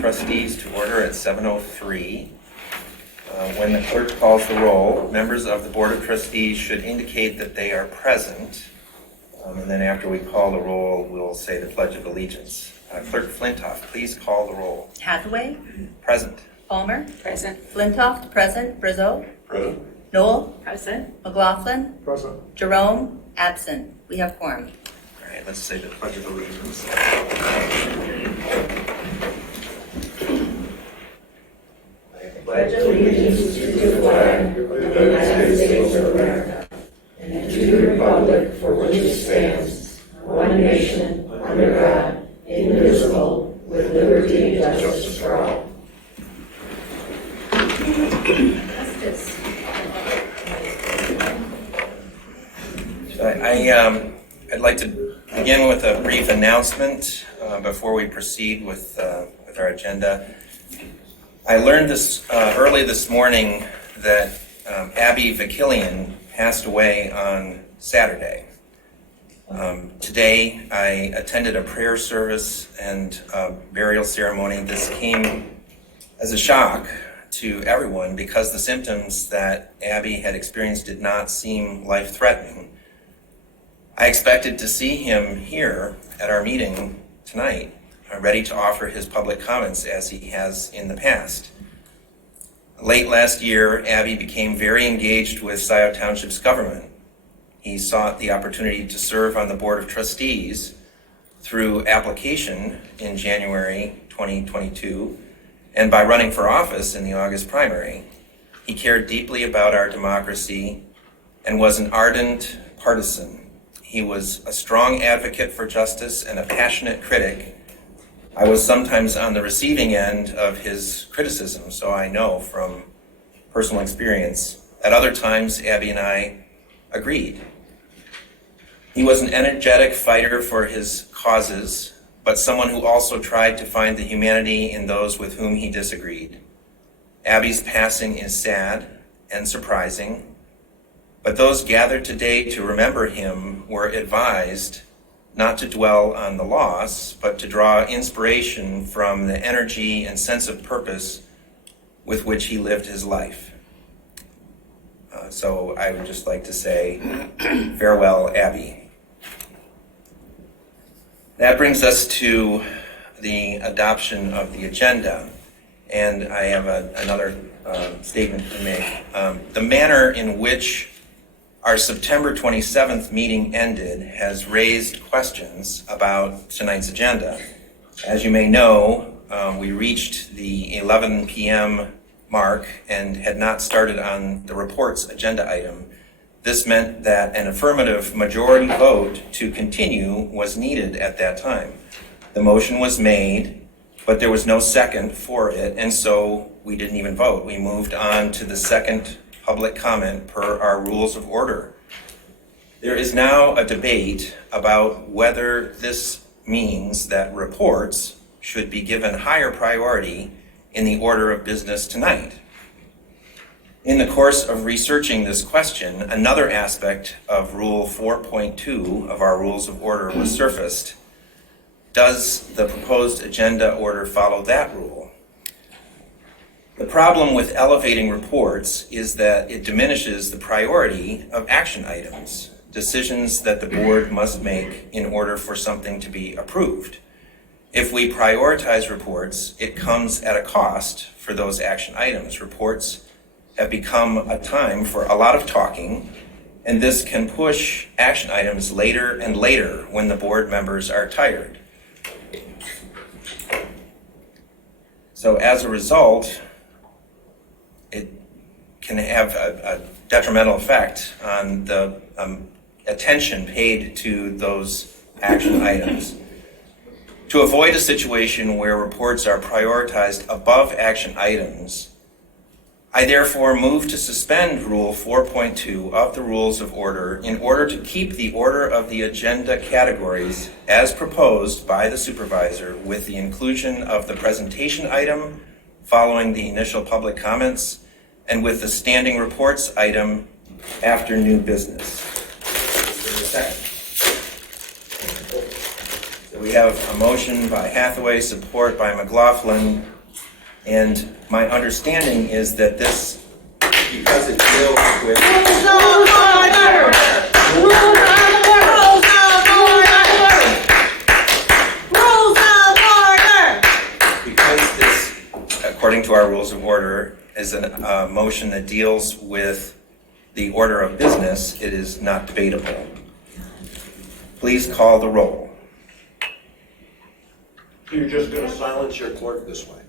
Trustees to order at 7:03. When the clerk calls the roll, members of the Board of Trustees should indicate that they are present. And then after we call the roll, we'll say the Pledge of Allegiance. Clerk Flintoff, please call the roll. Hathaway. Present. Palmer. Present. Flintoff. Present. Brizzo. Present. Noel. Present. McLaughlin. Present. Jerome. Absent. We have quorum. All right, let's say the Pledge of Allegiance. Pledge allegiance to the flag of the United States of America and to the republic for which it stands, one nation, under God, indivisible, with liberty and justice for all. Justice. I'd like to begin with a brief announcement before we proceed with our agenda. I learned this early this morning that Abby Vakilian passed away on Saturday. Today I attended a prayer service and a burial ceremony. This came as a shock to everyone because the symptoms that Abby had experienced did not seem life-threatening. I expected to see him here at our meeting tonight, ready to offer his public comments as he has in the past. Late last year, Abby became very engaged with Scio Township's government. He sought the opportunity to serve on the Board of Trustees through application in January 2022 and by running for office in the August primary. He cared deeply about our democracy and was an ardent partisan. He was a strong advocate for justice and a passionate critic. I was sometimes on the receiving end of his criticism, so I know from personal experience. At other times, Abby and I agreed. He was an energetic fighter for his causes, but someone who also tried to find the humanity in those with whom he disagreed. Abby's passing is sad and surprising, but those gathered today to remember him were advised not to dwell on the loss, but to draw inspiration from the energy and sense of purpose with which he lived his life. So I would just like to say, farewell, Abby. That brings us to the adoption of the agenda, and I have another statement to make. The manner in which our September 27th meeting ended has raised questions about tonight's agenda. As you may know, we reached the 11 p.m. mark and had not started on the report's agenda item. This meant that an affirmative majority vote to continue was needed at that time. The motion was made, but there was no second for it, and so we didn't even vote. We moved on to the second public comment per our rules of order. There is now a debate about whether this means that reports should be given higher priority in the order of business tonight. In the course of researching this question, another aspect of Rule 4.2 of our Rules of Order was surfaced. Does the proposed agenda order follow that rule? The problem with elevating reports is that it diminishes the priority of action items, decisions that the board must make in order for something to be approved. If we prioritize reports, it comes at a cost for those action items. Reports have become a time for a lot of talking, and this can push action items later and later when the board members are tired. So as a result, it can have a detrimental effect on the attention paid to those action items. To avoid a situation where reports are prioritized above action items, I therefore move to suspend Rule 4.2 of the Rules of Order in order to keep the order of the agenda categories as proposed by the supervisor, with the inclusion of the presentation item following the initial public comments and with the standing reports item after new business. Is there a second? So we have a motion by Hathaway, support by McLaughlin, and my understanding is that this, because it deals with... Because this, according to our rules of order, is a motion that deals with the order of business, it is not debatable. Please call the roll. You're just going to silence your clerk this way.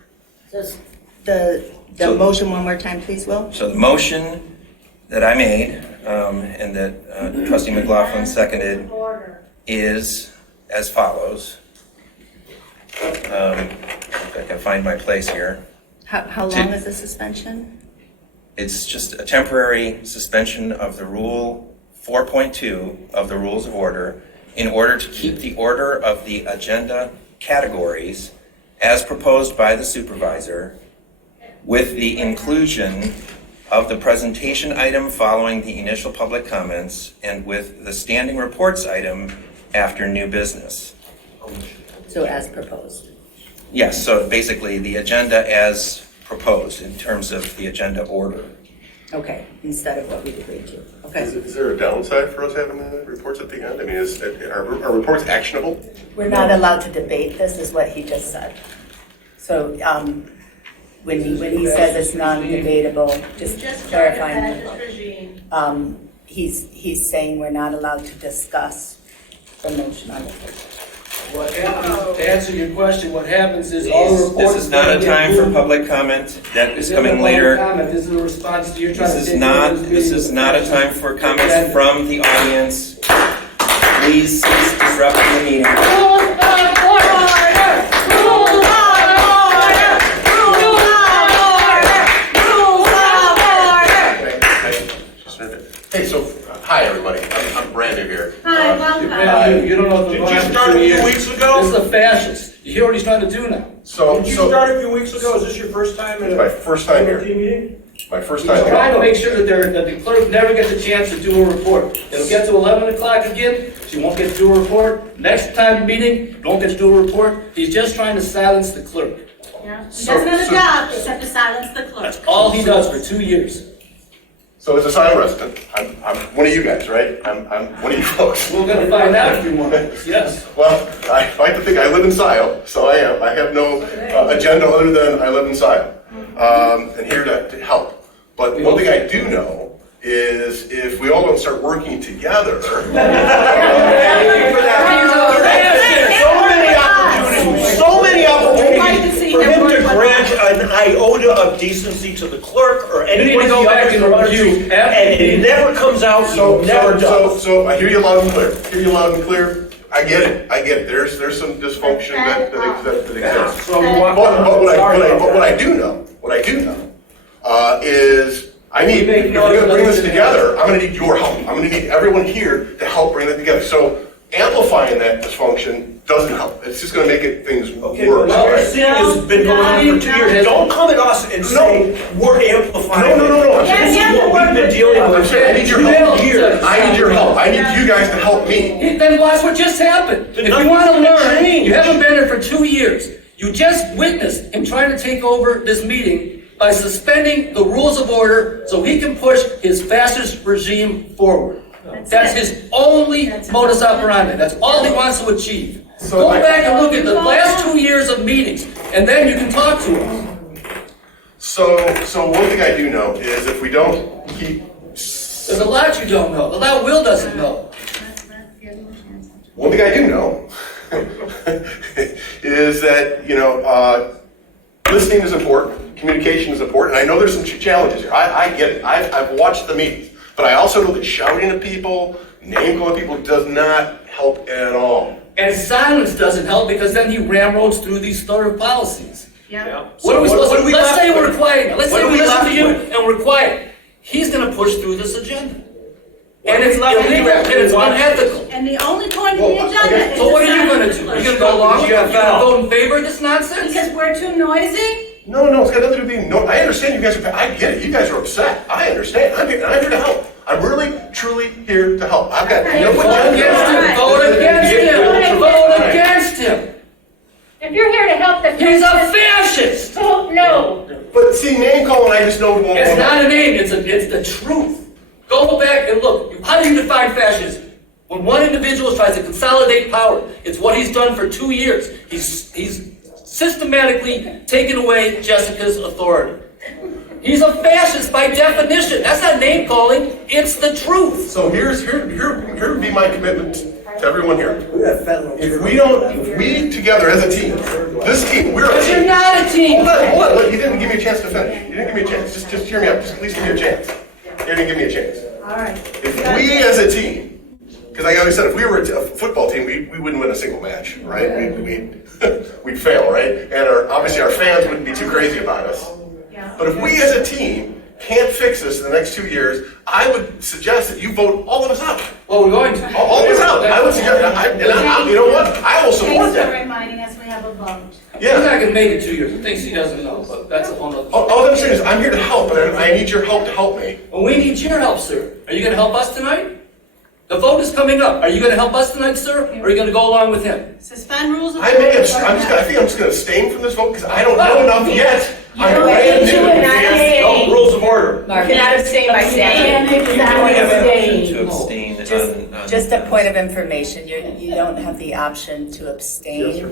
Just the motion one more time, please, Will. So the motion that I made and that Trustee McLaughlin seconded is as follows. If I can find my place here. How long is the suspension? It's just a temporary suspension of the rule 4.2 of the Rules of Order in order to keep the order of the agenda categories as proposed by the supervisor with the inclusion of the presentation item following the initial public comments and with the standing reports item after new business. So as proposed. Yes, so basically the agenda as proposed in terms of the agenda order. Okay, instead of what we agreed to. Okay. Is there a downside for us having the reports at the end? I mean, are reports actionable? We're not allowed to debate this, is what he just said. So when he says it's non-debatable, just clarifying. He's saying we're not allowed to discuss the motion on the floor. What happens, to answer your question, what happens is all the reports... This is not a time for public comment. That is coming later. This is a response to your trying to... This is not a time for comments from the audience. Please cease disrupting the meeting. Hey, so, hi, everybody. I'm Brandon here. Hi, welcome. You don't know the... Did you start a few weeks ago? This is a fascist. You hear what he's trying to do now? So, Did you start a few weeks ago? Is this your first time? It's my first time here. Meeting? My first He's time trying to here. make sure that the clerk never gets a chance to do a report. It'll get to 11 o'clock again, she won't get to do a report. Next time meeting, don't get to do a report. He's just trying to silence the clerk. Yeah. He doesn't have a job except to silence the clerk. That's all he does for 2 years. So, as a silent resident, I'm one of you guys, right? I'm one of you folks. We're gonna find out if you want. Yes. Well, I like to think I live in Scio, so I am. I have no agenda other than I live in Scio, and here to help. But one thing I do know is if we all don't start working together. So many opportunities for him to grant an iota of decency to the clerk or You need anyone to go back and review and it never comes out, so never does. So I hear you loud and clear. I get it. There's some dysfunction that exists. So But what I do know is I need, if we're going to bring this together, I'm going to need your help. I'm going to need everyone here to help bring it together. So amplifying that dysfunction doesn't help. It's just going to make things Okay, but worse. what you're right? saying has been going on for 2 years. Don't come at us and say we're amplifying. No. I'm This saying is what we've been dealing I'm with. saying I need your help. I need your help. I need you guys to help me. Then watch what just happened. If you want to learn, you haven't been here for 2 years. You just witnessed him trying to take over this meeting by suspending the rules of order so he can push his fascist regime forward. That's his only modus operandi. That's all he wants to achieve. Go back and look at the last 2 years of meetings, and then you can talk to us. So one thing I do know is if we don't keep. There's a lot you don't know. A lot Will doesn't know. One thing I do know is that, listening is important, communication is important, and I know there's some challenges here. I get it. I've watched the meetings, but I also know that shouting at people, name-calling people does not help at all. And silence doesn't help because then he ramroads through these thorough policies. Yeah. What are we supposed to do? Let's say we're quiet now. Let's What say are we we listen left to you with? and we're quiet. He's going to push through this agenda. And it's illegal, and it's unethical. And the only point of the agenda is. So what are you to gonna do? sign Are the you gonna go along with it? Jeff, You gonna vote in favor of this nonsense? Because we're too noisy? No, it's got nothing to do with being, no, I understand you guys are, I get it, you guys are upset. I understand, I'm here to help. I'm really, truly here to help. I've got no Vote against agenda. him, vote against him, vote against him. If you're here to help the He's a fascist. vote no. But see, name calling, I just know it won't. It's not a name, it's the truth. Go back and look, how do you define fascism? When one individual tries to consolidate power, it's what he's done for 2 years. He's systematically taken away Jessica's authority. He's a fascist by definition. That's not name calling, it's the truth. So here would be my commitment to everyone here. If we together as a team, this team, we're a But team. you're not a team. Hold on, look, you didn't give me a chance to finish. You didn't give me a chance. Just hear me out. Just at least give me a chance. You didn't give me a chance. All right. If we as a team, because like I always said, if we were a football team, we wouldn't win a single match, right? We'd fail, right? And obviously our fans wouldn't be too crazy about us. But if we as a team can't fix this in the next 2 years, I would suggest that you vote all of us out. Well, we're going to. All of us out. I would suggest, you know what? I will support Thanks for that. reminding us we have a vote. He's Yeah. not gonna make it 2 years. He thinks he doesn't know, but that's a whole nother. All I'm saying is I'm here to help, but I need your help to help me. Well, we need your help, sir. Are you gonna help us tonight? The vote is coming up. Are you gonna help us tonight, sir? Or are you gonna go along with him? Suspend rules of I order. think I'm just gonna abstain from this vote because I don't know enough yet. I'm You're brand right, you new. and I- No rules of order. Mark, You cannot abstain by statute. You do have an option to abstain on. just a point of information, you don't have the option to abstain.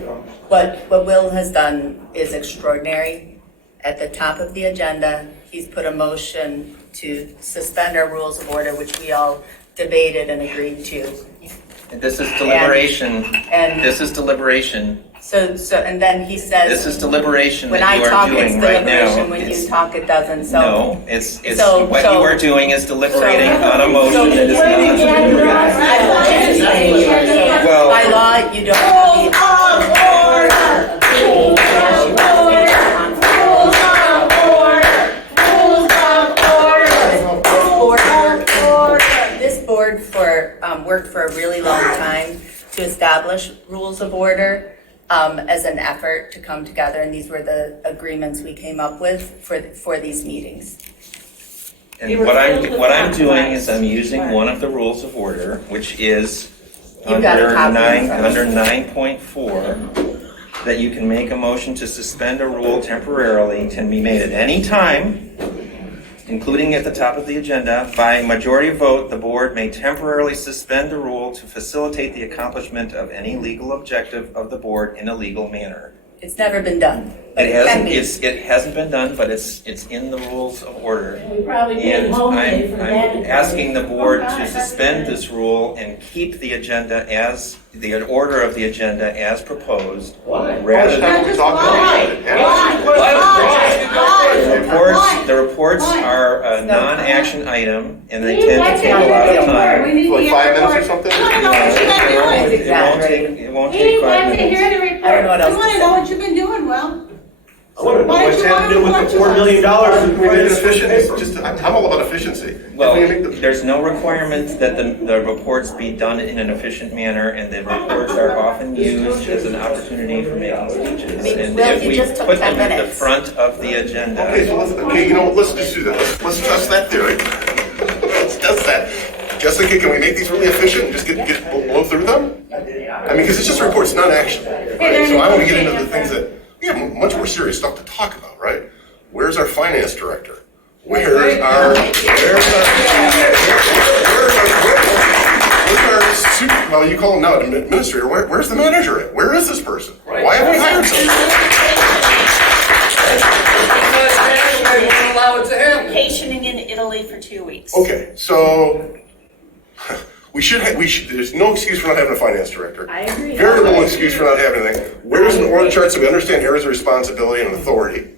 What Will has done is extraordinary. At the top of the agenda, he's put a motion to suspend our rules of order, which we all debated and agreed to. This is deliberation. And This is deliberation. so, and then he says. This is deliberation When that I you are talk, it's doing right now. deliberation, when you talk, it doesn't, so. No, it's, So- what so- you are doing is deliberating on a So- motion that is not. Well- By law, you don't have the. This board worked for a really long time to establish rules of order as an effort to come together, and these were the agreements we came up with for these meetings. And what I'm doing is I'm using one of the rules of order, which is You've got a under copy in front of you. 9.4, that you can make a motion to suspend a rule temporarily, can be made at any time, including at the top of the agenda. By majority vote, the board may temporarily suspend the rule to facilitate the accomplishment of any legal objective of the board in a legal manner. It's never been done, but it can be. It hasn't been done, but it's in the rules of order. We probably paid And home day for that. I'm asking the board to suspend this rule and keep the agenda as, the order of the agenda as proposed. Why? Rather than, We talked about it. the reports are a non-action item and they tend to take a lot of time. We need Like the 5 minutes or report. something? We wanna know what you've been doing. It won't We take 5 want to hear minutes. the I don't know what report. else We to wanna say. know what you've been doing, Will. I want to know what's happening with the $4 million Can we make it in efficient? It's just, I'm all about efficiency. Well, If we make the- there's no requirement that the reports be done in an efficient manner, and the reports are often used as an opportunity for making speeches. mean, And Will, if you we just took put 10 them at the minutes. front of the agenda. Okay, so you know what, let's just do that. Let's test that theory. Let's test that. Jessica, can we make these really efficient and just blow through them? I mean, because it's just reports, not action, right? So I want to get into the things that, we have much more serious stuff to talk about, right? Where's our finance director? Where's our well, you call him now an administrator. Where's the manager at? Where is this person? Why haven't we hired someone? We won't allow it to happen. Vacationing in Italy for 2 weeks. Okay, so there's no excuse for not having a finance director. I agree. Very little excuse for not having anything. Where's an org chart so we understand areas of responsibility and authority?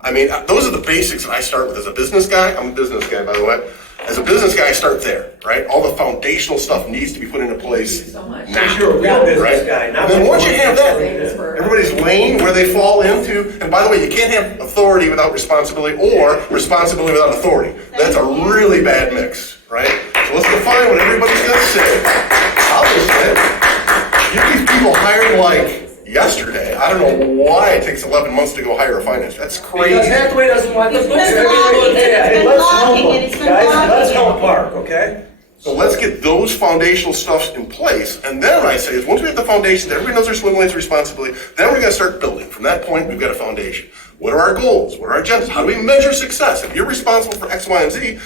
I mean, those are the basics that I start with as a business guy. I'm a business guy, by the way. As a business guy, I start there, right? All the foundational stuff needs to be put into place now. Since you're a real business Right? guy, not. And then once you have that, everybody's lane where they fall into, and by the way, you can't have authority without responsibility or responsibility without authority. That's a really bad mix, right? So let's define what everybody's gonna say. I'll just say, you these people hired like yesterday. I don't know why it takes 11 months to go hire a finance. That's crazy. Because Hathaway doesn't want the He's books been to be looked blocking it. at. Hey, let's help blocking it. them, It's been guys, let's blocking help it. Mark, okay? So let's get those foundational stuffs in place, and then what I say is, once we have the foundation, that everybody knows their swim lanes responsibility, then we're gonna start building. From that point, we've got a foundation. What are our goals? What are our agendas? How do we measure success? If you're responsible for X, Y, and Z,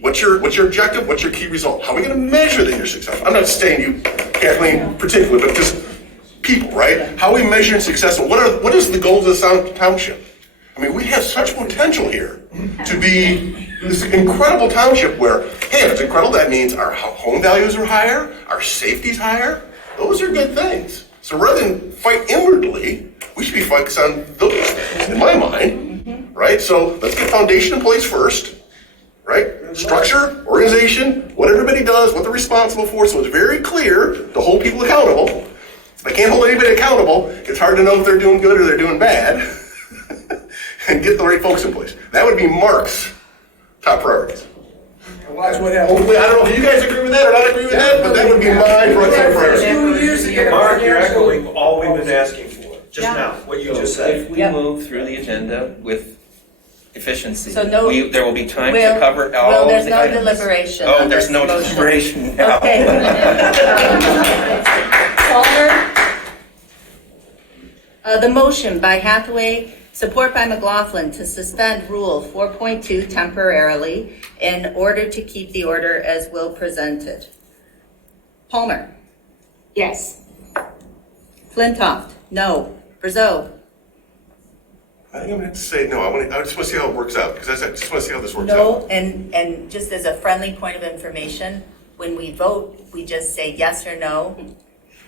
what's your objective? What's your key result? How are we gonna measure that you're successful? I'm not saying you, Kathleen, particularly, but just people, right? How are we measuring success? And what is the goals of the township? I mean, we have such potential here to be this incredible township where, hey, if it's incredible, that means our home values are higher, our safety's higher. Those are good things. So rather than fight inwardly, we should be focused on those things, in my mind, right? So let's get foundation in place first, right? Structure, organization, what everybody does, what they're responsible for, so it's very clear to hold people accountable. If I can't hold anybody accountable, it's hard to know if they're doing good or they're doing bad. And get the right folks in place. That would be Mark's top priorities. Watch what happens. Hopefully, I don't know if you guys agree with that or not agree with that, but that would be my top priority. 2 years ago. Mark, you're echoing all we've been asking for, just now, what you just said. If we move through the agenda with efficiency, So no- there will be time to Will- cover all Will, of there's the no items. deliberation Oh, on there's this no motion. deliberation now. Okay. Palmer? The motion by Hathaway, support by McLaughlin to suspend Rule 4.2 temporarily in order to keep the order as Will presented. Palmer? Yes. Flintoff? No. Brazeau? I think I'm going to say no. I just want to see how it works out, because I just want to see how this works out. No, and just as a friendly point of information, when we vote, we just say yes or no.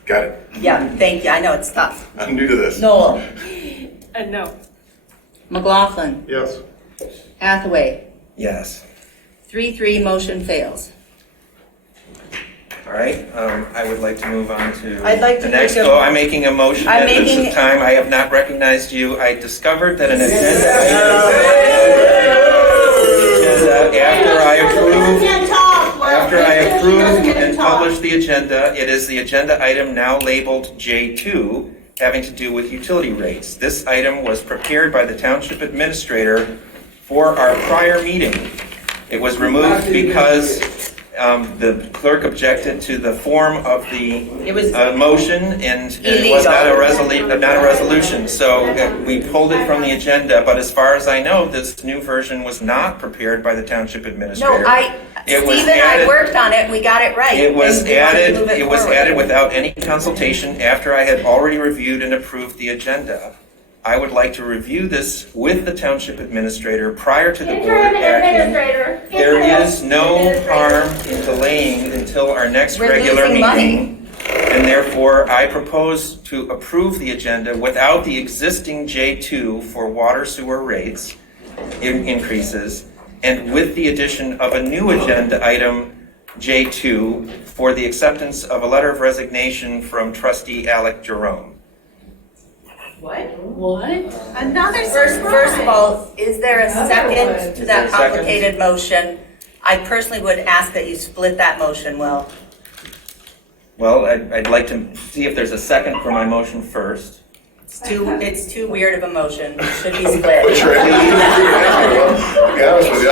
Got it. Yeah, thank you. I know it's tough. I'm new to this. Noel? No. McLaughlin? Yes. Hathaway? Yes. 3-3, motion fails. All right, I would like to move on to I'd like to the next. make a- Oh, I'm making a motion I'm at this making- time. I have not recognized you. I discovered that an agenda after I approved and published the agenda, it is the agenda item now labeled J2, having to do with utility rates. This item was prepared by the township administrator for our prior meeting. It was removed because the clerk objected to the form of the It was motion, and it was not a resolution. So we pulled it from the agenda, but as far as I know, this new version was not prepared by the township administrator. No, It was Steve and I added- worked on it, and we got it right. It was and we wanted to added, move it was forward. added without any consultation after I had already reviewed and approved the agenda. I would like to review this with the township administrator prior to the board acting. There is no harm in delaying until our next We're regular losing money. meeting. And therefore, I propose to approve the agenda without the existing J2 for water sewer rates increases, and with the addition of a new agenda item, J2, for the acceptance of a letter of resignation from Trustee Alec Jerome. What? Another First of all, is there a second to that Is there a second? complicated motion? I personally would ask that you split that motion, Will. Well, I'd like to see if there's a second for my motion first. It's too weird of a motion. It should be split. But you're to be honest with you.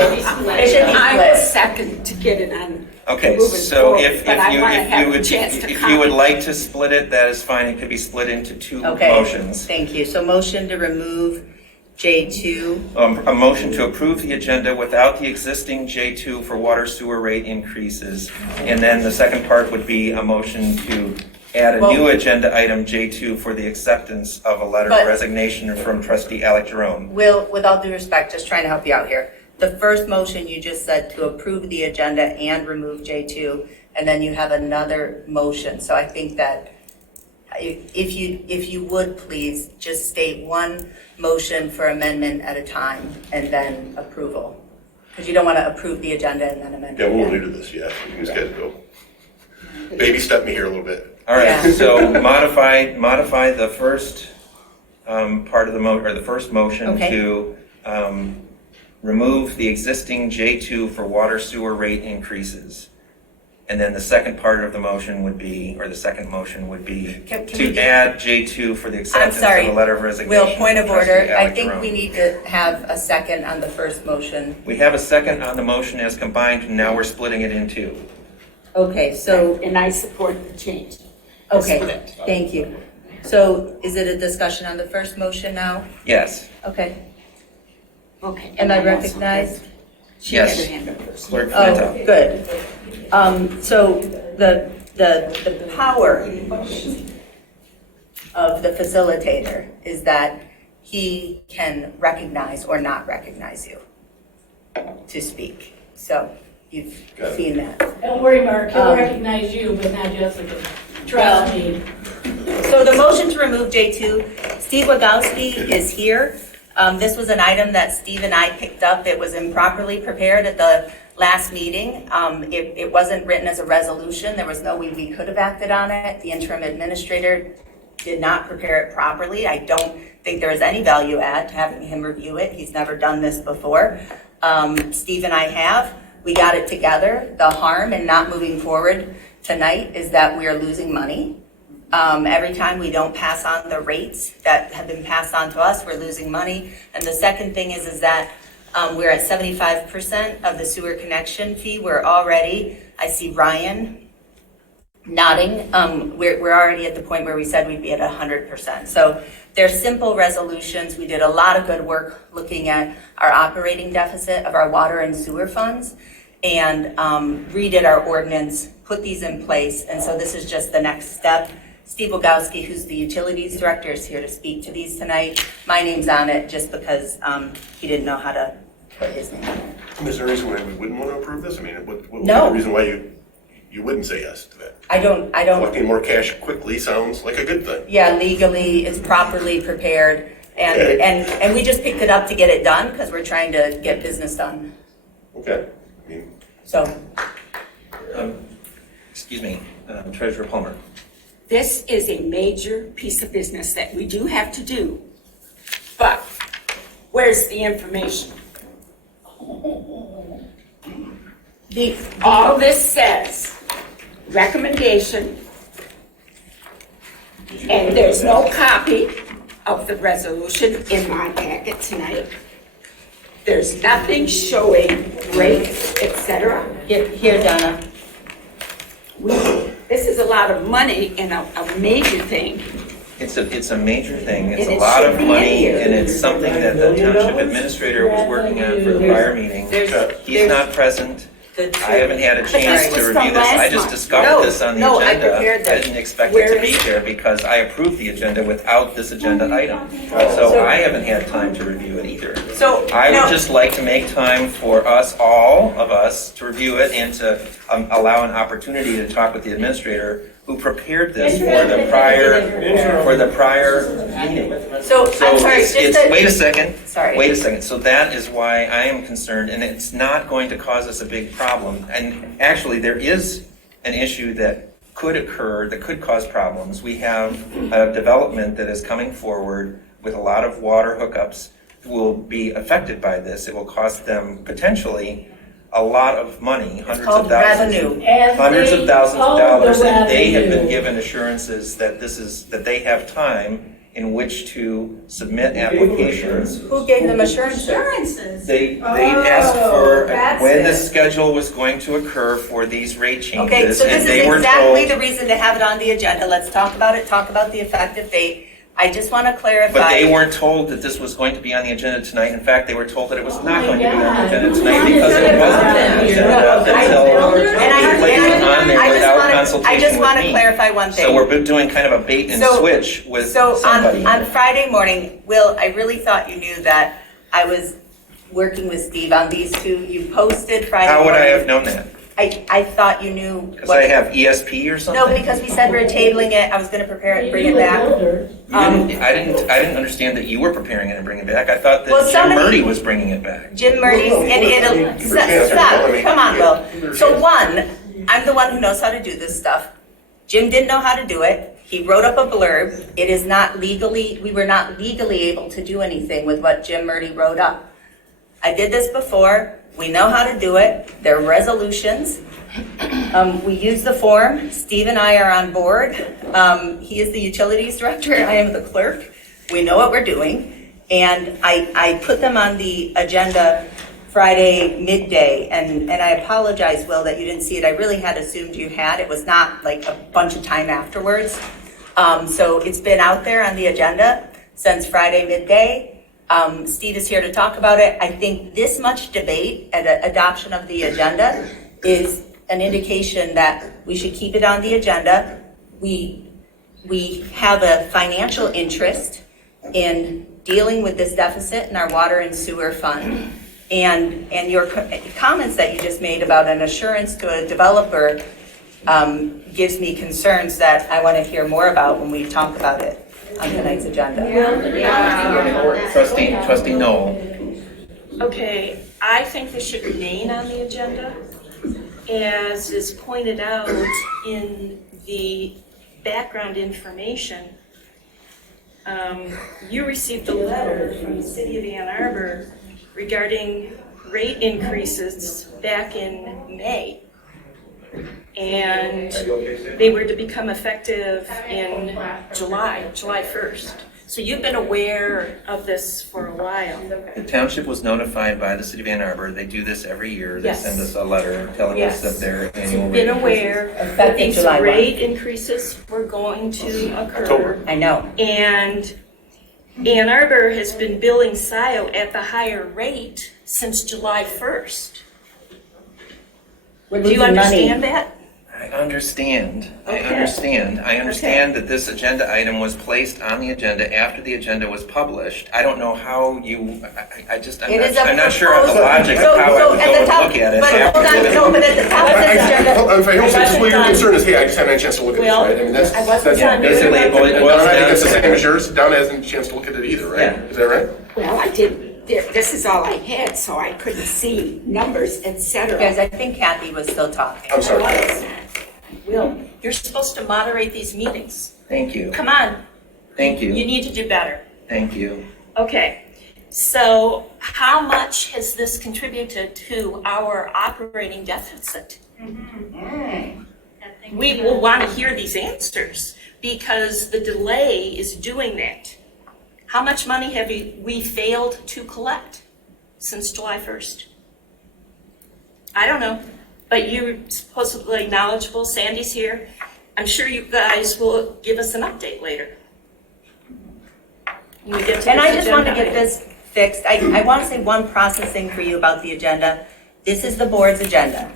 It should be I will split. second to get it on. Okay, Moving so forward, if but I wanna have you a would, chance to if you would comment. like to split it, that is fine. It could be split into two Okay, motions. thank you. So motion to remove J2. A motion to approve the agenda without the existing J2 for water sewer rate increases. And then the second part would be a motion to add a new agenda item J2 for the acceptance of a letter of But- resignation from Trustee Alec Jerome. Will, with all due respect, just trying to help you out here. The first motion you just said to approve the agenda and remove J2, and then you have another motion. So I think that if you would please just state one motion for amendment at a time and then approval. Because you don't want to approve the agenda and then amend it. Yeah, we'll again. new to this, yeah. You just got to go. Baby step me here a little bit. All right, Yeah. so modify the first part of the or the first motion Okay. to remove the existing J2 for water sewer rate increases. And then the second part of the motion would be, or the second motion would be Can we to do- add J2 for the I'm acceptance of sorry. the letter of resignation. Will, point of Trustee order, I Alec think Jerome. we need to have a second on the first motion. We have a second on the motion as combined, and now we're splitting it in two. Okay, so, And I support the change. okay, thank you. So is it a discussion on the first motion now? Yes. Okay, Okay. am I and also- recognized? She had Yes. her hand up first. Clerk Oh, Flintoff. good. So the power of the facilitator is that he can recognize or not recognize you to speak. So you've seen that. Don't worry, Mark, he'll Um, recognize you, but not Jessica. Trust me. So the motion to remove J2, Steve Wagowski is here. This was an item that Steve and I picked up. It was improperly prepared at the last meeting. It wasn't written as a resolution. There was no way we could have acted on it. The interim administrator did not prepare it properly. I don't think there is any value add to having him review it. He's never done this before. Steve and I have. We got it together. The harm in not moving forward tonight is that we are losing money. Every time we don't pass on the rates that have been passed on to us, we're losing money. And the second thing is that we're at 75% of the sewer connection fee. We're already, I see Ryan nodding, we're already at the point where we said we'd be at 100%. So they're simple resolutions. We did a lot of good work looking at our operating deficit of our water and sewer funds and redid our ordinance, put these in place. And so this is just the next step. Steve Wagowski, who's the utilities director, is here to speak to these tonight. My name's on it just because he didn't know how to put his name on it. Is there a reason why we wouldn't want to approve this? I mean, what would be No. the reason why you wouldn't say yes to that? I don't, Collecting more cash quickly sounds like a good thing. yeah, legally, it's properly prepared. And, Okay. and we just picked it up to get it done because we're trying to get business done. Okay. I mean, So, Excuse me, Treasurer Palmer. This is a major piece of business that we do have to do, but where's the information? All this says, recommendation, and there's no copy of the resolution in my packet tonight. There's nothing showing rates, etc. here, Donna. This is a lot of money and a major thing. It's a major thing. It's And a it lot should of be in money, here. and it's something that the township administrator was working on for the prior meeting. He's not present. I haven't had a chance to was review from this. I last just month. discovered this on the No, I agenda. prepared I this. didn't expect it Where to be is it? here because I approved the agenda without this agenda item. So I haven't had time to review it either. So, I no. would just like to make time for us, all of us, to review it and to allow an opportunity to talk with the administrator who prepared this for the prior meeting. So, So I'm sorry, wait a second. Sorry. Wait a second. So that is why I am concerned, and it's not going to cause us a big problem. And actually, there is an issue that could occur, that could cause problems. We have a development that is coming forward with a lot of water hookups who will be affected by this. It will cost them potentially a lot of money, hundreds called of thousands. revenue. Hundreds of thousands of All the dollars, and they have been revenue. given assurances that that they have time in which to submit applications. Who gave them assurances? Assurances. They asked for that's when the it. schedule was going to occur for these rate changes. Okay, so this and they is were exactly told- the reason to have it on the agenda. Let's talk about it, talk about the effective date. I just want to clarify. But they weren't told that this was going to be on the agenda tonight. In fact, they were told that it was not going to be on the agenda tonight because it wasn't on the agenda until they placed it on there without I consultation just with want to me. clarify one thing. So we're doing kind of a bait and So- switch with So somebody. on Friday morning, Will, I really thought you knew that I was working with Steve on these two. You posted Friday How would morning. I have known that? I thought you knew. Because I have ESP or something? No, because we said we're tabling it. I was going to prepare it and bring it back. I didn't understand that you were preparing it and bringing it back. I thought Well, that Jim somebody- Murdy was bringing it back. Jim Murdy's, and it'll, stop, come on, Will. So one, I'm the one who knows how to do this stuff. Jim didn't know how to do it. He wrote up a blurb. It is not legally, we were not legally able to do anything with what Jim Murdy wrote up. I did this before. We know how to do it. They're resolutions. We use the form. Steve and I are on board. He is the utilities director. I am the clerk. We know what we're doing. And I put them on the agenda Friday midday. And I apologize, Will, that you didn't see it. I really had assumed you had. It was not like a bunch of time afterwards. So it's been out there on the agenda since Friday midday. Steve is here to talk about it. I think this much debate at adoption of the agenda is an indication that we should keep it on the agenda. We have a financial interest in dealing with this deficit in our water and sewer fund. And your comments that you just made about an assurance to a developer gives me concerns that I want to hear more about when we talk about it on tonight's agenda. Trustee Noel. Okay, I think this should remain on the agenda. As is pointed out in the background information, you received a letter from the city of Ann Arbor regarding rate increases back in May. And they were to become effective in July 1st. So you've been aware of this for a while. The township was notified by the city of Ann Arbor. They do this every year. They Yes. send us a letter telling us Yes. of their So annual you've rate been increases. aware that Effective these July 1. rate increases were going to occur. October. I know. And Ann Arbor has been billing Scio at the higher rate since July 1st. We're Do you losing money. understand that? I understand. Okay. I understand that this agenda item was placed on the agenda after the agenda was published. I don't know how you, I'm not sure of the logic of how I would go and look at it. But after hold on, the- no, but at the top of the agenda. If I don't say, well, your concern is, hey, I just haven't had a chance to look at this, Well, right? I mean, that's, I wasn't Yeah, done. basically it boils Well, I think down it's the to. same as yours. Donna hasn't had a chance to look at it either, right? Yeah. Is that right? Well, I didn't, this is all I had, so I couldn't see numbers, et cetera. Guys, I think Kathy was still talking. I'm sorry. Will, you're supposed to moderate these meetings. Thank you. Come on, Thank you you. need to do better. Thank you. Okay, so how much has this contributed to our operating deficit? We will want to hear these answers because the delay is doing that. How much money have we failed to collect since July 1st? I don't know, but you're supposedly knowledgeable. Sandy's here. I'm sure you guys will give us an update later. When we get to And I this just want to agenda get this fixed. I want to say one process thing for you about the agenda. This is the board's agenda.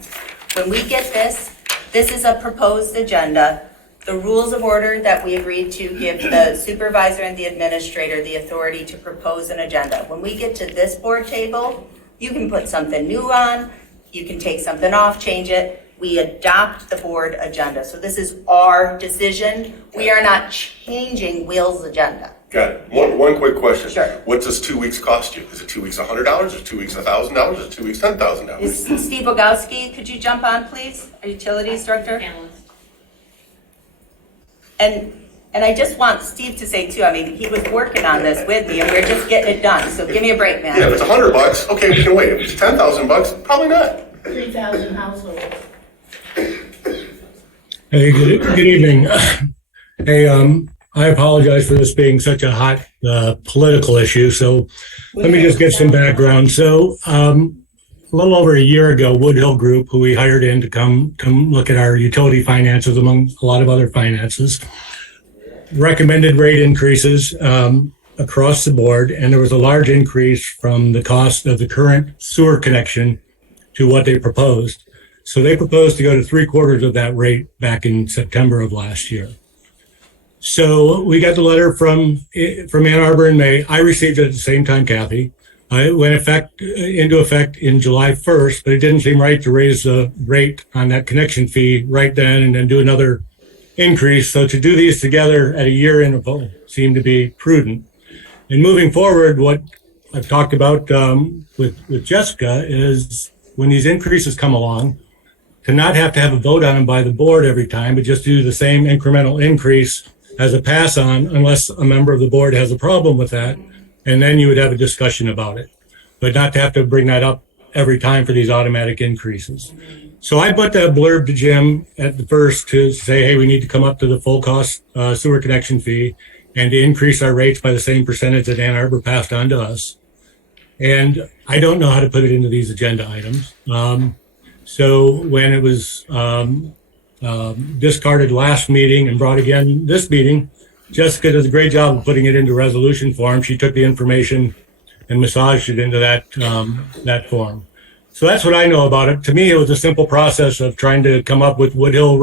When we get this is a proposed agenda. The rules of order that we agreed to give the supervisor and the administrator the authority to propose an agenda. When we get to this board table, you can put something new on, you can take something off, change it. We adopt the board agenda. So this is our decision. We are not changing Will's agenda. Got it. One quick question. Sure. What does 2 weeks cost you? Is it 2 weeks $100? Is it 2 weeks $1,000? Is it 2 weeks $10,000? Is Steve Bogowski, could you jump on, please? Our utilities director? And I just want Steve to say too, I mean, he was working on this with me and we're just getting it done. So give me a break, man. Yeah, if it's $100, okay, we can wait. If it's $10,000, probably not. 3,000 households. Hey, good evening. Hey, I apologize for this being such a hot political issue. So let me just get some background. So a little over a year ago, Woodhill Group, who we hired in to come look at our utility finances, among a lot of other finances, recommended rate increases across the board. And there was a large increase from the cost of the current sewer connection to what they proposed. So they proposed to go to 3/4 of that rate back in September of last year. So we got the letter from Ann Arbor in May. I received it at the same time, Kathy. It went into effect in July 1st, but it didn't seem right to raise the rate on that connection fee right then and then do another increase. So to do these together at a year interval seemed to be prudent. And moving forward, what I've talked about with Jessica is when these increases come along, to not have to have a vote on them by the board every time, but just do the same incremental increase as a pass on, unless a member of the board has a problem with that, and then you would have a discussion about it. but not to have to bring that up every time for these automatic increases. So I put that blurb to Jim at the first to say, hey, we need to come up to the full cost sewer connection fee and to increase our rates by the same percentage that Ann Arbor passed on to us. And I don't know how to put it into these agenda items. So when it was discarded last meeting and brought again this meeting, Jessica does a great job of putting it into resolution form. She took the information and massaged it into that form. So that's what I know about it. To me, it was a simple process of trying to come up with Woodhill's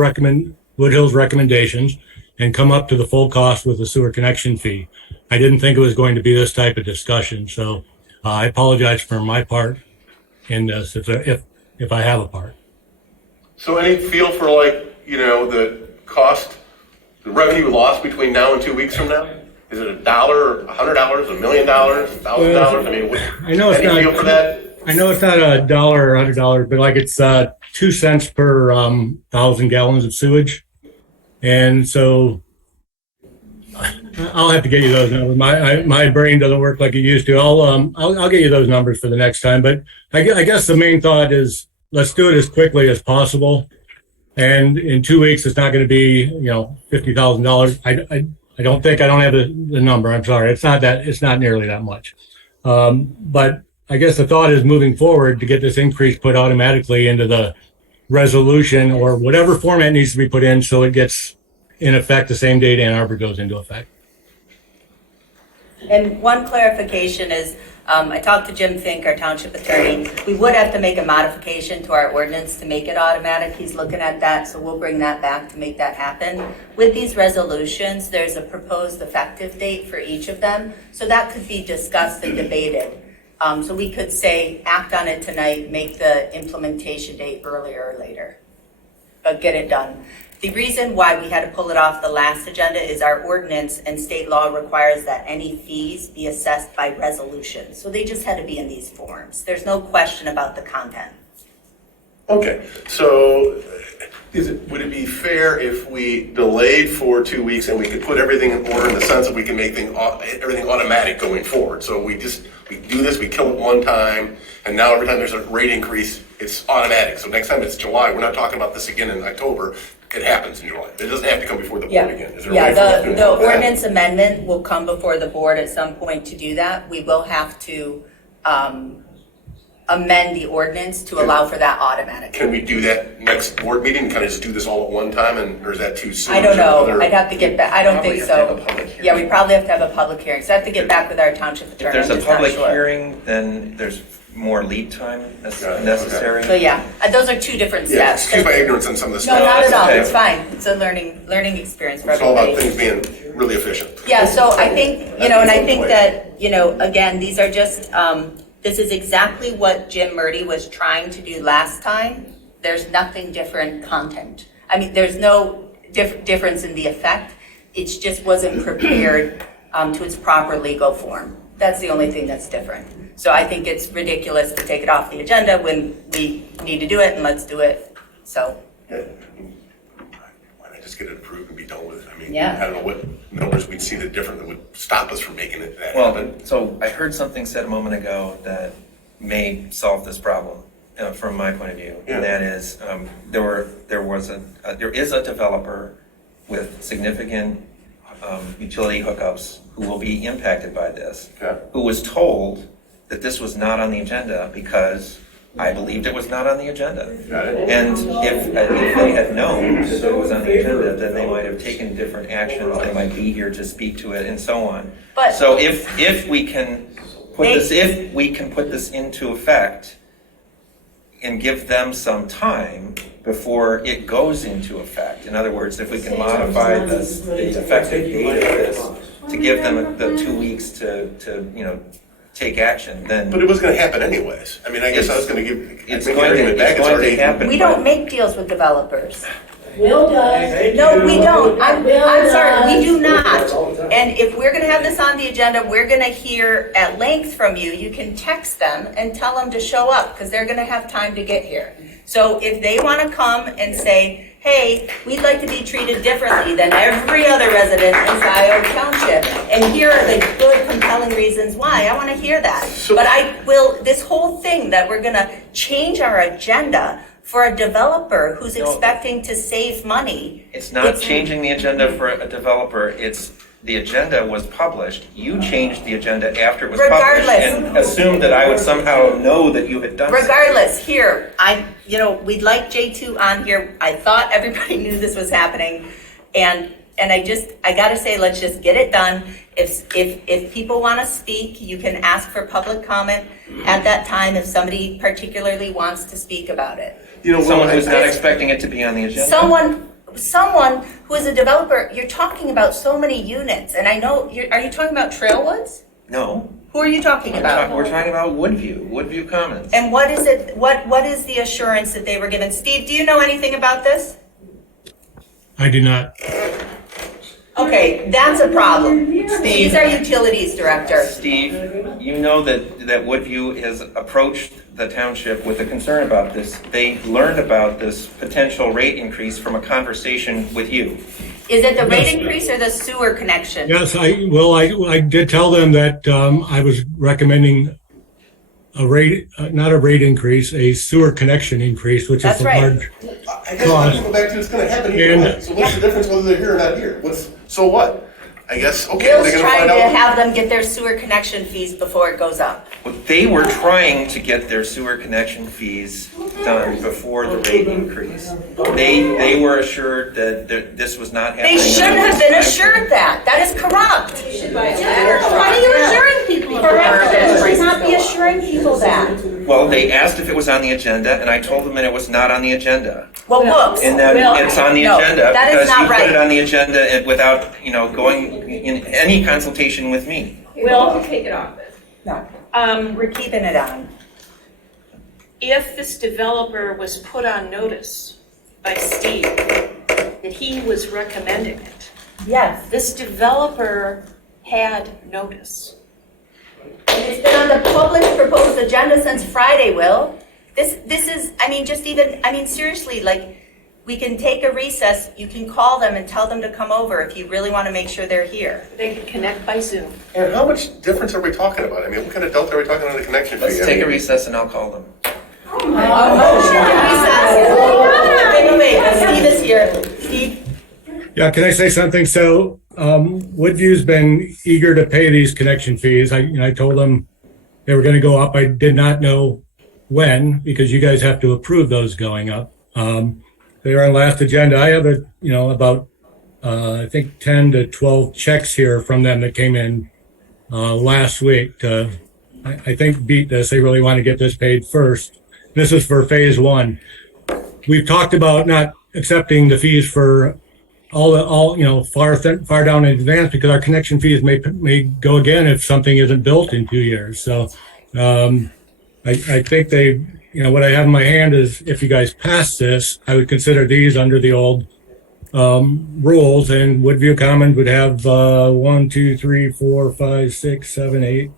recommendations and come up to the full cost with the sewer connection fee. I didn't think it was going to be this type of discussion. So I apologize for my part in this, if I have a part. So any feel for the cost, the revenue lost between now and 2 weeks from now? Is it $1, $100, $1 million, $1,000? I mean, I know it's any not. feel for that? I know it's not $1 or $100, but like it's 2 cents per 1,000 gallons of sewage, and so I'll have to get you those numbers. My brain doesn't work like it used to. I'll get you those numbers for the next time. But I guess the main thought is let's do it as quickly as possible. And in 2 weeks, it's not going to be $50,000. I don't think I don't have the number. I'm sorry. It's not nearly that much. But I guess the thought is moving forward to get this increase put automatically into the resolution or whatever format needs to be put in so it gets in effect the same date Ann Arbor goes into effect. And one clarification is, I talked to Jim Fink, our township attorney. We would have to make a modification to our ordinance to make it automatic. He's looking at that, so we'll bring that back to make that happen. With these resolutions, there's a proposed effective date for each of them, so that could be discussed and debated. So we could say, act on it tonight, make the implementation date earlier or later, but get it done. The reason why we had to pull it off the last agenda is our ordinance and state law requires that any fees be assessed by resolution. So they just had to be in these forms. There's no question about the content. Okay, so would it be fair if we delayed for 2 weeks and we could put everything in order in the sense that we can make everything automatic going forward? So we do this, we kill it one time, and now every time there's a rate increase, it's automatic. So next time it's July, we're not talking about this again in October. It happens in July. It doesn't have to come before the board again. Is there a way for us to do the that? ordinance amendment will come before the board at some point to do that. We will have to amend the ordinance to allow for that automatic. Can we do that next board meeting? Kind of just do this all at one time, or is that too soon? I don't know. I'd have to get back. I don't think so. Yeah, we probably have to have a public hearing. So I have to get back with our township attorney. If there's a public hearing, then there's more lead time necessary. So yeah, those are two different Yeah, steps. excuse my ignorance on some of this No, stuff. not at all. okay. It's fine. It's a learning experience for It's all about everybody. things being really efficient. Yeah, so I think, and I think that, again, these are just, this is exactly what Jim Murdy was trying to do last time. There's nothing different content. I mean, there's no difference in the effect. It just wasn't prepared to its proper legal form. That's the only thing that's different. So I think it's ridiculous to take it off the agenda when we need to do it, and let's do it. So. Yeah. Why not just get it approved and be done with it? I mean, Yeah. I don't know what numbers we'd see that different that would stop us from making it that Well, happen. so I heard something said a moment ago that may solve this problem from my point of view. Yeah. And that is, there is a developer with significant utility hookups who will be impacted by this, Okay. who was told that this was not on the agenda because I believed it was not on the agenda. Got it? And if they had known that it was on the agenda, then they might have taken different actions. They might be here to speak to it and so on. But- So if we can put this into effect and give them some time before it goes into effect. In other words, if we can modify the effective date of this to give them the 2 weeks to take action, then But it was going to happen anyways. I mean, I guess I was going to give. it's make going the argument back. to It's already happen. We don't make deals with developers. Will does. No, we don't. I'm sorry, we do not. And if we're gonna have this on the agenda, we're gonna hear at length from you. You can text them and tell them to show up, because they're gonna have time to get here. So if they wanna come and say, hey, we'd like to be treated differently than every other resident in Scio Township. And here are the good, compelling reasons why. I want to hear that. But this whole thing that we're going to change our agenda for a developer who's expecting to save money. It's not changing the agenda for a developer, the agenda was published. You changed the agenda after it was published and assumed that I would somehow know that you had done so. Regardless, here, we'd like J2 on here. I thought everybody knew this was happening. And I gotta say, let's just get it done. If people want to speak, you can ask for public comment at that time if somebody particularly wants to speak about it. Someone who's not expecting it to be on the agenda? Someone who is a developer, you're talking about so many units, and I know, are you talking about Trailwoods? No. Who are you talking about? We're talking about Woodview Commons. And what is it, what is the assurance that they were given? Steve, do you know anything about this? I do not. Okay, that's a problem. He's our utilities director. Steve, you know that Woodview has approached the township with a concern about this. They learned about this potential rate increase from a conversation with you. Is it the rate increase or the sewer connection? Yes, I did tell them that I was recommending a rate, not a rate increase, a sewer connection increase, which is a large I guess I'll go back to it's going to happen here. So what's the difference whether they're here or not here? So what? I guess, okay, Bill's they're going to trying find out. to have them get their sewer connection fees before it goes up. They were trying to get their sewer connection fees done before the rate increase. They were assured that this was not happening. They shouldn't have been assured that. That is corrupt. Why are you assuring people? Correct. You should not be assuring people that. Well, they asked if it was on the agenda, and I told them that it was not on the agenda. Well, books. And that it's on the agenda that is because not you right. put it on the agenda without, going in any consultation with me. We'll take it off then. No, we're keeping it on. If this developer was put on notice by Steve that he was recommending it, Yes. this developer had notice. And it's been on the published proposed agenda since Friday, Will. This is, seriously, we can take a recess, you can call them and tell them to come over if you really want to make sure they're here. They can connect by Zoom. And how much difference are we talking about? I mean, what kind of delta are we talking on the connection fee? Let's take a recess and I'll call them. Wait, Steve is here. Steve? Yeah, can I say something? So Woodview's been eager to pay these connection fees. I told them they were going to go up. I did not know when, because you guys have to approve those going up. They are on last agenda. I have about I think 10 to 12 checks here from them that came in last week. I think beat this. They really want to get this paid first. This is for phase one. We've talked about not accepting the fees for far down in advance because our connection fees may go again if something isn't built in 2 years. So I think what I have in my hand is if you guys pass this, I would consider these under the old rules, and Woodview Commons would have 1, 2, 3, 4, 5, 6, 7, 8,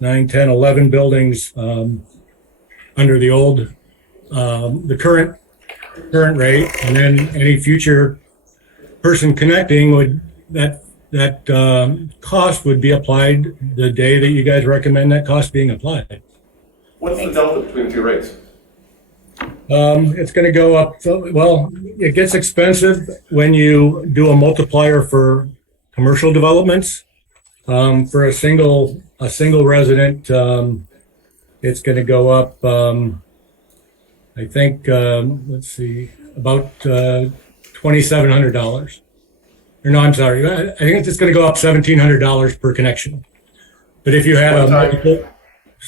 9, 10, 11 buildings under the old, the current rate, and then any future person connecting that cost would be applied the day that you guys recommend that cost being applied. What's the delta between the two rates? It's going to go up. Well, it gets expensive when you do a multiplier for commercial developments. For a single resident, it's going to go up. I think let's see, about $2,700. Or no, I'm sorry. I think it's going to go up $1,700 per connection. But if you had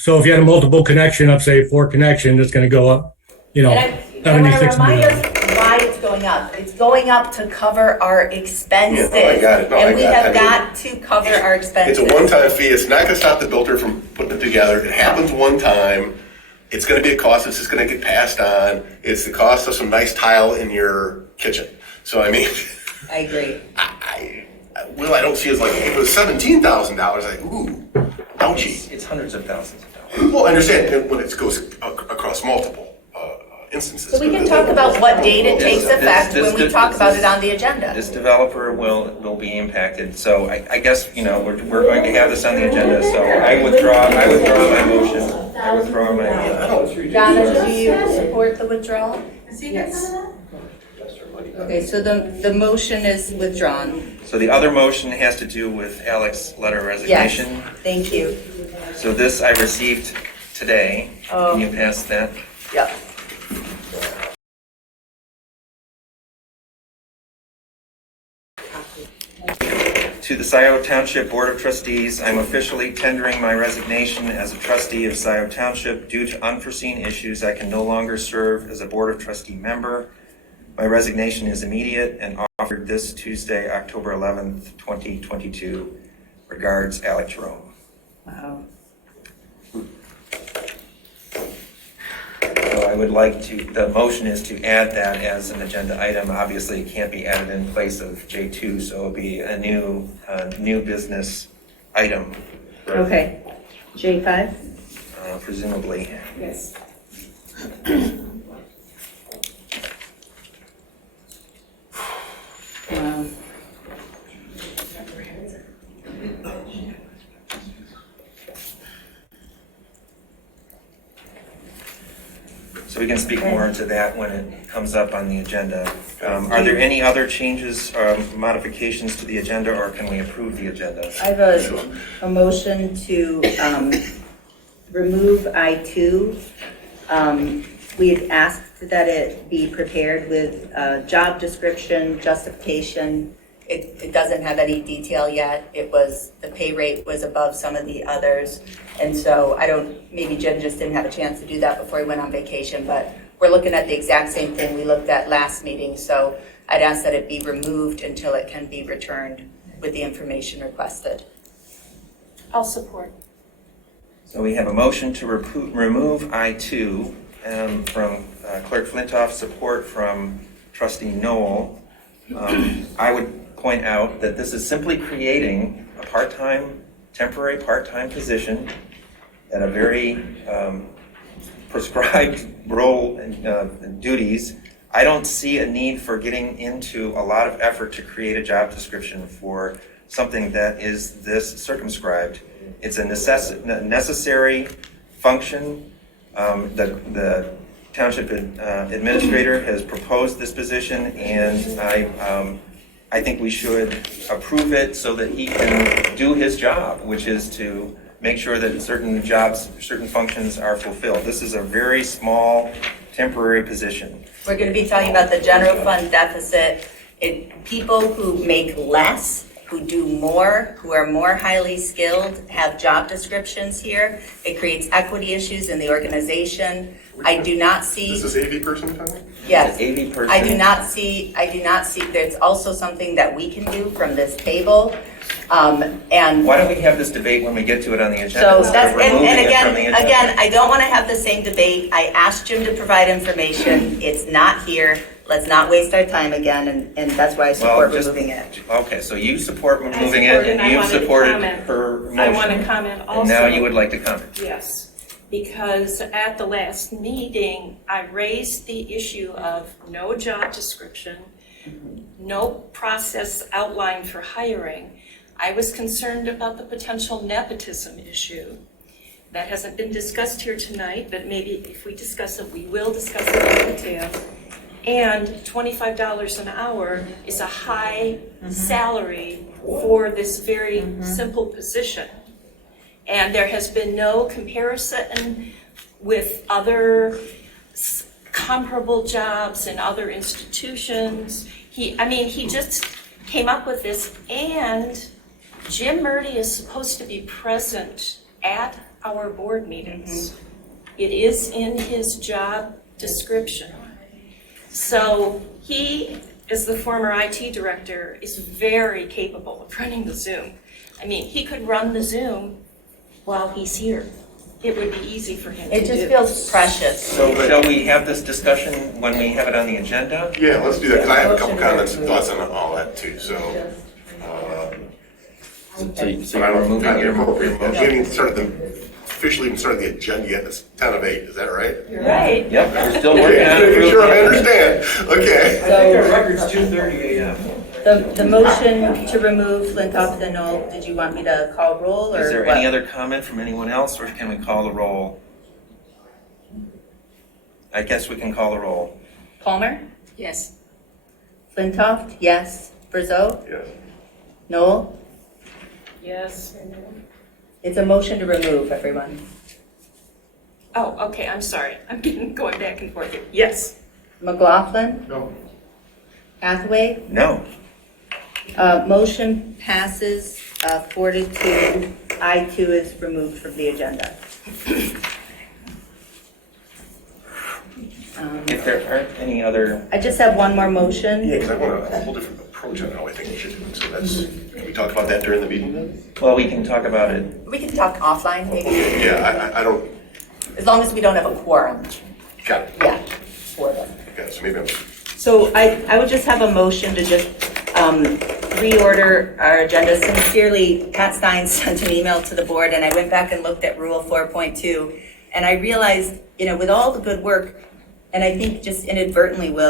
if you had a multiple connection of say 4 connections, it's going to go up. And I want to remind us why it's going up. It's going up to cover our expenses. Yeah, I got it. And we have got to cover our expenses. It's a one-time fee. It's not going to stop the builder from putting it together. It happens one time. It's going to be a cost. It's just going to get passed on. It's the cost of some nice tile in your kitchen. So, I mean, I agree. I don't see it as like, if it was $17,000, like, ooh, ouchie. It's hundreds of thousands of dollars. Well, I understand when it goes across multiple instances. So we can talk about what date it takes effect when we talk about it on the agenda. This developer will be impacted, so I guess, you know, we're going to have this on the agenda, so I withdraw my motion. I withdraw my, Donna, do you support the withdrawal? Yes. Okay, so the motion is withdrawn. so the other motion has to do with Alex's letter of Yes, resignation. thank you. So this I received today. Can you pass that? Yep. To the Scio Township Board of Trustees, I'm officially tendering my resignation as a trustee of Scio Township. Due to unforeseen issues, I can no longer serve as a Board of Trustee member. My resignation is immediate and offered this Tuesday, October 11th, 2022. Regards, Alex Rome. Wow. So I would like to, the motion is to add that as an agenda item. Obviously, it can't be added in place of J2, so it'll be a new business item, Okay. J5? presumably. Yes. Wow. So we can speak more into that when it comes up on the agenda. Are there any other changes or modifications to the agenda, or can we approve the agenda? I have a motion to remove I2. We had asked that it be prepared with job description, justification. It doesn't have any detail yet. The pay rate was above some of the others. And so maybe Jim just didn't have a chance to do that before he went on vacation, but we're looking at the exact same thing we looked at last meeting. So I'd ask that it be removed until it can be returned with the information requested. I'll support. So we have a motion to remove I2 from Clerk Flintoff, support from Trustee Noel. I would point out that this is simply creating a temporary part-time position at a very prescribed role and duties. I don't see a need for getting into a lot of effort to create a job description for something that is this circumscribed. It's a necessary function. The township administrator has proposed this position, and I think we should approve it so that he can do his job, which is to make sure that certain functions are fulfilled. This is a very small, temporary position. We're going to be talking about the general fund deficit. People who make less, who do more, who are more highly skilled, have job descriptions here. It creates equity issues in the organization. I do not see. Is this AV person coming? Yes. The AV person. I do not see, there's also something that we can do from this table. And Why don't we have this debate when we get to it on the agenda? so instead that's, of and removing it from the agenda? again, I don't want to have the same debate. I asked Jim to provide information. It's not here. Let's not waste our time again, and that's why I support removing it. Okay, so you support removing support it, it, and I and you've wanted to supported comment. her motion. I want to comment also. And now you would like to comment. Yes, because at the last meeting, I raised the issue of no job description, no process outlined for hiring. I was concerned about the potential nepotism issue. That hasn't been discussed here tonight, but maybe if we discuss it, we will discuss it in detail. And $25 an hour is a high salary for this very simple position. And there has been no comparison with other comparable jobs in other institutions. He just came up with this, and Jim Murdy is supposed to be present at our board meetings. It is in his job description. So he, as the former IT director, is very capable of running the Zoom. I mean, he could run the Zoom while he's here. It would be easy for him to do. It just feels precious. So shall we have this discussion when we have it on the agenda? Yeah, let's do that, because I have a couple comments and thoughts on all that too, so. So you're removing it? Appropriate, getting sort of the officially even started the agenda yet. It's 10 of 8, is that right? Right. Yep, we're still working Okay, on just making it. sure I understand. Okay. I think our record's 2:30 a.m. The motion to remove Flintoff and Knoll, did you want me to call roll or Is there what? any other comment from anyone else, or can we call the roll? I guess we can call the roll. Palmer? Yes. Flintoff? Yes. Brazeau? Yes. Knoll? Yes. It's a motion to remove, everyone. Oh, okay, I'm sorry. I'm going back and forth here. Yes. McLaughlin? No. Hathaway? No. Motion passes 4-2. I2 is removed from the agenda. If there aren't any other, I just have one more motion. Yeah, because I want a whole different approach on how I think we should do it. So that's, can we talk about that during the meeting then? well, we can talk about it. We can talk offline, maybe, Yeah, I don't, as long as we don't have a quorum. got it. Yeah, for them. Okay, so maybe I'm, So I would just have a motion to just reorder our agenda. Sincerely, Pat Stein sent an email to the board, and I went back and looked at Rule 4.2, and I realized, with all the good work, and I think just inadvertently we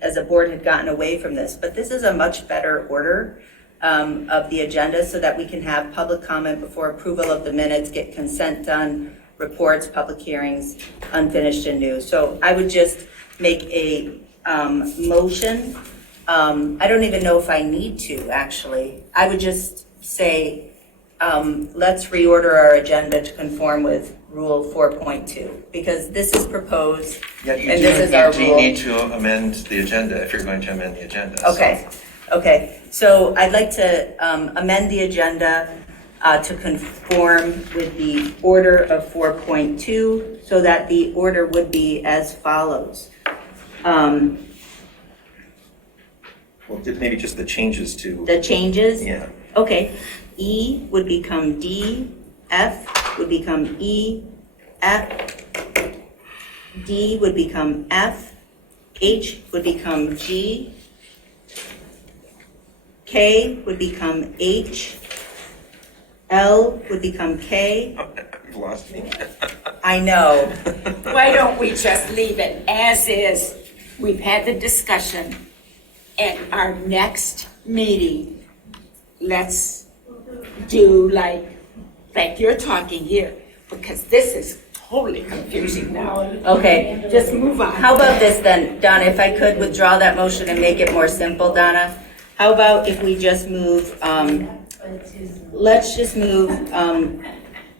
as a board had gotten away from this, but this is a much better order of the agenda so that we can have public comment before approval of the minutes, get consent done, reports, public hearings, unfinished and new. So I would just make a motion. I don't even know if I need to, actually. I would just say, let's reorder our agenda to conform with Rule 4.2, because this is proposed, Yeah, and this is our you rule. need to amend the agenda if you're going to amend the agenda. so- Okay. So I'd like to amend the agenda to conform with the order of 4.2, so that the order would be as follows. Well, maybe just the changes to, The changes? yeah. Okay. E would become D, F would become E, F, D would become F, H would become G, K would become H, L would become K. You've lost me. I know. Why don't we just leave it as is? We've had the discussion. At our next meeting, let's do like you're talking here, because this is totally confusing now. Okay. Just move on. How about this then, Donna, if I could withdraw that motion and make it more simple, Donna? How about if we just move, let's just move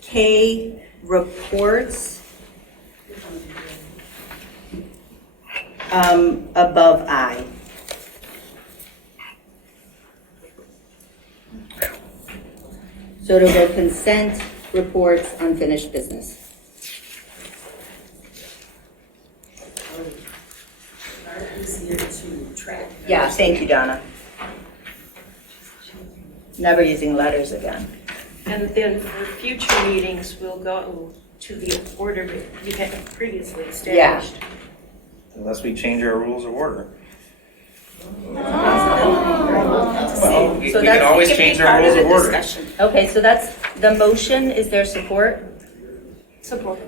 K reports above I. So it'll go consent, reports, unfinished business. Easier to track. Yeah, thank you, Donna. Never using letters again. And then for future meetings, we'll go to the order that you had previously established. Unless we change our rules of order. Well, we So can that's- always It can be change our part of rules the of order. discussion. Okay, so that's the motion. Is there support? Support.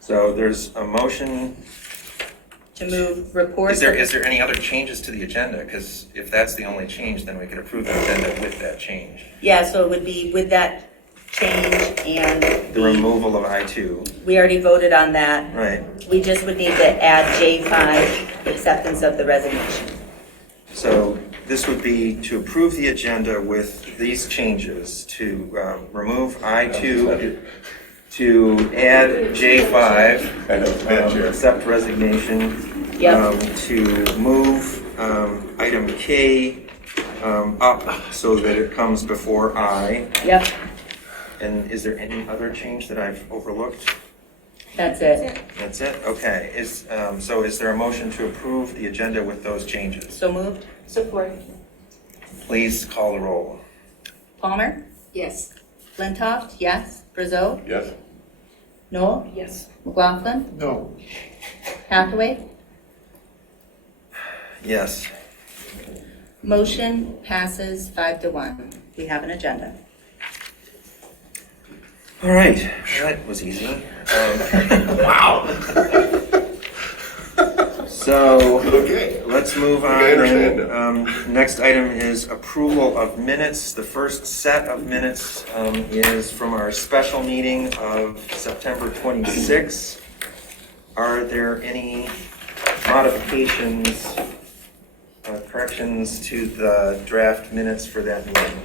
So there's a motion. To move reports? Is there any other changes to the agenda? Because if that's the only change, then we could approve the agenda with that change. Yeah, so it would be with that change and The removal of I2, we already voted on that. right? We just would need to add J5, acceptance of the resignation. So this would be to approve the agenda with these changes, to remove I2, to add J5, accept resignation, Yep. to move item K up so that it comes before I. Yep, And is there any other change that I've overlooked? that's it. That's it? Okay. So is there a motion to approve the agenda with those changes? So moved. Support. Please call the roll. Palmer? Yes. Flintoff? Yes. Brazeau? yes? Knoll? Yes. McLaughlin? No. Hathaway? Yes. Motion passes 5-1. we have an agenda. All right, that was easy. Wow. So, Okay. let's move on. I understand. Next item is approval of minutes. The first set of minutes is from our special meeting of September 26th. Are there any modifications, corrections to the draft minutes for that meeting?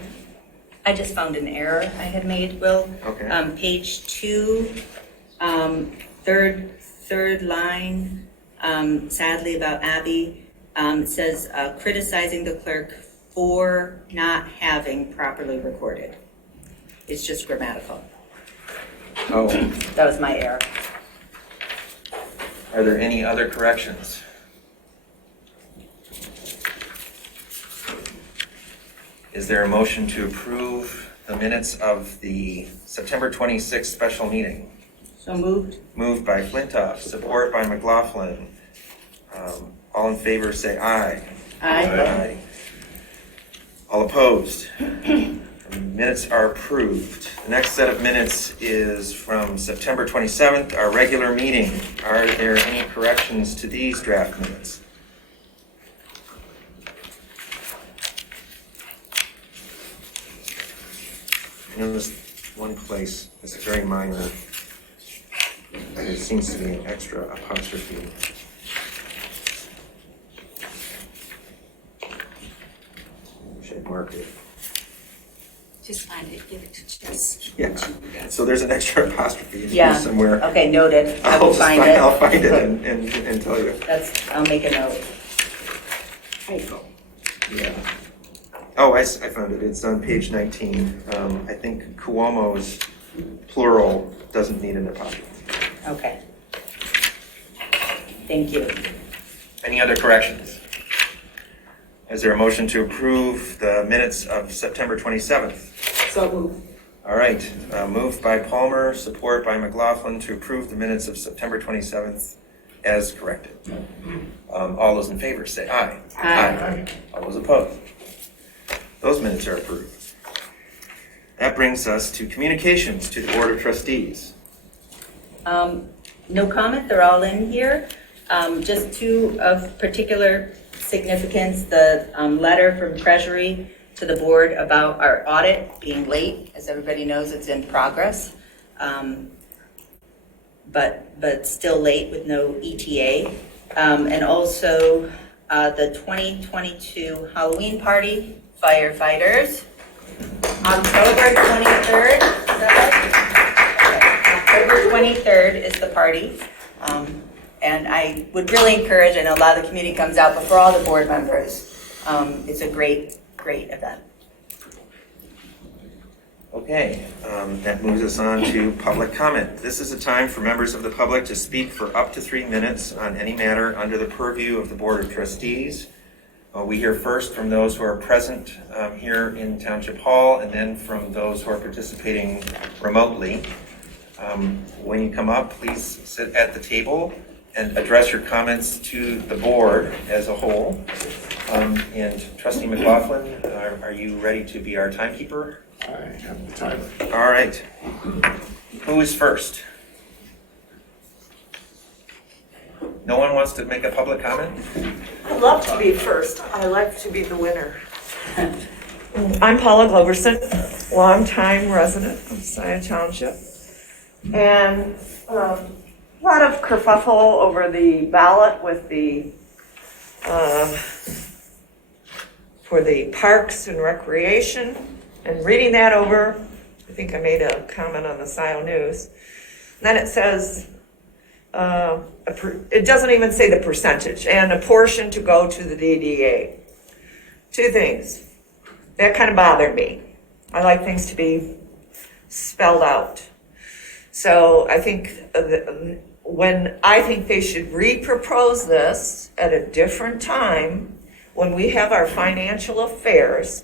I just found an error I had made, Will. Okay. Page 2, third line, sadly about Abby, it says criticizing the clerk for not having properly recorded. It's just grammatical. Oh, That was my error. are there any other corrections? Is there a motion to approve the minutes of the September 26th special meeting? So moved. Moved by Flintoff, support by McLaughlin. All in favor say aye. Aye. All opposed? Minutes are approved. The next set of minutes is from September 27th, our regular meeting. Are there any corrections to these draft minutes? I know there's one place, it's very minor, and it seems to be an extra apostrophe. Should mark it. Just find it, give it to Jess. Yeah, so there's an extra apostrophe in here Yeah. somewhere. Okay, noted. I will find it. I'll find it and tell you. I'll make a note. Yeah. Oh, I found it. It's on page 19. I think Cuomo's plural doesn't need an apostrophe. Okay. Thank you. Any other corrections? Is there a motion to approve the minutes of September 27th? So moved. All right, moved by Palmer, support by McLaughlin to approve the minutes of September 27th as corrected. All those in favor say aye. Aye. All those opposed? Those minutes are approved. That brings us to communications to the Board of Trustees. No comment, they're all in here. Just two of particular significance, the letter from Treasury to the board about our audit being late. As everybody knows, it's in progress, but still late with no ETA. And also the 2022 Halloween party, firefighters, October 23rd. Is that right? Okay. October 23rd is the party. And I would really encourage, I know a lot of the community comes out, but for all the board members, it's a great event. Okay, that moves us on to public comment. This is a time for members of the public to speak for up to 3 minutes on any matter under the purview of the Board of Trustees. We hear first from those who are present here in Township Hall, and then from those who are participating remotely. When you come up, please sit at the table and address your comments to the board as a whole. And Trustee McLaughlin, are you ready to be our timekeeper? I have the timer. All right. Who is first? No one wants to make a public comment? I'd love to be first. I like to be the winner. I'm Paula Gloverson, longtime resident of Scio Township. And a lot of kerfuffle over the ballot with the, for the parks and recreation. And reading that over, I think I made a comment on the Scio News. And then it says, it doesn't even say the percentage, and a portion to go to the DDA. Two things. That kind of bothered me. I like things to be spelled out. So I think I think they should re-propose this at a different time when we have our financial affairs,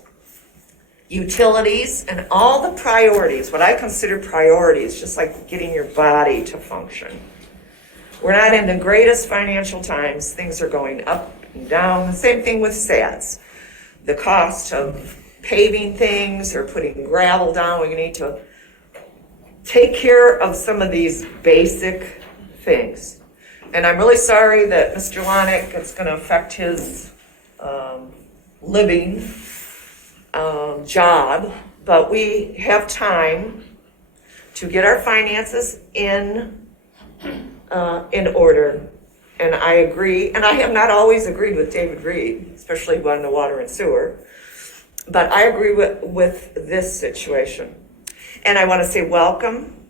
utilities, and all the priorities, what I consider priorities, just like getting your body to function. We're not in the greatest financial times. Things are going up and down. The same thing with SADs. The cost of paving things or putting gravel down. We need to take care of some of these basic things. And I'm really sorry that Mr. Lonick, it's going to affect his living job, but we have time to get our finances in order. And I agree, and I have not always agreed with David Reed, especially on the water and sewer, but I agree with this situation. And I want to say welcome,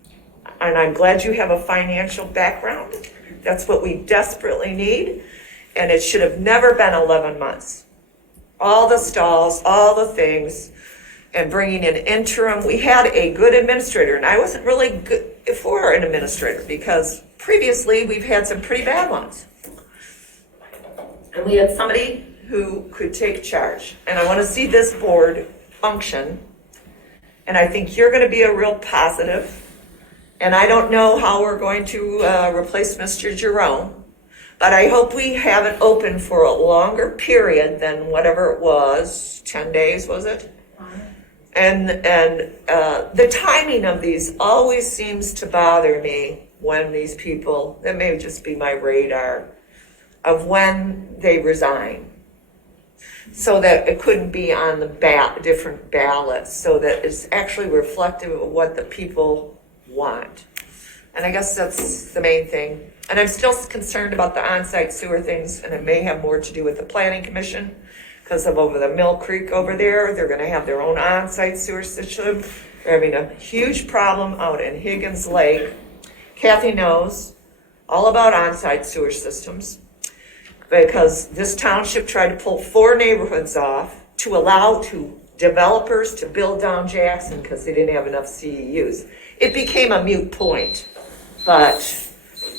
and I'm glad you have a financial background. That's what we desperately need, and it should have never been 11 months. All the stalls, all the things, and bringing in interim. We had a good administrator, and I wasn't really good for an administrator because previously we've had some pretty bad ones. And we had somebody who could take charge. And I want to see this board function. And I think you're going to be a real positive. And I don't know how we're going to replace Mr. Jerome, but I hope we have it open for a longer period than whatever it was, 10 days, was it? And the timing of these always seems to bother me when these people, that may just be my radar, of when they resign. So that it couldn't be on the different ballots, so that it's actually reflective of what the people want. And I guess that's the main thing. And I'm still concerned about the on-site sewer things, and it may have more to do with the planning commission, because of over the Mill Creek over there, they're gonna have their own on-site sewer system. They're having a huge problem out in Higgins Lake. Kathy knows all about on-site sewer systems, because this township tried to pull 4 neighborhoods off to allow developers to build down Jackson because they didn't have enough CEUs. It became a moot point, but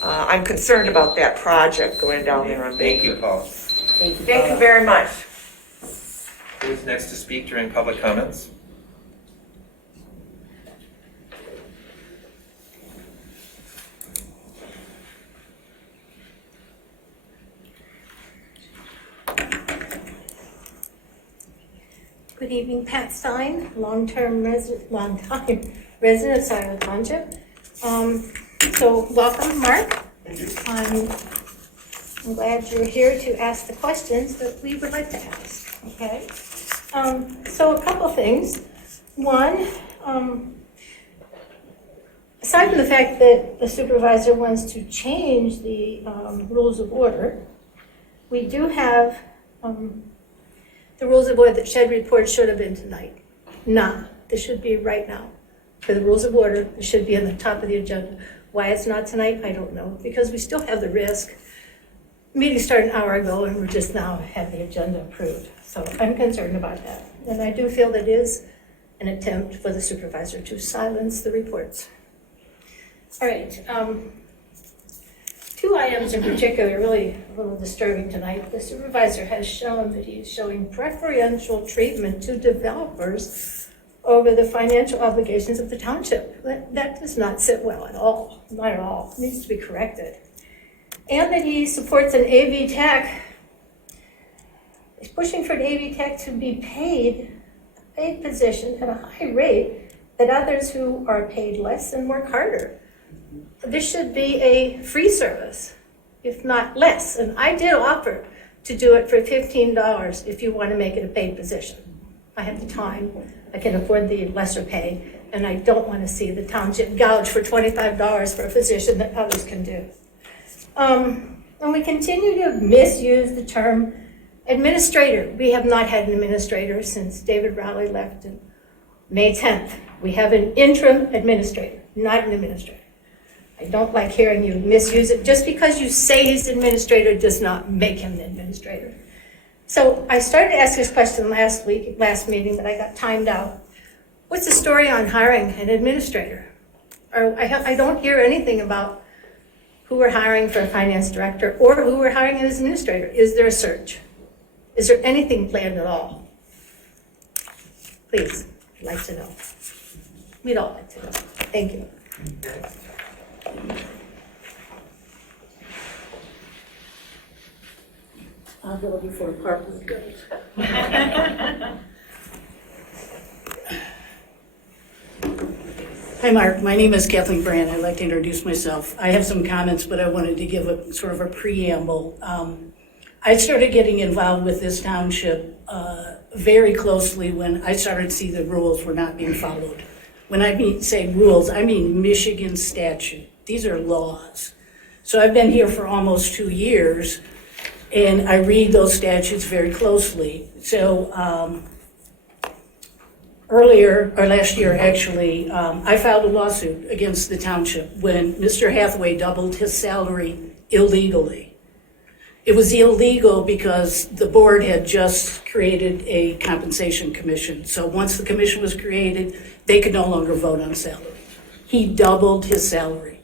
I'm concerned about that project going down there on Thank you, Baker. Paul. Thank you very much. Who's next to speak during public comments? Good evening, Pat Stein, long-time resident, Scio Township. So welcome, Mark. I'm glad you're here to ask the questions that we would like to ask, okay? So a couple things. One, aside from the fact that the supervisor wants to change the rules of order, we do have the rules of order that shed report should have been tonight. Nah, this should be right now. For the rules of order, it should be on the top of the agenda. Why it's not tonight, I don't know, because we still have the risk. Meeting started an hour ago and we're just now have the agenda approved. So I'm concerned about that. And I do feel that it is an attempt for the supervisor to silence the reports. All right, 2 items in particular are really a little disturbing tonight. The supervisor has shown that he is showing preferential treatment to developers over the financial obligations of the township. That does not sit well at all, not at all. It needs to be corrected. And that he supports an AV tech. He's pushing for an AV tech to be paid position at a high rate than others who are paid less and work harder. This should be a free service, if not less. And I did offer to do it for $15 if you want to make it a paid position. I have the time, I can afford the lesser pay, and I don't want to see the township gouge for $25 for a position that others can do. And we continue to misuse the term administrator. We have not had an administrator since David Rowley left on May 10th. We have an interim administrator, not an administrator. I don't like hearing you misuse it. Just because you say he's the administrator does not make him the administrator. So I started to ask this question last meeting, but I got timed out. What's the story on hiring an administrator? I don't hear anything about who we're hiring for a finance director or who we're hiring as administrator. Is there a search? Is there anything planned at all? Please, I'd like to know. We'd all like to know. Thank you. I'll go before Parker goes. Hi, Mark. My name is Kathleen Brand. I'd like to introduce myself. I have some comments, but I wanted to give a sort of a preamble. I started getting involved with this township very closely when I started to see the rules were not being followed. When I say rules, I mean Michigan statute. These are laws. So I've been here for almost 2 years, and I read those statutes very closely. So last year actually, I filed a lawsuit against the township when Mr. Hathaway doubled his salary illegally. It was illegal because the board had just created a compensation commission. So once the commission was created, they could no longer vote on salary. He doubled his salary.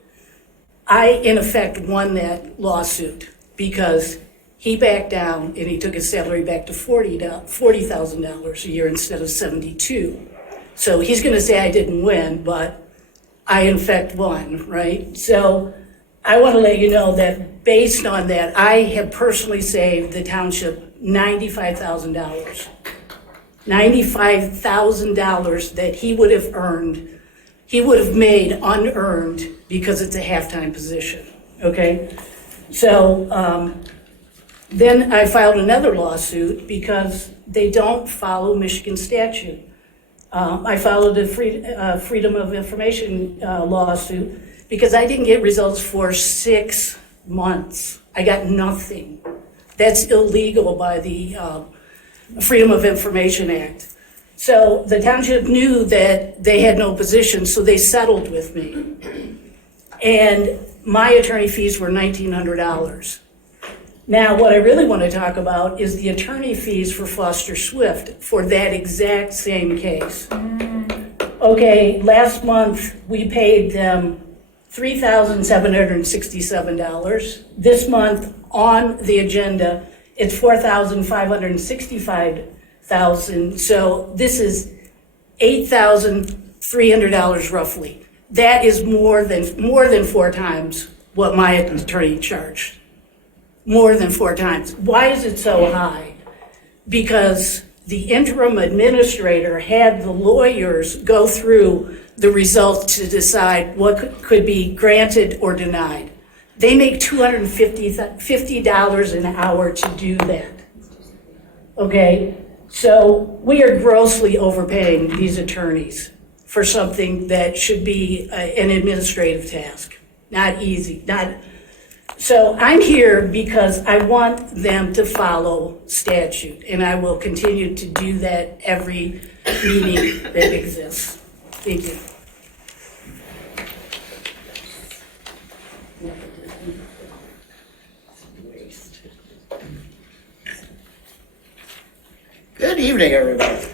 I, in effect, won that lawsuit because he backed down and he took his salary back to $40,000 a year instead of $72,000. So he's going to say I didn't win, but I, in fact, won, right? So I want to let you know that based on that, I have personally saved the township $95,000. $95,000 that he would have earned, he would have made unearned because it's a half-time position, okay? So then I filed another lawsuit because they don't follow Michigan statute. I followed a Freedom of Information lawsuit because I didn't get results for 6 months. I got nothing. That's illegal by the Freedom of Information Act. So the township knew that they had no position, so they settled with me. And my attorney fees were $1,900. Now, what I really want to talk about is the attorney fees for Foster Swift for that exact same case. Okay, last month we paid them $3,767. This month on the agenda, it's $4,565,000. So this is $8,300 roughly. That is more than 4 times what my attorney charged. More than 4 times. Why is it so high? Because the interim administrator had the lawyers go through the results to decide what could be granted or denied. They make $250 an hour to do that. Okay? So we are grossly overpaying these attorneys for something that should be an administrative task. Not easy, So I'm here because I want them to follow statute, and I will continue to do that every meeting that exists. Thank you. Good evening, everybody.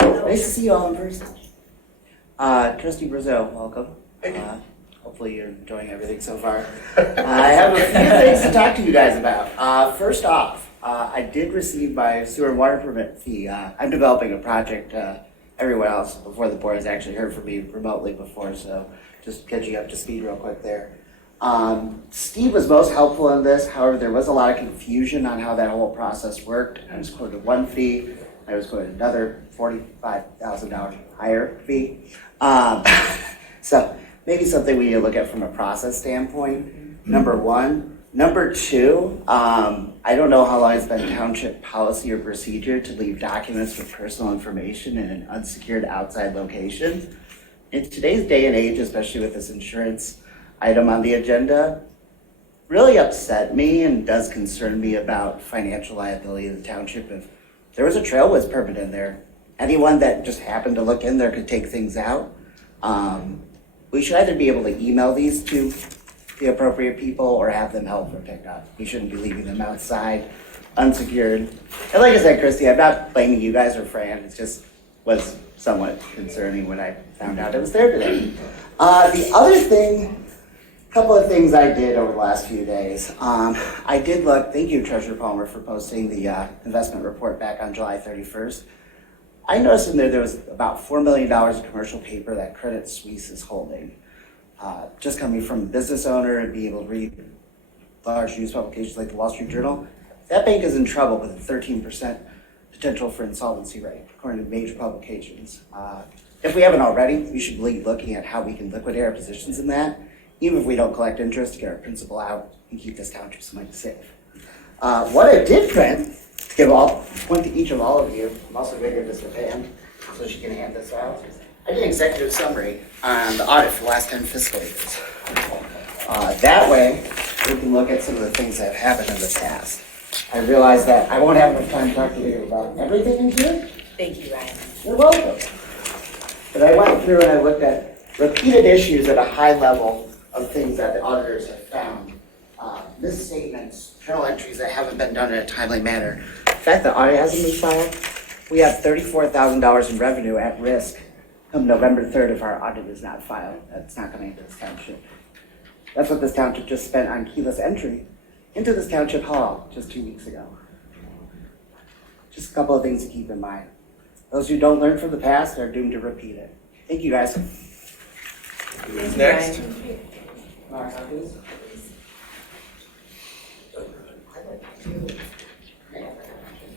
Nice to see you all in person. Trustee Brazil, welcome. Hopefully you're enjoying everything so far. I have a few things to talk to you guys about. First off, I did receive my sewer and water permit fee. I'm developing a project, everyone else before the board has actually heard from me remotely before, so just catching up to speed real quick there. Steve was most helpful in this. However, there was a lot of confusion on how that whole process worked. I was quoted one fee. I was quoted another $45,000 higher fee. So maybe something we need to look at from a process standpoint, number one. Number two, I don't know how long it's been township policy or procedure to leave documents with personal information in an unsecured outside location. In today's day and age, especially with this insurance item on the agenda, really upset me and does concern me about financial liability of the township. If there was a trailways permit in there, anyone that just happened to look in there could take things out. We should either be able to email these to the appropriate people or have them held for pickup. We shouldn't be leaving them outside, unsecured. And like I said, Christy, I'm not blaming you guys or Fran. It just was somewhat concerning when I found out it was there today. The other thing, a couple of things I did over the last few days. I did look, thank you, Treasurer Palmer, for posting the investment report back on July 31st. I noticed in there was about $4 million of commercial paper that Credit Suisse is holding. Just coming from a business owner and being able to read large news publications like the Wall Street Journal, that bank is in trouble with a 13% potential for insolvency rate, according to major publications. if we haven't already, we should be looking at how we can liquidate our positions in that, even if we don't collect interest, to get our principal out and keep this township some money safe. What I did print, to point to each of all of you, I'm also going to give this to Pam, so she can hand this out. I did an executive summary on the audit for the last 10 fiscal years. That way, we can look at some of the things that have happened in the past. I realize that I won't have enough time to talk to you about everything in here. Thank you, Ryan. You're welcome. But I went through and I looked at repeated issues at a high level of things that the auditors have found. Misstatements, journal entries that haven't been done in a timely manner. The fact that audit hasn't been filed, we have $34,000 in revenue at risk come November 3rd if our audit is not filed. That's not coming into this township. That's what this township just spent on keyless entry into this township hall just 2 weeks ago. Just a couple of things to keep in mind. Those who don't learn from the past are doomed to repeat it. Thank you, guys. Who's next?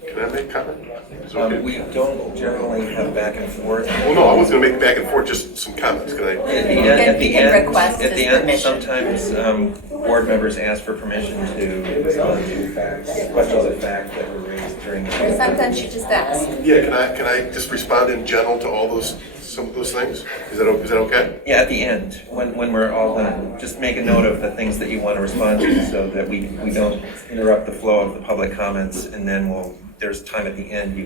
Can I make a comment? Is it okay? We don't generally have back and forth. Well, no, I was gonna make back and forth, just some comments, can I? At the end, request at the his end, permission. sometimes board members ask for permission to respond to questions of fact that were raised during. Or sometimes you just ask. Yeah, can I just respond in general to all those, some of those things? Is that okay? Yeah, at the end, when we're all done, just make a note of the things that you want to respond to so that we don't interrupt the flow of the public comments, and then there's time at the end,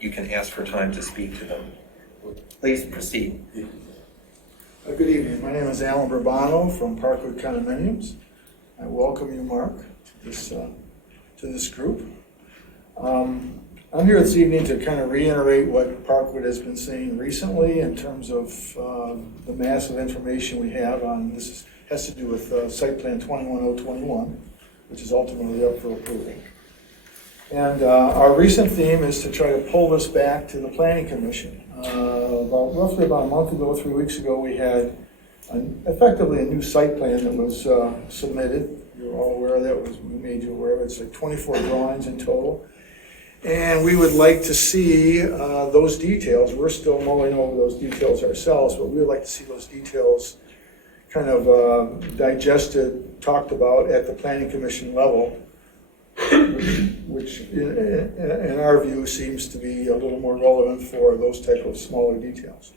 you can ask for time to speak to them. Please proceed. Good evening. My name is Alan Bourbano from Parkwood Condominiums. I welcome you, Mark, to this group. I'm here this evening to kind of reiterate what Parkwood has been saying recently in terms of the massive information we have on this. Has to do with Site Plan 21021, which is ultimately up for approval. And our recent theme is to try to pull this back to the Planning Commission. Roughly about a month ago, 3 weeks ago, we had effectively a new site plan that was submitted. You're all aware of that. We made you aware of it. It's like 24 drawings in total. And we would like to see those details. We're still mulling over those details ourselves, but we would like to see those details kind of digested, talked about at the Planning Commission level, which in our view seems to be a little more relevant for those type of smaller details.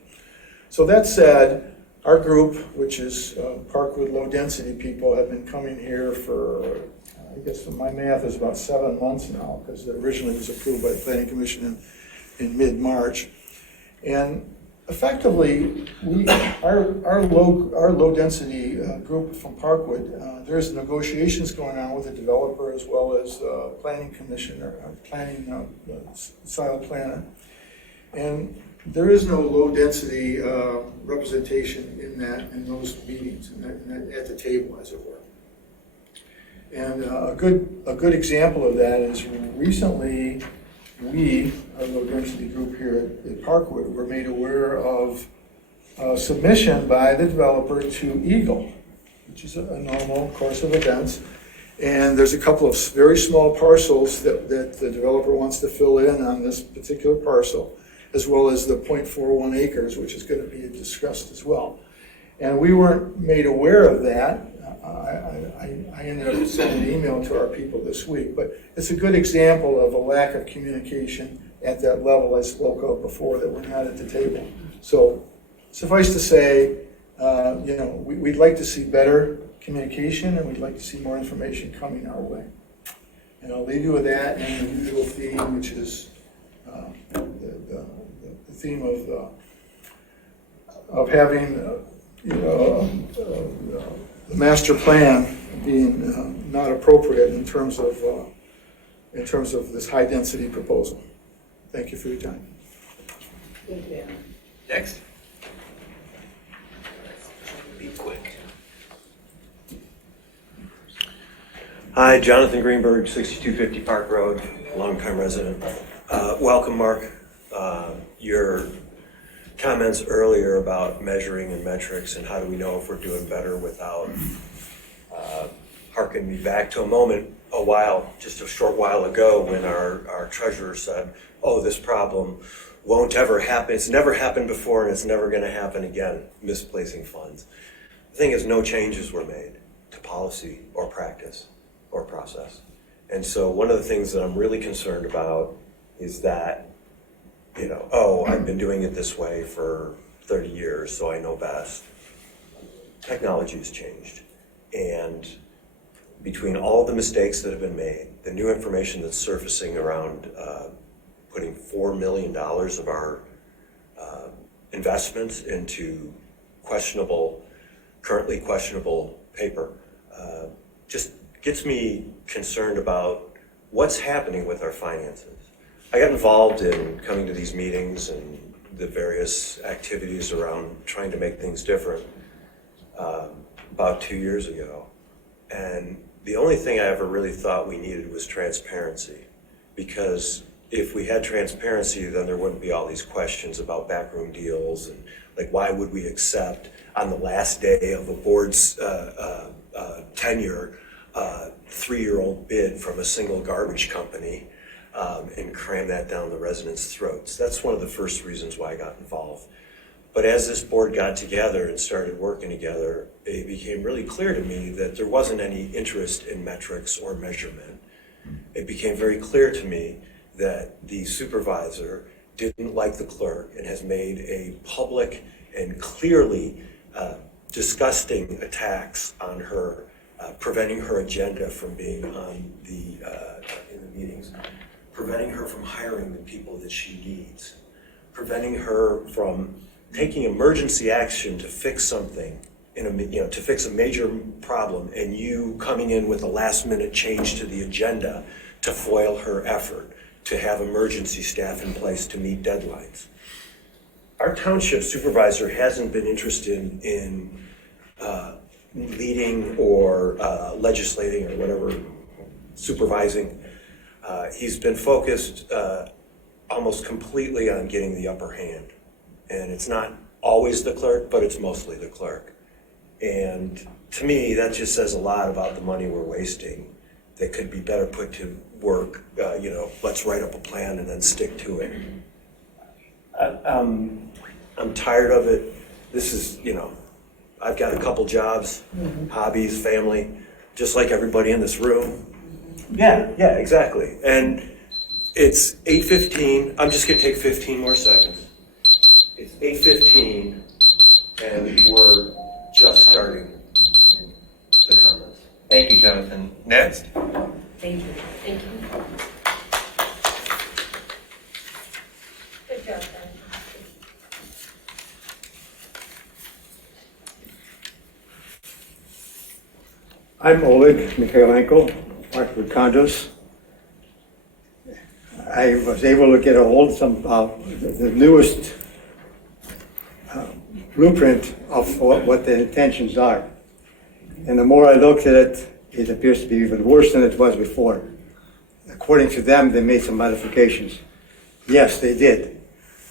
So that said, our group, which is Parkwood low density people, have been coming here for, I guess my math is about 7 months now, because it originally was approved by the Planning Commission in mid-March. And effectively, our low density group from Parkwood, there's negotiations going on with the developer as well as planning commissioner, planning style planner, and there is no low density representation in those meetings at the table, as it were. And a good example of that is recently we, our low density group here at Parkwood, were made aware of a submission by the developer to Eagle, which is a normal course of events. And there's a couple of very small parcels that the developer wants to fill in on this particular parcel, as well as the 0.41 acres, which is going to be discussed as well. And we weren't made aware of that. I ended up sending an email to our people this week, but it's a good example of a lack of communication at that level I spoke of before, that we're not at the table. So suffice to say, we'd like to see better communication, and we'd like to see more information coming our way. And I'll leave you with that and the usual theme, which is the theme of having the master plan being not appropriate in terms of this high density proposal. Thank you for your time. Thank you. Next. Be quick. Hi, Jonathan Greenberg, 6250 Park Road, longtime resident. Welcome, Mark. Your comments earlier about measuring and metrics and how do we know if we're doing better without harking me back to a moment just a short while ago when our treasurer said, oh, this problem won't ever happen. It's never happened before, and it's never going to happen again, misplacing funds. The thing is, no changes were made to policy or practice or process. And so one of the things that I'm really concerned about is that, I've been doing it this way for 30 years, so I know best. Technology has changed. And between all the mistakes that have been made, the new information that's surfacing around putting $4 million of our investments into currently questionable paper, just gets me concerned about what's happening with our finances. I got involved in coming to these meetings and the various activities around trying to make things different about 2 years ago. And the only thing I ever really thought we needed was transparency, because if we had transparency, then there wouldn't be all these questions about backroom deals and like, why would we accept on the last day of a board's tenure, 3-year-old bid from a single garbage company and cram that down the residents' throats. That's one of the first reasons why I got involved. But as this board got together and started working together, it became really clear to me that there wasn't any interest in metrics or measurement. It became very clear to me that the supervisor didn't like the clerk and has made a public and clearly disgusting attacks on her, preventing her agenda from being on in the meetings, preventing her from hiring the people that she needs, preventing her from taking emergency action to fix something, to fix a major problem, and you coming in with a last-minute change to the agenda to foil her effort to have emergency staff in place to meet deadlines. Our township supervisor hasn't been interested in leading or legislating or whatever, supervising. He's been focused almost completely on getting the upper hand. And it's not always the clerk, but it's mostly the clerk. And to me, that just says a lot about the money we're wasting that could be better put to work. Let's write up a plan and then stick to it. I'm tired of it. This is, I've got a couple jobs, hobbies, family, just like everybody in this room. Yeah, exactly. And it's 8:15. I'm just going to take 15 more seconds. It's 8:15, and we're just starting the comments. Thank you, Jonathan. Next. Thank you. Thank you. Good job, Ben. I'm Oleg Mikhailenko, Parkwood Condos. I was able to get a hold of some the newest blueprint of what the intentions are. And the more I looked at it, it appears to be even worse than it was before. According to them, they made some modifications. Yes, they did.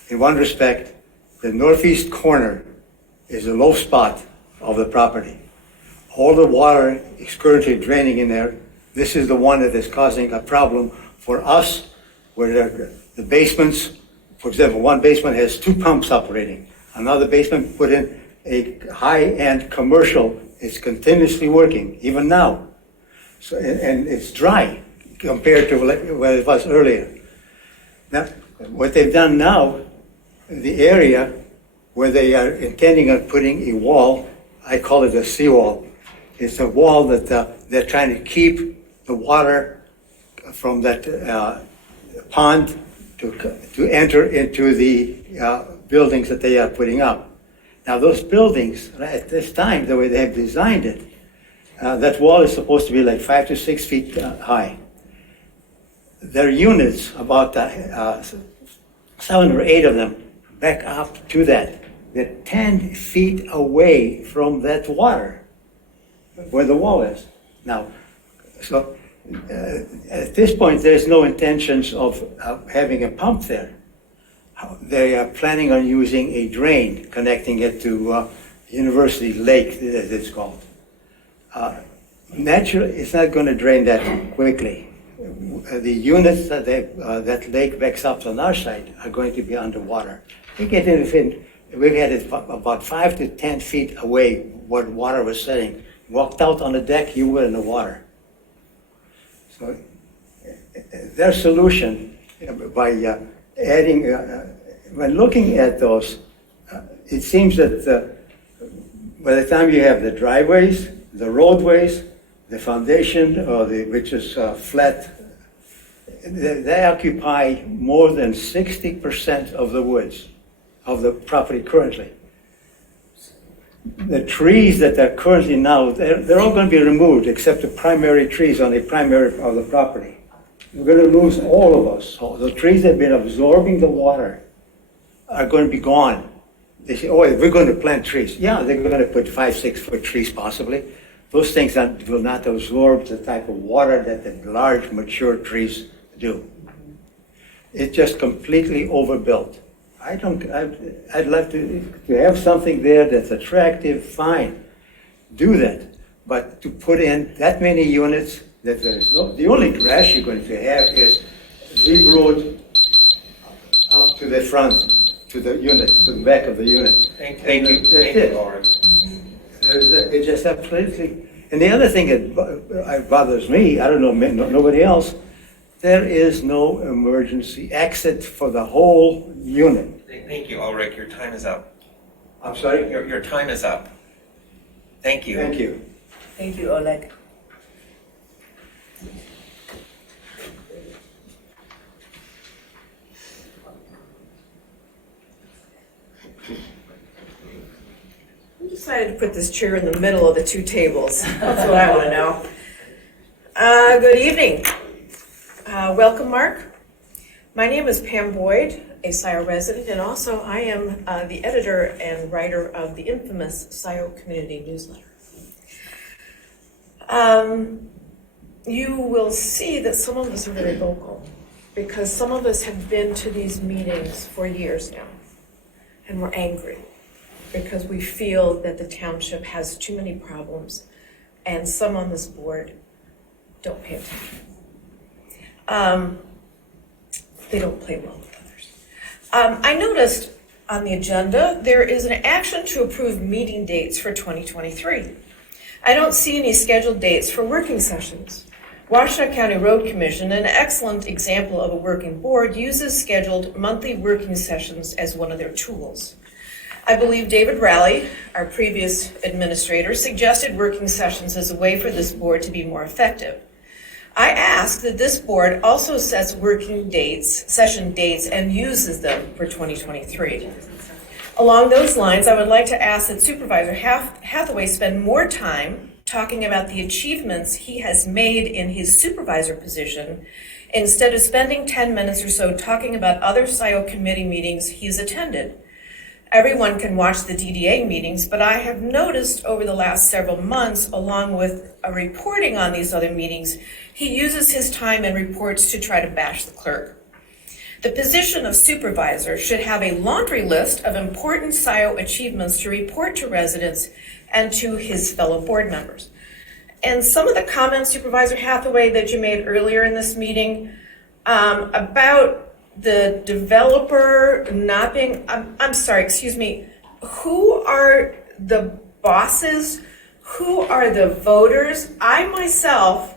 In one respect, the northeast corner is the low spot of the property. All the water is currently draining in there. This is the one that is causing a problem for us, where the basements, for example, one basement has 2 pumps operating. Another basement put in a high-end commercial. It's continuously working, even now. So, and it's dry compared to what it was earlier. Now, what they've done now, the area where they are intending on putting a wall, I call it a seawall. It's a wall that they're trying to keep the water from that pond to enter into the buildings that they are putting up. Now those buildings, at this time, the way they have designed it, that wall is supposed to be like 5 to 6 feet high. There are units, about 7 or 8 of them, back up to that. They're 10 feet away from that water, where the wall is. Now, so at this point, there's no intentions of having a pump there. They are planning on using a drain, connecting it to University Lake, as it's called. Naturally, it's not going to drain that quickly. the units that lake backs up on our side are going to be underwater. We get in, we've had it about 5 to 10 feet away where water was sitting. Walked out on the deck, you were in the water. So their solution by adding, when looking at those, it seems that by the time you have the driveways, the roadways, the foundation, which is flat, they occupy more than 60% of the woods of the property currently. The trees that are currently now, they're all going to be removed except the primary trees on the primary of the property. We're going to lose all of those. So the trees that have been absorbing the water are going to be gone. They say, oh, we're going to plant trees. Yeah, they're going to put 5-6 foot trees possibly. Those things will not absorb the type of water that the large mature trees do. It's just completely overbuilt. I'd love to have something there that's attractive, fine, do that. But to put in that many units, that there's no, the only grass you're going to have is the road up to the front, to the unit, to the back of the unit. Thank you, Lauren. It's just absolutely. And the other thing that bothers me, I don't know, nobody else, there is no emergency exit for the whole unit. Thank you, Ulrich. Your time is up. I'm sorry? Your time is up. Thank you. Thank you. Thank you, Oleg. Who decided to put this chair in the middle of the two tables? That's what I want to know. Good evening. Welcome, Mark. My name is Pam Boyd, a Scio resident, and also I am the editor and writer of the infamous Scio Community Newsletter. You will see that some of us are very vocal because some of us have been to these meetings for years now, and we're angry because we feel that the township has too many problems and some on this board don't pay attention. They don't play well with others. I noticed on the agenda there is an action to approve meeting dates for 2023. I don't see any scheduled dates for working sessions. Washtenaw County Road Commission, an excellent example of a working board, uses scheduled monthly working sessions as one of their tools. I believe David Rowley, our previous administrator, suggested working sessions as a way for this board to be more effective. I ask that this board also sets working dates, session dates, and uses them for 2023. Along those lines, I would like to ask that Supervisor Hathaway spend more time talking about the achievements he has made in his supervisor position instead of spending 10 minutes or so talking about other Scio committee meetings he's attended. Everyone can watch the DDA meetings, but I have noticed over the last several months, along with reporting on these other meetings, he uses his time and reports to try to bash the clerk. The position of supervisor should have a laundry list of important Scio achievements to report to residents and to his fellow board members. And some of the comments, Supervisor Hathaway, that you made earlier in this meeting about the developer not being, I'm sorry, excuse me, who are the bosses? Who are the voters? I myself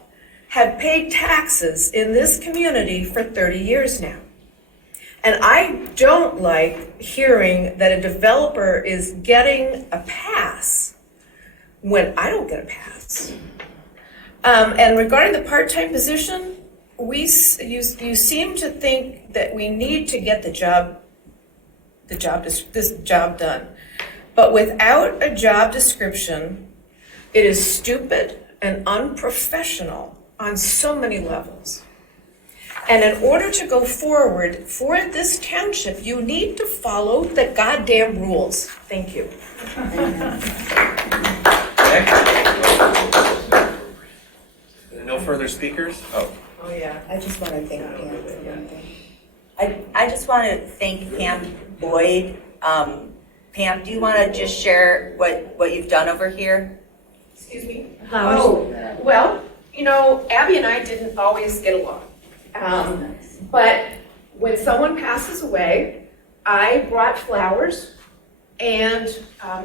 have paid taxes in this community for 30 years now. And I don't like hearing that a developer is getting a pass when I don't get a pass. And regarding the part-time position, you seem to think that we need to get this job done. But without a job description, it is stupid and unprofessional on so many levels. And in order to go forward for this township, you need to follow the goddamn rules. Thank you. No further speakers? Oh, yeah. I just want to thank Pam for one thing. I just want to thank Pam Boyd. Pam, do you want to just share what you've done over here? Excuse me? Oh, well, You know, Abby and I didn't always get along. But when someone passes away, I brought flowers, and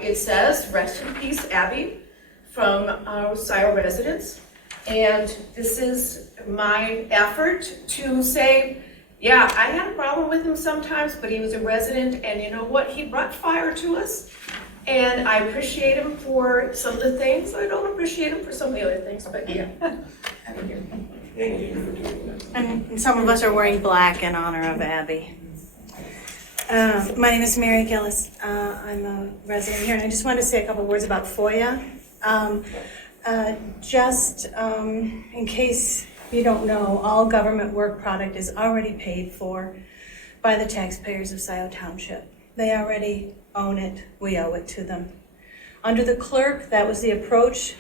it says, "Rest in peace, Abby," from our Scio residents. And this is my effort to say, yeah, I had a problem with him sometimes, but he was a resident, and you know what? He brought fire to us. And I appreciate him for some of the things. I don't appreciate him for some of the other things, but yeah. And some of us are wearing black in honor of Abby. My name is Mary Gillis. I'm a resident here, and I just wanted to say a couple words about FOIA. In case you don't know, all government work product is already paid for by the taxpayers of Scio Township. They already own it. We owe it to them. Under the clerk, that was the approach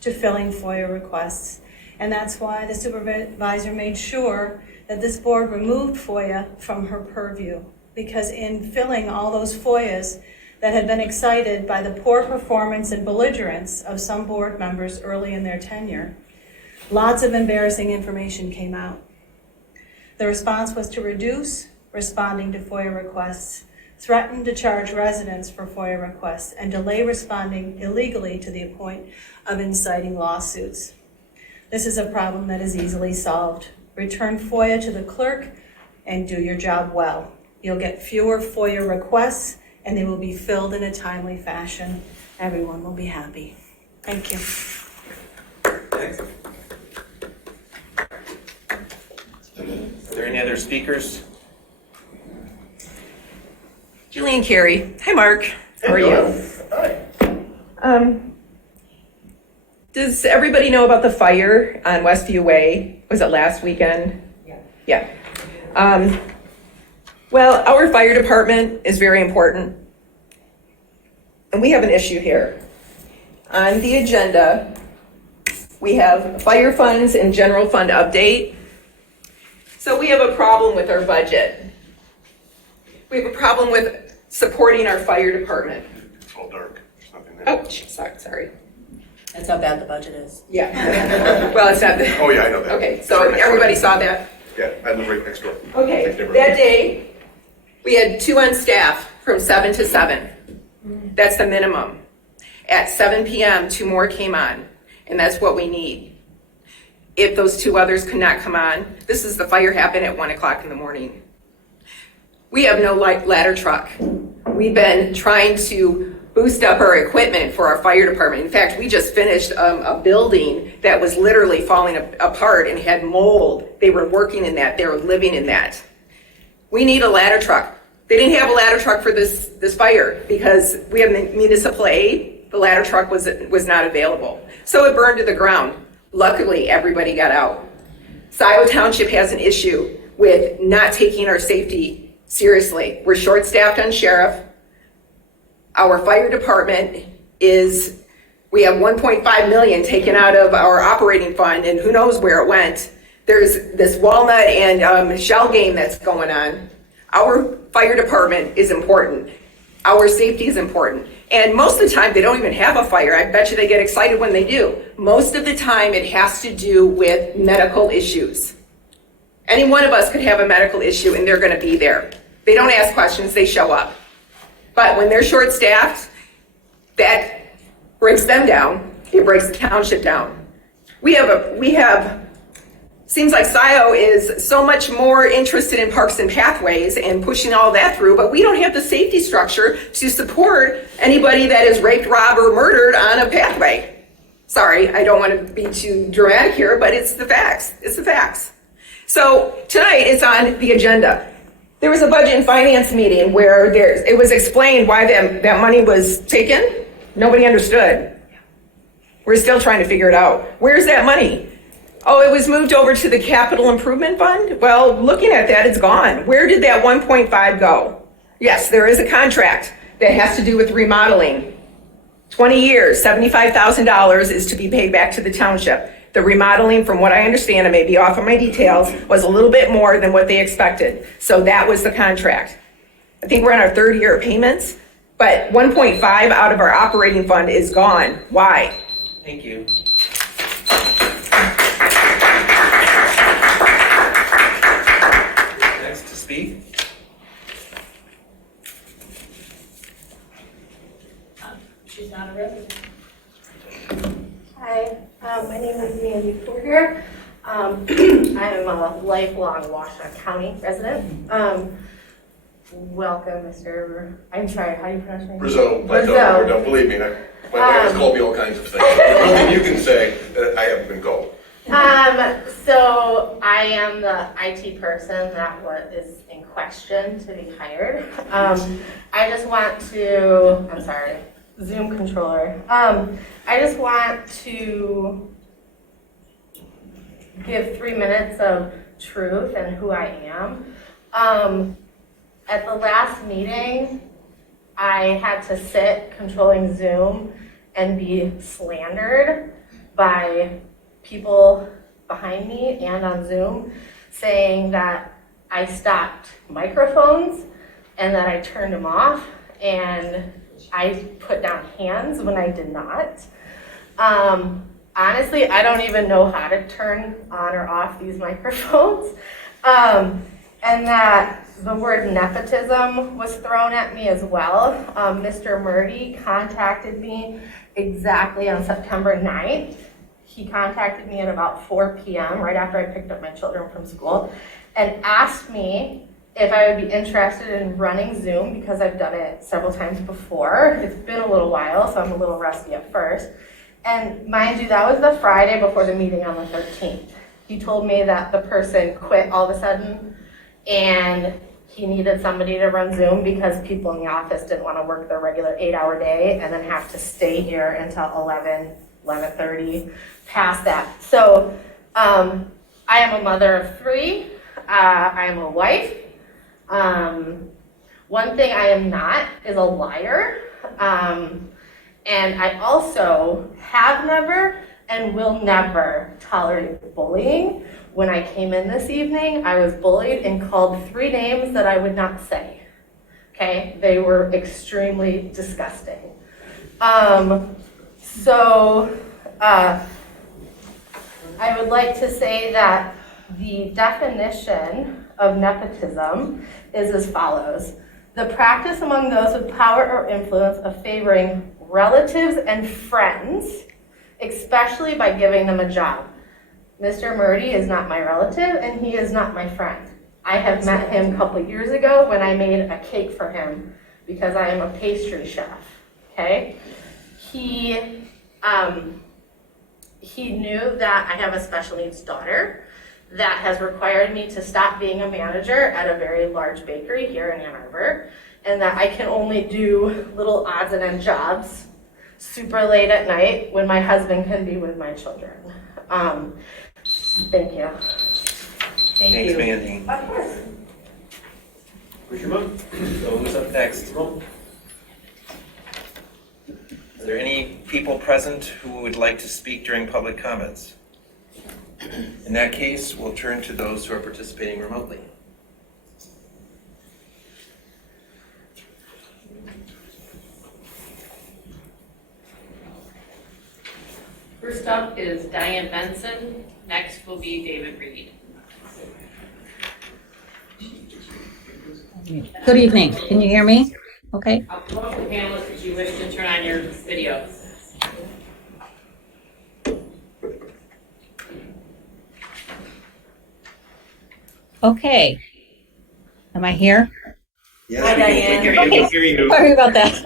to filling FOIA requests. And that's why the supervisor made sure that this board removed FOIA from her purview. Because in filling all those FOIAs that had been excited by the poor performance and belligerence of some board members early in their tenure, lots of embarrassing information came out. The response was to reduce responding to FOIA requests, threaten to charge residents for FOIA requests, and delay responding illegally to the point of inciting lawsuits. This is a problem that is easily solved. Return FOIA to the clerk and do your job well. You'll get fewer FOIA requests, and they will be filled in a timely fashion. Everyone will be happy. Thank you. Thanks. Are there any other speakers? Julian Carey. Hi, Mark. How are you? Hi. Does everybody know about the fire on Westview Way? Was it last weekend? Yeah. Well, our fire department is very important. And we have an issue here. On the agenda, we have fire funds and general fund update. So we have a problem with our budget. We have a problem with supporting our fire department. It's all dark. There's nothing there. Oh, sorry. That's how bad the budget is. Yeah. Well, it's not. Oh, yeah, I know that. Okay, so everybody saw that? Yeah, I live right next door. Okay, Next neighborhood. that day, we had 2 on staff from 7 to 7. That's the minimum. At 7 p.m., 2 more came on, and that's what we need. If those 2 others could not come on, this is the fire happened at 1 o'clock in the morning. We have no ladder truck. We've been trying to boost up our equipment for our fire department. In fact, we just finished a building that was literally falling apart and had mold. They were working in that. They were living in that. We need a ladder truck. They didn't have a ladder truck for this fire because we have municipal aid. The ladder truck was not available. So it burned to the ground. Luckily, everybody got out. Scio Township has an issue with not taking our safety seriously. We're short-staffed on sheriff. Our fire department we have 1.5 million taken out of our operating fund, and who knows where it went. There's this walnut and shell game that's going on. Our fire department is important. Our safety is important. And most of the time, they don't even have a fire. I bet you they get excited when they do. Most of the time, it has to do with medical issues. Any one of us could have a medical issue, and they're going to be there. They don't ask questions, they show up. But when they're short-staffed, that breaks them down. It breaks the township down. Seems like Scio is so much more interested in parks and pathways and pushing all that through, but we don't have the safety structure to support anybody that is raped, robbed, or murdered on a pathway. Sorry, I don't want to be too dramatic here, but it's the facts. It's the facts. So tonight it's on the agenda. There was a budget and finance meeting where it was explained why that money was taken. Nobody understood. We're still trying to figure it out. Where's that money? Oh, it was moved over to the capital improvement fund? Well, looking at that, it's gone. Where did that 1.5 go? Yes, there is a contract that has to do with remodeling. 20 years, $75,000 is to be paid back to the township. The remodeling, from what I understand, I may be off on my details, was a little bit more than what they expected. So that was the contract. I think we're on our 3rd year of payments, but 1.5 out of our operating fund is gone. Why? Thank you. speak? She's not a resident. Hi, my name is Mandy Porter. I am a lifelong Washtenaw County resident. Welcome, Mr. I'm sorry, how do you pronounce my name? Rizzo, don't believe me. My wife has called me all kinds of things. There's nothing you can say that I haven't been called. So I am the IT person that is in question to be hired. I just want to, I'm sorry, Zoom controller. I just want to give 3 minutes of truth and who I am. At the last meeting, I had to sit controlling Zoom and be slandered by people behind me and on Zoom saying that I stopped microphones and that I turned them off and I put down hands when I did not. Honestly, I don't even know how to turn on or off these microphones. And that the word nepotism was thrown at me as well. Mr. Murdy contacted me exactly on September 9th. He contacted me at about 4 p.m. right after I picked up my children from school and asked me if I would be interested in running Zoom because I've done it several times before. It's been a little while, so I'm a little rusty at first. And mind you, that was the Friday before the meeting on the 13th. He told me that the person quit all of a sudden and he needed somebody to run Zoom because people in the office didn't want to work their regular 8-hour day and then have to stay here until 11:30, past that. So I am a mother of 3. I am a wife. One thing I am not is a liar. And I also have never and will never tolerate bullying. When I came in this evening, I was bullied and called 3 names that I would not say. Okay, they were extremely disgusting. I would like to say that the definition of nepotism is as follows. The practice among those with power or influence of favoring relatives and friends, especially by giving them a job. Mr. Murdy is not my relative and he is not my friend. I have met him a couple years ago when I made a cake for him because I am a pastry chef, okay? He knew that I have a special needs daughter that has required me to stop being a manager at a very large bakery here in Ann Arbor, and that I can only do little odds and ends jobs super late at night when my husband can be with my children. Thank you. Thanks, Mandy. Of course. So who's up next? Are there any people present who would like to speak during public comments? In that case, we'll turn to those who are participating remotely. First up is Diane Benson. Next will be David Reed. Good evening. Can you hear me? Okay. I'll call up the panelists if you wish to turn on your video. Okay. Am I here? Yes, Hi, Diane. We can hear you. Sorry about that.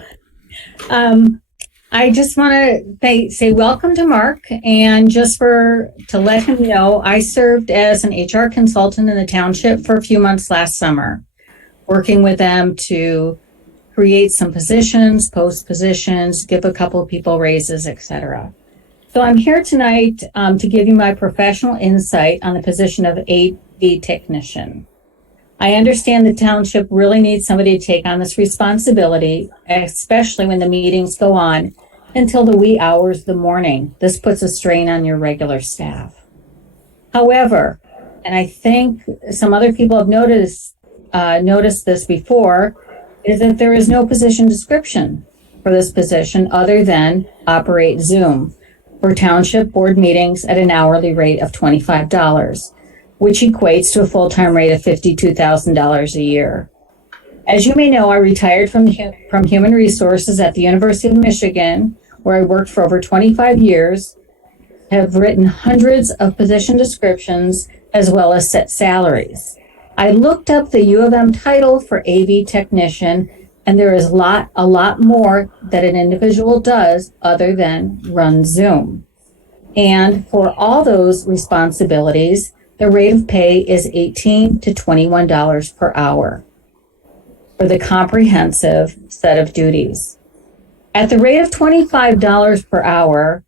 I just want to say welcome to Mark, and just to let him know, I served as an HR consultant in the township for a few months last summer, working with them to create some positions, post positions, give a couple of people raises, etc. So I'm here tonight to give you my professional insight on the position of AV technician. I understand the township really needs somebody to take on this responsibility, especially when the meetings go on until the wee hours of the morning. This puts a strain on your regular staff. However, and I think some other people have noticed this before, is that there is no position description for this position other than operate Zoom for township board meetings at an hourly rate of $25. which equates to a full-time rate of $52,000 a year. As you may know, I retired from Human Resources at the University of Michigan, where I worked for over 25 years, have written hundreds of position descriptions as well as set salaries. I looked up the U of M title for AV technician, and there is a lot more that an individual does other than run Zoom. And for all those responsibilities, the rate of pay is $18 to $21 per hour for the comprehensive set of duties. At the rate of $25 per hour,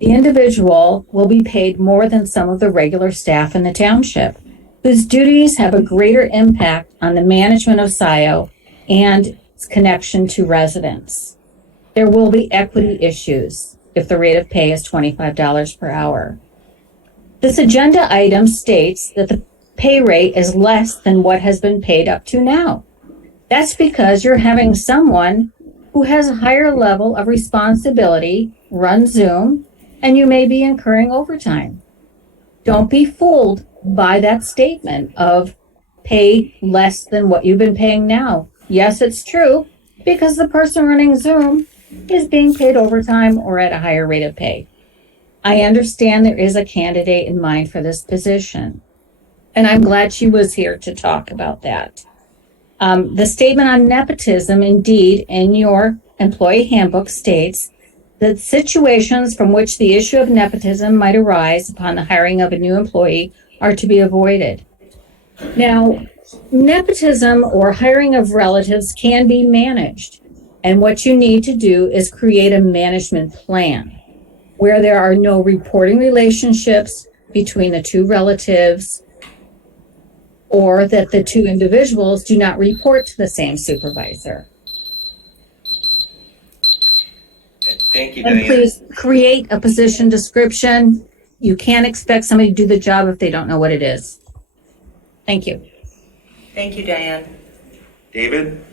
the individual will be paid more than some of the regular staff in the township, whose duties have a greater impact on the management of Scio and its connection to residents. There will be equity issues if the rate of pay is $25 per hour. This agenda item states that the pay rate is less than what has been paid up to now. That's because you're having someone who has a higher level of responsibility run Zoom, and you may be incurring overtime. Don't be fooled by that statement of pay less than what you've been paying now. Yes, it's true, because the person running Zoom is being paid overtime or at a higher rate of pay. I understand there is a candidate in mind for this position, and I'm glad she was here to talk about that. The statement on nepotism, indeed, in your employee handbook states that situations from which the issue of nepotism might arise upon the hiring of a new employee are to be avoided. Now, nepotism or hiring of relatives can be managed, and what you need to do is create a management plan where there are no reporting relationships between the two relatives, or that the two individuals do not report to the same supervisor. Thank you, And Diane. please create a position description. You can't expect somebody to do the job if they don't know what it is. Thank you. Thank you, Diane. David?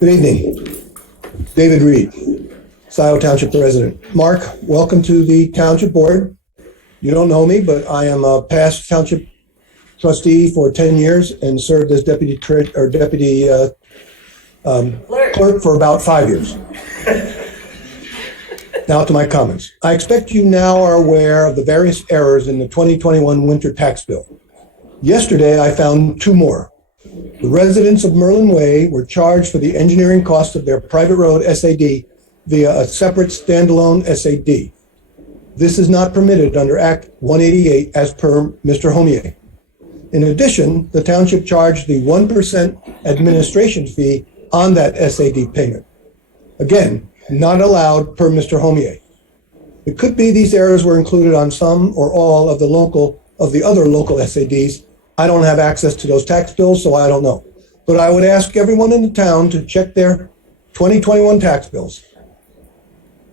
Good evening. David Reed, Scio Township President. Mark, welcome to the Township Board. You don't know me, but I am a past Township Trustee for 10 years and served as Deputy Clerk for about 5 years. Now to my comments. I expect you now are aware of the various errors in the 2021 winter tax bill. Yesterday, I found two more. The residents of Merlin Way were charged for the engineering cost of their private road SAD via a separate standalone SAD. This is not permitted under Act 188 as per Mr. Homier. In addition, the township charged the 1% administration fee on that SAD payment. Again, not allowed per Mr. Homier. It could be these errors were included on some or all of the other local SADs. I don't have access to those tax bills, so I don't know. But I would ask everyone in the town to check their 2021 tax bills.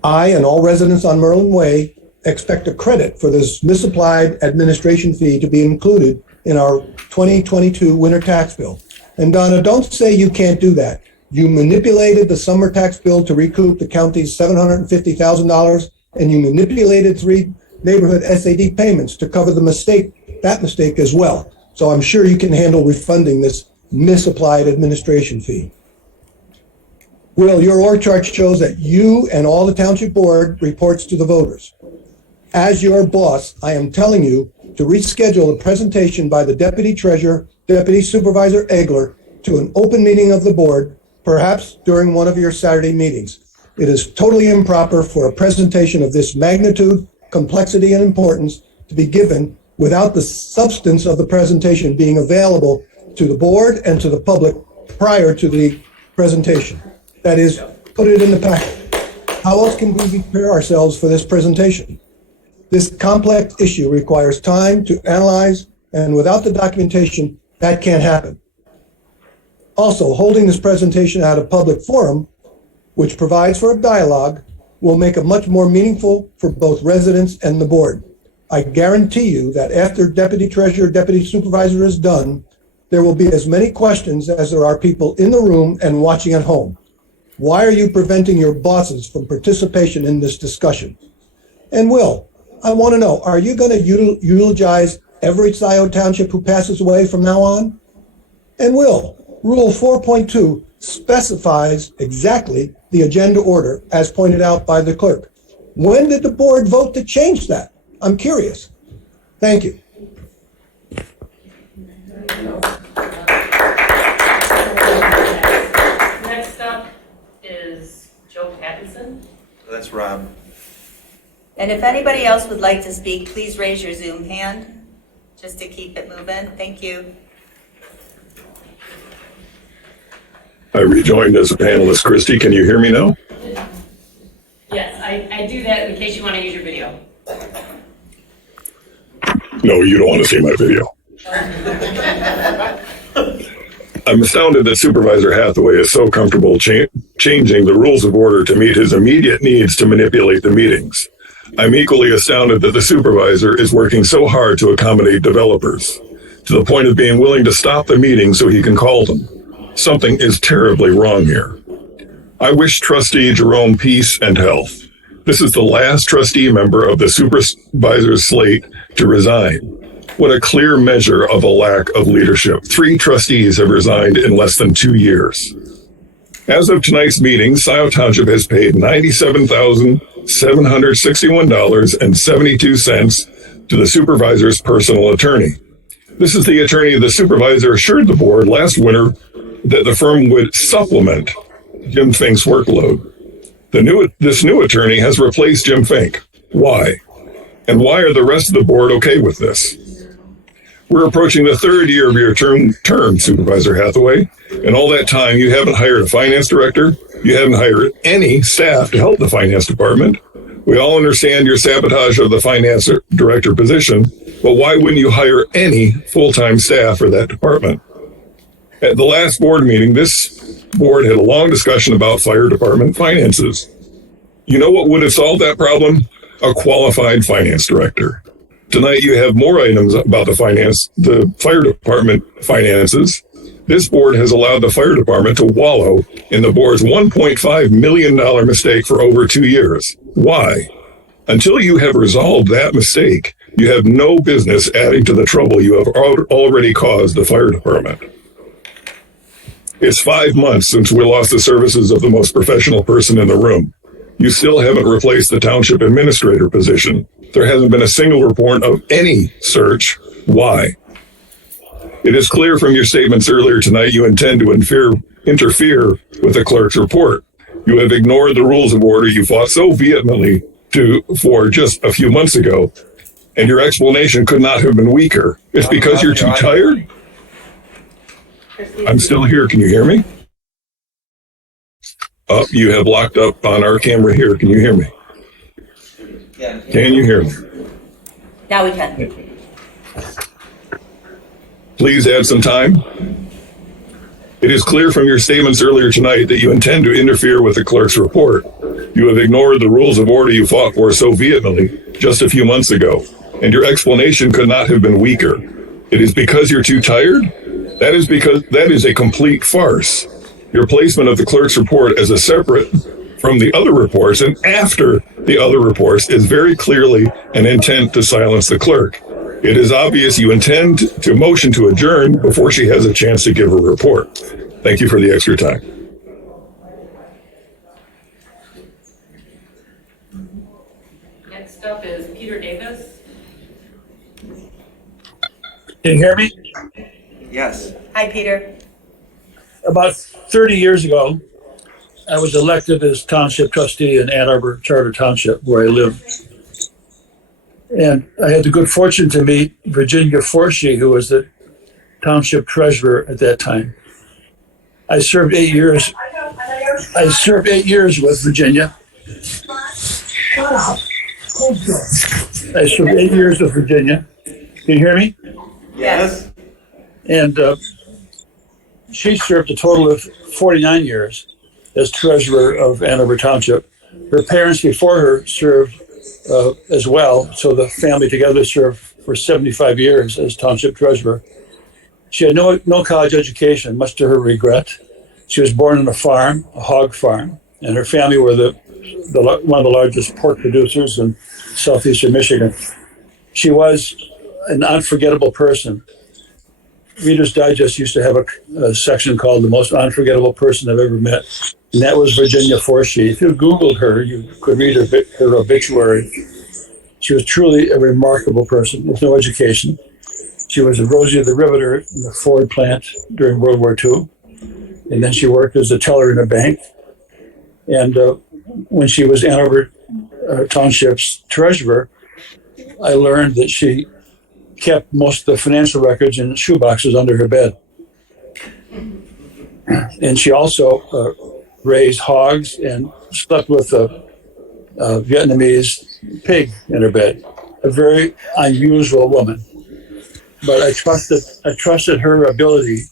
I and all residents on Merlin Way expect a credit for this misapplied administration fee to be included in our 2022 winter tax bill. And Donna, don't say you can't do that. You manipulated the summer tax bill to recoup the county's $750,000, and you manipulated 3 neighborhood SAD payments to cover that mistake as well. So I'm sure you can handle refunding this misapplied administration fee. Will, your org chart shows that you and all the township board reports to the voters. As your boss, I am telling you to reschedule a presentation by the Deputy Treasurer, Deputy Supervisor Egler, to an open meeting of the board, perhaps during one of your Saturday meetings. It is totally improper for a presentation of this magnitude, complexity, and importance to be given without the substance of the presentation being available to the board and to the public prior to the presentation. That is, put it in the packet. How else can we prepare ourselves for this presentation? This complex issue requires time to analyze, and without the documentation, that can't happen. Also, holding this presentation at a public forum, which provides for a dialogue, will make it much more meaningful for both residents and the board. I guarantee you that after Deputy Treasurer, Deputy Supervisor is done, there will be as many questions as there are people in the room and watching at home. Why are you preventing your bosses from participation in this discussion? And Will, I want to know, are you going to eulogize every Scio Township who passes away from now on? And Will, Rule 4.2 specifies exactly the agenda order as pointed out by the clerk. When did the board vote to change that? I'm curious. Thank you. Next up is Joe Pattinson. That's Rob. And if anybody else would like to speak, please raise your Zoom hand, just to keep it moving. Thank you. I rejoined as a panelist. Christy, can you hear me now? Yes, I do that in case you want to use your video. No, you don't want to see my video. I'm astounded that Supervisor Hathaway is so comfortable changing the rules of order to meet his immediate needs to manipulate the meetings. I'm equally astounded that the supervisor is working so hard to accommodate developers, to the point of being willing to stop the meeting so he can call them. Something is terribly wrong here. I wish Trustee Jerome peace and health. This is the last trustee member of the supervisor's slate to resign. What a clear measure of a lack of leadership. 3 trustees have resigned in less than 2 years. As of tonight's meeting, Scio Township has paid $97,761.72 to the supervisor's personal attorney. This is the attorney the supervisor assured the board last winter that the firm would supplement Jim Fink's workload. This new attorney has replaced Jim Fink. Why? And why are the rest of the board okay with this? We're approaching the 3rd year of your term, Supervisor Hathaway, and all that time you haven't hired a finance director, you haven't hired any staff to help the finance department. We all understand your sabotage of the finance director position, but why wouldn't you hire any full-time staff for that department? At the last board meeting, this board had a long discussion about fire department finances. You know what would have solved that problem? A qualified finance director. Tonight you have more items about the fire department finances. This board has allowed the fire department to wallow in the board's $1.5 million mistake for over 2 years. Why? Until you have resolved that mistake, you have no business adding to the trouble you have already caused the fire department. It's 5 months since we lost the services of the most professional person in the room. You still haven't replaced the township administrator position. There hasn't been a single report of any search. Why? It is clear from your statements earlier tonight you intend to interfere with the clerk's report. You have ignored the rules of order you fought so vehemently for just a few months ago, and your explanation could not have been weaker. It's because you're too tired? I'm still here. Can you hear me? Oh, you have locked up on our camera here. Can you hear me? Yeah. Can you hear me? Now we can. Please add some time. It is clear from your statements earlier tonight that you intend to interfere with the clerk's report. You have ignored the rules of order you fought for so vehemently just a few months ago, and your explanation could not have been weaker. It is because you're too tired? That is a complete farce. Your placement of the clerk's report as a separate from the other reports and after the other reports is very clearly an intent to silence the clerk. It is obvious you intend to motion to adjourn before she has a chance to give her report. Thank you for the extra time. Next up is Peter Davis. Can you hear me? Yes. Hi, Peter. About 30 years ago, I was elected as township trustee in Ann Arbor Charter Township, where I live. And I had the good fortune to meet Virginia Forshee, who was the township treasurer at that time. I served 8 years. I served 8 years with Virginia. I served 8 years with Virginia. Can you hear me? Yes. And she served a total of 49 years as treasurer of Ann Arbor Township. Her parents before her served as well, so the family together served for 75 years as township treasurer. She had no college education, much to her regret. She was born on a farm, a hog farm, and her family were one of the largest pork producers in southeastern Michigan. She was an unforgettable person. Reader's Digest used to have a section called The Most Unforgettable Person I've Ever Met, and that was Virginia Forshee. If you Googled her, you could read her obituary. She was truly a remarkable person with no education. She was a Rosie the Riveter in the Ford plant during World War II, and then she worked as a teller in a bank. And when she was Ann Arbor Township's treasurer, I learned that she kept most of the financial records in shoeboxes under her bed. And she also raised hogs and slept with a Vietnamese pig in her bed. A very unusual woman. But I trusted her ability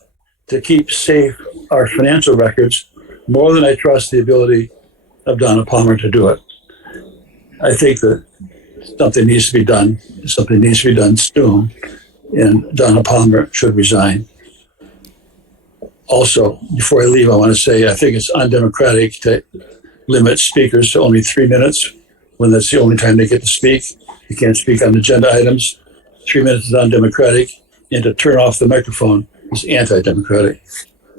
to keep safe our financial records more than I trust the ability of Donna Palmer to do it. I think that something needs to be done. Something needs to be done soon, and Donna Palmer should resign. Also, before I leave, I want to say I think it's undemocratic to limit speakers to only 3 minutes when that's the only time they get to speak. You can't speak on agenda items. 3 minutes is undemocratic, and to turn off the microphone is anti-democratic.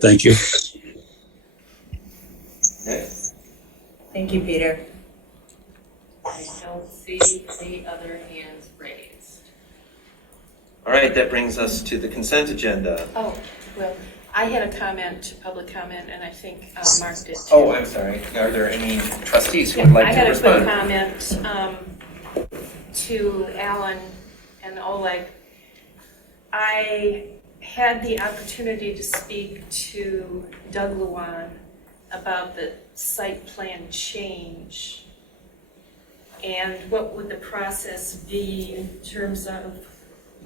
Thank you. Thank you, Peter. I don't see any other hands raised. All right, that brings us to the consent agenda. Oh, well, I had a comment, public comment, and I think Mark did too. Oh, I'm sorry. Are there any trustees who would like to respond? I had a quick comment to Alan and Oleg. I had the opportunity to speak to Doug Luan about the site plan change and what would the process be in terms of,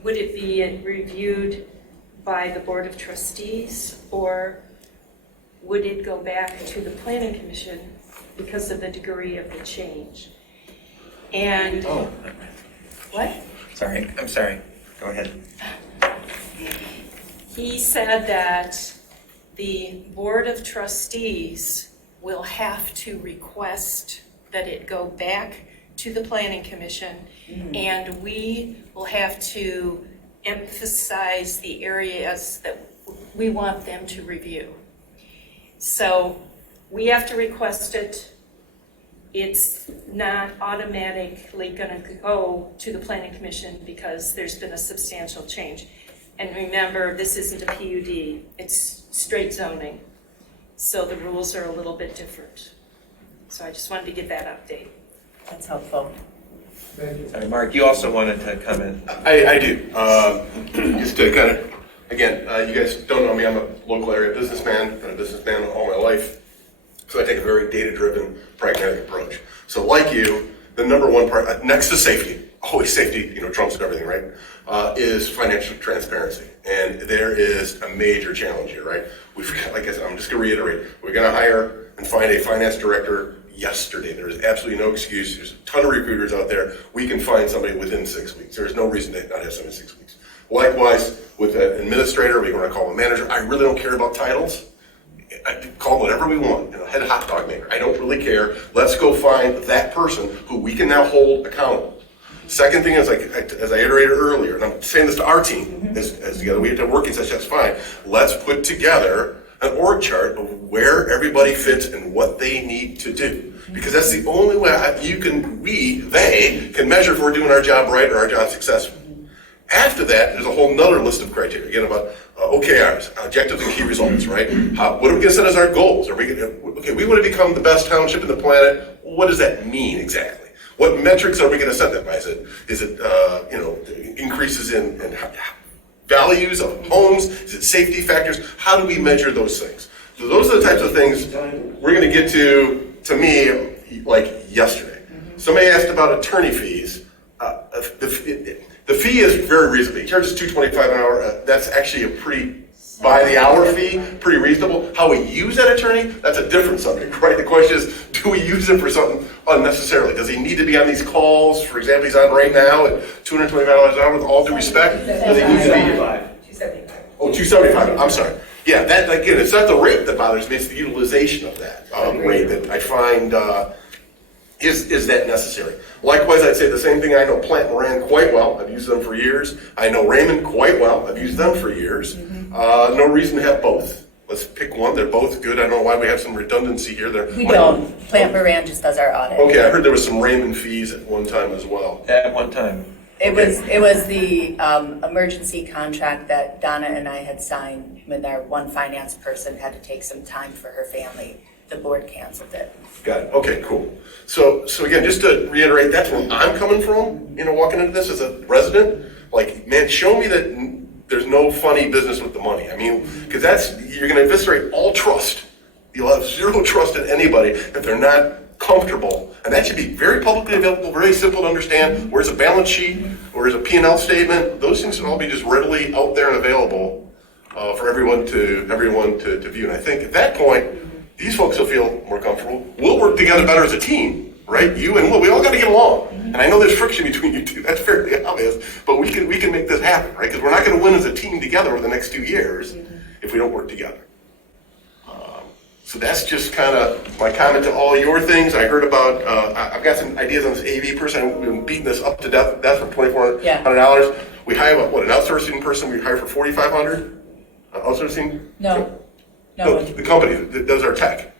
would it be reviewed by the Board of Trustees, or would it go back to the Planning Commission because of the degree of the change? And what? Sorry, I'm sorry. Go ahead. He said that the Board of Trustees will have to request that it go back to the Planning Commission, and we will have to emphasize the areas that we want them to review. So we have to request it. It's not automatically going to go to the Planning Commission because there's been a substantial change. And remember, this isn't a PUD, it's straight zoning. So the rules are a little bit different. So I just wanted to give that update. That's helpful. Sorry, Mark, you also wanted to comment. I do. Just to kind of, again, you guys don't know me, I'm a local area businessman, been a businessman all my life. So I take a very data-driven, pragmatic approach. So like you, the number one part, next to safety, always safety, trumps everything, right? Is financial transparency. And there is a major challenge here, right? Like I said, I'm just gonna reiterate, we're gonna hire and find a finance director yesterday. There is absolutely no excuse. There's a ton of recruiters out there. We can find somebody within 6 weeks. There is no reason to not have somebody in 6 weeks. Likewise, with an administrator, we want to call a manager. I really don't care about titles. I call whatever we want, head hot dog maker. I don't really care. Let's go find that person who we can now hold accountable. Second thing is, as I iterated earlier, and I'm saying this to our team, as together, we have to work in such, that's fine. Let's put together an org chart of where everybody fits and what they need to do. Because that's the only way they can measure if we're doing our job right or our job successful. After that, there's a whole nother list of criteria, again, about OKRs, objectives and key results, right? What are we gonna set as our goals? We wanna become the best township in the planet. What does that mean exactly? What metrics are we gonna set that by? Is it increases in values of homes? Is it safety factors? How do we measure those things? So those are the types of things we're going to get to me, like yesterday. Somebody asked about attorney fees. The fee is very reasonable. He charges $225 an hour. That's actually a pretty, by the hour fee, pretty reasonable. How we use that attorney, that's a different subject, right? The question is, do we use him for something unnecessarily? Does he need to be on these calls? For example, he's on right now at $225 an hour with all due respect. Does he need to be? $275. Oh, $275, I'm sorry. Yeah, that, again, it's not the rate that bothers me, it's the utilization of that rate that I find is that necessary. Likewise, I'd say the same thing. I know Plant and Rand quite well. I've used them for years. I know Raymond quite well. I've used them for years. No reason to have both. Let's pick one. They're both good. I don't know why we have some redundancy here. We don't. Plant Moran just does our audit. Okay, I heard there was some Raymond fees at one time as well. At one time. It was the emergency contract that Donna and I had signed when our one finance person had to take some time for her family. The board canceled it. Got it. Okay, cool. So again, just to reiterate, that's where I'm coming from, walking into this as a resident. Like, man, show me that there's no funny business with the money. I mean, because you're going to eviscerate all trust. You'll have zero trust in anybody if they're not comfortable. And that should be very publicly available, very simple to understand. Where's a balance sheet? Where's a P&L statement? Those things should all be just readily out there and available for everyone to view. And I think at that point, these folks will feel more comfortable. We'll work together better as a team, right? You and Will, we all got to get along. And I know there's friction between you two. That's fairly obvious. But we can make this happen, right? Because we're not going to win as a team together over the next 2 years if we don't work together. So that's just kind of my comment to all your things. I heard about, I've got some ideas on this AV person. We've been beating this up to death for $2,400. We hire, an outsourcing person we hire for $4,500? Outsourcing? No. The company that does our tech.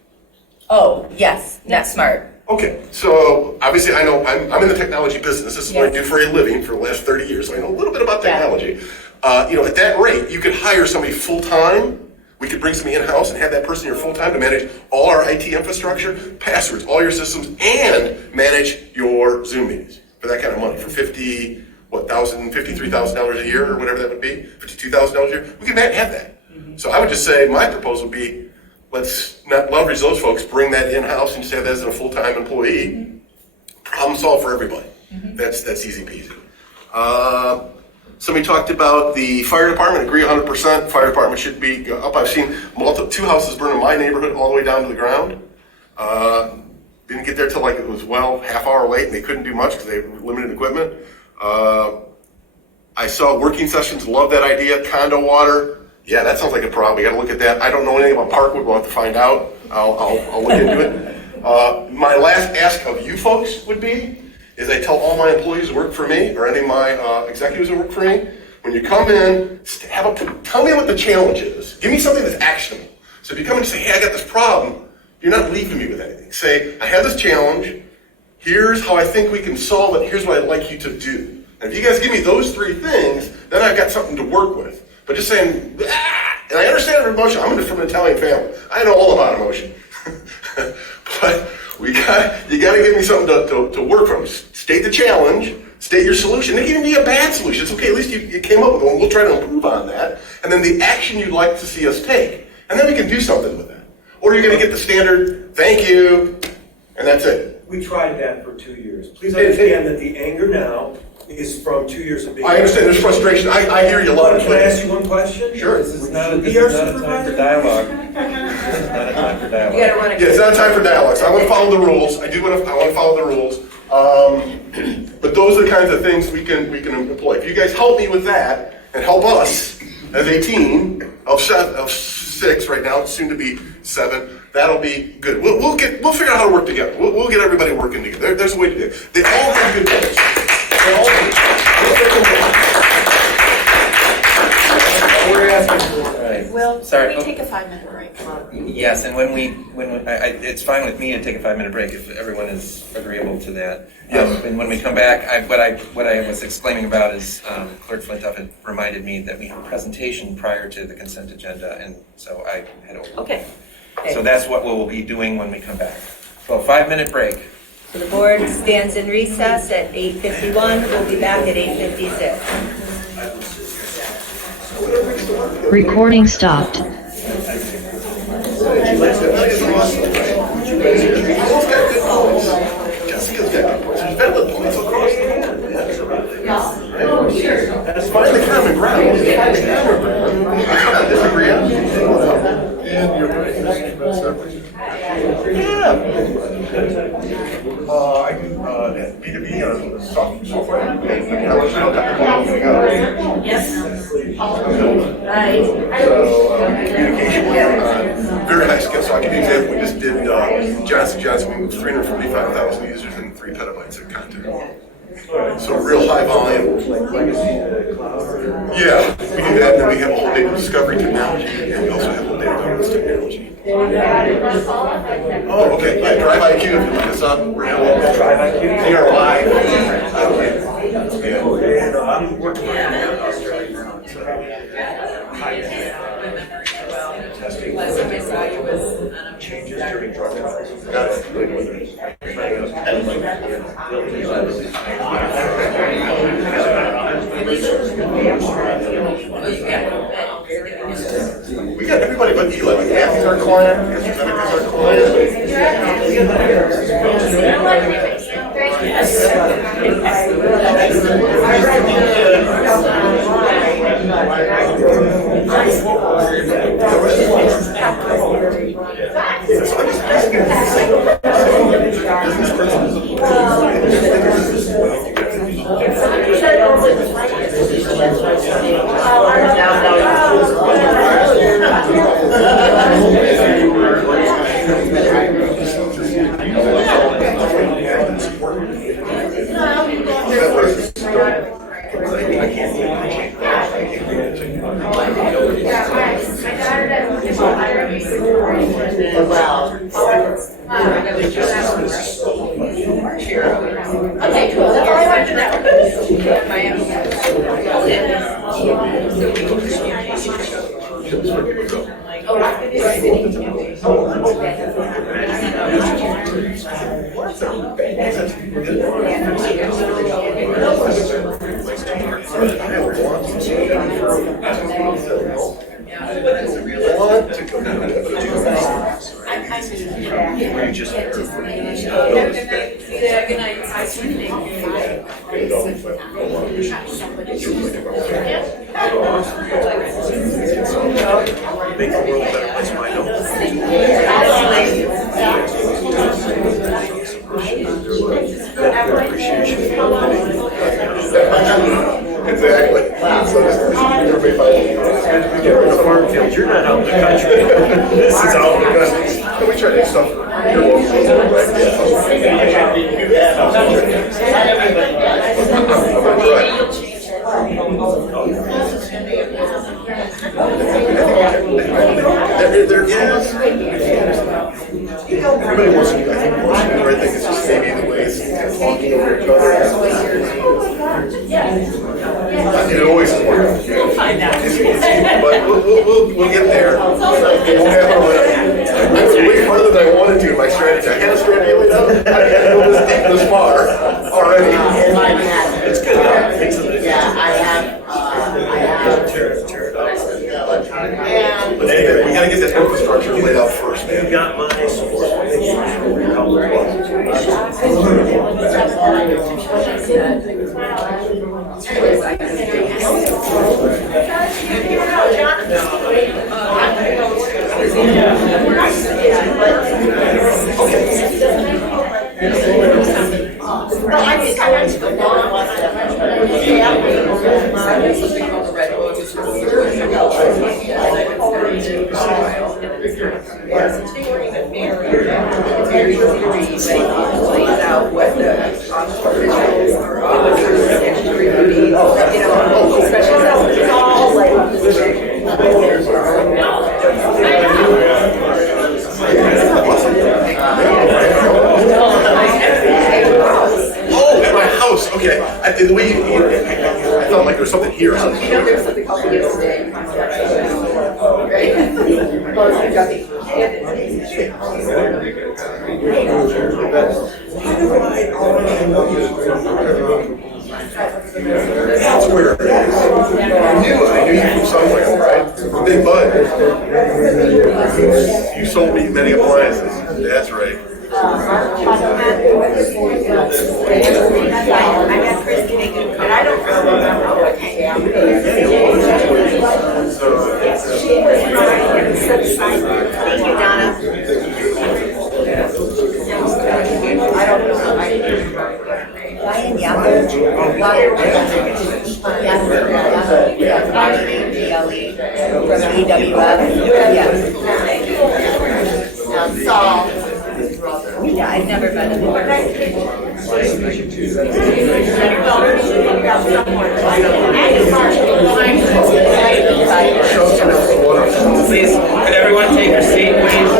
Oh, yes, NetSmart. Okay, so obviously I know I'm in the technology business. This is what I do for a living for the last 30 years, so I know a little bit about technology. At that rate, you could hire somebody full-time. We could bring somebody in-house and have that person here full-time to manage all our IT infrastructure, passwords, all your systems, and manage your Zoom meetings for that kind of money, for $53,000 a year or whatever that would be, $52,000 a year. We can have that. So I would just say my proposal would be, let's not leverage those folks, bring that in-house and just have that as a full-time employee. Problem solved for everybody. That's easy peasy. Somebody talked about the fire department. Agree 100%. Fire department should be up. I've seen 2 houses burn in my neighborhood all the way down to the ground. Didn't get there till it was half hour late, and they couldn't do much because they have limited equipment. I saw working sessions. Love that idea. Condo water. Yeah, that sounds like a problem. We got to look at that. I don't know anything about Parkwood. We'll have to find out. I'll look into it. My last ask of you folks would be, is I tell all my employees who work for me, or any of my executives who work for me, when you come in, tell me what the challenge is. Give me something that's actionable. So if you come in and say, hey, I got this problem, you're not leaving me with anything. Say, I have this challenge. Here's how I think we can solve it. Here's what I'd like you to do. And if you guys give me those 3 things, then I've got something to work with. But just saying, and I understand emotion. I'm from an Italian family. I know all about emotion. But you got to give me something to work from. State the challenge, state your solution. It can even be a bad solution. It's okay, at least you came up with one. We'll try to improve on that. And then the action you'd like to see us take. And then we can do something with that. Or you're going to get the standard, thank you, and that's it. We tried that for 2 years. Please understand that the anger now is from 2 years of being. I understand there's frustration. I hear you a lot. Can I ask you one question? Sure. This is not a time for dialogue. This is not a time for dialogue. It's not a time for dialogue. So I want to follow the rules. I want to follow the rules. But those are the kinds of things we can employ. If you guys help me with that and help us as a team of 6 right now, soon to be 7. That'll be good. We'll figure out how to work together. We'll get everybody working together. There's a way to do it. They all have good goals. We're asking for. Will, Sorry. can we take a 5-minute break? Yes, and it's fine with me to take a 5-minute break if everyone is agreeable to that. And when we come back, what I was exclaiming about is Clerk Flintoff had reminded me that we have a presentation prior to the consent agenda, and so I had over. Okay. So that's what we'll be doing when we come back. So a 5-minute break. So the board stands in recess at 8:51. We'll be back at 8:56. Recording stopped. Jessica's got good points. There's been little points across the board. That's finally common ground. I disagree on. And you're right. Yeah. I do B2B software. I was real technical. Yes. Communication very high skill. So I'll give you an example. We just did Johnson Johnson. We moved 345,000 users and 3 petabytes of content. So real high volume. Yeah, we do that. And then we have a whole data discovery technology, and we also have a whole data governance technology. Oh, okay. Yeah, Drive IQ. If you look us up, we're now Drive IQ. They are live. Yeah, no, I'm working on Australia now. Testing. Changes during drug trials. Got it. We got everybody but Eli. Like Matthew's our client. Seneca's our client. Okay, cool. That's all I wanted to know. Make the world a better place, I know. Exactly. So everybody finds You're in a farm field, you're not out in the country. this is out in the country. And we try to do something. There is. Everybody wants to, I think, wants to do the right thing. It's just maybe the way it's talking over each other. It always works. We'll find out. But we'll get there. We'll have I'm way further than I wanted to in my strategy. I had a strategy laid out. I had to go this deep this far already. It's good though. Yeah, I have. Tear it up. But anyway, we gotta get this infrastructure laid out first, man. You got my support. Well, I think I went to the long one. Something called the Red Book. Lays out what the officials or officers statutory duties, you know, especially it's all like. Oh, at my house. Okay. I felt like there was something here. You know, there's something called the gift day. That's where it is. I knew you from somewhere, right? Big Bud. You sold me many appliances. That's right. Thank you, Donna. I don't know. Ryan Yahoo. EWF. Yeah, I've never met him. Please, could everyone take your seat, please?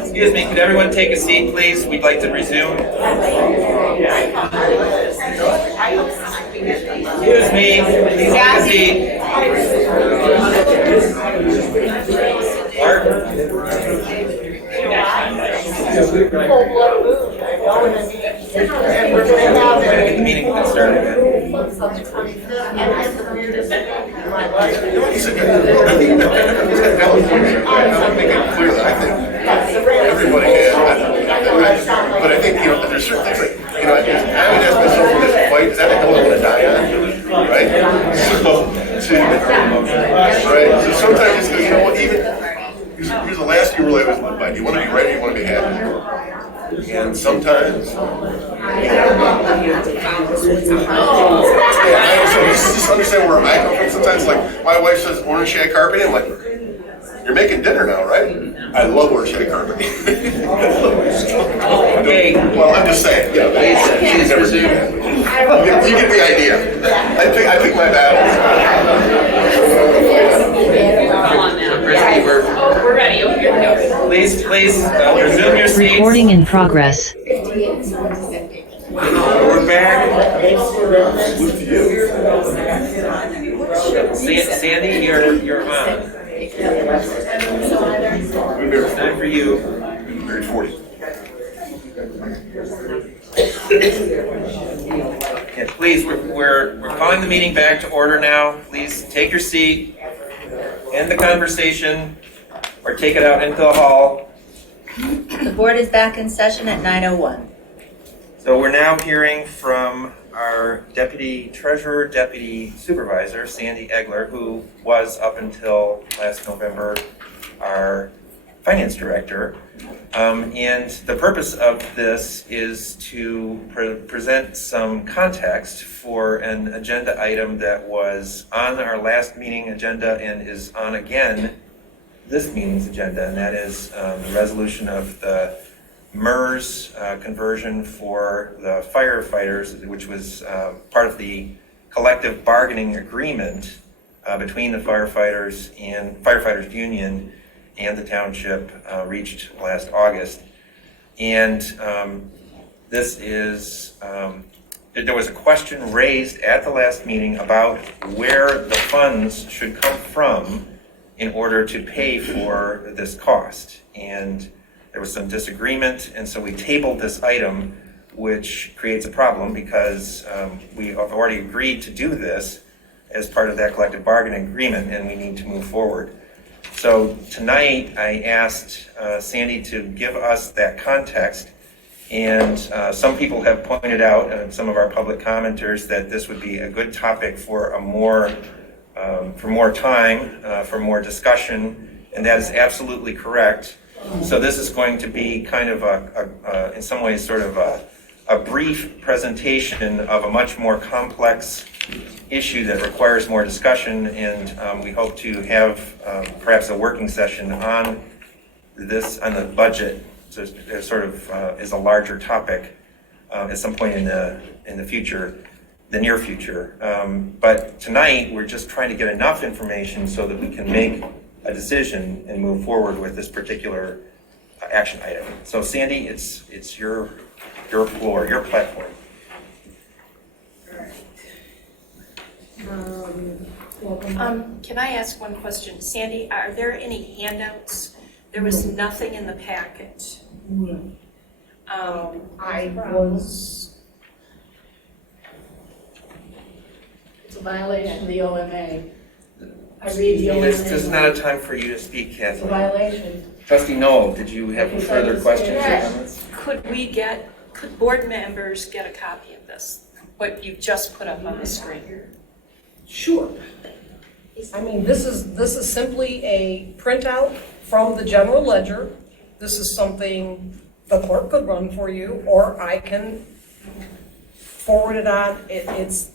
Excuse me, could everyone take a seat, please? We'd like to resume. Excuse me, please take a seat. Mark? Get the meeting started again. Everybody has, but I think, there's certain things like, I would ask myself in this fight, is that a hill I want to die on? Right? So sometimes, even, here's the last you really always live by. Do you want to be right or do you want to be happy? And sometimes, I also just understand where I come from. Sometimes, like, my wife says orange shag carpeting, I'm like, you're making dinner now, right? I love orange shag carpeting. Okay. Well, I'm just saying, she's never seen that. You get the idea. I pick my battles. Come on now. We're ready. Here we go. Please, resume your seats. Recording in progress. We're back. Sandy, you're on. It's time for you. Very 40. Yeah, please, we're calling the meeting back to order now. Please take your seat, end the conversation, or take it out into the hall. The board is back in session at 9:01. So we're now hearing from our Deputy Treasurer, Deputy Supervisor, Sandy Egler, who was up until last November our Finance Director. And the purpose of this is to present some context for an agenda item that was on our last meeting agenda and is on again this meeting's agenda, and that is the resolution of the MERS conversion for the firefighters, which was part of the collective bargaining agreement between the firefighters union and the township reached last August. And this is, there was a question raised at the last meeting about where the funds should come from in order to pay for this cost. And there was some disagreement, and so we tabled this item, which creates a problem because we have already agreed to do this as part of that collective bargaining agreement, and we need to move forward. So tonight, I asked Sandy to give us that context, and some people have pointed out, some of our public commenters, that this would be a good topic for more time, for more discussion, and that is absolutely correct. So this is going to be kind of in some ways, sort of a brief presentation of a much more complex issue that requires more discussion, and we hope to have perhaps a working session on the budget, so it sort of is a larger topic at some point in the future, the near future. But tonight, we're just trying to get enough information so that we can make a decision and move forward with this particular action item. So Sandy, it's your floor, your platform. Can I ask one question? Sandy, are there any handouts? There was nothing in the packet. It's a violation of the OMA. I read the OMA. This is not a time for you to speak, It's a Kathleen. violation. Trustee Noel, did you have further questions or comments? Could board members get a copy of this, what you just put up on the screen? Sure. I mean, this is simply a printout from the general ledger. This is something the clerk could run for you, or I can forward it on. It's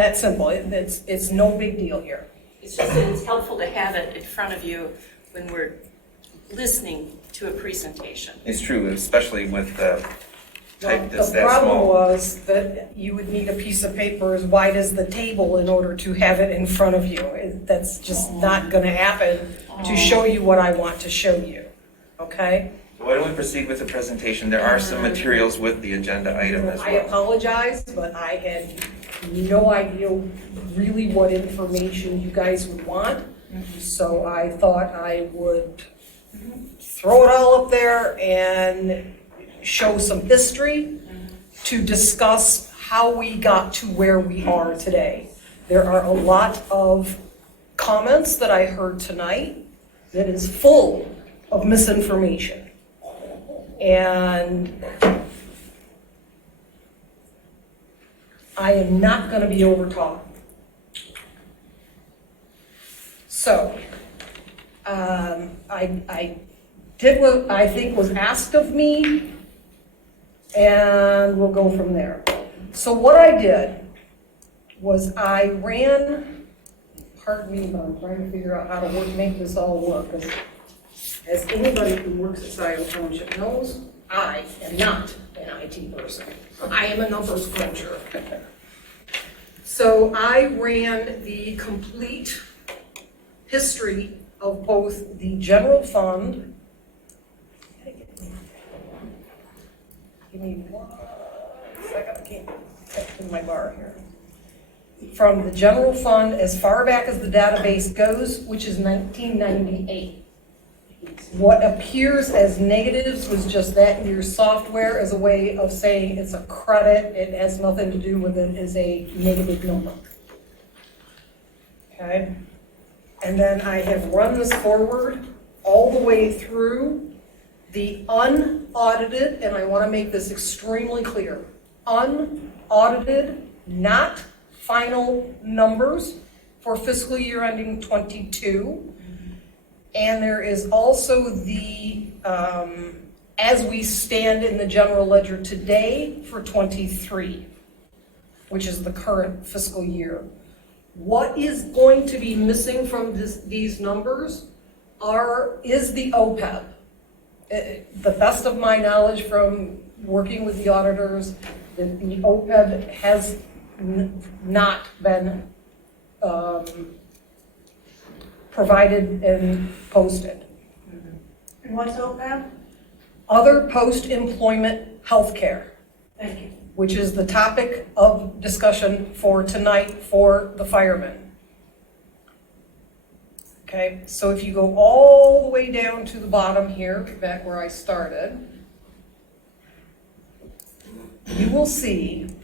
that simple. It's no big deal here. It's just that it's helpful to have it in front of you when we're listening to a presentation. It's true, especially with the type that's The that problem small. was that you would need a piece of paper as wide as the table in order to have it in front of you. That's just not gonna happen to show you what I want to show you, okay? Why don't we proceed with the presentation? There are some materials with the agenda item as I well. apologize, but I had no idea really what information you guys would want. So I thought I would throw it all up there and show some history to discuss how we got to where we are today. There are a lot of comments that I heard tonight that is full of misinformation. And I am not going to be overtalked. So, I did what I think was asked of me, and we'll go from there. So what I did was I ran, pardon me, but I'm trying to figure out how to make this all work. 'Cause as anybody who works at Scio Township knows, I am not an IT person. I am a numbers cruncher. So I ran the complete history of both the general fund. Give me 1 second, I can't get to my bar here. From the general fund as far back as the database goes, which is 1998. What appears as negatives was just that year's software as a way of saying it's a credit, it has nothing to do with it as a negative number. Okay? And then I have run this forward all the way through the unaudited, and I want to make this extremely clear, unaudited, not final numbers for fiscal year ending 22. And there is also the, as we stand in the general ledger today for 23, which is the current fiscal year. What is going to be missing from these numbers is the OPEB. The best of my knowledge from working with the auditors, that the OPEB has not been provided and posted. And what's OPEB? Other post-employment health care. Thank you. Which is the topic of discussion for tonight for the firemen. Okay, so if you go all the way down to the bottom here, back where I started, you will see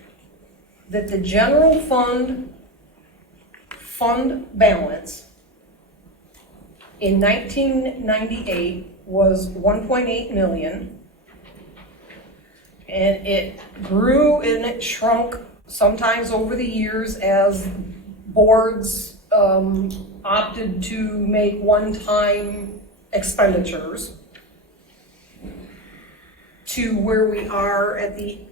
that the general fund balance in 1998 was 1.8 million. And it grew and it shrunk sometimes over the years as boards opted to make one-time expenditures to where we are at the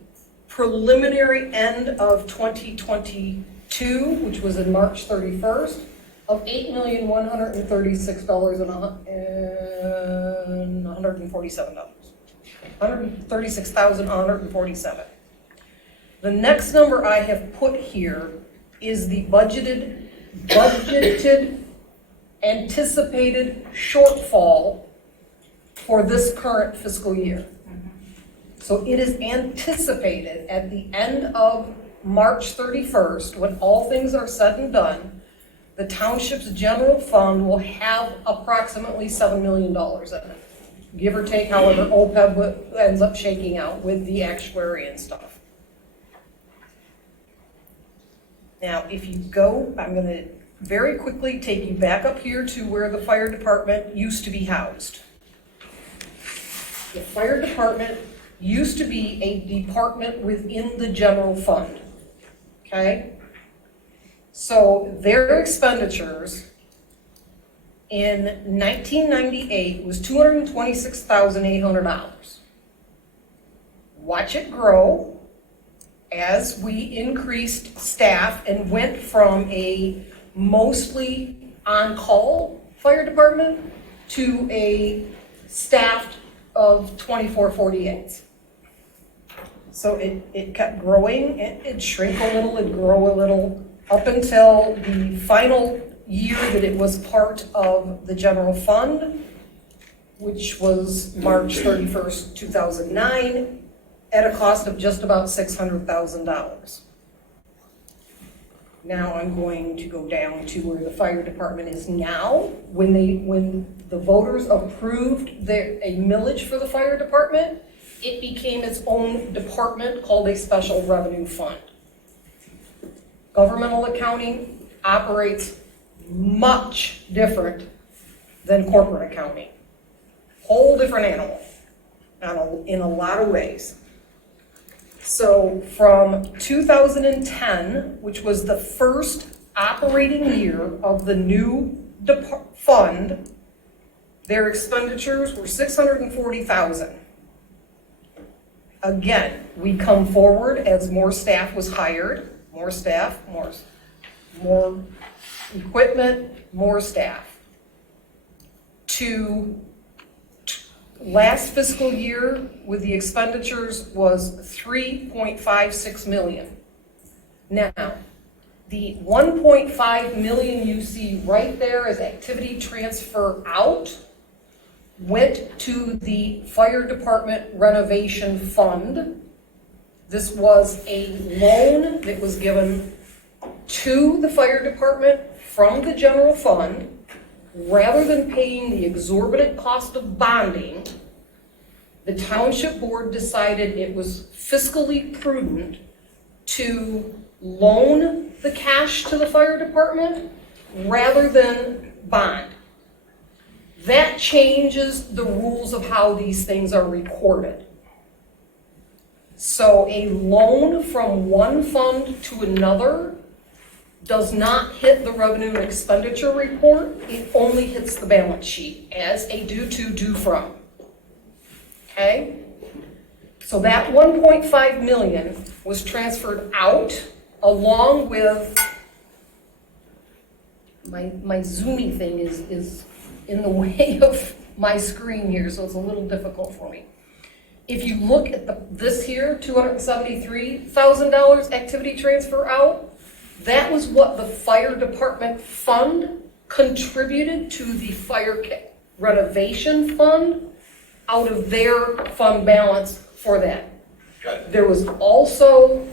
preliminary end of 2022, which was in March 31st, of $8,136,147. $136,147. The next number I have put here is the budgeted anticipated shortfall for this current fiscal year. So it is anticipated at the end of March 31st, when all things are said and done, the township's general fund will have approximately $7 million in it. Give or take, however OPEB ends up shaking out with the actuary and stuff. Now, if you go, I'm going to very quickly take you back up here to where the fire department used to be housed. The fire department used to be a department within the general fund, okay? So their expenditures in 1998 was $226,800. Watch it grow as we increased staff and went from a mostly on-call fire department to a staffed of 24/48. So it kept growing, it'd shrink a little, it'd grow a little, up until the final year that it was part of the general fund, which was March 31st, 2009, at a cost of just about $600,000. Now I'm going to go down to where the fire department is now. When the voters approved a millage for the fire department, it became its own department called a special revenue fund. Governmental accounting operates much different than corporate accounting. Whole different animal in a lot of ways. So from 2010, which was the first operating year of the new fund, their expenditures were $640,000. Again, we come forward as more staff was hired, more staff, more equipment, more staff. To last fiscal year with the expenditures was $3.56 million. Now, the $1.5 million you see right there as activity transfer out went to the fire department renovation fund. This was a loan that was given to the fire department from the general fund. Rather than paying the exorbitant cost of bonding, the township board decided it was fiscally prudent to loan the cash to the fire department rather than bond. That changes the rules of how these things are recorded. So a loan from one fund to another does not hit the revenue and expenditure report, it only hits the balance sheet as a due to, due from. Okay? So that 1.5 million was transferred out along with, my zoomy thing is in the way of my screen here, so it's a little difficult for me. If you look at this here, $273,000 activity transfer out, that was what the fire department fund contributed to the fire renovation fund out of their fund balance for that. There was also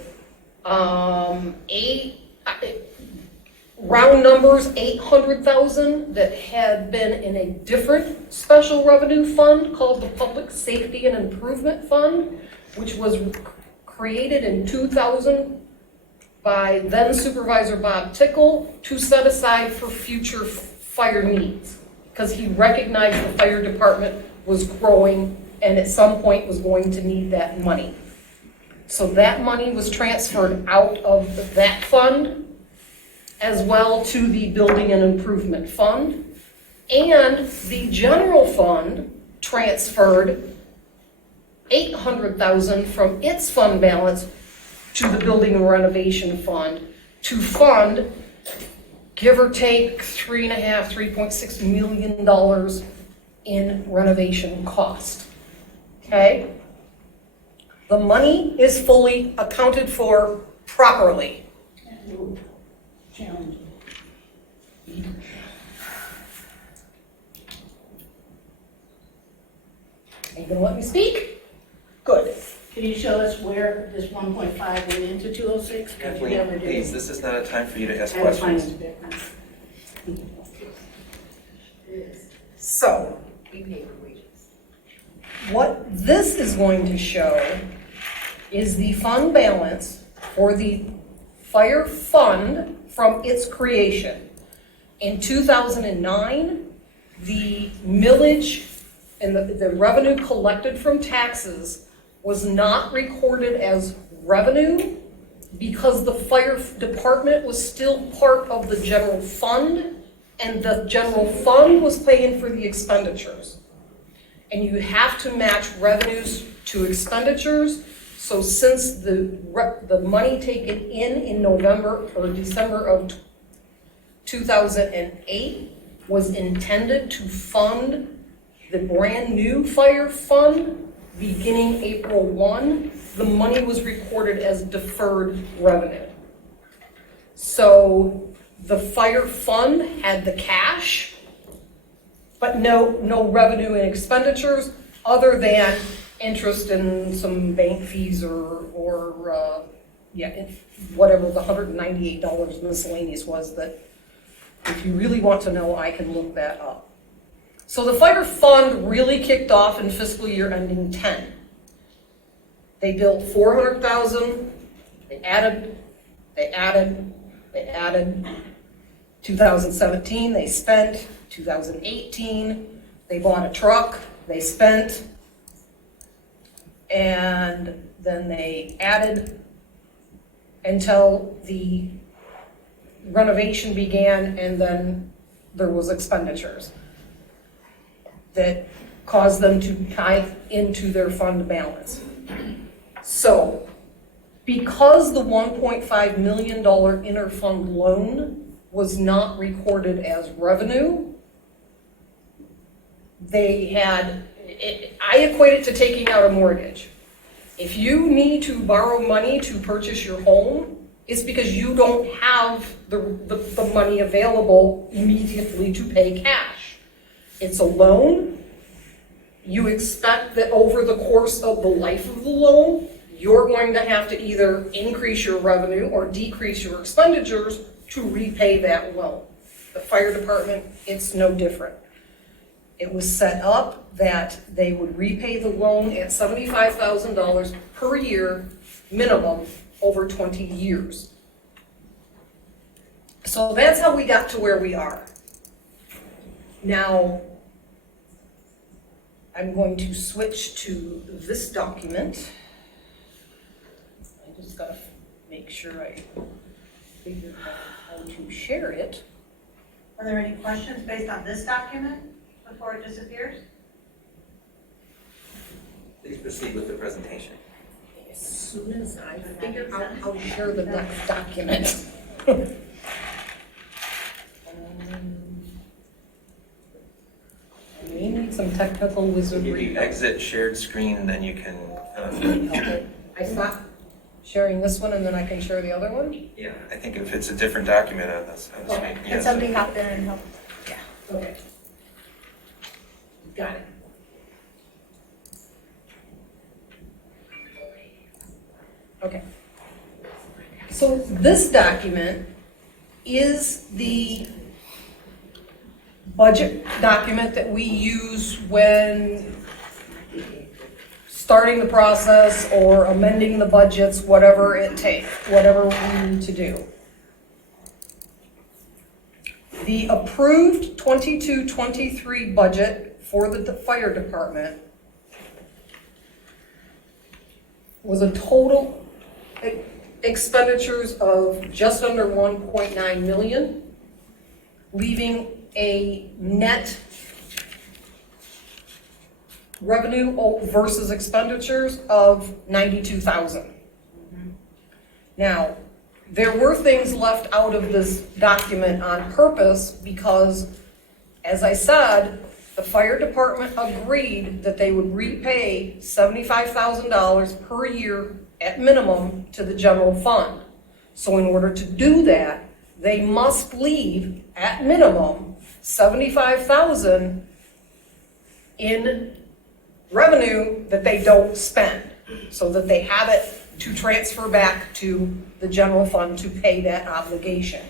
round numbers, $800,000 that had been in a different special revenue fund called the Public Safety and Improvement Fund, which was created in 2000 by then Supervisor Bob Tickle to set aside for future fire needs, because he recognized the fire department was growing and at some point was going to need that money. So that money was transferred out of that fund as well to the Building and Improvement Fund, and the general fund transferred $800,000 from its fund balance to the Building and Renovation Fund to fund, give or take, $3.6 million in renovation cost. Okay? The money is fully accounted for properly. Challenging. Are you gonna let me speak? Good. Can you show us where this 1.5 went into 206? Kathleen, please, this is not a time for you to ask I have a finance questions. background. So, what this is going to show is the fund balance for the fire fund from its creation. In 2009, the millage and the revenue collected from taxes was not recorded as revenue because the fire department was still part of the general fund, and the general fund was paying for the expenditures. And you have to match revenues to expenditures, So since the money taken in November or December of 2008 was intended to fund the brand new fire fund beginning April 1, the money was recorded as deferred revenue. So the fire fund had the cash, but no revenue and expenditures other than interest and some bank fees or whatever the $198 miscellaneous was that, if you really want to know, I can look that up. So the fire fund really kicked off in fiscal year ending 10. They built 400,000, they added. 2017, they spent. 2018, they bought a truck, they spent. And then they added until the renovation began, and then there was expenditures that caused them to tie into their fund balance. So, because the $1.5 million interfund loan was not recorded as revenue, I equate it to taking out a mortgage. If you need to borrow money to purchase your home, it's because you don't have the money available immediately to pay cash. It's a loan. You expect that over the course of the life of the loan, you're going to have to either increase your revenue or decrease your expenditures to repay that loan. The fire department, it's no different. It was set up that they would repay the loan at $75,000 per year minimum over 20 years. So that's how we got to where we are. Now, I'm going to switch to this document. I just gotta make sure I figure out how to share it. Are there any questions based on this document before it disappears? Please proceed with the presentation. As soon as I figure out how to share the next document. I may need some technical If wizardry. you exit shared screen, then you can, I stop sharing this one and then I can share the other one? yeah, I think if it's a different document on this screen, Can yes. somebody hop in and help? Okay. Got it. Okay. So this document is the budget document that we use when starting the process or amending the budgets, whatever it takes, whatever we need to do. The approved 22-23 budget for the fire department was a total expenditures of just under 1.9 million, leaving a net revenue versus expenditures of 92,000. Now, there were things left out of this document on purpose because, as I said, the fire department agreed that they would repay $75,000 per year at minimum to the general fund. So in order to do that, they must leave at minimum $75,000 in revenue that they don't spend, so that they have it to transfer back to the general fund to pay that obligation.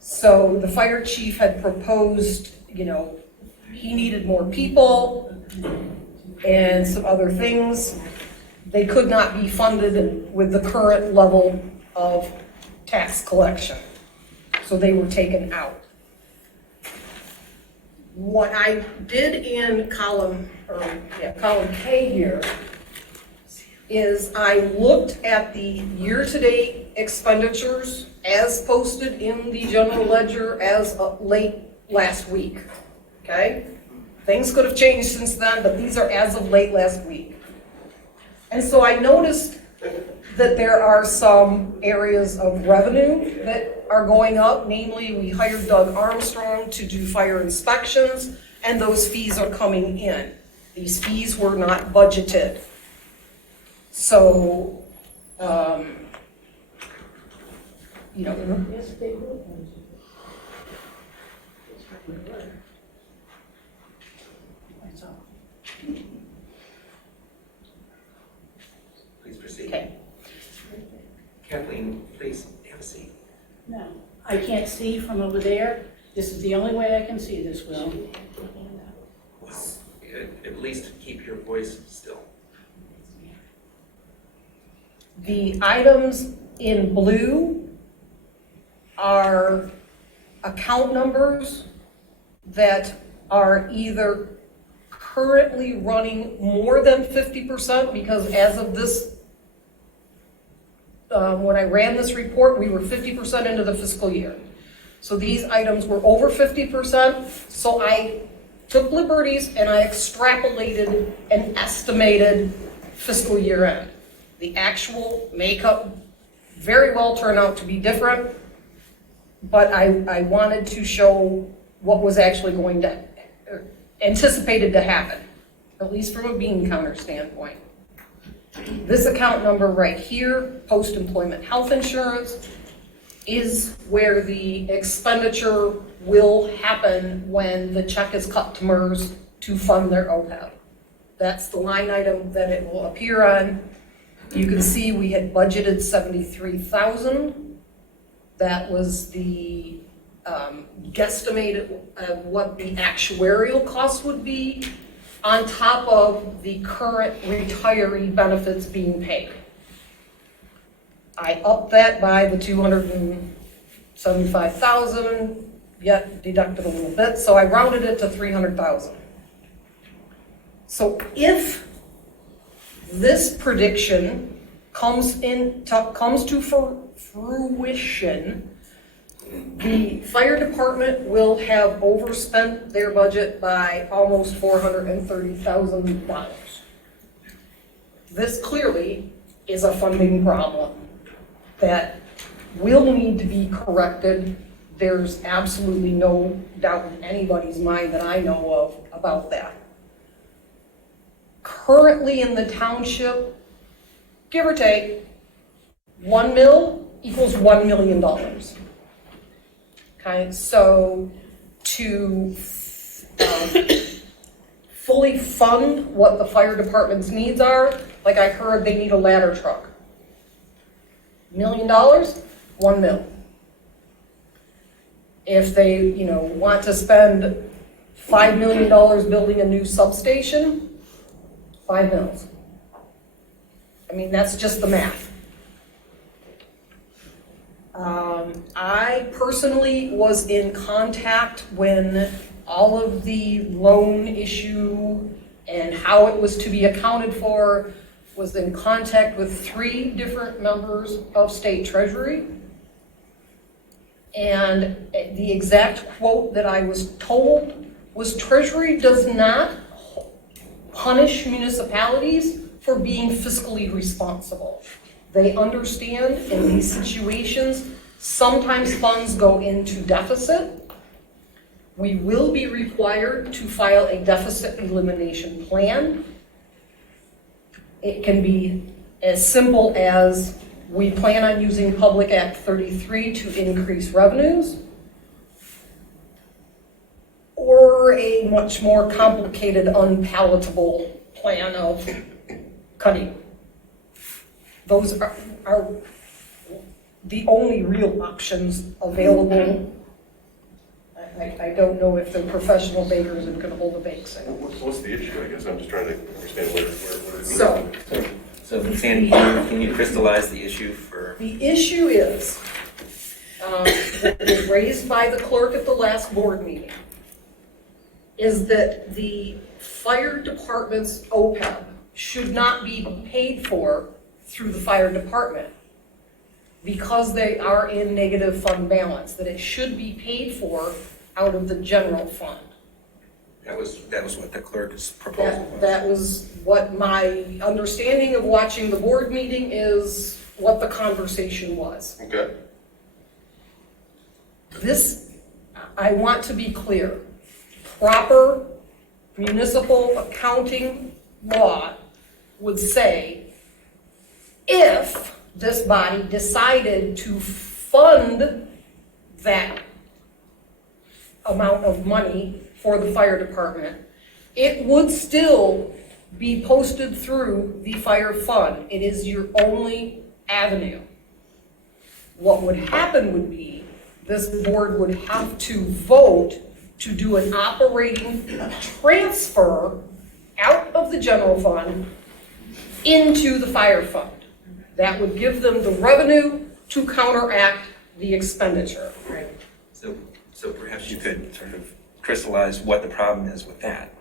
So the fire chief had proposed, he needed more people and some other things. They could not be funded with the current level of tax collection, so they were taken out. What I did in column K here is I looked at the year-to-date expenditures as posted in the general ledger as of late last week, okay? Things could have changed since then, but these are as of late last week. And so I noticed that there are some areas of revenue that are going up. Namely, we hired Doug Armstrong to do fire inspections, and those fees are coming in. These fees were not budgeted. So, you know. Yes, they will. Please proceed. Okay. Kathleen, please have a seat. No, I can't see from over there. This is the only way I can see this, Will. Wow. At least keep your voice still. The items in blue are account numbers that are either currently running more than 50%, because as of this, when I ran this report, we were 50% into the fiscal year. So these items were over 50%, so I took liberties and I extrapolated an estimated fiscal year end. The actual makeup very well turned out to be different, but I wanted to show what was actually going to, anticipated to happen, at least from a bean counter standpoint. This account number right here, post-employment health insurance, is where the expenditure will happen when the check is cut to MERS to fund their OPEB. That's the line item that it will appear on. You can see we had budgeted $73,000. That was the guesstimated of what the actuarial cost would be on top of the current retiree benefits being paid. I upped that by the $275,000, yet deducted a little bit, so I rounded it to $300,000. So if this prediction comes to fruition, the fire department will have overspent their budget by almost $430,000. This clearly is a funding problem that will need to be corrected. There's absolutely no doubt in anybody's mind that I know of about that. Currently in the township, give or take, 1 mil equals $1 million. Okay, so to fully fund what the fire department's needs are, like I heard they need a ladder truck. $1 million, 1 mil. If they, want to spend $5 million building a new substation, 5 mils. I mean, that's just the math. I personally was in contact when all of the loan issue and how it was to be accounted for, was in contact with 3 different members of state treasury. And the exact quote that I was told was, Treasury does not punish municipalities for being fiscally responsible. They understand in these situations, sometimes funds go into deficit. We will be required to file a deficit elimination plan. It can be as simple as, we plan on using Public Act 33 to increase revenues, or a much more complicated, unpalatable plan of cutting. Those are the only real options available. I don't know if the professional bakers are going to hold a bake sale. What's the issue? I guess I'm just trying to understand where it means. So Sandy, can you crystallize the issue for? The issue is, that was raised by the clerk at the last board meeting, is that the fire department's OPEB should not be paid for through the fire department because they are in negative fund balance, that it should be paid for out of the general fund. That was what the clerk's proposal was. That was what my understanding of watching the board meeting is, what the conversation was. Okay. This, I want to be clear, proper municipal accounting law would say if this body decided to fund that amount of money for the fire department, it would still be posted through the fire fund. It is your only avenue. What would happen would be this board would have to vote to do an operating transfer out of the general fund into the fire fund. That would give them the revenue to counteract the expenditure. Right. So perhaps you could sort of crystallize what the problem is with that.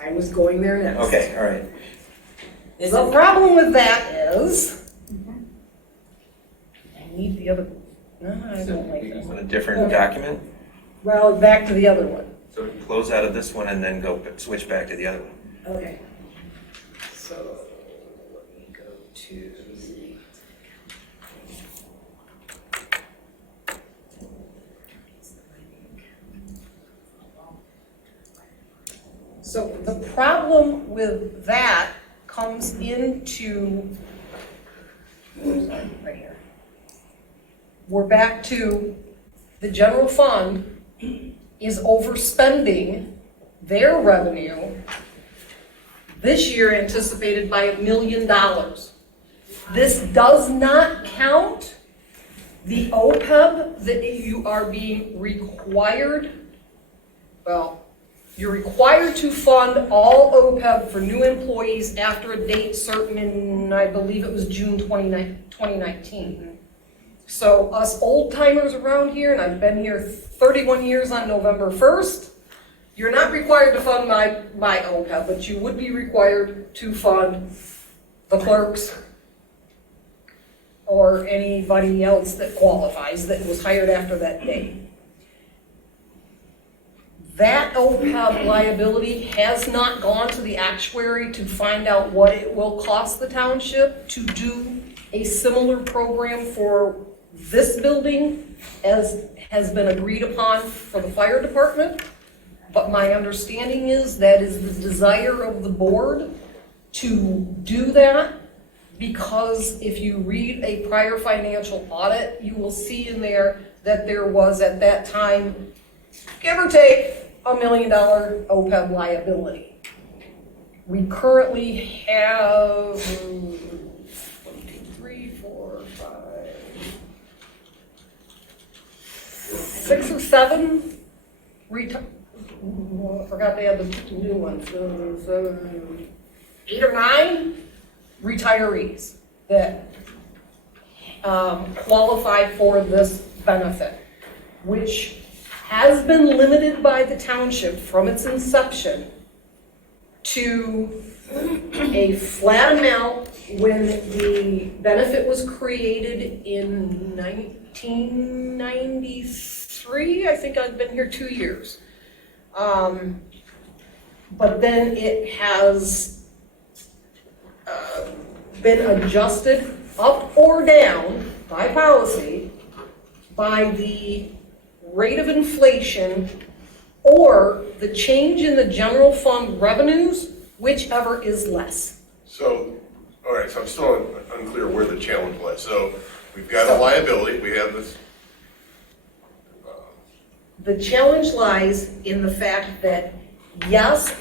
I was going there next. Okay, all right. The problem with that is, I need the other, no, I don't like You this. want a different Okay. document? Well, back to the other one. So close out of this one and then go switch back to the other one. Okay. So, let me go to. So the problem with that comes into, right here. We're back to the general fund is overspending their revenue this year anticipated by $1 million. This does not count the OPEB that you are being required, well, you're required to fund all OPEB for new employees after a date certain in, I believe it was June 2019. So us old timers around here, and I've been here 31 years on November 1st, you're not required to fund my OPEB, but you would be required to fund the clerks or anybody else that qualifies that was hired after that date. That OPEB liability has not gone to the actuary to find out what it will cost the township to do a similar program for this building as has been agreed upon for the fire department. But my understanding is that is the desire of the board to do that, because if you read a prior financial audit, you will see in there that there was at that time, give or take, $1 million OPEB liability. We currently have 1, 2, 3, 4, 5, 6 or 7 I forgot they had the new ones. So 8 or 9 retirees that qualify for this benefit, which has been limited by the township from its inception to a flat amount when the benefit was created in 1993. I think I've been here 2 years. But then it has been adjusted up or down by policy by the rate of inflation or the change in the general fund revenues, whichever is less. So, all right, so I'm still unclear where the challenge was. So we've got a liability, we have this. The challenge lies in the fact that, yes,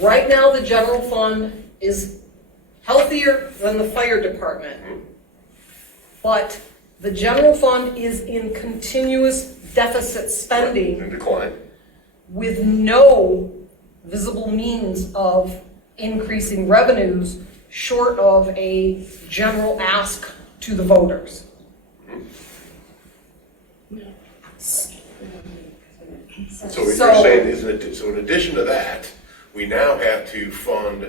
right now the general fund is healthier than the fire department, but the general fund is in continuous deficit spending In decline. with no visible means of increasing revenues short of a general ask to the voters. So what you're saying is, so in addition to that, we now have to fund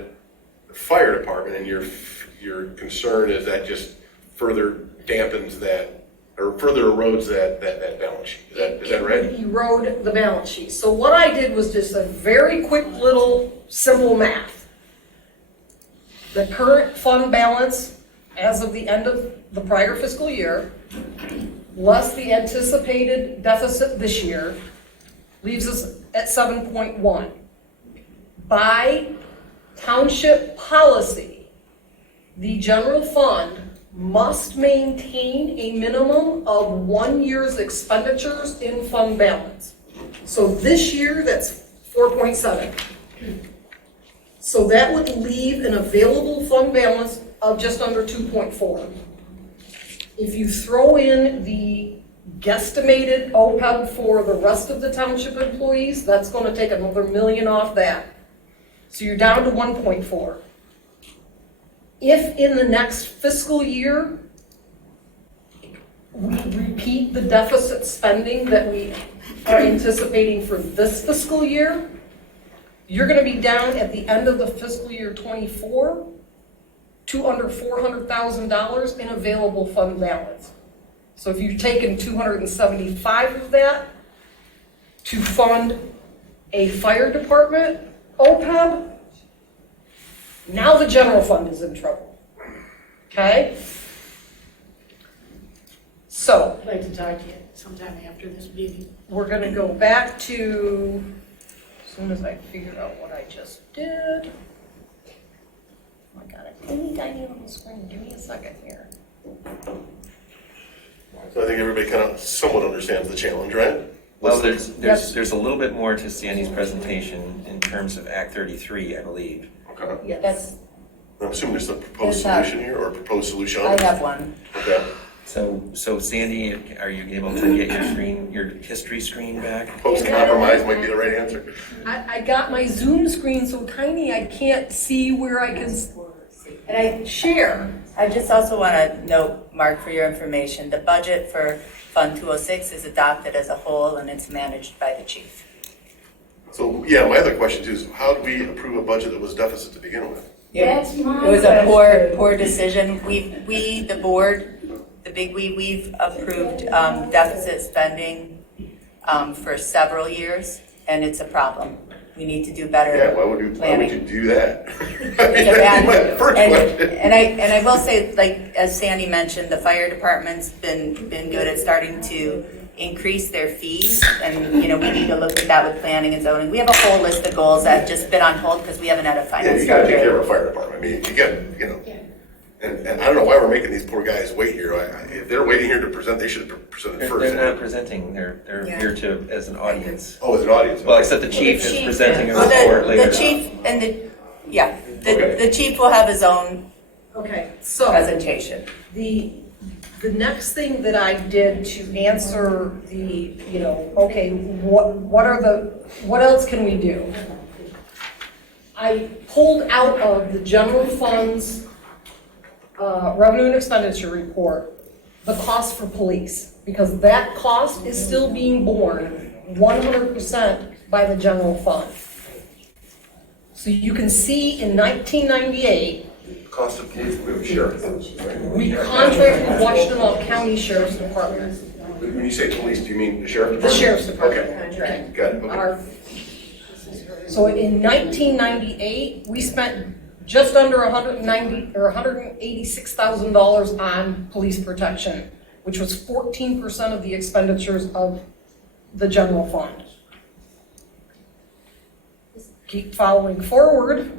the fire department, and your concern is that just further dampens that or further erodes that balance sheet. Is that right? It would erode the balance sheet. So what I did was just a very quick little simple math. The current fund balance as of the end of the prior fiscal year, less the anticipated deficit this year, leaves us at 7.1. By township policy, the general fund must maintain a minimum of 1 year's expenditures in fund balance. So this year, that's 4.7. So that would leave an available fund balance of just under 2.4. If you throw in the guesstimated OPEB for the rest of the township employees, that's going to take another $1 million off that. So you're down to 1.4. If in the next fiscal year, we repeat the deficit spending that we are anticipating for this fiscal year, you're going to be down at the end of the fiscal year 24 to under $400,000 in available fund balance. So if you've taken 275 of that to fund a fire department OPEB, now the general fund is in trouble, okay? So, I'd like to talk to you sometime after this meeting. we're gonna go back to, as soon as I figure out what I just did. Oh my God, it's teeny tiny on the screen, give me a second here. So I think everybody kind of somewhat understands the challenge, right? Well, there's a little bit more to Sandy's presentation in terms of Act 33, I believe. Okay. Yeah, that's. I'm assuming there's a proposed solution here, or a proposed solution. I have one. Okay. So Sandy, are you able to get your history screen back? Post compromise might be the right answer. I got my Zoom screen so tiny I can't see where I can share. I just also want to note, Mark, for your information, the budget for Fund 206 is adopted as a whole and it's managed by the chief. So, yeah, my other question too is, how do we approve a budget that was deficit to begin with? It was a poor decision. We, the board, the big we've approved deficit spending for several years, and it's a problem. We need to do better Yeah, why would planning. you do that? And I will say, like, as Sandy mentioned, the fire department's been good at starting to increase their fees, and, we need to look at that with planning and zoning. We have a whole list of goals that have just been on hold because we haven't had a Yeah, finance you gotta take director. care of a fire department. I mean, and I don't know why we're making these poor guys wait here. If they're waiting here to present, they should have presented first. They're not presenting, they're here as an audience. Oh, as an audience? Well, except the chief is presenting a report later. The chief and the chief will have his own presentation. The next thing that I did to answer the, what else can we do? I pulled out of the general fund's revenue and expenditure report the cost for police, because that cost is still being borne 100% by the general fund. So you can see in 1998, Cost of police, we have sheriff. we contracted with Washington County Sheriff's Department. When you say police, do you mean the sheriff department? The sheriff's department. Okay, got it. Okay. So in 1998, we spent just under $186,000 on police protection, which was 14% of the expenditures of the general fund. Keep following forward.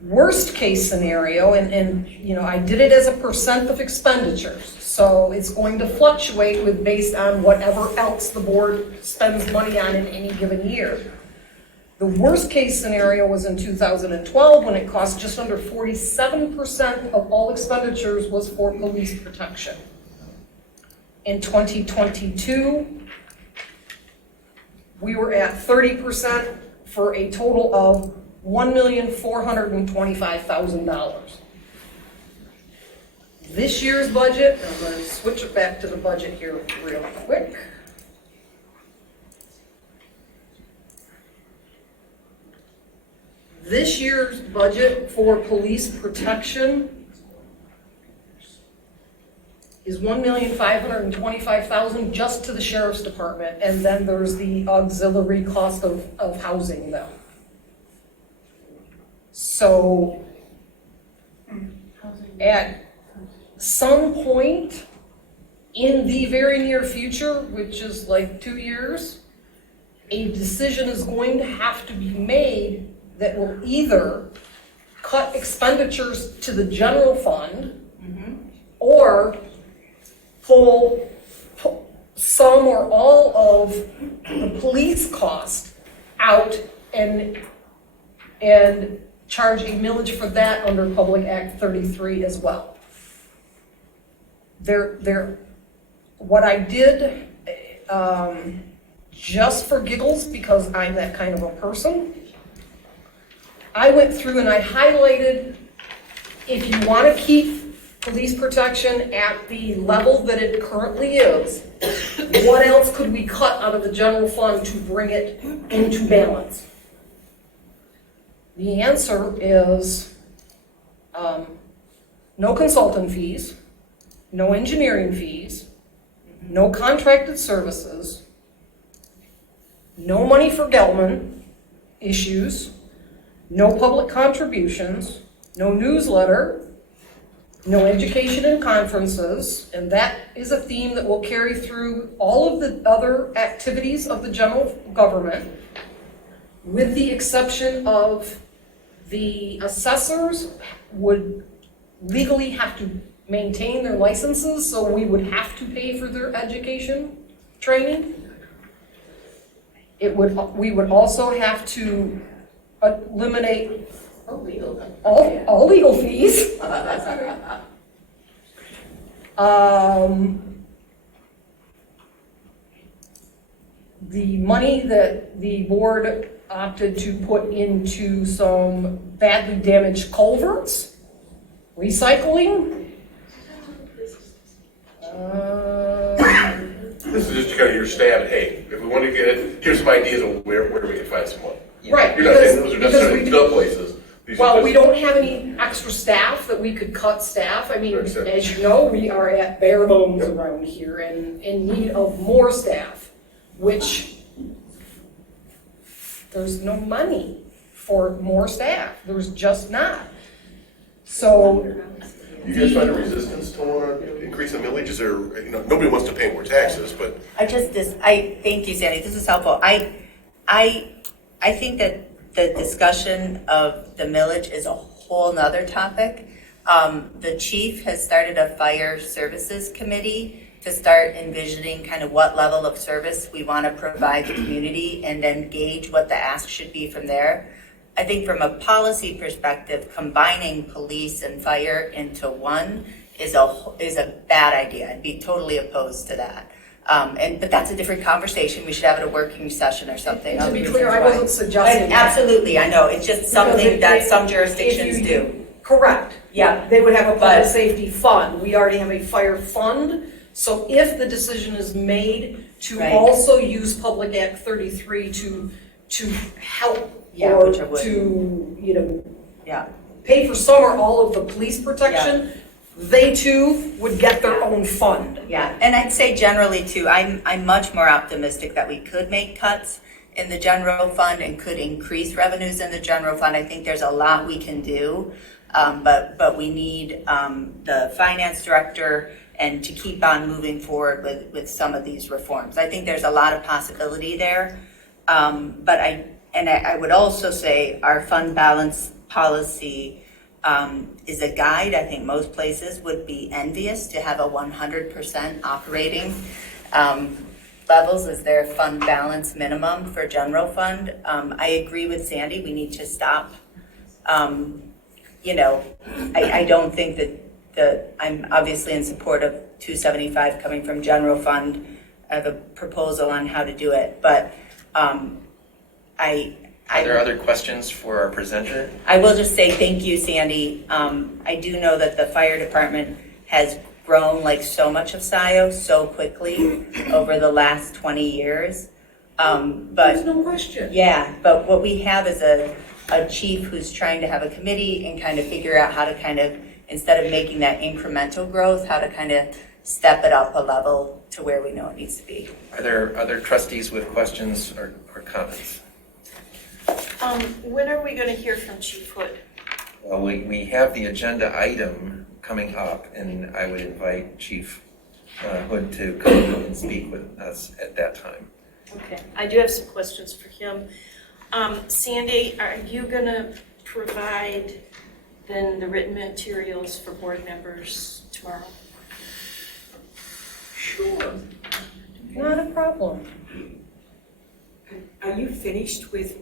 Worst case scenario, and I did it as a percent of expenditures, so it's going to fluctuate based on whatever else the board spends money on in any given year. The worst case scenario was in 2012 when it cost just under 47% of all expenditures was for police protection. In 2022, we were at 30% for a total of $1,425,000. This year's budget, I'm going to switch it back to the budget here real quick. This year's budget for police protection is $1,525,000 just to the sheriff's department, and then there's the auxiliary cost of housing them. So at some point in the very near future, which is like 2 years, a decision is going to have to be made that will either cut expenditures to the general fund or pull some or all of the police cost out and charge a millage for that under Public Act 33 as well. What I did, just for giggles, because I'm that kind of a person, I went through and I highlighted, if you want to keep police protection at the level that it currently is, what else could we cut out of the general fund to bring it into balance? The answer is no consultant fees, no engineering fees, no contracted services, no money for Gelman issues, no public contributions, no newsletter, no education and conferences, and that is a theme that will carry through all of the other activities of the general government, with the exception of the assessors would legally have to maintain their licenses, so we would have to pay for their education training. We would also have to eliminate all legal fees. The money that the board opted to put into some badly damaged culverts, recycling. This is just kind of your stab at, hey, if we want to get it, here's some ideas of where we can find some money. Right. You're not saying those are necessarily good places. Well, we don't have any extra staff that we could cut staff. I mean, as you know, we are at bare bones around here and in need of more staff, which there's no money for more staff. There's just not. So. You guys find a resistance to want to increase the millages, or nobody wants to pay more taxes, but. I thank you, Sandy. This is helpful. I think that the discussion of the millage is a whole nother topic. The chief has started a fire services committee to start envisioning kind of what level of service we want to provide the community and then gauge what the ask should be from there. I think from a policy perspective, combining police and fire into one is a bad idea. I'd be totally opposed to that. But that's a different conversation. We should have it at a working session or something. To be clear, I wasn't suggesting that. Absolutely, I know. It's just something that some jurisdictions do. Correct. Yeah. They would have a public safety fund. We already have a fire fund. So if the decision is made to also use Public Act 33 to help or to, pay for some or all of the police protection, they too would get their own fund. Yeah, and I'd say generally too, I'm much more optimistic that we could make cuts in the general fund and could increase revenues in the general fund. I think there's a lot we can do, but we need the finance director and to keep on moving forward with some of these reforms. I think there's a lot of possibility there, but I would also say our fund balance policy is a guide. I think most places would be envious to have a 100% operating levels as their fund balance minimum for general fund. I agree with Sandy, we need to stop. I don't think that I'm obviously in support of 275 coming from general fund. I have a proposal on how to do it, but Are there other questions for our presenter? I will just say thank you, Sandy. I do know that the fire department has grown like so much of Scio so quickly over the last 20 years. But there's no question. Yeah, but what we have is a chief who's trying to have a committee and kind of figure out how to kind of, instead of making that incremental growth, how to kind of step it up a level to where we know it needs to be. Are there other trustees with questions or comments? When are we going to hear from Chief Hood? Well, we have the agenda item coming up, and I would invite Chief Hood to come and speak with us at that time. Okay, I do have some questions for him. Sandy, are you going to provide then the written materials for board members tomorrow? Sure, not a problem. Are you finished with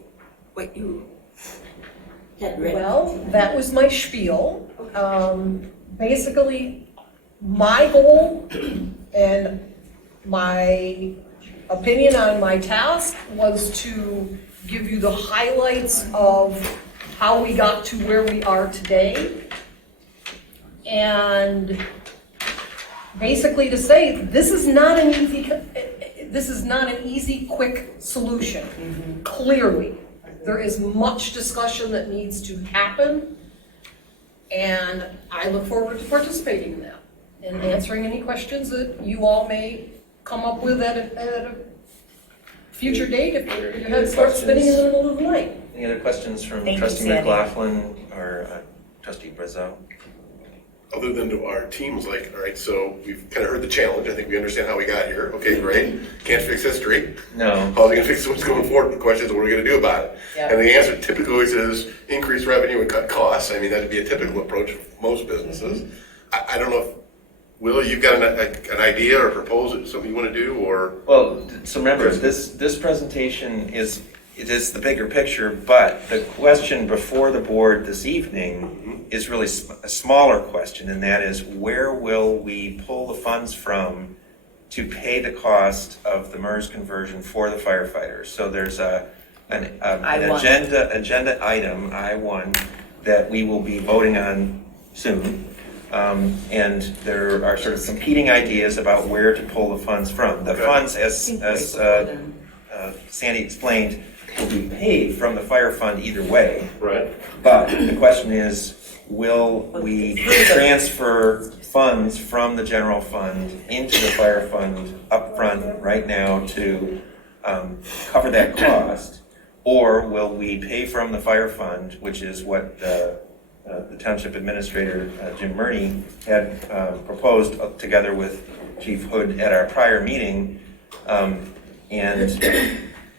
what you had read? Well, that was my spiel. Basically, my goal and my opinion on my task was to give you the highlights of how we got to where we are today. And basically to say, this is not an easy, quick solution, clearly. There is much discussion that needs to happen, and I look forward to participating in that and answering any questions that you all may come up with at a future date if your head starts spinning in the middle of the night. Any other questions from Thank you, Trustee Sandy. McLaughlin or Trustee Brazeau? Other than to our teams, like, all right, so we've kind of heard the challenge. I think we understand how we got here. Okay, great. Can't fix history. No. How are we going to fix what's going forward? The question is, what are we going to do about it? Yeah. And the answer typically always is increase revenue and cut costs. I mean, that'd be a typical approach of most businesses. I don't know if, Will, you've got an idea or proposal, something you want to do, or? Well, so remember, this presentation is the bigger picture, but the question before the board this evening is really a smaller question, and that is, where will we pull the funds from to pay the cost of the MERS conversion for the firefighters? So there's an agenda item, I-1, that we will be voting on soon. And there are sort of competing ideas about where to pull the funds from. The funds, as Sandy explained, will be paid from the fire fund either way. Right. But the question is, will we transfer funds from the general fund into the fire fund up front right now to cover that cost? Or will we pay from the fire fund, which is what the Township Administrator, Jim Murney, had proposed together with Chief Hood at our prior meeting, and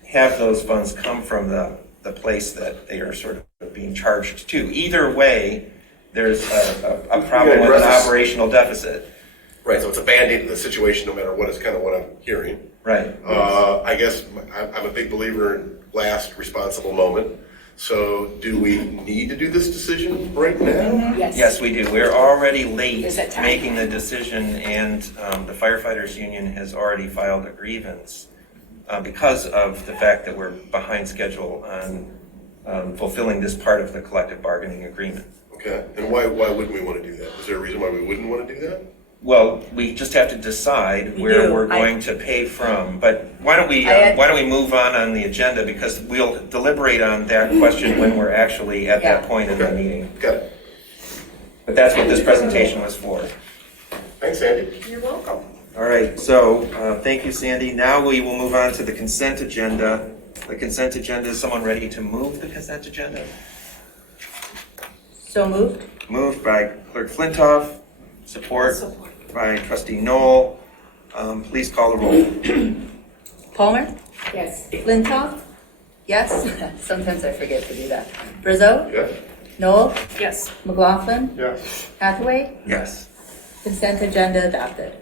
have those funds come from the place that they are sort of being charged to. Either way, there's a problem with an operational deficit. Right, so it's a Band-Aid in the situation no matter what is kind of what I'm hearing. Right. I guess I'm a big believer in last responsible moment. So do we need to do this decision right now? Yes, we do. We're already late making the decision, and the firefighters union has already filed a grievance because of the fact that we're behind schedule on fulfilling this part of the collective bargaining agreement. Okay, and why wouldn't we want to do that? Is there a reason why we wouldn't want to do that? Well, we just have to decide where we're going to pay from. But why don't we move on the agenda, because we'll deliberate on that question when we're actually at that point in the meeting. Got it. But that's what this presentation was for. Thanks, Sandy. You're welcome. All right, so thank you, Sandy. Now we will move on to the consent agenda. The consent agenda, is someone ready to move the consent agenda? So moved. Moved by Clerk Flintoff, support by Trustee Knoll. Please call the roll. Palmer? Yes. Flintoff? Yes. Sometimes I forget to do that. Brazeau? Yes. Knoll? Yes. McLaughlin? Yes. Hathaway? Yes. Consent agenda adopted.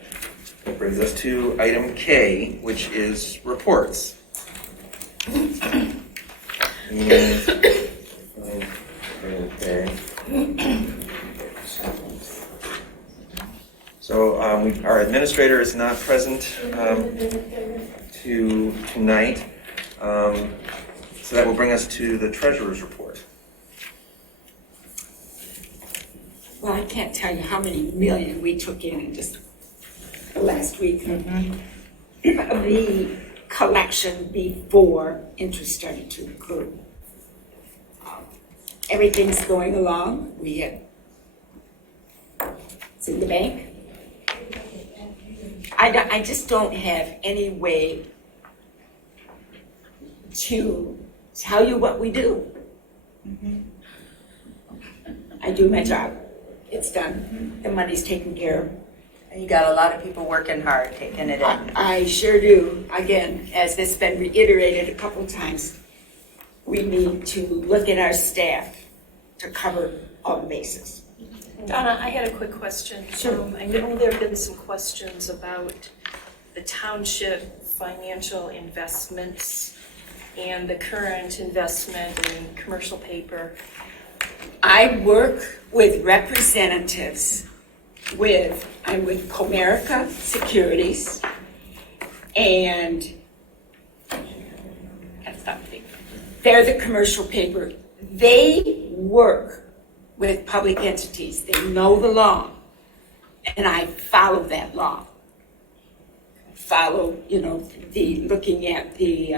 That brings us to item K, which is reports. So our administrator is not present tonight. So that will bring us to the treasurer's report. Well, I can't tell you how many million we took in just last week. The collection before interest started to accrue. Everything's going along. It's in the bank. I just don't have any way to tell you what we do. I do my job. It's done. The money's taken care of. And you got a lot of people working hard, taking it in. I sure do. Again, as it's been reiterated a couple of times, we need to look at our staff to cover all the bases. Donna, I had a quick question. Sure. I know there have been some questions about the township financial investments and the current investment in commercial paper. I work with representatives I'm with Comerica Securities and they're the commercial paper. They work with public entities. They know the law, and I follow that law. Follow, looking at the,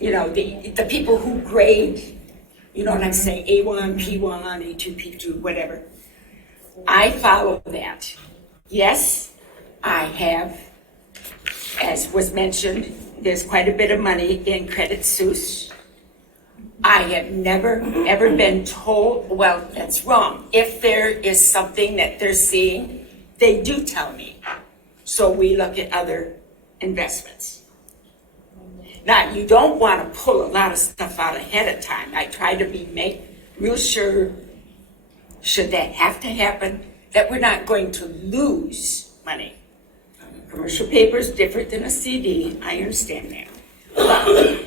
the people who grade, what I'm saying, A1, P1, A2, P2, whatever. I follow that. Yes, I have, as was mentioned, there's quite a bit of money in Credit Suisse. I have never, ever been told, well, that's wrong. If there is something that they're seeing, they do tell me. So we look at other investments. Now, you don't want to pull a lot of stuff out ahead of time. I try to make real sure, should that have to happen, that we're not going to lose money. Commercial paper is different than a CD. I understand that. But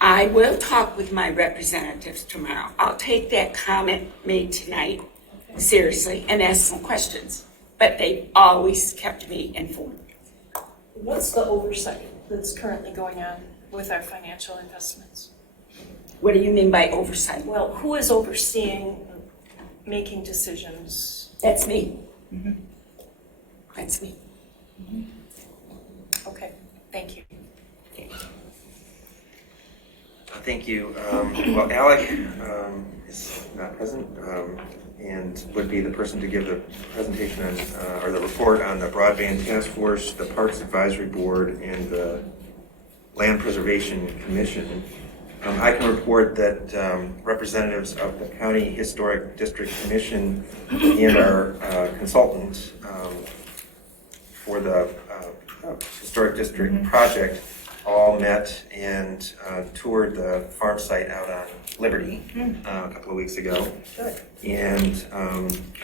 I will talk with my representatives tomorrow. I'll take that comment made tonight seriously and ask some questions. But they've always kept me informed. What's the oversight that's currently going on with our financial investments? What do you mean by oversight? Well, who is overseeing making decisions? That's me. That's me. Okay, thank you. Thank you. Well, Alec is not present and would be the person to give the presentation on, or the report on the Broadband Task Force, the Parks Advisory Board, and the Land Preservation Commission. I can report that representatives of the County Historic District Commission and our consultant for the Historic District project all met and toured the farm site out on Liberty a couple of weeks ago. Good. And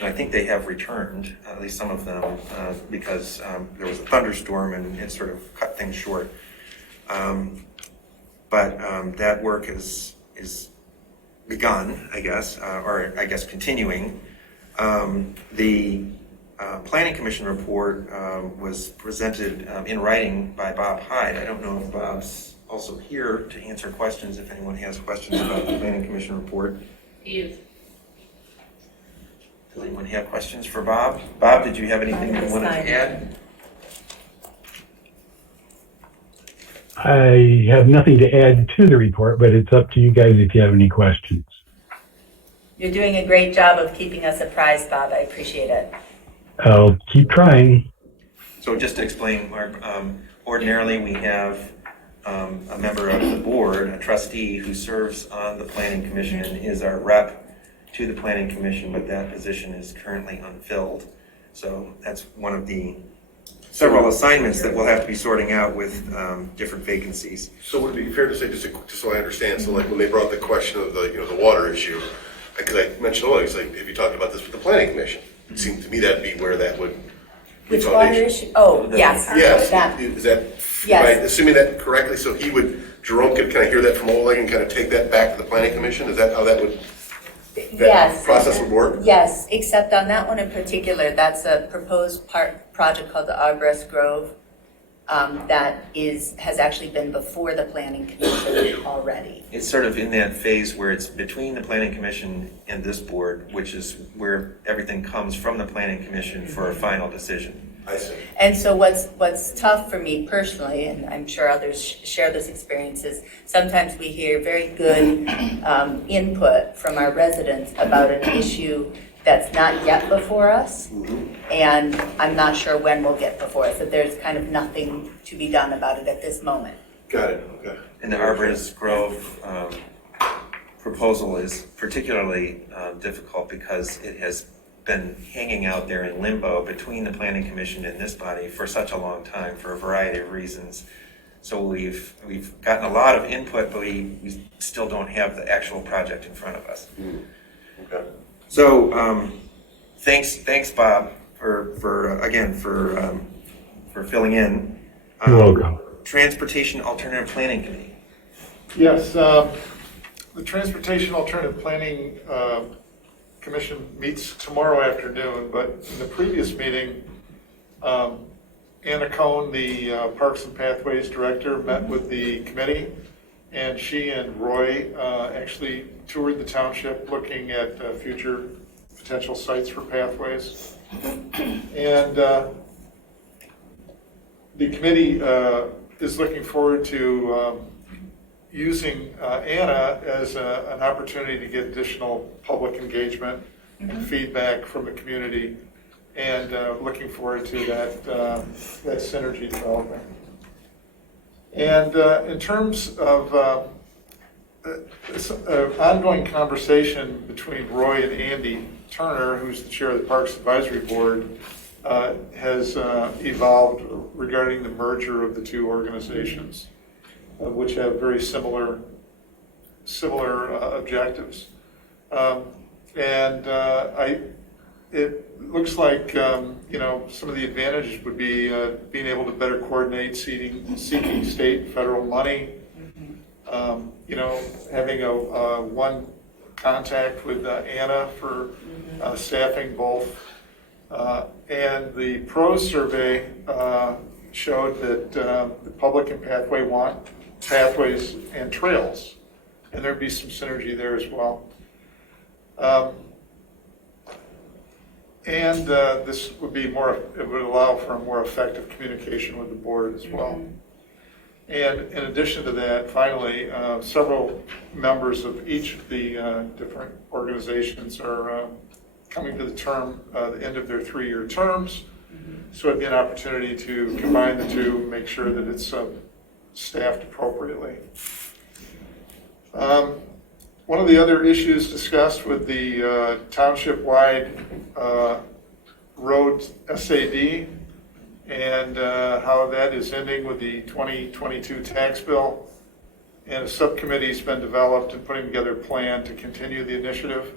I think they have returned, at least some of them, because there was a thunderstorm and it sort of cut things short. But that work is begun, I guess, or I guess continuing. The Planning Commission report was presented in writing by Bob Hyde. I don't know if Bob's also here to answer questions, if anyone has questions about the Planning Commission report. He is. Does anyone have questions for Bob? Bob, did you have anything you wanted to add? I have nothing to add to the report, but it's up to you guys if you have any questions. You're doing a great job of keeping us apprised, Bob. I appreciate it. I'll keep trying. So just to explain, Mark, ordinarily we have a member of the board, a trustee, who serves on the Planning Commission and is our rep to the Planning Commission, but that position is currently unfilled. So that's one of the several assignments that we'll have to be sorting out with different vacancies. So would it be fair to say, just so I understand, so like when they brought the question of the water issue, because I mentioned earlier, it's like, have you talked about this with the Planning Commission? It seemed to me that'd be where that would be Which water issue? Oh, yes. Yes, That. is that, Yes. am I assuming that correctly? So Jerome could kind of hear that from Oleg and kind of take that back to the Planning Commission? Is that how that would, Yes. process would work? Yes, except on that one in particular, that's a proposed project called the Arborist Grove that has actually been before the Planning Commission already. It's sort of in that phase where it's between the Planning Commission and this board, which is where everything comes from the Planning Commission for a final decision. I see. And so what's tough for me personally, and I'm sure others share this experience, is sometimes we hear very good input from our residents about an issue That's not yet before us, and I'm not sure when we'll get before us, that there's kind of nothing to be done about it at this moment. Got it, okay. And the Arborist Grove proposal is particularly difficult because it has been hanging out there in limbo between the Planning Commission and this body for such a long time for a variety of reasons. So we've gotten a lot of input, but we still don't have the actual project in front of us. Okay. So thanks Bob for filling in. You're welcome. Transportation Alternative Planning Committee. Yes, the Transportation Alternative Planning Commission meets tomorrow afternoon, but in the previous meeting, Anna Cohn, the Parks and Pathways Director, met with the committee, and she and Roy actually toured the township looking at future potential sites for pathways. And the committee is looking forward to using Anna as an opportunity to get additional public engagement and feedback from the community, and looking forward to that synergy development. And in terms of ongoing conversation between Roy and Andy Turner, who's the chair of the Parks Advisory Board, has evolved regarding the merger of the two organizations, which have very similar objectives. It looks like some of the advantages would be being able to better coordinate seeking state and federal money. Having a one contact with Anna for staffing both. And the pros survey showed that the public and pathway want pathways and trails, and there'd be some synergy there as well. This would be it would allow for a more effective communication with the board as well. And in addition to that, finally, several members of each of the different organizations are coming to the end of their 3-year terms. So it'd be an opportunity to combine the two, make sure that it's staffed appropriately. One of the other issues discussed with the township-wide road SAD and how that is ending with the 2022 tax bill. And a subcommittee's been developed and putting together a plan to continue the initiative.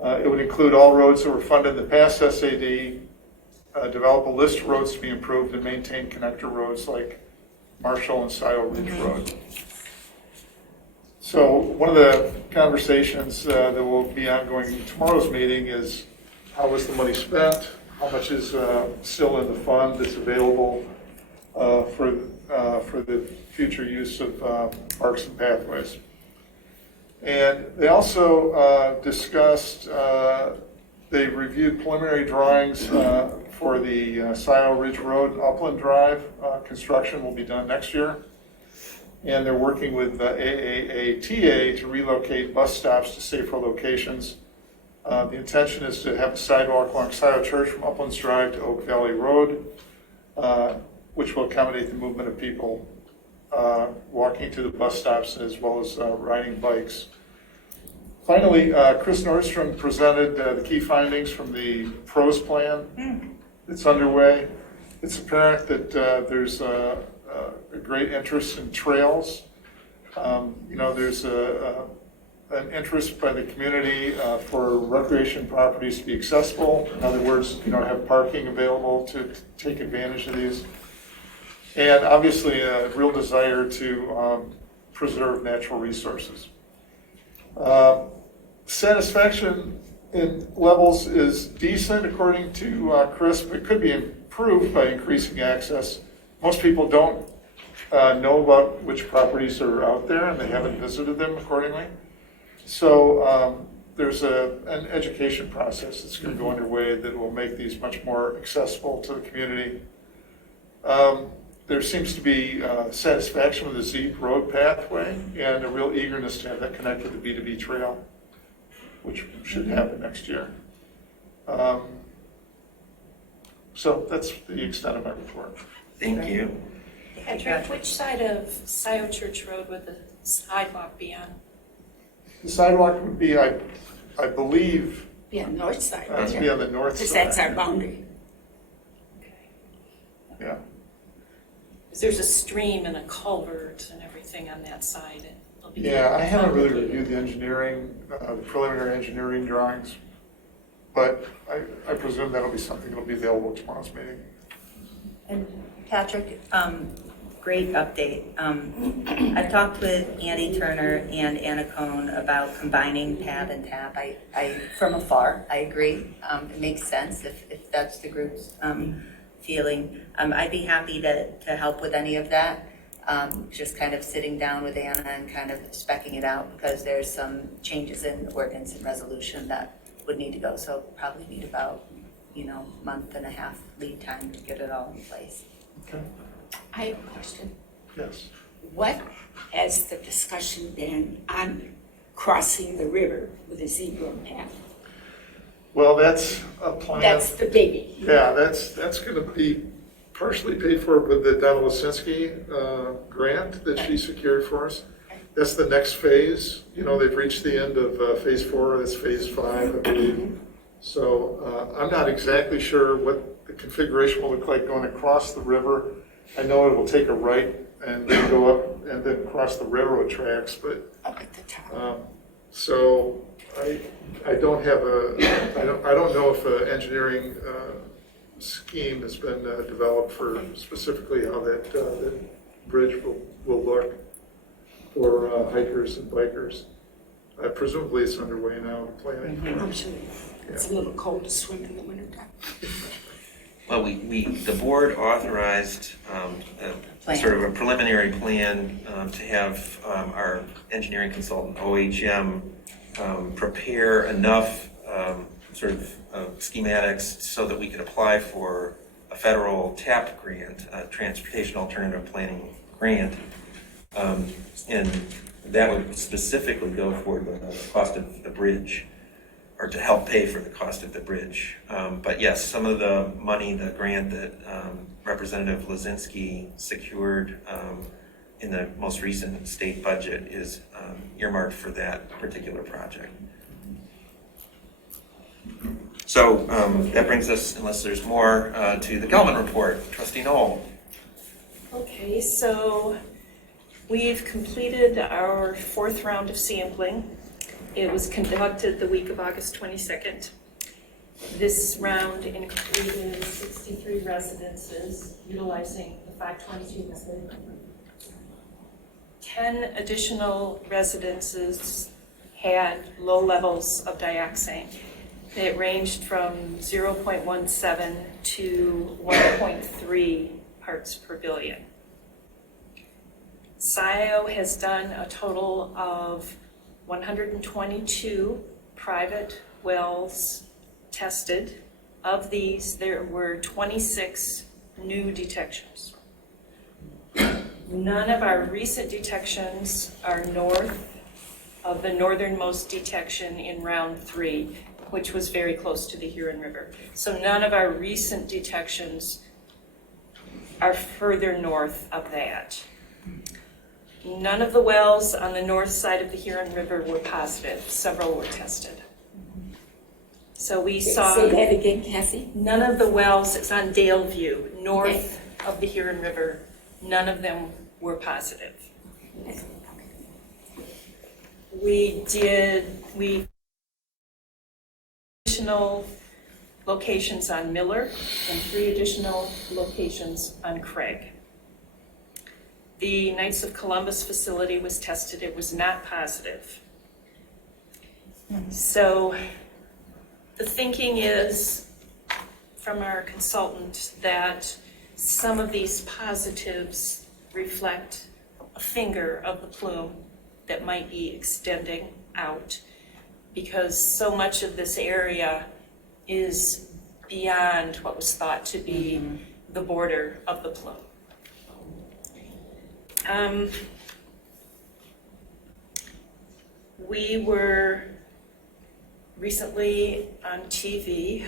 It would include all roads that were funded in the past SAD, develop a list of roads to be improved, and maintain connector roads like Marshall and Scio Ridge Road. So one of the conversations that will be ongoing in tomorrow's meeting is how was the money spent, how much is still in the fund that's available for the future use of parks and pathways. And they also discussed, they reviewed preliminary drawings for the Scio Ridge Road and Upland Drive. Construction will be done next year. And they're working with AAATA to relocate bus stops to safer locations. The intention is to have a sidewalk along Scio Church from Uplands Drive to Oak Valley Road, which will accommodate the movement of people walking to the bus stops as well as riding bikes. Finally, Chris Nordstrom presented the key findings from the PROS plan that's underway. It's apparent that there's a great interest in trails. There's an interest by the community for recreation properties to be accessible. In other words, have parking available to take advantage of these. And obviously a real desire to preserve natural resources. Satisfaction in levels is decent according to Chris, but could be improved by increasing access. Most people don't know about which properties are out there, and they haven't visited them accordingly. So there's an education process that's going to go underway that will make these much more accessible to the community. There seems to be satisfaction with the ZEEP road pathway and a real eagerness to have that connect with the B2B trail, which should happen next year. So that's the extent of my report. Thank you. Patrick, which side of Scio Church Road would the sidewalk be on? The sidewalk would be, I believe, Be on the north side. to be on the north side. Because that's our boundary. Yeah. Because there's a stream and a culvert and everything on that side. It'll be Yeah, I haven't really complicated. reviewed the engineering, the preliminary engineering drawings, but I presume that'll be something that'll be available at tomorrow's meeting. And Patrick, great update. I've talked with Andy Turner and Anna Cohn about combining PAB and TAP. I from afar, I agree. It makes sense if that's the group's feeling. I'd be happy to help with any of that. Just kind of sitting down with Anna and kind of specking it out because there's some changes in ordinance and resolution that would need to go. So probably need about, month and a half lead time to get it all in place. Okay. I have a question. Yes. What has the discussion been on crossing the river with a zebra path? Well, that's a plan. That's the biggie. Yeah, that's going to be partially paid for with the Donna Lisinski grant that she secured for us. That's the next phase. They've reached the end of phase 4. That's phase 5, I believe. So I'm not exactly sure what the configuration will look like going across the river. I know it will take a right and then go up and then cross the railroad tracks, but up at the top. So I don't have I don't know if an engineering scheme has been developed for specifically how that bridge will look for hikers and bikers. Presumably it's underway now, planning. I'm sure it's a little cold to swim in the wintertime. Well, the board authorized sort of a preliminary plan to have our engineering consultant, OHM, prepare enough sort of schematics so that we could apply for a federal TAP grant, a Transportation Alternative Planning Grant. And that would specifically go for the cost of the bridge, or to help pay for the cost of the bridge. But yes, some of the money, the grant that Representative Lisinski secured in the most recent state budget is earmarked for that particular project. So that brings us, unless there's more, to the Gelman report. Trustee Knoll. Okay, so we've completed our 4th round of sampling. It was conducted the week of August 22nd. This round included 63 residences utilizing the 522 method. 10 additional residences had low levels of dioxane. It ranged from 0.17 to 1.3 parts per billion. Scio has done a total of 122 private wells tested. Of these, there were 26 new detections. None of our recent detections are north of the northernmost detection in round 3, which was very close to the Huron River. So none of our recent detections are further north of that. None of the wells on the north side of the Huron River were positive. Several were tested. So we saw... Say that again, Cassie. None of the wells, it's on Dale View, north of the Huron River, none of them were positive. We additional locations on Miller and 3 additional locations on Craig. The Knights of Columbus facility was tested, it was not positive. So the thinking is from our consultant that some of these positives reflect a finger of the plume that might be extending out, because so much of this area is beyond what was thought to be the border of the plume. We were recently on TV,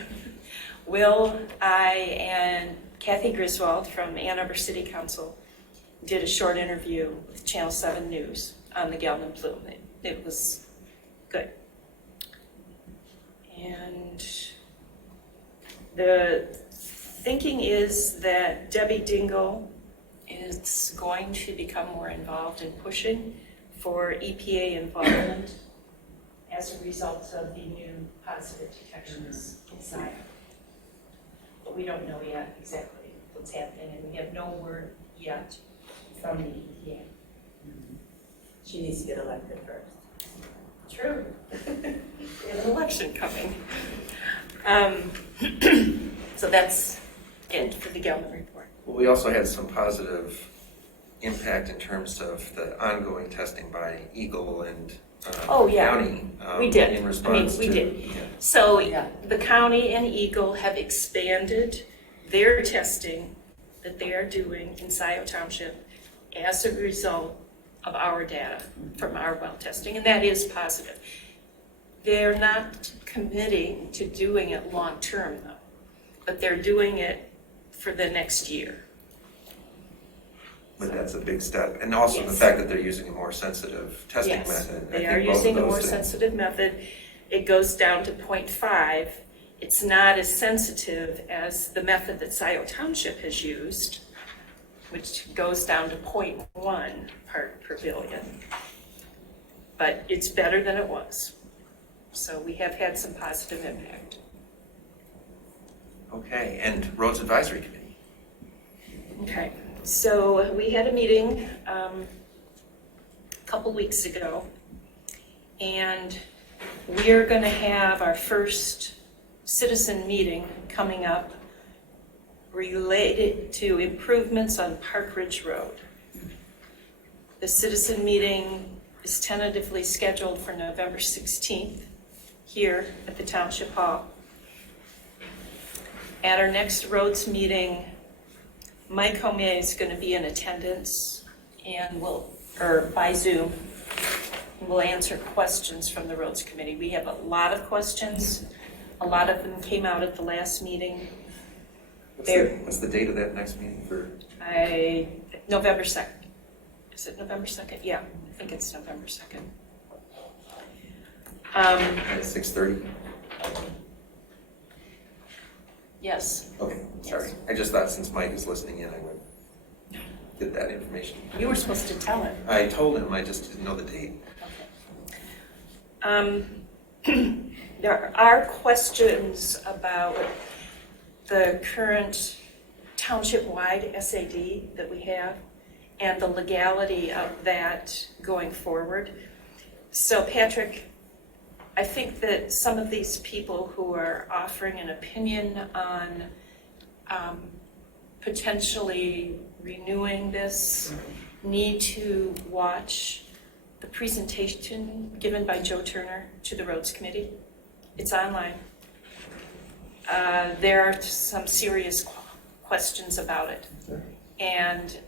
Will, I, and Kathy Griswold from Ann Arbor City Council did a short interview with Channel 7 News on the Galvin Plume. It was good. And the thinking is that Debbie Dingell is going to become more involved in pushing for EPA involvement as a result of the new positive detections in Scio. But we don't know yet exactly what's happening, and we have no word yet from the EPA. She needs to get elected first. True. We have an election coming. So that's it for the Gelman report. Well, we also had some positive impact in terms of the ongoing testing by Eagle and county. We did. In response we to, did. Yeah. So the county and Eagle have expanded their testing that they are doing in Scio Township as a result of our data from our well testing, and that is positive. They're not committing to doing it long-term, though, but they're doing it for the next year. But that's a big step. And also the fact that they're using a more sensitive testing method. They are using a more sensitive method. It goes down to 0.5. It's not as sensitive as the method that Scio Township has used, which goes down to 0.1 part per billion. But it's better than it was. So we have had some positive impact. Okay, and Roads Advisory Committee. Okay, so we had a meeting a couple weeks ago, and we're going to have our first citizen meeting coming up related to improvements on Park Ridge Road. The citizen meeting is tentatively scheduled for November 16th here at the Township Hall. At our next roads meeting, Mike Homey is going to be in attendance and by Zoom, and we'll answer questions from the Roads Committee. We have a lot of questions. A lot of them came out at the last meeting. What's the date of that next meeting for? November 2nd. Is it November 2nd? Yeah, I think it's November 2nd. At 6:30? Yes. Okay, sorry. I just thought since Mike is listening in, I would get that information. You were supposed to tell him. I told him, I just didn't know the date. There are questions about the current township-wide SAD that we have and the legality of that going forward. So Patrick, I think that some of these people who are offering an opinion on potentially renewing this need to watch the presentation given by Joe Turner to the Roads Committee. It's online. There are some serious questions about it. And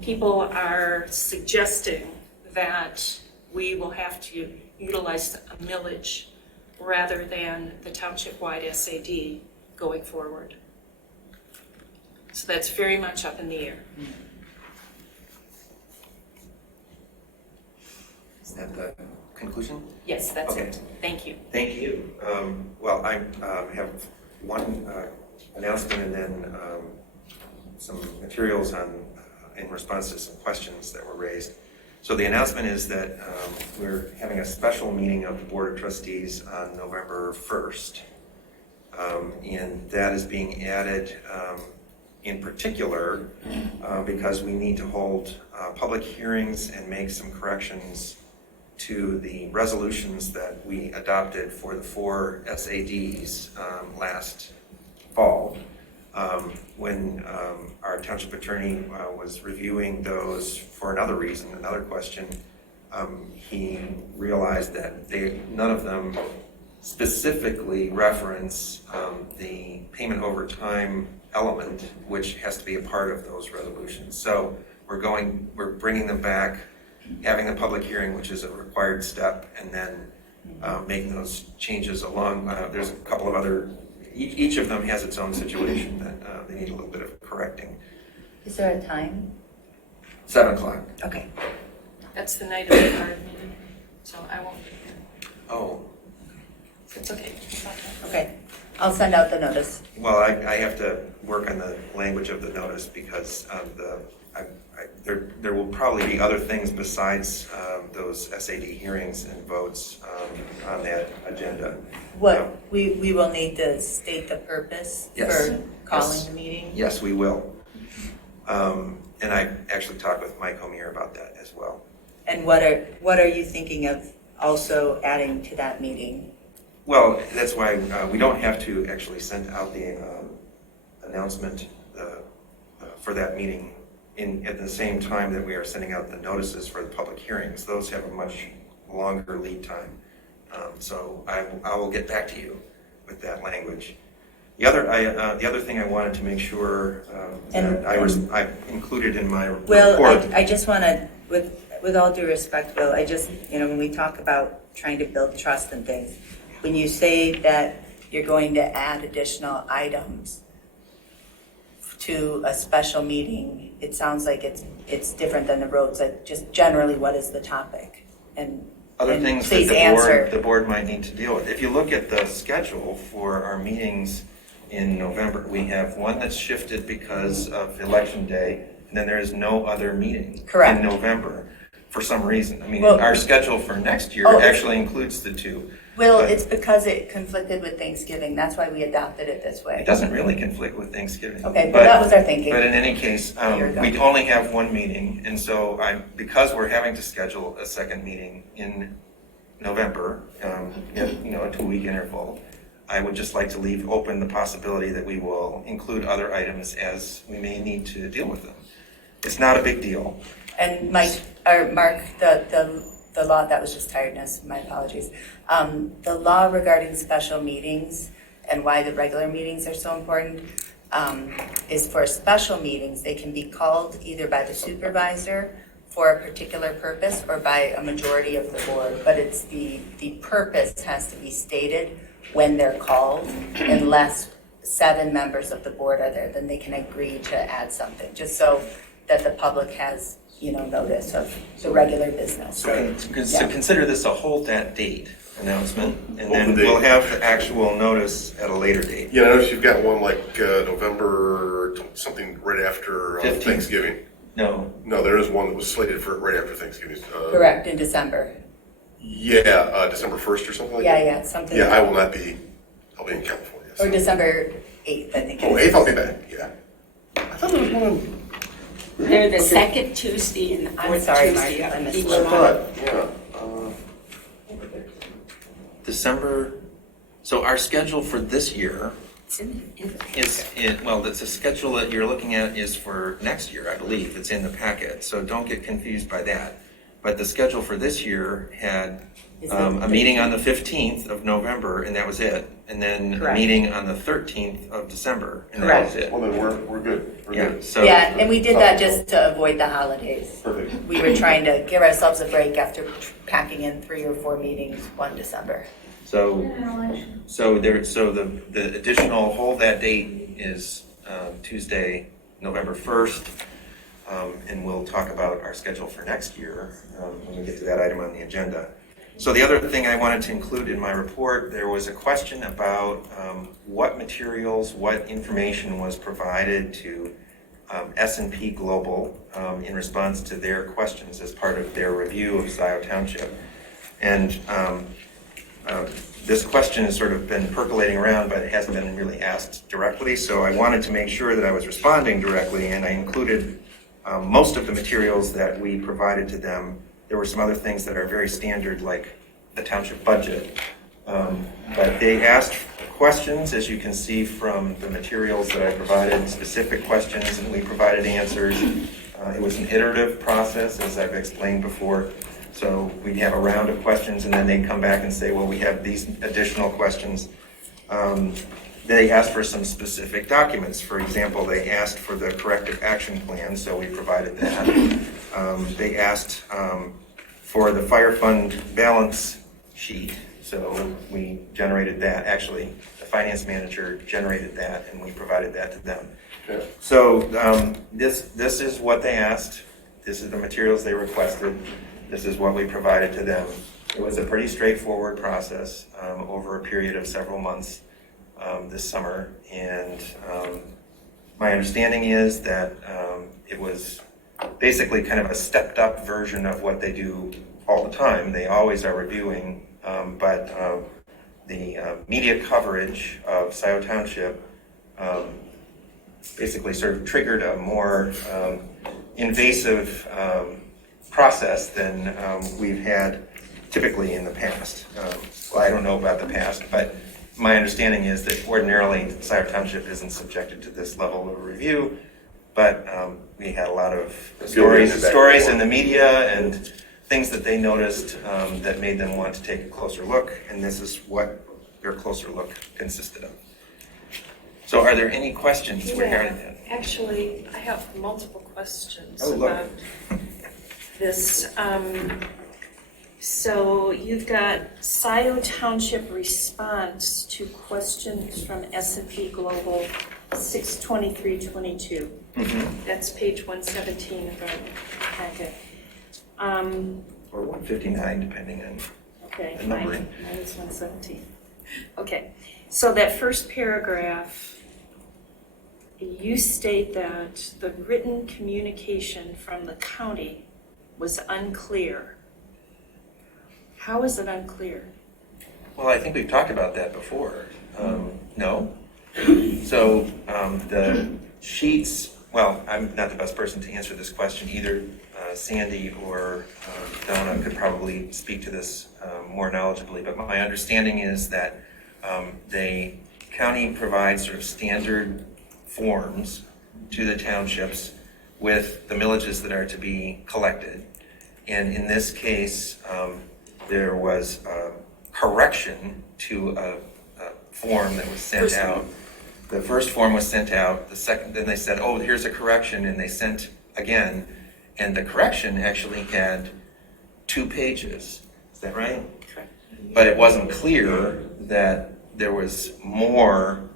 people are suggesting that we will have to utilize a millage rather than the township-wide SAD going forward. So that's very much up in the air. Is that the conclusion? Yes, that's Okay. it. Thank you. Thank you. Well, I have one announcement and then some materials in response to some questions that were raised. So the announcement is that we're having a special meeting of the Board of Trustees on November 1st. And that is being added in particular because we need to hold public hearings and make some corrections to the resolutions that we adopted for the 4 SADs last fall. When our township attorney was reviewing those for another reason, another question, he realized that none of them specifically reference the payment over time element, which has to be a part of those resolutions. So we're bringing them back, having a public hearing, which is a required step, and then making those changes along. There's a couple of other, each of them has its own situation that they need a little bit of correcting. Is there a time? 7 o'clock. Okay. That's the night of the card meeting, so I won't be here. Oh, It's okay. Okay. I'll send out the notice. well, I have to work on the language of the notice because there will probably be other things besides those SAD hearings and votes on that agenda. What, we will need to state the purpose Yes. for calling Yes. the meeting? Yes, we will. And I actually talked with Mike Homier about that as well. And what are you thinking of also adding to that meeting? Well, that's why we don't have to actually send out the announcement for that meeting at the same time that we are sending out the notices for the public hearings. Those have a much longer lead time. So I will get back to you with that language. The other thing I wanted to make sure that I included in my report. Well, I just want to, with all due respect, Will, when we talk about trying to build trust and things, when you say that you're going to add additional items to a special meeting, it sounds like it's different than the roads. Like just generally, what is the topic? And other things please that answer. the board might need to deal with. If you look at the schedule for our meetings in November, we have one that's shifted because of Election Day, and then there is no other meeting Correct. in November for some reason. I mean, Well- our schedule for next year actually includes the two. Will, But it's because it conflicted with Thanksgiving. That's why we adopted it this way. it doesn't really conflict with Thanksgiving. Okay, but that was our thinking. But in any case, Here we go. we only have one meeting, and so because we're having to schedule a second meeting in November, a 2-week interval, I would just like to leave open the possibility that we will include other items as we may need to deal with them. It's not a big deal. And Mark, the law, that was just tiredness, my apologies. The law regarding special meetings and why the regular meetings are so important is for special meetings, they can be called either by the supervisor for a particular purpose or by a majority of the board, but it's the purpose has to be stated when they're called, unless 7 members of the board are there, then they can agree to add something, just so that the public has, notice of the regular business. So consider this a hold that date announcement, and then Hold the date. we'll have the actual notice at a later date. Yeah, I noticed you've got one like November, something right after 15th. Thanksgiving. No. No, there is one that was slated for right after Thanksgiving. Correct, in December. Yeah, December 1st or something like Yeah, that? yeah, something. Yeah, I will not be, I'll be in California. Or December 8th, I think. Oh, 8th I'll be back, yeah. I thought there was one on... They're the second Tuesday and the I'm fourth sorry, Tuesday Mark, I of missed each one. month. December, so our schedule for this year It's in the- it's a schedule that you're looking at is for next year, I believe. It's in the packet, so don't get confused by that. But the schedule for this year had a meeting on the 15th of November, and that was it. And then a Correct. meeting on the 13th of December, and that was it. Well, then we're good. We're Yeah, good. so. Yeah, and we did that just to avoid the holidays. Perfect. We were trying to give ourselves a break after packing in 3 or 4 meetings one December. So the additional hold that date is Tuesday, November 1st. And we'll talk about our schedule for next year when we get to that item on the agenda. So the other thing I wanted to include in my report, there was a question about what materials, what information was provided to S&P Global in response to their questions as part of their review of Scio Township. And this question has sort of been percolating around, but it hasn't been really asked directly. So I wanted to make sure that I was responding directly, and I included most of the materials that we provided to them. There were some other things that are very standard, like the township budget. But they asked questions, as you can see from the materials that I provided, specific questions, and we provided answers. It was an iterative process, as I've explained before. So we'd have a round of questions, and then they'd come back and say, well, we have these additional questions. They asked for some specific documents. For example, they asked for the corrective action plan, so we provided that. They asked for the fire fund balance sheet, So we generated that, actually, the finance manager generated that, and we provided that to them. Okay. So this is what they asked. This is the materials they requested. This is what we provided to them. It was a pretty straightforward process over a period of several months this summer. And my understanding is that it was basically kind of a stepped up version of what they do all the time. They always are reviewing, but the media coverage of Scio Township basically sort of triggered a more invasive process than we've had typically in the past. Well, I don't know about the past, but my understanding is that ordinarily Scio Township isn't subjected to this level of review, but we had a lot of stories in the media and things that they noticed that made them want to take a closer look, and this is what their closer look consisted of. So are there any questions regarding that? Actually, I have multiple questions Oh, look. about this. So you've got Scio Township response to questions from S&P Global 6/23/22. That's page 117 of our packet. Or 159, depending on Okay, the numbering. mine is 117. Okay, so that first paragraph, you state that the written communication from the county was unclear. How is it unclear? Well, I think we've talked about that before. No? So the sheets, well, I'm not the best person to answer this question. Either Sandy or Donna could probably speak to this more knowledgeably, but my understanding is that the county provides sort of standard forms to the townships with the millages that are to be collected. And in this case, there was a correction to a form that was sent out. The first form was sent out, the second, then they said, oh, here's a correction, and they sent again. And the correction actually had 2 pages. Is that right? Correct. But it wasn't clear that there was more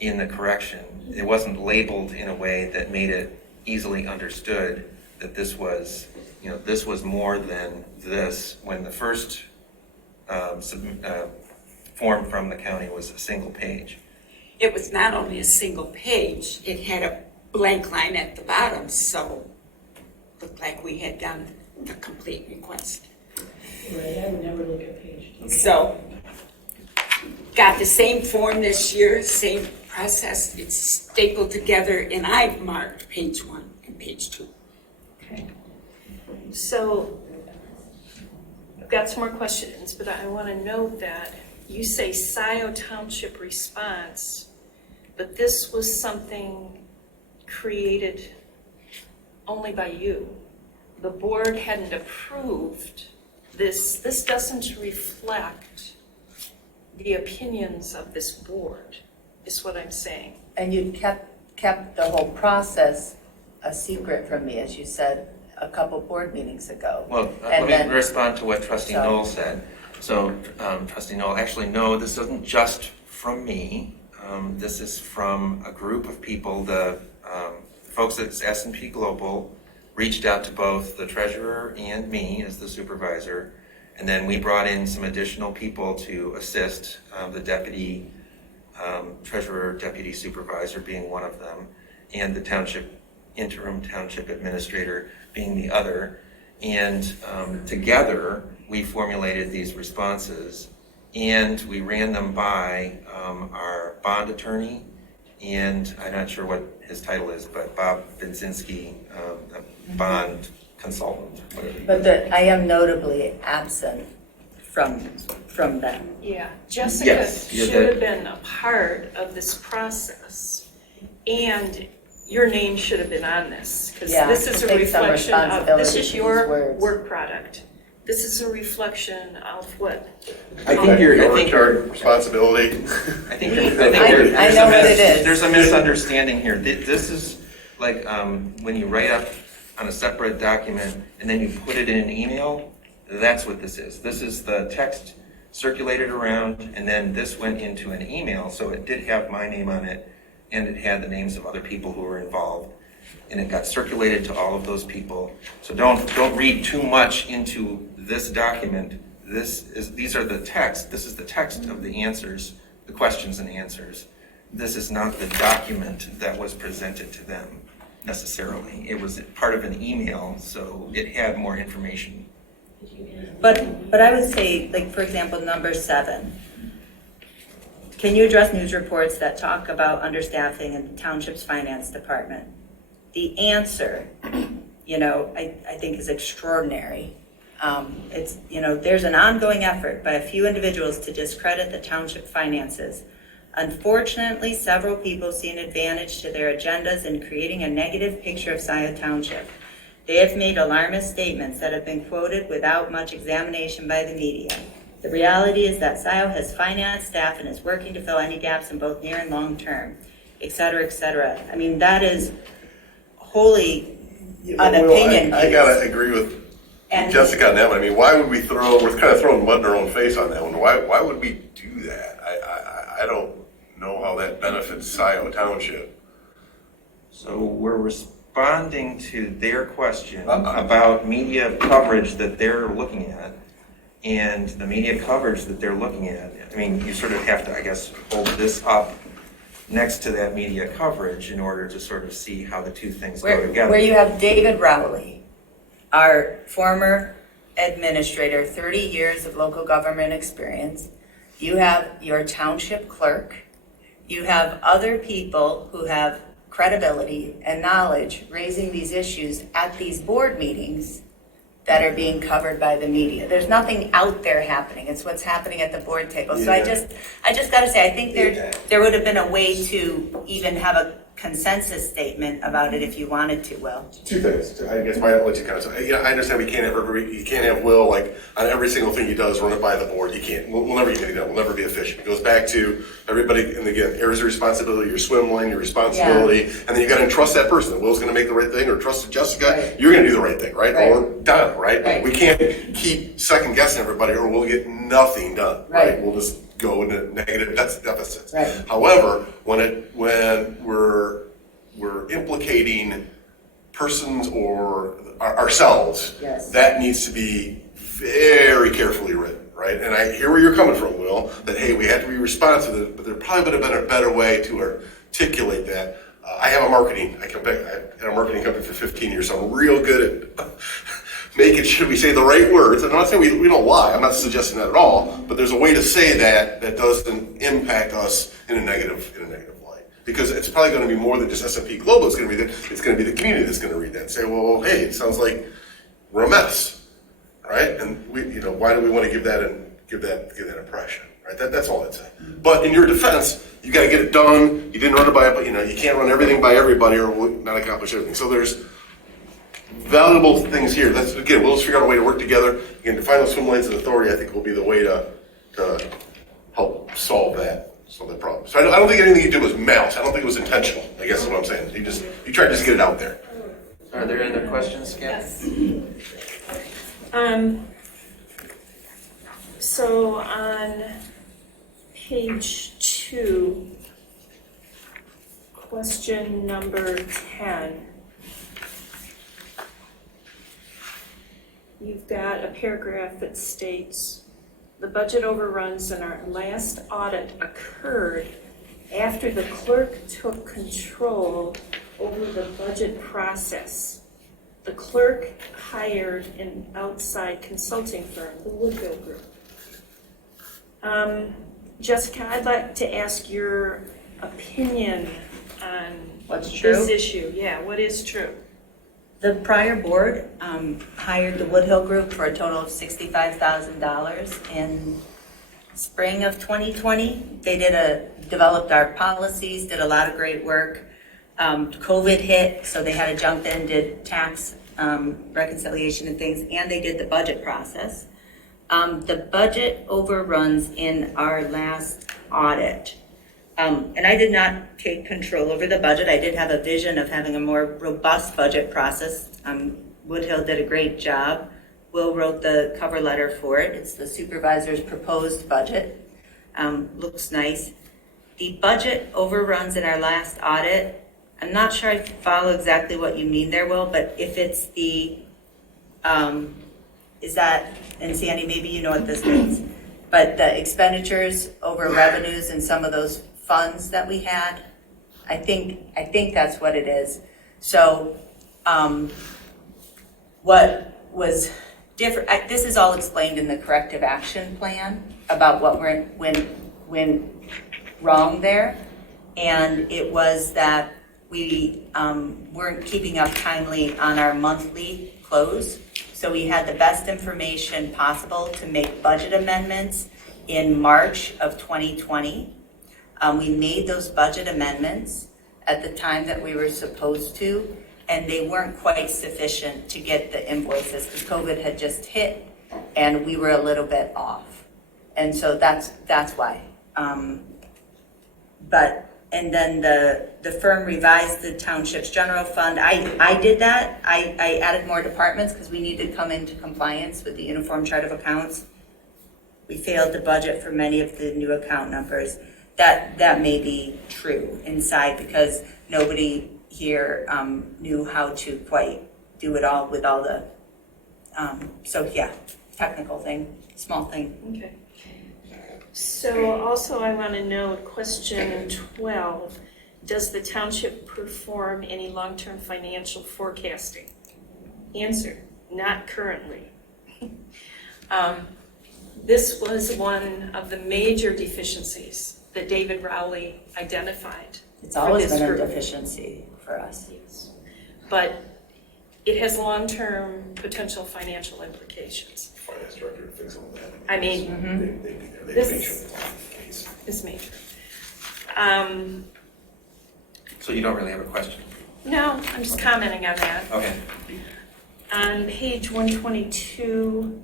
in the correction. It wasn't labeled in a way that made it easily understood that this was, this was more than this, when the first form from the county was a single page. It was not only a single page, it had a blank line at the bottom, so it looked like we had done the complete request. Right, I would never look at page 2. So, got the same form this year, same process, it's stapled together, and I've marked page 1 and page 2. Okay. So I've got some more questions, but I want to note that you say Scio Township response, but this was something created only by you. The board hadn't approved this. This doesn't reflect the opinions of this board, is what I'm saying. And you kept the whole process a secret from me, as you said a couple board meetings ago. Well, let me respond to what Trustee Knoll said. So, Trustee Knoll, actually, no, this isn't just from me. This is from a group of people. The folks at S&P Global reached out to both the treasurer and me as the supervisor, and then we brought in some additional people to assist, the deputy treasurer, deputy supervisor being one of them, and the interim township administrator being the other. And together, we formulated these responses, and we ran them by our bond attorney, and I'm not sure what his title is, but Bob Vinzinski, a bond consultant, whatever. But I am notably absent from them. Yeah, Jessica Yes, should have been a part of this process, and your name should have been on this, because this is a reflection of, this is your work product. This is a reflection of what? I think your responsibility. I know what it is. There's a misunderstanding here. This is like when you write up on a separate document and then you put it in an email, that's what this is. This is the text circulated around, and then this went into an email, so it did have my name on it, and it had the names of other people who were involved, and it got circulated to all of those people. So don't read too much into this document. These are the text. This is the text of the answers, the questions and answers. This is not the document that was presented to them necessarily. It was part of an email, so it had more information. But I would say, like, for example, number 7. Can you address news reports that talk about understaffing in the township's finance department? The answer, I think is extraordinary. There's an ongoing effort by a few individuals to discredit the township finances. Unfortunately, several people see an advantage to their agendas in creating a negative picture of Scio Township. They have made alarmist statements that have been quoted without much examination by the media. The reality is that Scio has finance staff and is working to fill any gaps in both near and long term, et cetera, et cetera. I mean, that is wholly an opinion. I gotta agree with Jessica on that one. I mean, why would we're kind of throwing mud in our own face on that one. Why would we do that? I don't know how that benefits Scio Township. So we're responding to their question about media coverage that they're looking at, and the media coverage that they're looking at. I mean, you sort of have to, I guess, hold this up next to that media coverage in order to sort of see how the two things go together. Where you have David Rowley, our former administrator, 30 years of local government experience. You have your township clerk. You have other people who have credibility and knowledge raising these issues at these board meetings that are being covered by the media. There's nothing out there happening. It's what's happening at the board table. So I just got to say, I think there would have been a way to even have a consensus statement about it if you wanted to, Will. Two things. I guess my only two comments. I understand you can't have Will like on every single thing he does run it by the board. You can't. We'll never get anything done. We'll never be efficient. It goes back to everybody, and again, areas of responsibility, your swim lane, your responsibility, and then you got to entrust that person. That Will's going to make the right thing, or trust Jessica, you're going to do the right thing, right? Or Donna, right? We can't keep second guessing everybody, or we'll get nothing done, right? We'll just go into negative deficits. However, when we're implicating persons or ourselves, that needs to be very carefully written, right? And I hear where you're coming from, Will, that, hey, we have to be responsive, but there probably would have been a better way to articulate that. I have a marketing, I had a marketing company for 15 years, so I'm real good at making sure we say the right words. And I'm not saying we don't lie, I'm not suggesting that at all, but there's a way to say that doesn't impact us in a negative light. Because it's probably going to be more than just S&P Global. It's going to be the community that's going to read that and say, well, hey, it sounds like we're a mess, right? And why do we want to give that impression, right? That's all I'd say. But in your defense, you got to get it done. You didn't run it by, but you can't run everything by everybody or we'll not accomplish everything. So there's valuable things here. We'll just figure out a way to work together. Again, define those swim lanes of authority, I think, will be the way to help solve that problem. So I don't think anything you did was malice. I don't think it was intentional, I guess is what I'm saying. You tried to just get it out there. Are there other questions, Skip? Yes. So on page 2, question number 10, you've got a paragraph that states, the budget overruns in our last audit occurred after the clerk took control over the budget process. The clerk hired an outside consulting firm, the Woodhill Group. Jessica, I'd like to ask your opinion on this issue. Yeah, what is true? The prior board hired the Woodhill Group for a total of $65,000 in spring of 2020. They developed our policies, did a lot of great work. COVID hit, so they had to jump in, did tax reconciliation and things, and they did the budget process. The budget overruns in our last audit. And I did not take control over the budget. I did have a vision of having a more robust budget process. Woodhill did a great job Will wrote the cover letter for it. It's the supervisor's proposed budget. Looks nice. The budget overruns in our last audit. I'm not sure I follow exactly what you mean there, Will, but if it's the, is that, and Sandy, maybe you know what this means, but the expenditures over revenues and some of those funds that we had, I think that's what it is. So, what was different, this is all explained in the corrective action plan about what went wrong there. And it was that we weren't keeping up timely on our monthly close. So we had the best information possible to make budget amendments in March of 2020. We made those budget amendments at the time that we were supposed to, and they weren't quite sufficient to get the invoices because COVID had just hit and we were a little bit off. And so that's why. And then the firm revised the township's general fund. I did that. I added more departments because we needed to come into compliance with the Uniform Chart of Accounts. We failed to budget for many of the new account numbers. That may be true inside because nobody here knew how to quite do it all with all the, so yeah, technical thing, small thing. Okay. So also I want to know, question 12, does the township perform any long-term financial forecasting? Answer, not currently. This was one of the major deficiencies that David Rowley identified. It's always been a deficiency for us. Yes. But it has long-term potential financial implications. Finance director thinks all that. I mean, this is major. So you don't really have a question? No, I'm just commenting on that. Okay. On page 122,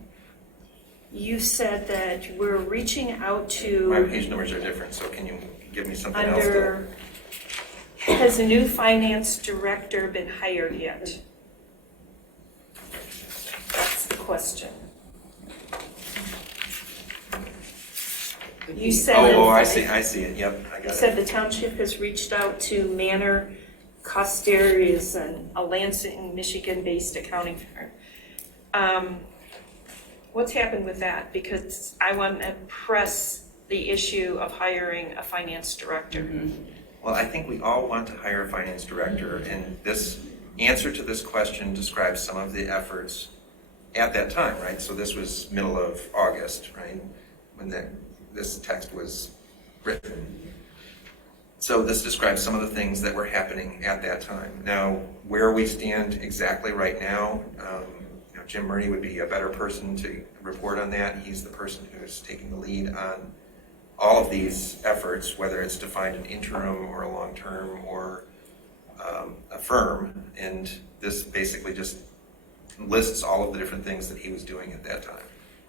you said that we're reaching out to... My page numbers are different, so can you give me something else? Under, has a new finance director been hired yet? That's the question. You said I see it, yep, I got it. You said the township has reached out to Manor Costerius and a Lansing, Michigan-based accounting firm. What's happened with that? Because I want to press the issue of hiring a finance director. Well, I think we all want to hire a finance director, and this answer to this question describes some of the efforts at that time, right? So this was middle of August, right? When this text was written. So this describes some of the things that were happening at that time. Now, where we stand exactly right now, Jim Murray would be a better person to report on that. He's the person who's taking the lead on all of these efforts, whether it's to find an interim or a long-term or a firm. And this basically just lists all of the different things that he was doing at that time.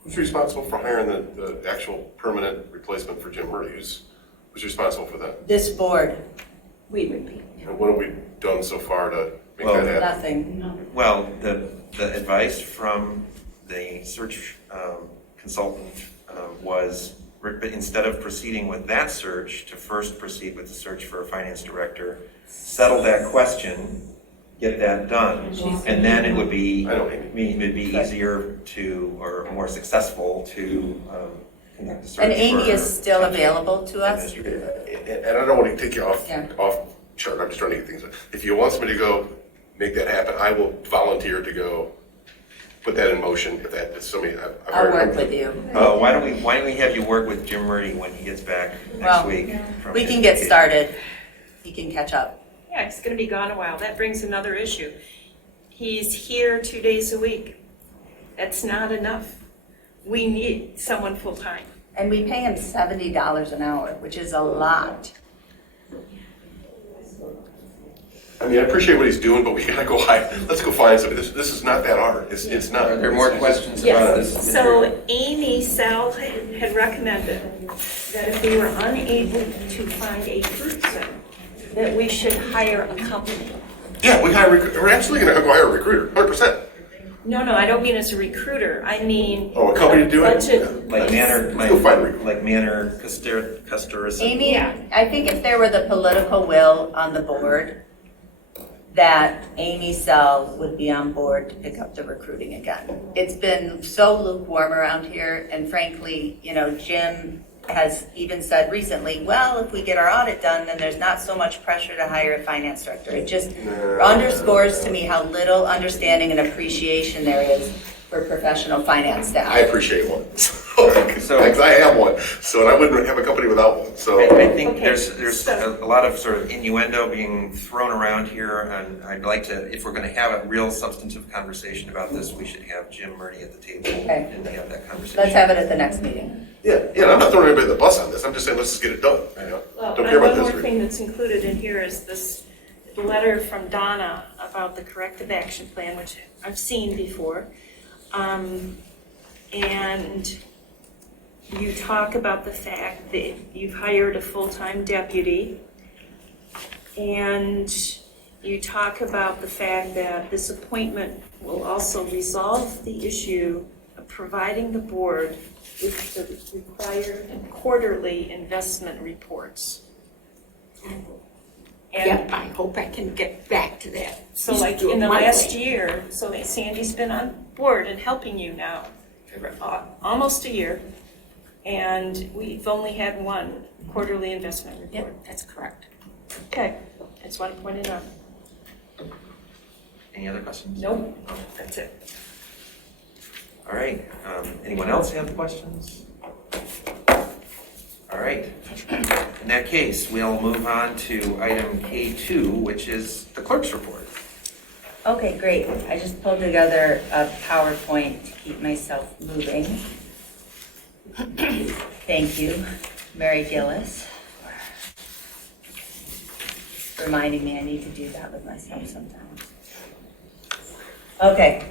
Who's responsible for hiring the actual permanent replacement for Jim Murray? Who's responsible for that? This board. We would be. And what have we done so far to make that happen? Nothing. Well, the advice from the search consultant was, instead of proceeding with that search, to first proceed with the search for a finance director, settle that question, get that done, and then it would be easier to, or more successful to conduct the search. And Amy is still available to us? And I don't want to take you off chart, I'm just trying to get things. If you want somebody to go make that happen, I will volunteer to go put that in motion. If that is somebody, I'll work with you. Why don't we have you work with Jim Murray when he gets back next week? We can get started. He can catch up. Yeah, he's going to be gone a while. That brings another issue. He's here 2 days a week. That's not enough. We need someone full-time. And we pay him $70 an hour, which is a lot. I mean, I appreciate what he's doing, but we gotta go high. Let's go find somebody. This is not that hard. It's not. Are there more questions about this? So Amy Sal had recommended that if we were unable to find a person, that we should hire a company. Yeah, we're absolutely gonna go hire a recruiter, 100%. No, I don't mean as a recruiter. I mean. Oh, a company to do it? budget- Like manner, Still find a recruiter. like manner, customer. Amy, I think if there were the political will on the board, that Amy Sell would be on board to pick up the recruiting again. It's been so lukewarm around here, and frankly, Jim has even said recently, well, if we get our audit done, then there's not so much pressure to hire a finance director. It just underscores to me how little understanding and appreciation there is for professional finance staff. I appreciate one. Because I have one. So I wouldn't have a company without one. So I think there's a lot of sort of innuendo being thrown around here, and I'd like to, if we're going to have a real substantive conversation about this, we should have Jim Murdy at the table and have that conversation. Let's have it at the next meeting. Yeah, I'm not throwing anybody the bus on this. I'm just saying let's just get it done. Well, Don't care about one more this. thing that's included in here is this letter from Donna about the corrective action plan, which I've seen before. And you talk about the fact that you've hired a full-time deputy, and you talk about the fact that this appointment will also resolve the issue of providing the board with the required quarterly investment reports. Yep, I hope I can get back to that. So like in the last year, so Sandy's been on board and helping you now for almost a year, and we've only had one quarterly investment report. Yep, that's correct. Okay, I just want to point it out. Any other questions? Nope, that's it. All right, anyone else have questions? All right, in that case, we'll move on to item K2, which is the clerk's report. Okay, great. I just pulled together a PowerPoint to keep myself moving. Thank you, Mary Gillis, for reminding me I need to do that with myself sometimes. Okay.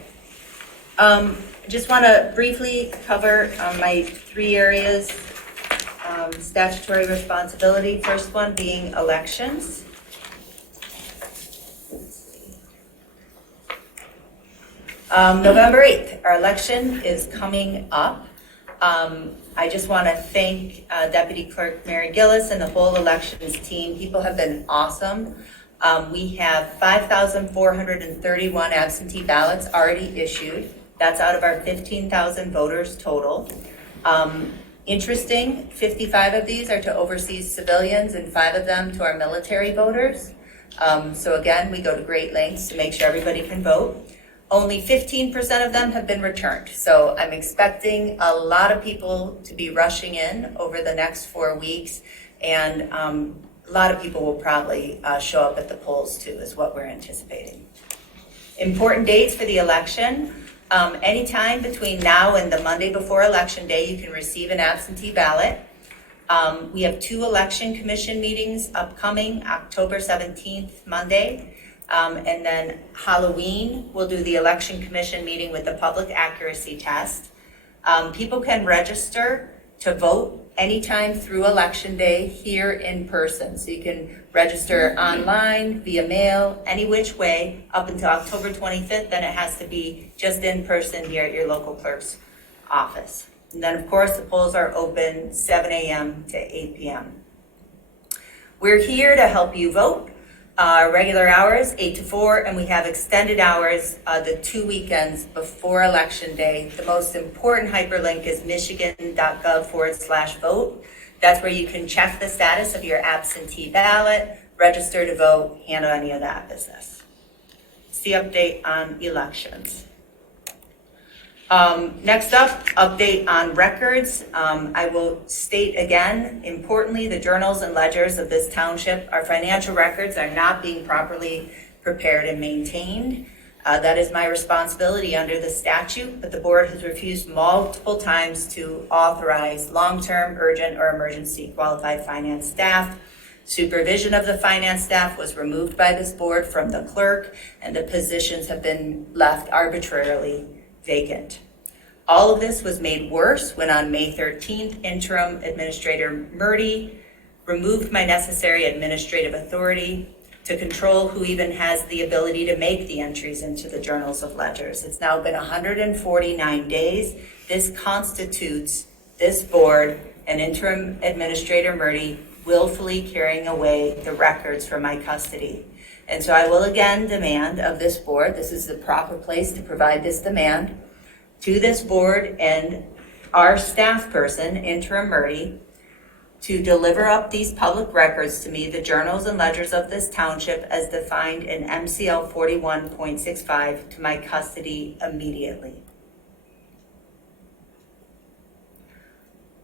Just want to briefly cover my 3 areas. Statutory responsibility, first one being elections. November 8th, our election is coming up. I just want to thank Deputy Clerk Mary Gillis and the whole elections team. People have been awesome. We have 5,431 absentee ballots already issued. That's out of our 15,000 voters total. Interesting, 55 of these are to overseas civilians and 5 of them to our military voters. So again, we go to great lengths to make sure everybody can vote. Only 15% of them have been returned. So I'm expecting a lot of people to be rushing in over the next 4 weeks. And a lot of people will probably show up at the polls too, is what we're anticipating. Important dates for the election. Anytime between now and the Monday before Election Day, you can receive an absentee ballot. We have 2 election commission meetings upcoming, October 17th, Monday. And then Halloween, we'll do the election commission meeting with the public accuracy test. People can register to vote anytime through Election Day here in person. So you can register online, via mail, any which way up until October 25th. Then it has to be just in person here at your local clerk's office. And then of course the polls are open 7 a.m. to 8 p.m. We're here to help you vote. Regular hours, 8 to 4, and we have extended hours the 2 weekends before Election Day. The most important hyperlink is michigan.gov/vote. That's where you can check the status of your absentee ballot, register to vote, handle any of that business. It's the update on elections. Next up, update on records. I will state again, importantly, the journals and ledgers of this township, our financial records are not being properly prepared and maintained. That is my responsibility under the statute, but the board has refused multiple times to authorize long-term, urgent, or emergency qualified finance staff. Supervision of the finance staff was removed by this board from the clerk, and the positions have been left arbitrarily vacant. All of this was made worse when on May 13th, Interim Administrator Murdy removed my necessary administrative authority. to control who even has the ability to make the entries into the journals of ledgers. It's now been 149 days. This constitutes this board and interim administrator Murdy willfully carrying away the records from my custody. And so I will again demand of this board, this is the proper place to provide this demand, to this board and our staff person, interim Murdy, to deliver up these public records to me, the journals and ledgers of this township as defined in MCL 41.65 to my custody immediately.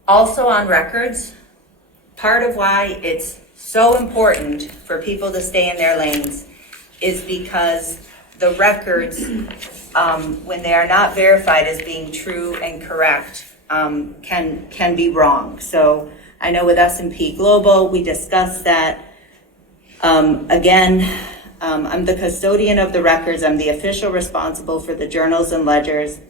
Also on records, part of why it's so important for people to stay in their lanes is because the records, when they are not verified as being true and correct, can be wrong. So I know with S&P Global, we discussed that. Again, I'm the custodian of the records. I'm the official responsible for the journals and ledgers.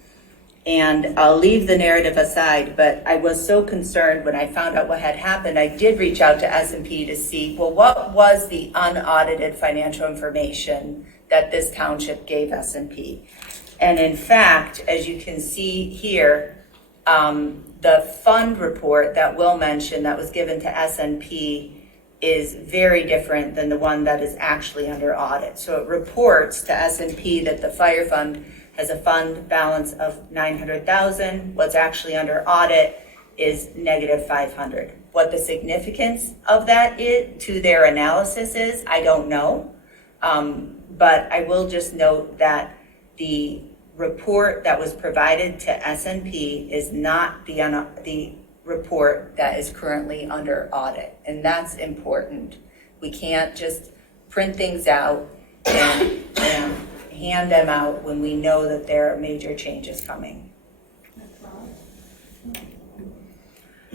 And I'll leave the narrative aside, but I was so concerned when I found out what had happened. I did reach out to S&P to see, well, what was the unaudited financial information that this township gave S&P? And in fact, as you can see here, the fund report that Will mentioned that was given to S&P is very different than the one that is actually under audit. So it reports to S&P that the fire fund has a fund balance of $900,000. What's actually under audit is negative $500. What the significance of that is to their analysis is, I don't know. But I will just note that the report that was provided to S&P is not the report that is currently under audit. And that's important. We can't just print things out and hand them out when we know that there are major changes coming.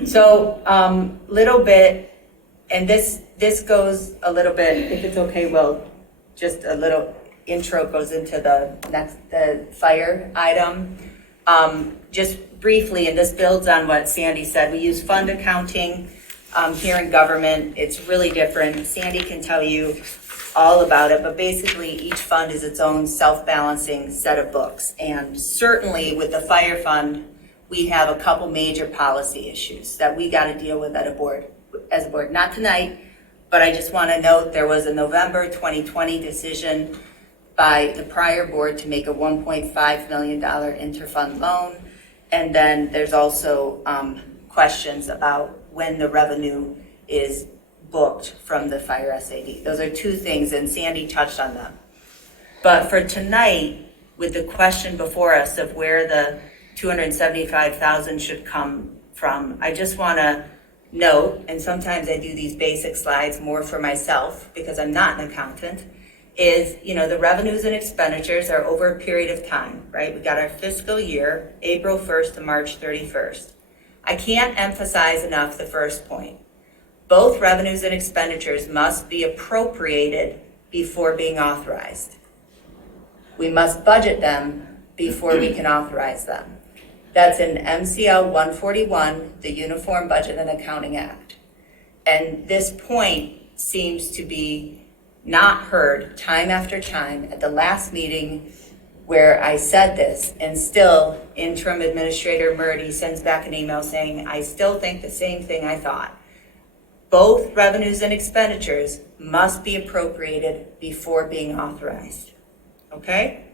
So little bit, and this goes a little bit, if it's okay, Will, just a little intro goes into the fire item. Just briefly, and this builds on what Sandy said, we use fund accounting here in government. It's really different. Sandy can tell you all about it, but basically each fund is its own self-balancing set of books. And certainly with the fire fund, we have a couple major policy issues that we got to deal with as a board. Not tonight, but I just want to note there was a November 2020 decision by the prior board to make a $1.5 million interfund loan. And then there's also questions about when the revenue is booked from the fire SAD. Those are two things, and Sandy touched on them. But for tonight, with the question before us of where the $275,000 should come from, I just want to note, and sometimes I do these basic slides more for myself because I'm not an accountant, is, the revenues and expenditures are over a period of time, right? We got our fiscal year, April 1st to March 31st. I can't emphasize enough the first point. Both revenues and expenditures must be appropriated before being authorized. We must budget them before we can authorize them. That's in MCL 141, the Uniform Budget and Accounting Act. And this point seems to be not heard time after time. At the last meeting where I said this, and still interim administrator Murdy sends back an email saying, I still think the same thing I thought. Both revenues and expenditures must be appropriated before being authorized, okay?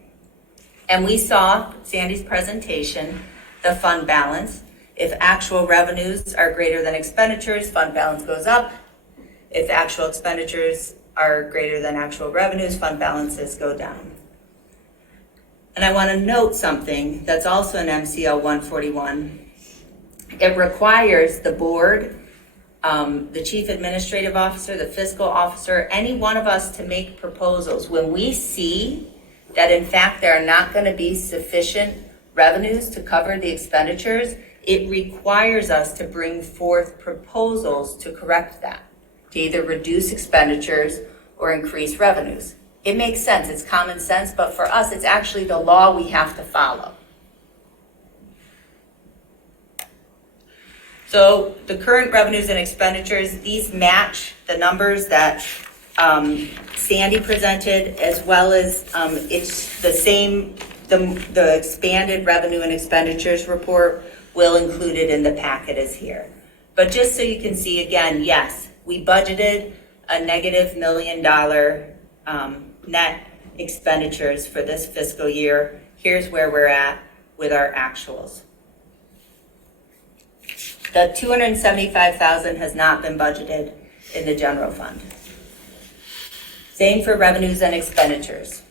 And we saw Sandy's presentation, the fund balance. If actual revenues are greater than expenditures, fund balance goes up. If actual expenditures are greater than actual revenues, fund balances go down. And I want to note something that's also in MCL 141. It requires the board, the chief administrative officer, the fiscal officer, any one of us to make proposals. When we see that in fact there are not going to be sufficient revenues to cover the expenditures, it requires us to bring forth proposals to correct that, to either reduce expenditures or increase revenues. It makes sense, it's common sense, but for us, it's actually the law we have to follow. So the current revenues and expenditures, these match the numbers that Sandy presented, as well as it's the same, the expanded revenue and expenditures report will include it in the packet as here. But just so you can see again, yes, we budgeted a negative $1 million net expenditures for this fiscal year. Here's where we're at with our actuals. The $275,000 has not been budgeted in the general fund. Same for revenues and expenditures.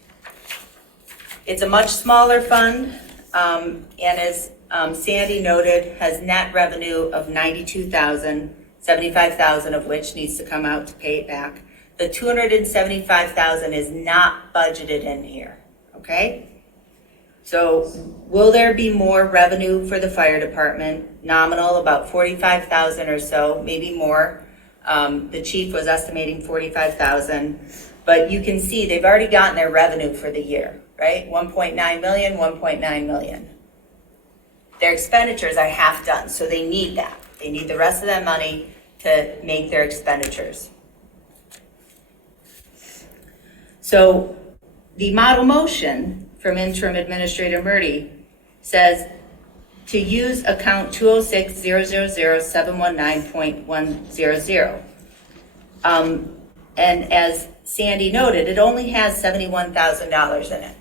It's a much smaller fund, and as Sandy noted, has net revenue of $92,000, $75,000 of which needs to come out to pay it back. The $275,000 is not budgeted in here, okay? So will there be more revenue for the fire department? Nominal, about $45,000 or so, maybe more. The chief was estimating $45,000, but you can see they've already gotten their revenue for the year, right? 1.9 million, 1.9 million. Their expenditures are half done, so they need that. They need the rest of that money to make their expenditures. So the model motion from Interim Administrator Murdy says to use account 206-000-719.100. And as Sandy noted, it only has $71,000 in it.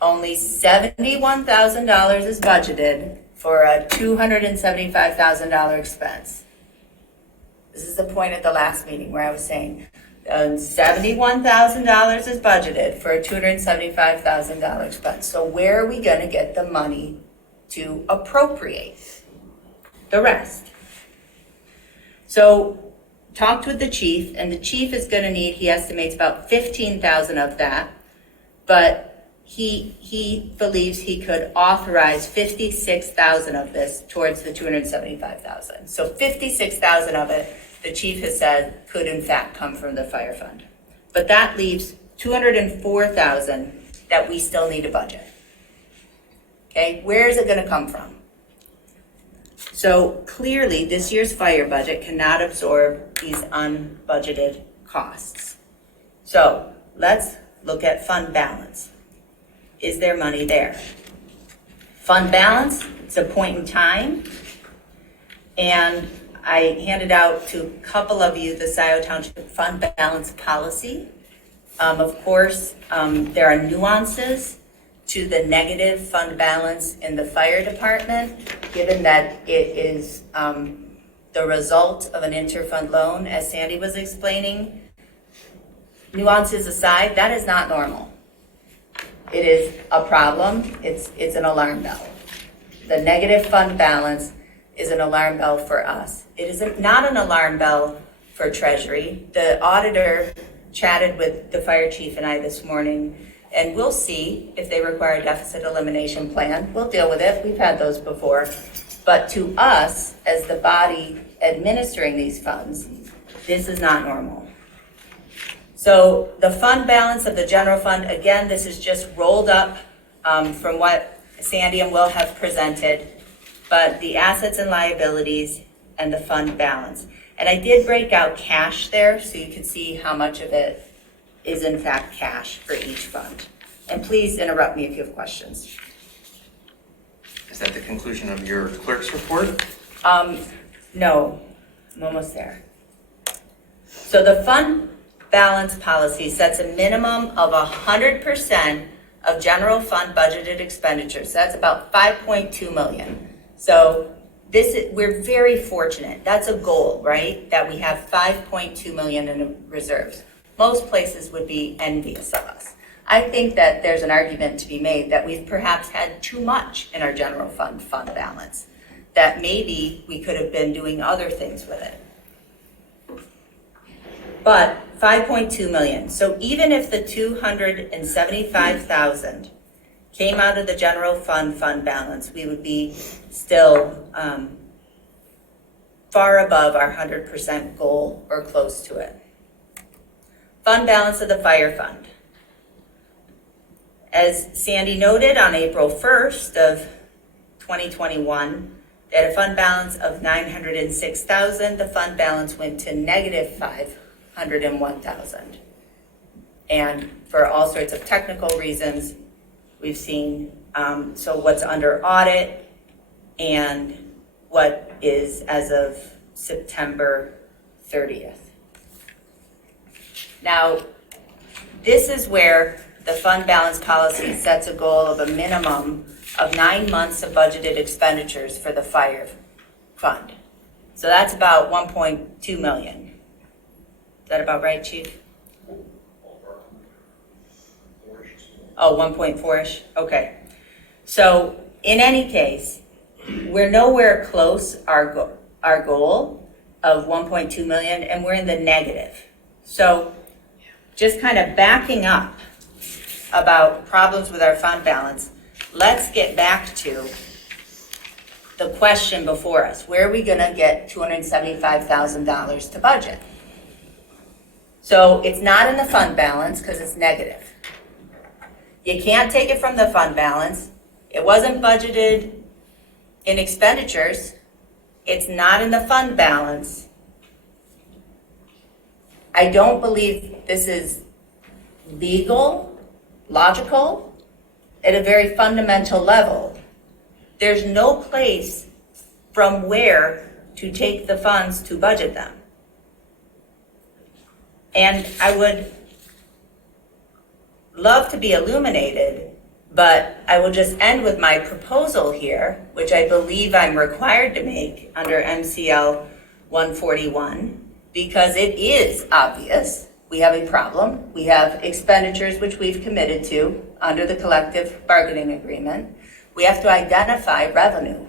Only $71,000 is budgeted for a $275,000 expense. This is the point at the last meeting where I was saying $71,000 is budgeted for a $275,000 expense. So where are we going to get the money to appropriate the rest? So talked with the chief, and the chief is going to need, he estimates about $15,000 of that, but he believes he could authorize $56,000 of this towards the $275,000. So $56,000 of it, the chief has said, could in fact come from the fire fund. But that leaves $204,000 that we still need to budget. Okay, where is it going to come from? So clearly, this year's fire budget cannot absorb these unbudgeted costs. So let's look at fund balance. Is there money there? Fund balance, it's a point in time. And I handed out to a couple of you the Scio Township fund balance policy. Of course, there are nuances to the negative fund balance in the fire department, given that it is the result of an interfund loan, as Sandy was explaining. Nuances aside, that is not normal. It is a problem. It's an alarm bell. The negative fund balance is an alarm bell for us. It is not an alarm bell for Treasury. The auditor chatted with the fire chief and I this morning, and we'll see if they require a deficit elimination plan. We'll deal with it. We've had those before. But to us, as the body administering these funds, this is not normal. So the fund balance of the general fund, again, this is just rolled up from what Sandy and Will have presented, but the assets and liabilities and the fund balance. And I did break out cash there so you can see how much of it is in fact cash for each fund. And please interrupt me if you have questions. Is that the conclusion of your clerk's report? No, I'm almost there. So the fund balance policy sets a minimum of 100% of general fund budgeted expenditures. So that's about 5.2 million. So we're very fortunate. That's a goal, right? That we have 5.2 million in reserves. Most places would be envious of us. I think that there's an argument to be made that we've perhaps had too much in our general fund balance, that maybe we could have been doing other things with it. But 5.2 million. So even if the 275,000 came out of the general fund balance, we would be still far above our 100% goal or close to it. Fund balance of the fire fund. As Sandy noted, on April 1st of 2021, they had a fund balance of $906,000. The fund balance went to negative $5 $101,000. And for all sorts of technical reasons, we've seen, so what's under audit and what is as of September 30th. Now, this is where the fund balance policy sets a goal of a minimum of 9 months of budgeted expenditures for the fire fund. So that's about 1.2 million. Is that about right, Chief? Oh, 1.4-ish? Okay. So in any case, we're nowhere close our goal of 1.2 million, and we're in the negative. So just kind of backing up about problems with our fund balance, let's get back to the question before us. Where are we going to get $275,000 to budget? So it's not in the fund balance because it's negative. You can't take it from the fund balance. It wasn't budgeted in expenditures. It's not in the fund balance. I don't believe this is legal, logical, at a very fundamental level. There's no place from where to take the funds to budget them. And I would love to be illuminated, but I will just end with my proposal here, which I believe I'm required to make under MCL 141, because it is obvious we have a problem. We have expenditures which we've committed to under the collective bargaining agreement. We have to identify revenue.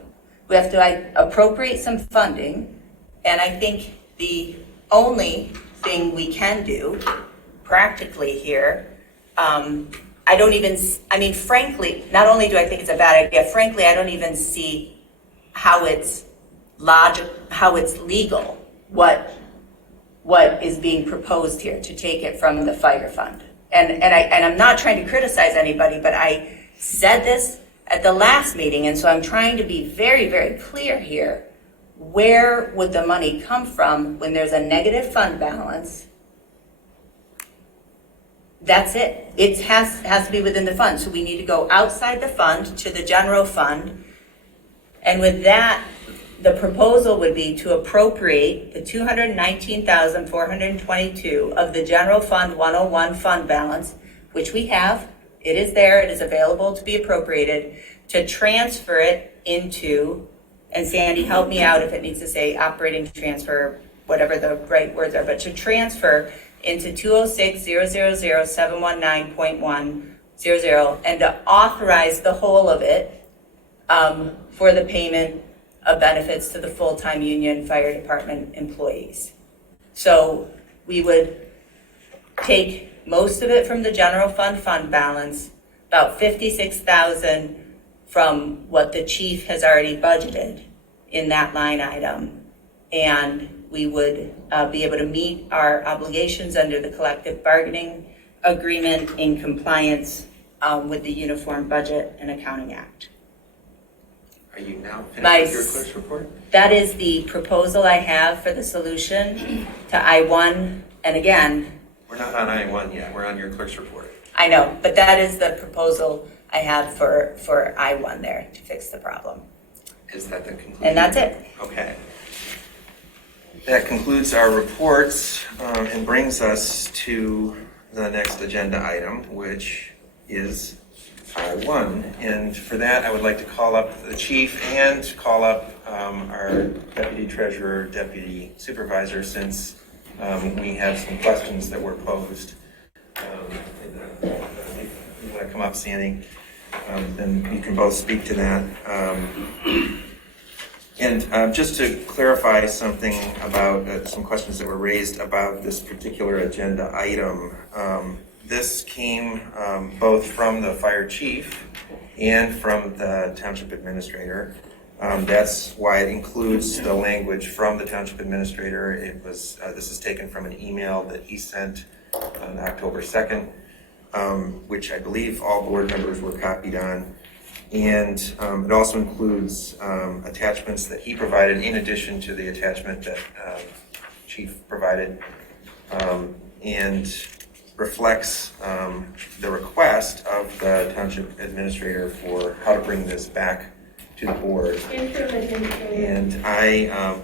We have to appropriate some funding, and I think the only thing we can do practically here, frankly, not only do I think it's a bad idea, frankly, I don't even see how it's legal, what is being proposed here to take it from the fire fund. And I'm not trying to criticize anybody, but I said this at the last meeting, and so I'm trying to be very, very clear here. Where would the money come from when there's a negative fund balance? That's it. It has to be within the fund. So we need to go outside the fund to the general fund. And with that, the proposal would be to appropriate the $219,422 of the general fund 101 fund balance, which we have. It is there. It is available to be appropriated, to transfer it into, and Sandy, help me out if it needs to say operating transfer, whatever the right words are, but to transfer into 206-000-719.100 and to authorize the whole of it for the payment of benefits to the full-time union fire department employees. So we would take most of it from the general fund balance, about $56,000 from what the chief has already budgeted in that line item, and we would be able to meet our obligations under the collective bargaining agreement in compliance with the Uniform Budget and Accounting Act. Are you now finished with your clerk's report? That is the proposal I have for the solution to I-1, and again, We're not on I-1 yet, we're on your clerk's report. I know, but that is the proposal I have for I-1 there to fix the problem. Is that the conclusion? And that's it. Okay. That concludes our reports and brings us to the next agenda item, which is I-1. And for that, I would like to call up the chief and call up our deputy treasurer, deputy supervisor, since we have some questions that were posed. If you want to come up, Sandy, then you can both speak to that. And just to clarify something about some questions that were raised about this particular agenda item, this came both from the fire chief and from the township administrator. That's why it includes the language from the township administrator. It was this is taken from an email that he sent on October 2nd, which I believe all board members were copied on. And it also includes attachments that he provided in addition to the attachment that Chief provided. and reflects the request of the township administrator for how to bring this back to the board. And I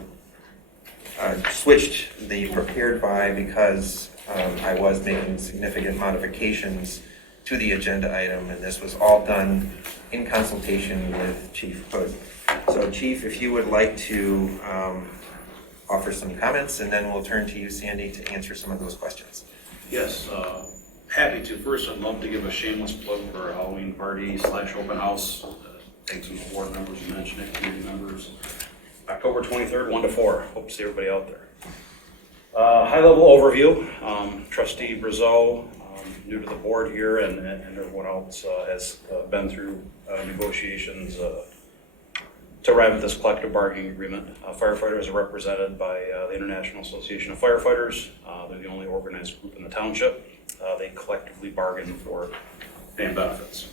switched the prepared by because I was making significant modifications to the agenda item, and this was all done in consultation with Chief Hood. So Chief, if you would like to offer some comments, and then we'll turn to you, Sandy, to answer some of those questions. Yes, happy to. First, I'd love to give a shameless plug for our Halloween party / open house. Thanks to the board members who mentioned it, community members. October 23rd, 1 to 4. Hope to see everybody out there. High-level overview. Trustee Brazeau, new to the board here, and everyone else has been through negotiations to arrive at this collective bargaining agreement. Firefighters are represented by the International Association of Firefighters. They're the only organized group in the township. They collectively bargain for pay and benefits.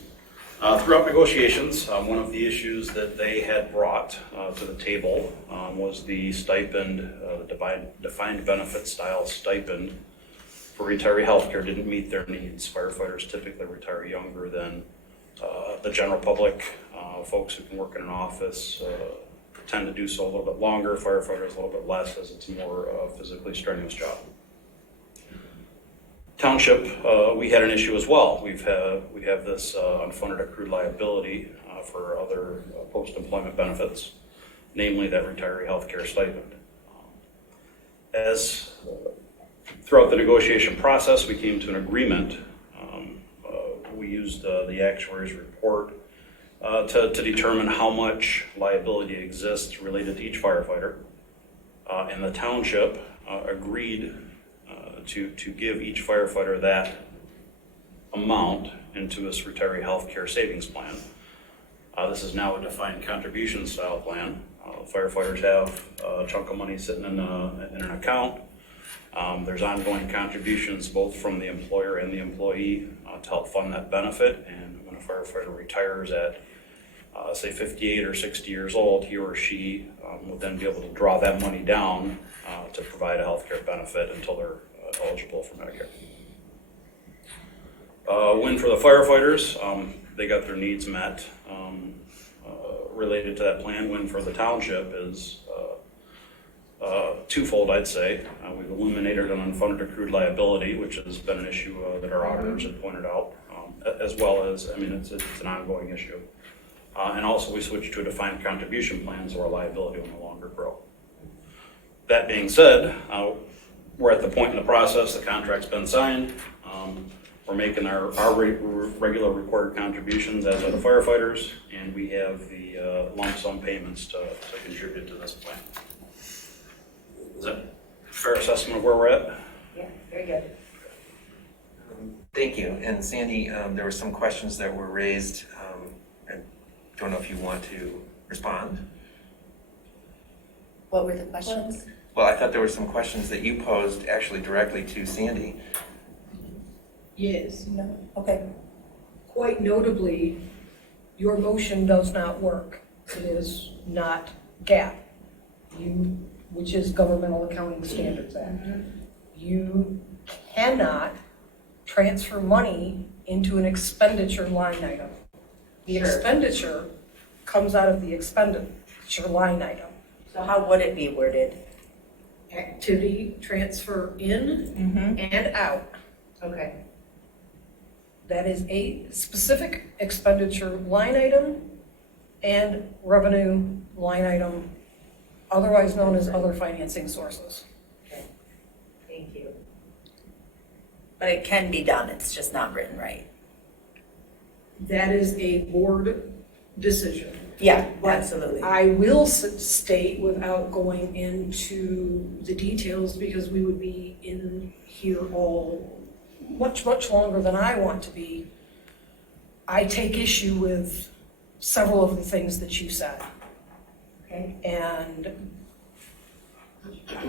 Throughout negotiations, one of the issues that they had brought to the table was the stipend, the defined benefit style stipend for retiree healthcare didn't meet their needs. Firefighters typically retire younger than the general public. Folks who can work in an office tend to do so a little bit longer. Firefighters a little bit less, as it's a more physically strenuous job. Township, we had an issue as well. We have this unfunded accrued liability for other post-employment benefits, namely that retiree healthcare stipend. As throughout the negotiation process, we came to an agreement. We used the actuary's report to determine how much liability exists related to each firefighter. And the township agreed to give each firefighter that amount into this retiree healthcare savings plan. This is now a defined contribution style plan. Firefighters have a chunk of money sitting in an account. There's ongoing contributions both from the employer and the employee to help fund that benefit. And when a firefighter retires at say 58 or 60 years old, he or she will then be able to draw that money down to provide a healthcare benefit until they're eligible for Medicare. Win for the firefighters, they got their needs met. Related to that plan, win for the township is twofold, I'd say. We've eliminated an unfunded accrued liability, which has been an issue that our auditors have pointed out, as well as, I mean, it's an ongoing issue. And also we switched to a defined contribution plan, so our liability will no longer grow. That being said, we're at the point in the process, the contract's been signed. We're making our regular required contributions as are the firefighters, and we have the lump sum payments to contribute to this plan. Is that a fair assessment of where we're at? Yeah, very good. Thank you. And Sandy, there were some questions that were raised. I don't know if you want to respond. What were the questions? Well, I thought there were some questions that you posed actually directly to Sandy. Yes. No? Okay. Quite notably, your motion does not work. It is not GAAP, which is Governmental Accounting Standards Act. You cannot transfer money into an expenditure line item. The expenditure comes out of the expenditure line item. So how would it be worded? Activity transfer in and out. Okay. That is a specific expenditure line item and revenue line item, otherwise known as other financing sources. Okay. Thank you. But it can be done, it's just not written right. That is a board decision. Yeah, But absolutely. I will state, without going into the details, because we would be in here all much longer than I want to be, I take issue with several of the things that you said. Okay. And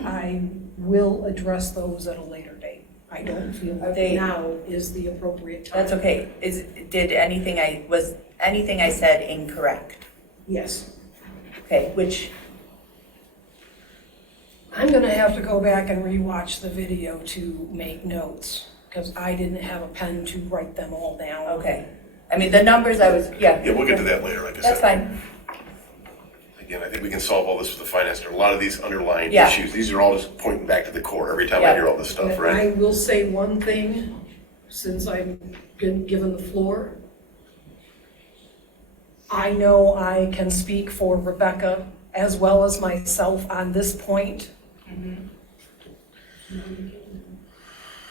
I will address those at a later date. I don't feel that now is the appropriate time. That's okay. Did anything I said incorrect? Yes. Okay, which? I'm I'm gonna have to go back and rewatch the video to make notes, because I didn't have a pen to write them all down. Okay. I mean, the numbers I was, yeah. Yeah, we'll get to that later, like I said. That's fine. Again, I think we can solve all this with the finance. There are a lot of these underlying Yeah. issues. These are all just pointing back to the core every time I hear all this stuff, And right? I will say one thing, since I've been given the floor. I know I can speak for Rebecca as well as myself on this point.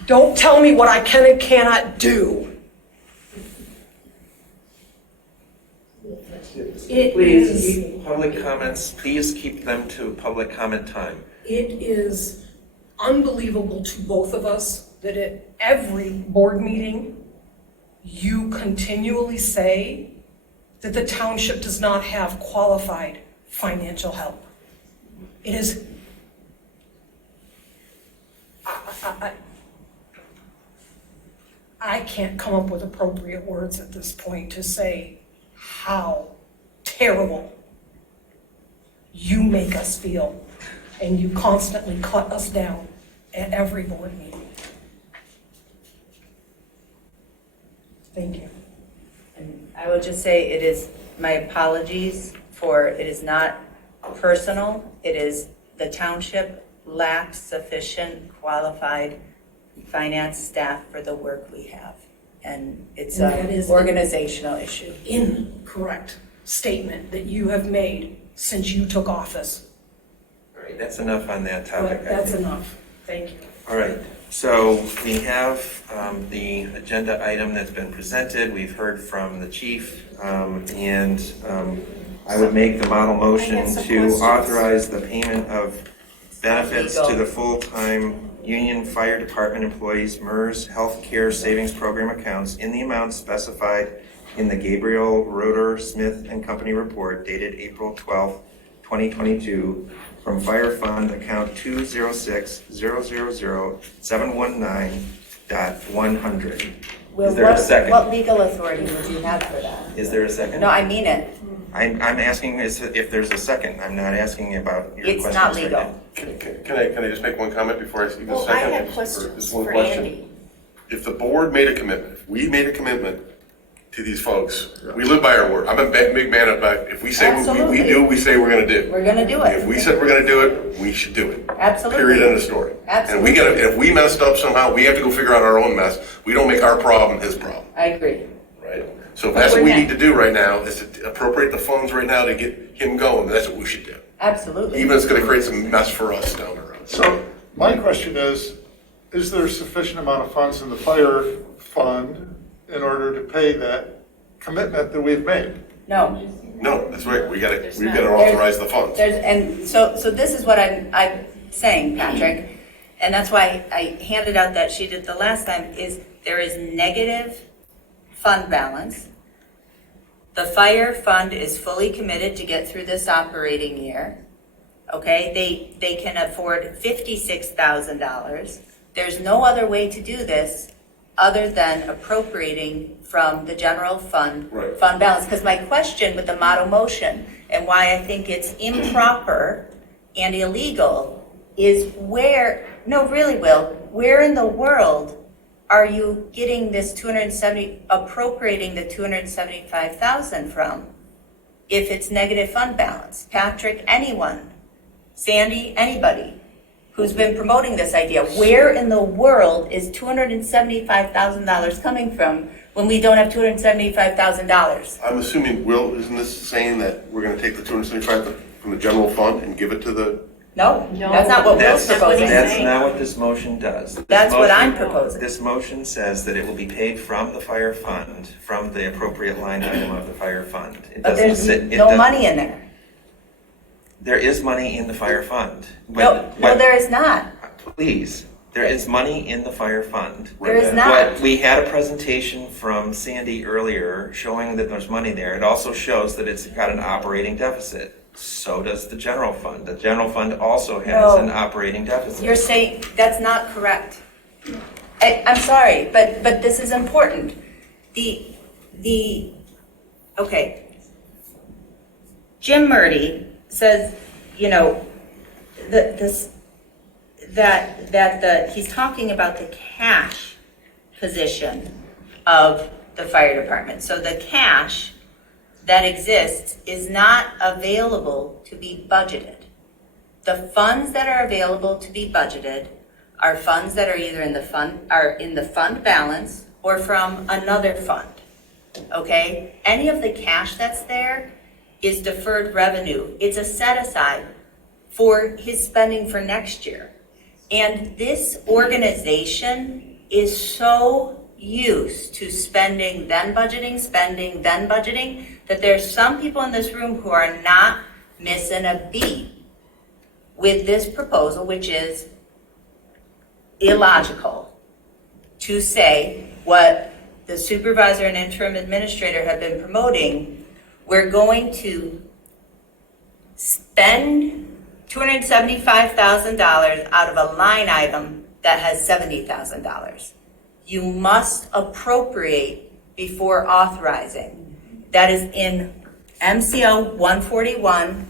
Don't tell me what I can and cannot do. Please keep public comments, please keep them to public comment time. It is unbelievable to both of us that at every board meeting, you continually say that the township does not have qualified financial help. It is, I can't come up with appropriate words at this point to say how terrible you make us feel, and you constantly cut us down at every board meeting. Thank you. And I will just say it is my apologies for, it is not personal. It is the township lacks sufficient qualified finance staff for the work we have. And it's And that an is organizational issue. Incorrect statement that you have made since you took office. All right, that's enough on that topic. But that's enough. Thank you. All right, so we have the agenda item that's been presented. We've heard from the chief, and I would make the model motion to authorize the payment of benefits to the full-time Union Fire Department employees' MERS Healthcare Savings Program accounts in the amount specified in the Gabriel Roeder Smith and Company report dated April 12th, 2022, from Fire Fund account 206-000-719.100. Well, Is there a second? What legal authority would you have for that? Is there a second? No, I mean it. I'm asking if there's a second. I'm not asking about your questions. It's not right legal. now. Can I just make one comment before I speak a Well, second? I have Just questions one for question. Andy. If the board made a commitment, if we made a commitment to these folks, we live by our word. I'm a big man of, if we say we do, we say we're gonna do. We're gonna do it. If we said we're gonna do it, we should do it. Absolutely. Period, end of story. Absolutely. And if we messed up somehow, we have to go figure out our own mess. We don't make our problem his problem, I agree. right? So if that's what we need to do right now, is to appropriate the funds right now to get him going, that's what we should do. Absolutely. Even if it's gonna create some mess for us down the road. So my question is there sufficient amount of funds in the fire fund in order to pay that commitment that we've made? No. No, that's right, we've gotta authorize the funds. So this is what I'm saying, Patrick, and that's why I handed out that sheet at the last time, is there is negative fund balance. The fire fund is fully committed to get through this operating year. Okay, they can afford $56,000. There's no other way to do this other than appropriating from the general fund, fund balance. Because my question with the model motion and why I think it's improper and illegal is where in the world are you getting this appropriating the $275,000 from if it's negative fund balance? Patrick, anyone, Sandy, anybody who's been promoting this idea, where in the world is $275,000 coming from when we don't have $275,000? I'm assuming, Will, isn't this saying that we're gonna take the 275 from the general fund and give it to the? No, that's not what Will's proposing. That's not what this motion does. That's what I'm proposing. This motion says that it will be paid from the fire fund, from the appropriate line item of the fire fund. But there's no money in there. There is money in the fire fund. No, there is not. Please, there is money in the fire fund. There is not. But we had a presentation from Sandy earlier showing that there's money there. It also shows that it's got an operating deficit. So does the general fund. The general fund also has an operating deficit. You're saying that's not correct. I'm sorry, but this is important. Okay. Jim Murdy says, he's talking about the cash position of the fire department. So the cash that exists is not available to be budgeted. The funds that are available to be budgeted are funds that are either in the fund balance or from another fund. Okay? Any of the cash that's there is deferred revenue. It's a set aside for his spending for next year. And this organization is so used to spending, then budgeting, spending, then budgeting, that there's some people in this room who are not missing a beat with this proposal, which is illogical to say what the supervisor and interim administrator have been promoting. We're going to spend $275,000 out of a line item that has $70,000. You must appropriate before authorizing. That is in MCO 141.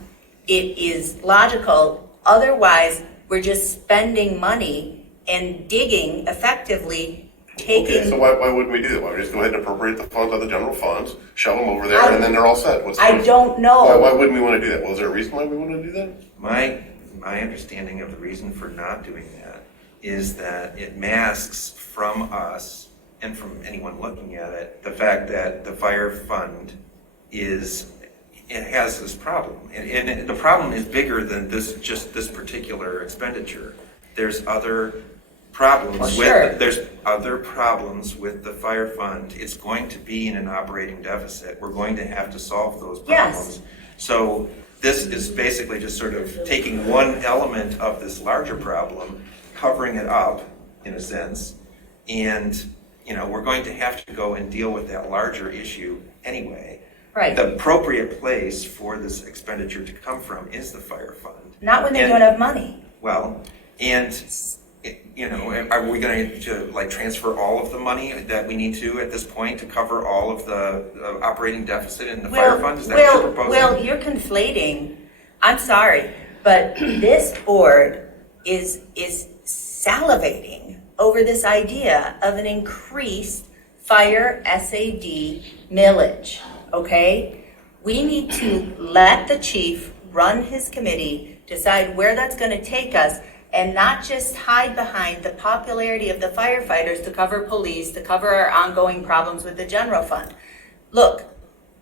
It is logical. Otherwise, we're just spending money and digging, effectively taking. Okay, so why wouldn't we do that? Why don't we just go ahead and appropriate the funds out of the general funds, shove them over there, and then they're all set? I don't know. Why wouldn't we want to do that? Was there a reason why we want to do that? My understanding of the reason for not doing that is that it masks from us and from anyone looking at it the fact that the fire fund has this problem, and the problem is bigger than just this particular expenditure. There's other problems there's other problems with the fire fund. It's going to be in an operating deficit. We're going to have to solve those problems. Yes. So this is basically just sort of taking one element of this larger problem, covering it up in a sense, and we're going to have to go and deal with that larger issue anyway. Right. The appropriate place for this expenditure to come from is the fire fund. Not when they don't have money. Well, and are we going to transfer all of the money that we need to at this point to cover all of the operating deficit in the fire fund? Is that what you're proposing? Well, you're conflating. I'm sorry, but this board is salivating over this idea of an increased fire SAD millage, okay? We need to let the chief run his committee, decide where that's going to take us, and not just hide behind the popularity of the firefighters to cover police, to cover our ongoing problems with the general fund. Look,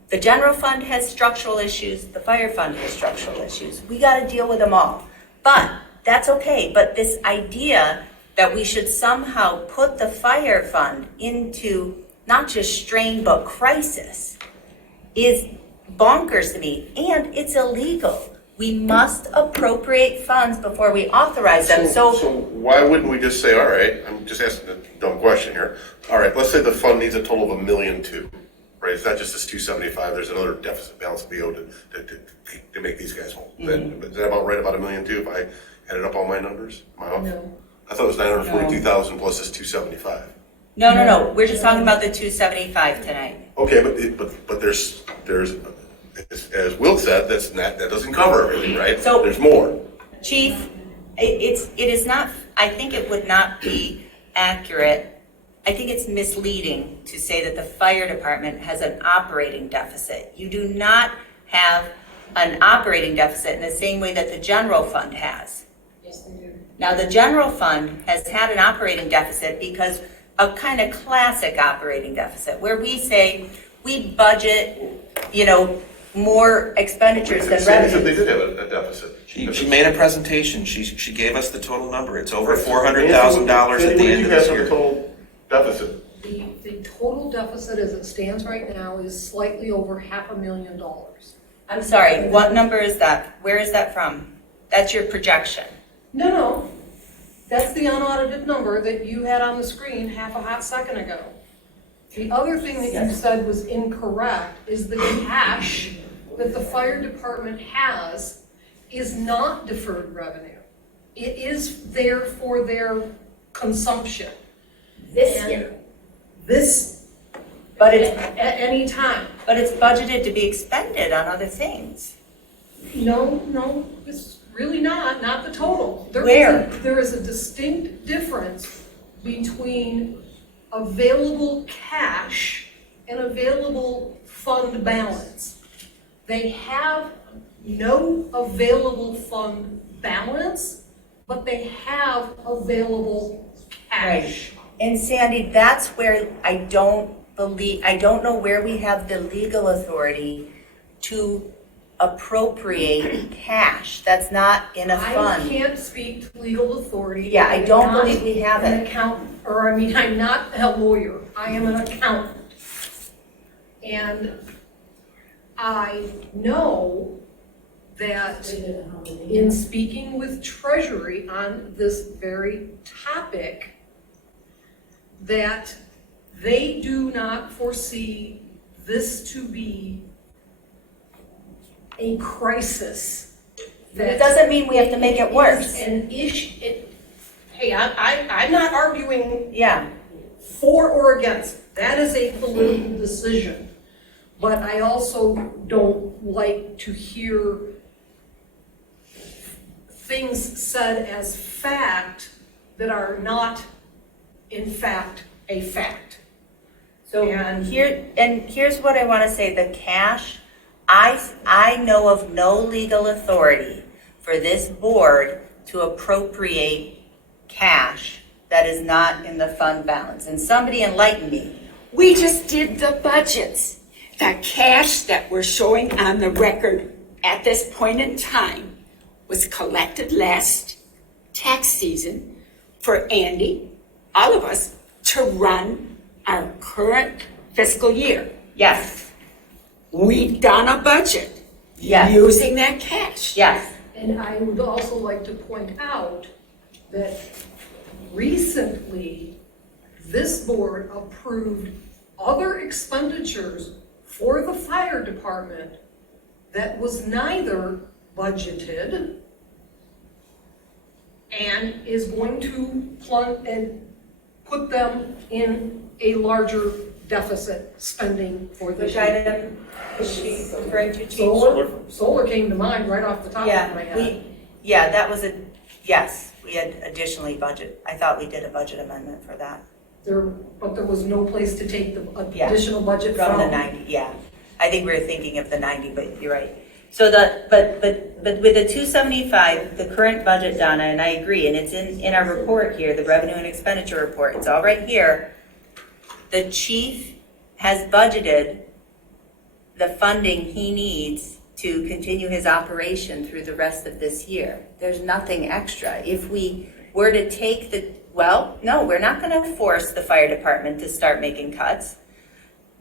the general fund has structural issues, the fire fund has structural issues. We got to deal with them all. But that's okay. But this idea that we should somehow put the fire fund into not just strain but crisis is bonkers to me, and it's illegal. We must appropriate funds before we authorize them. So why wouldn't we just say, all right, I'm just asking a dumb question here. All right, let's say the fund needs a total of $1.2 million, right? It's not just this 275. There's another deficit balance to be owed to make these guys whole. Mm-hmm. Is that about right? About $1.2 million if I added up all my numbers? Am I off? No. I thought it was 942,000 plus this 275. No. We're just talking about the 275 tonight. Okay, but there's as Will said, that doesn't cover everything, right? So there's more. Chief, it is not. I think it would not be accurate. I think it's misleading to say that the fire department has an operating deficit. You do not have an operating deficit in the same way that the general fund has. Yes, they do. Now, the general fund has had an operating deficit because a kind of classic operating deficit where we say we budget, more expenditures than Sandy said revenue. they did have a deficit. She made a presentation. She gave us the total number. It's over $400,000 at the end of this year. The total deficit. The total deficit as it stands right now is slightly over $500,000. I'm sorry, what number is that? Where is that from? That's your projection. No. That's the unaudited number that you had on the screen half a hot second ago. The other thing that you said was incorrect is the cash that the fire department has is not deferred revenue. It is there for their consumption. This year. But it's at any time. But it's budgeted to be expended on other things. No, really not the total. There is a distinct difference between available cash and available fund balance. They have no available fund balance, but they have available cash. And Sandy, that's where I don't know where we have the legal authority to appropriate cash. That's not in a fund. I can't speak to legal authority. Yeah, I don't believe we have an it. accountant, or I mean, I'm not a lawyer. I am an accountant. And I know that in speaking with Treasury on this very topic, that they do not foresee this to be a crisis. It doesn't mean we have to make it worse. An issue. Hey, I'm not arguing Yeah. for or against. That is a political decision. But I also don't like to hear things said as fact that are not, in fact, a fact. So here's what I want to say. The cash, I know of no legal authority for this board to appropriate cash that is not in the fund balance. And somebody enlighten me. We just did the budgets. The cash that we're showing on the record at this point in time was collected last tax season for Andy, all of us, to run our current fiscal year. Yes. We've done a budget using that cash. Yes. And I would also like to point out that recently, this board approved other expenditures for the fire department that was neither budgeted and is going to plunge and put them in a larger deficit spending for this Which year. item is she referring to, Chief? Solar came to mind right off the top of my head. That was yes, we had additionally budget. I thought we did a budget amendment for that. But there was no place to take the additional budget From the 90, yeah. I think we were thinking of the 90, but you're right. So but with the 275, the current budget, Donna, and I agree, and it's in our report here, the revenue and expenditure report, it's all right here. The chief has budgeted the funding he needs to continue his operation through the rest of this year. There's nothing extra. If we were to take no, we're not gonna force the fire department to start making cuts.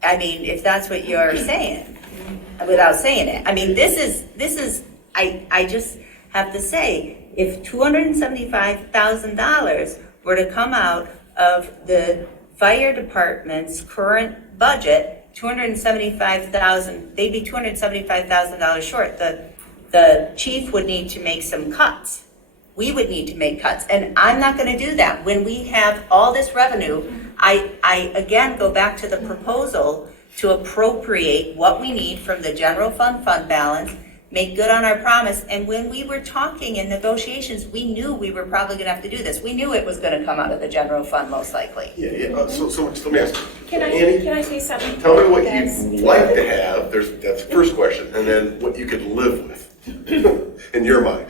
I mean, if that's what you're saying, without saying it. I mean, this is, I just have to say, if $275,000 were to come out of the fire department's current budget, $275,000, they'd be $275,000 short. The chief would need to make some cuts. We would need to make cuts, and I'm not gonna do that. When we have all this revenue, I again go back to the proposal to appropriate what we need from the general fund balance, make good on our promise, and when we were talking in negotiations, we knew we were probably gonna have to do this. We knew it was gonna come out of the general fund most likely. So let me ask. Can Andy, I say something? tell me what you'd like to have, that's the first question, and then what you could live with, in your mind.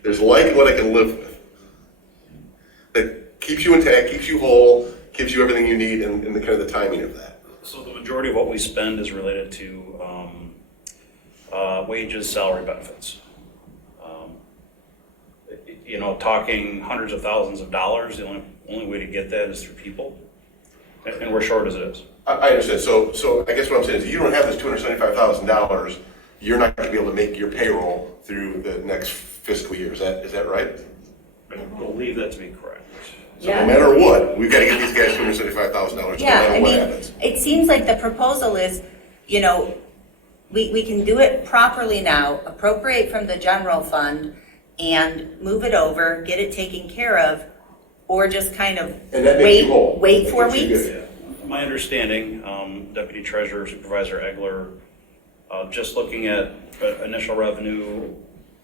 There's like what I can live with. That keeps you intact, keeps you whole, gives you everything you need, and the kind of the timing of that. So the majority of what we spend is related to wages, salary, benefits. Talking hundreds of thousands of dollars, the only way to get that is through people, and we're short as it is. I understand. So I guess what I'm saying is, if you don't have this $275,000, you're not going to be able to make your payroll through the next fiscal year. Is that right? I believe that to be correct. So no matter what, we've got to get these guys $275,000 no matter what happens. It seems like the proposal is, we can do it properly now, appropriate from the general fund and move it over, get it taken care of, or just kind of wait 4 weeks. My understanding, Deputy Treasurer Supervisor Egler Just looking at initial revenue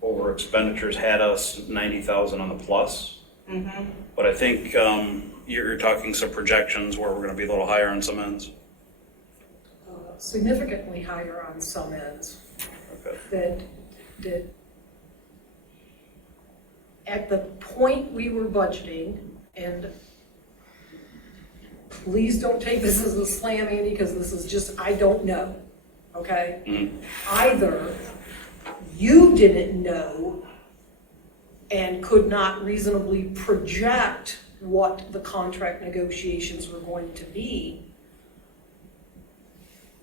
over expenditures had us 90,000 on the plus. Mm-hmm. But I think you're talking some projections where we're going to be a little higher on some ends. Significantly higher on some ends. Okay. That at the point we were budgeting, and please don't take this as a slam, Andy, because this is just, I don't know, okay? Mm-hmm. Either you didn't know and could not reasonably project what the contract negotiations were going to be,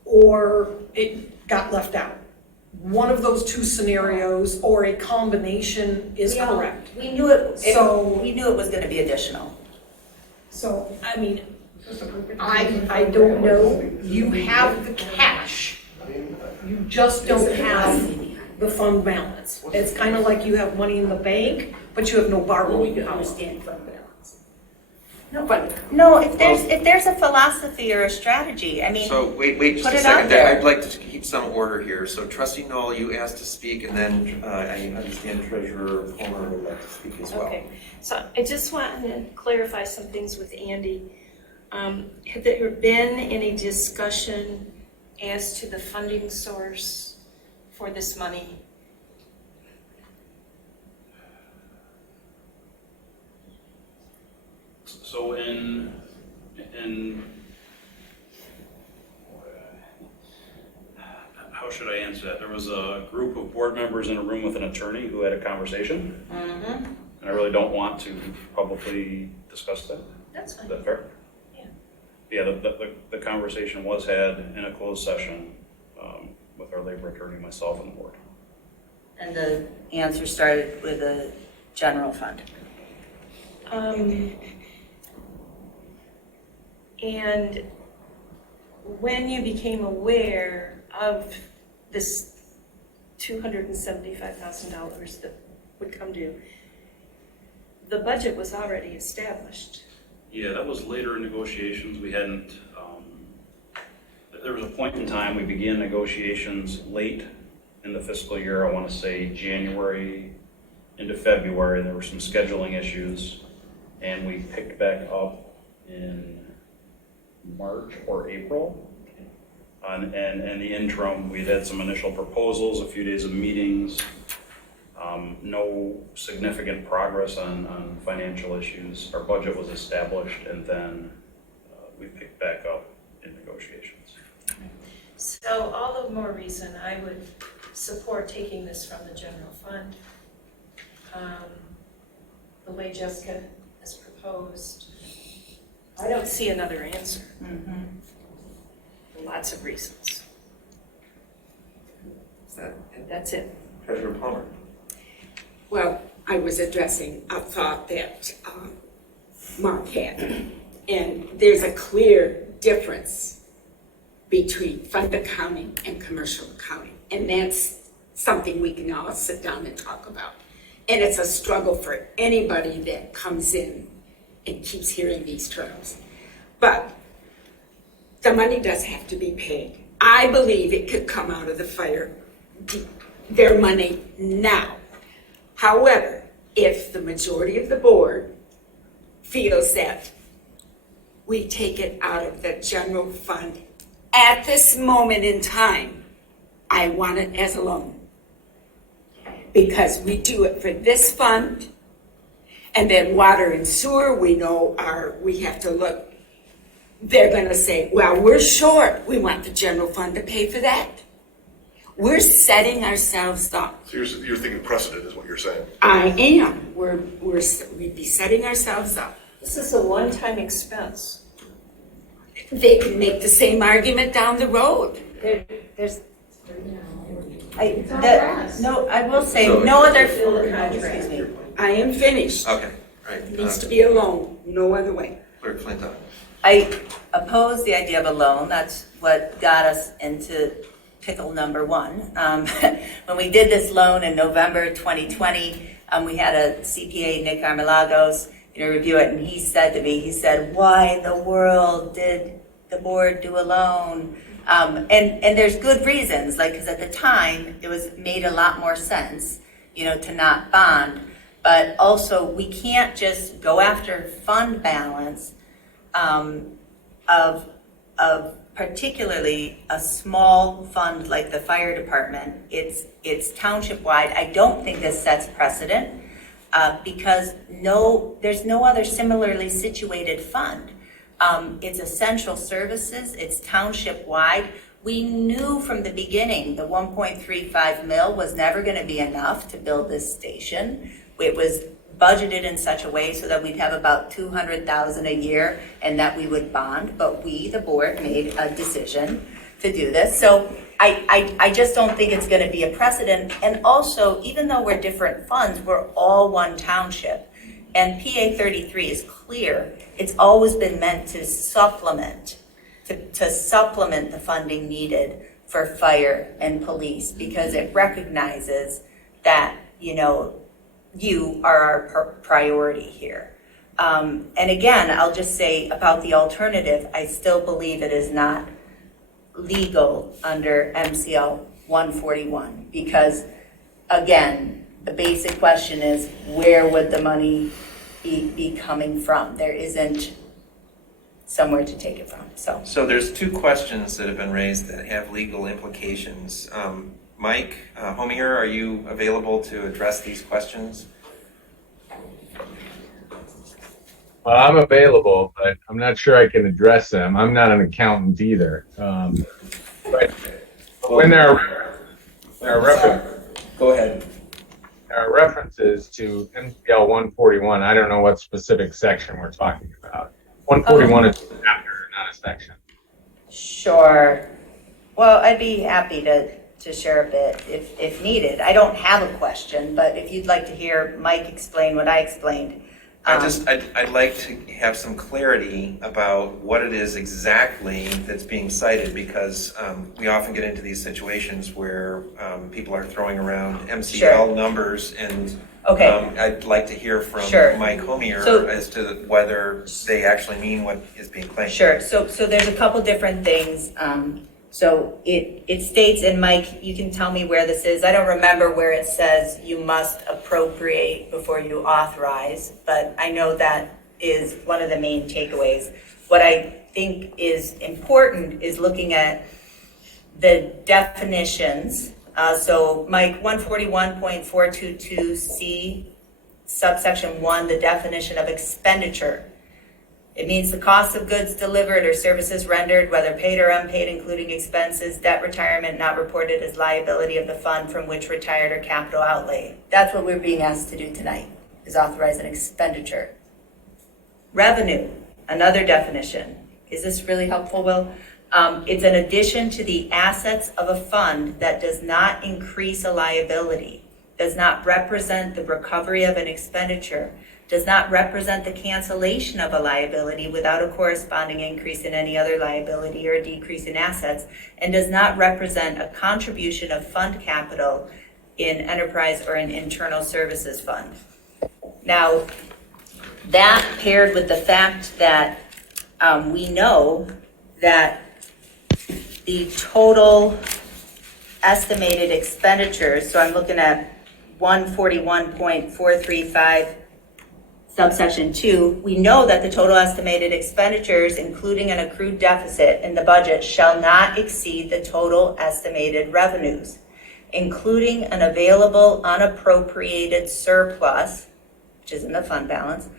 or it got left out. One of those two scenarios or a combination is correct. We knew it was going to be additional. So, I mean, I don't know. You have the cash. You just don't have the fund balance. It's kind of like you have money in the bank, but you have no borrowing power. Understand fund balance. No, if there's a philosophy or a strategy, I mean, So wait just put a it out second. there. I'd like to keep some order here. So Trustee Knoll, you asked to speak, and then I understand Treasurer Palmer would like to speak as well. Okay, so I just want to clarify some things with Andy. Have there been any discussion as to the funding source for this money? So in how should I answer that? There was a group of board members in a room with an attorney who had a conversation. Mm-hmm. And I really don't want to publicly discuss that. That's fine. Is that fair? Yeah. Yeah, the conversation was had in a closed session with our labor attorney, myself, and the board. And the answer started with a general fund. And when you became aware of this $275,000 that would come due, the budget was already established. Yeah, that was later in negotiations. We hadn't, there was a point in time, we began negotiations late in the fiscal year, I want to say January into February. There were some scheduling issues, and we picked back up in March or April. And in the interim, we had some initial proposals, a few days of meetings, no significant progress on financial issues. Our budget was established, and then we picked back up in negotiations. So all the more reason I would support taking this from the general fund. The way Jessica has proposed, I don't see another answer. Mm-hmm. Lots of reasons. That's it. Treasurer Palmer. Well, I was addressing a thought that Mark had. And there's a clear difference between fund accounting and commercial accounting. And that's something we can all sit down and talk about. And it's a struggle for anybody that comes in and keeps hearing these terms. But the money does have to be paid. I believe it could come out of their money now. However, if the majority of the board feels that we take it out of the general fund at this moment in time, I want it as a loan. Because we do it for this fund, and then water and sewer, we know we have to look. They're gonna say, well, we're short. We want the general fund to pay for that. We're setting ourselves up. So you're thinking precedent is what you're saying? I am. We'd be setting ourselves up. This is a one-time expense. They can make the same argument down the road. I will say, So- no other, Contract. excuse me. I am finished. Okay, right. It needs to be a loan, no other way. Clerk Flintoff. I oppose the idea of a loan. That's what got us into pickle number one. When we did this loan in November 2020, we had a CPA, Nick Armalagos, review it, and he said to me, why in the world did the board do a loan? And there's good reasons, like, because at the time, it was made a lot more sense, to not bond. But also, we can't just go after fund balance of particularly a small fund like the fire department. It's township-wide. I don't think this sets precedent because there's no other similarly situated fund. It's essential services, it's township-wide. We knew from the beginning the 1.35 mil was never gonna be enough to build this station. It was budgeted in such a way so that we'd have about 200,000 a year and that we would bond, but we, the board, made a decision to do this. So I just don't think it's gonna be a precedent. And also, even though we're different funds, we're all one township. And PA 33 is clear. It's always been meant to supplement, to supplement the funding needed for fire and police because it recognizes that, you are our priority here. And again, I'll just say about the alternative, I still believe it is not legal under MCL 141 because, again, the basic question is where would the money be coming from? There isn't somewhere to take it from. So there's two questions that have been raised that have legal implications. Mike Homier, are you available to address these questions? Well, I'm available, but I'm not sure I can address them. I'm not an accountant either. But when there are references to MCL 141, I don't know what specific section we're talking about. 141 is a chapter, not a section. Sure. Well, I'd be happy to share a bit if needed. I don't have a question, but if you'd like to hear Mike explain what I explained. I'd like to have some clarity about what it is exactly that's being cited because we often get into these situations where people are throwing around MCL numbers and I'd like to hear from Mike Homier as to whether they actually mean what is being claimed. Sure. So there's a couple different things. So it states, and Mike, you can tell me where this is. I don't remember where it says you must appropriate before you authorize, but I know that is one of the main takeaways. What I think is important is looking at the definitions. So Mike, 141.422C, subsection 1, the definition of expenditure. It means the cost of goods delivered or services rendered, whether paid or unpaid, including expenses, debt retirement not reported as liability of the fund from which retired or capital outlay. That's what we're being asked to do tonight, is authorize an expenditure. Revenue, another definition. Is this really helpful, Will? It's an addition to the assets of a fund that does not increase a liability, does not represent the recovery of an expenditure, does not represent the cancellation of a liability without a corresponding increase in any other liability or a decrease in assets, and does not represent a contribution of fund capital in enterprise or an internal services fund. Now, that paired with the fact that we know that the total estimated expenditures, so I'm looking at 141.435 subsection 2, we know that the total estimated expenditures, including an accrued deficit in the budget, shall not exceed the total estimated revenues, including an available unappropriated surplus, which is in the fund balance,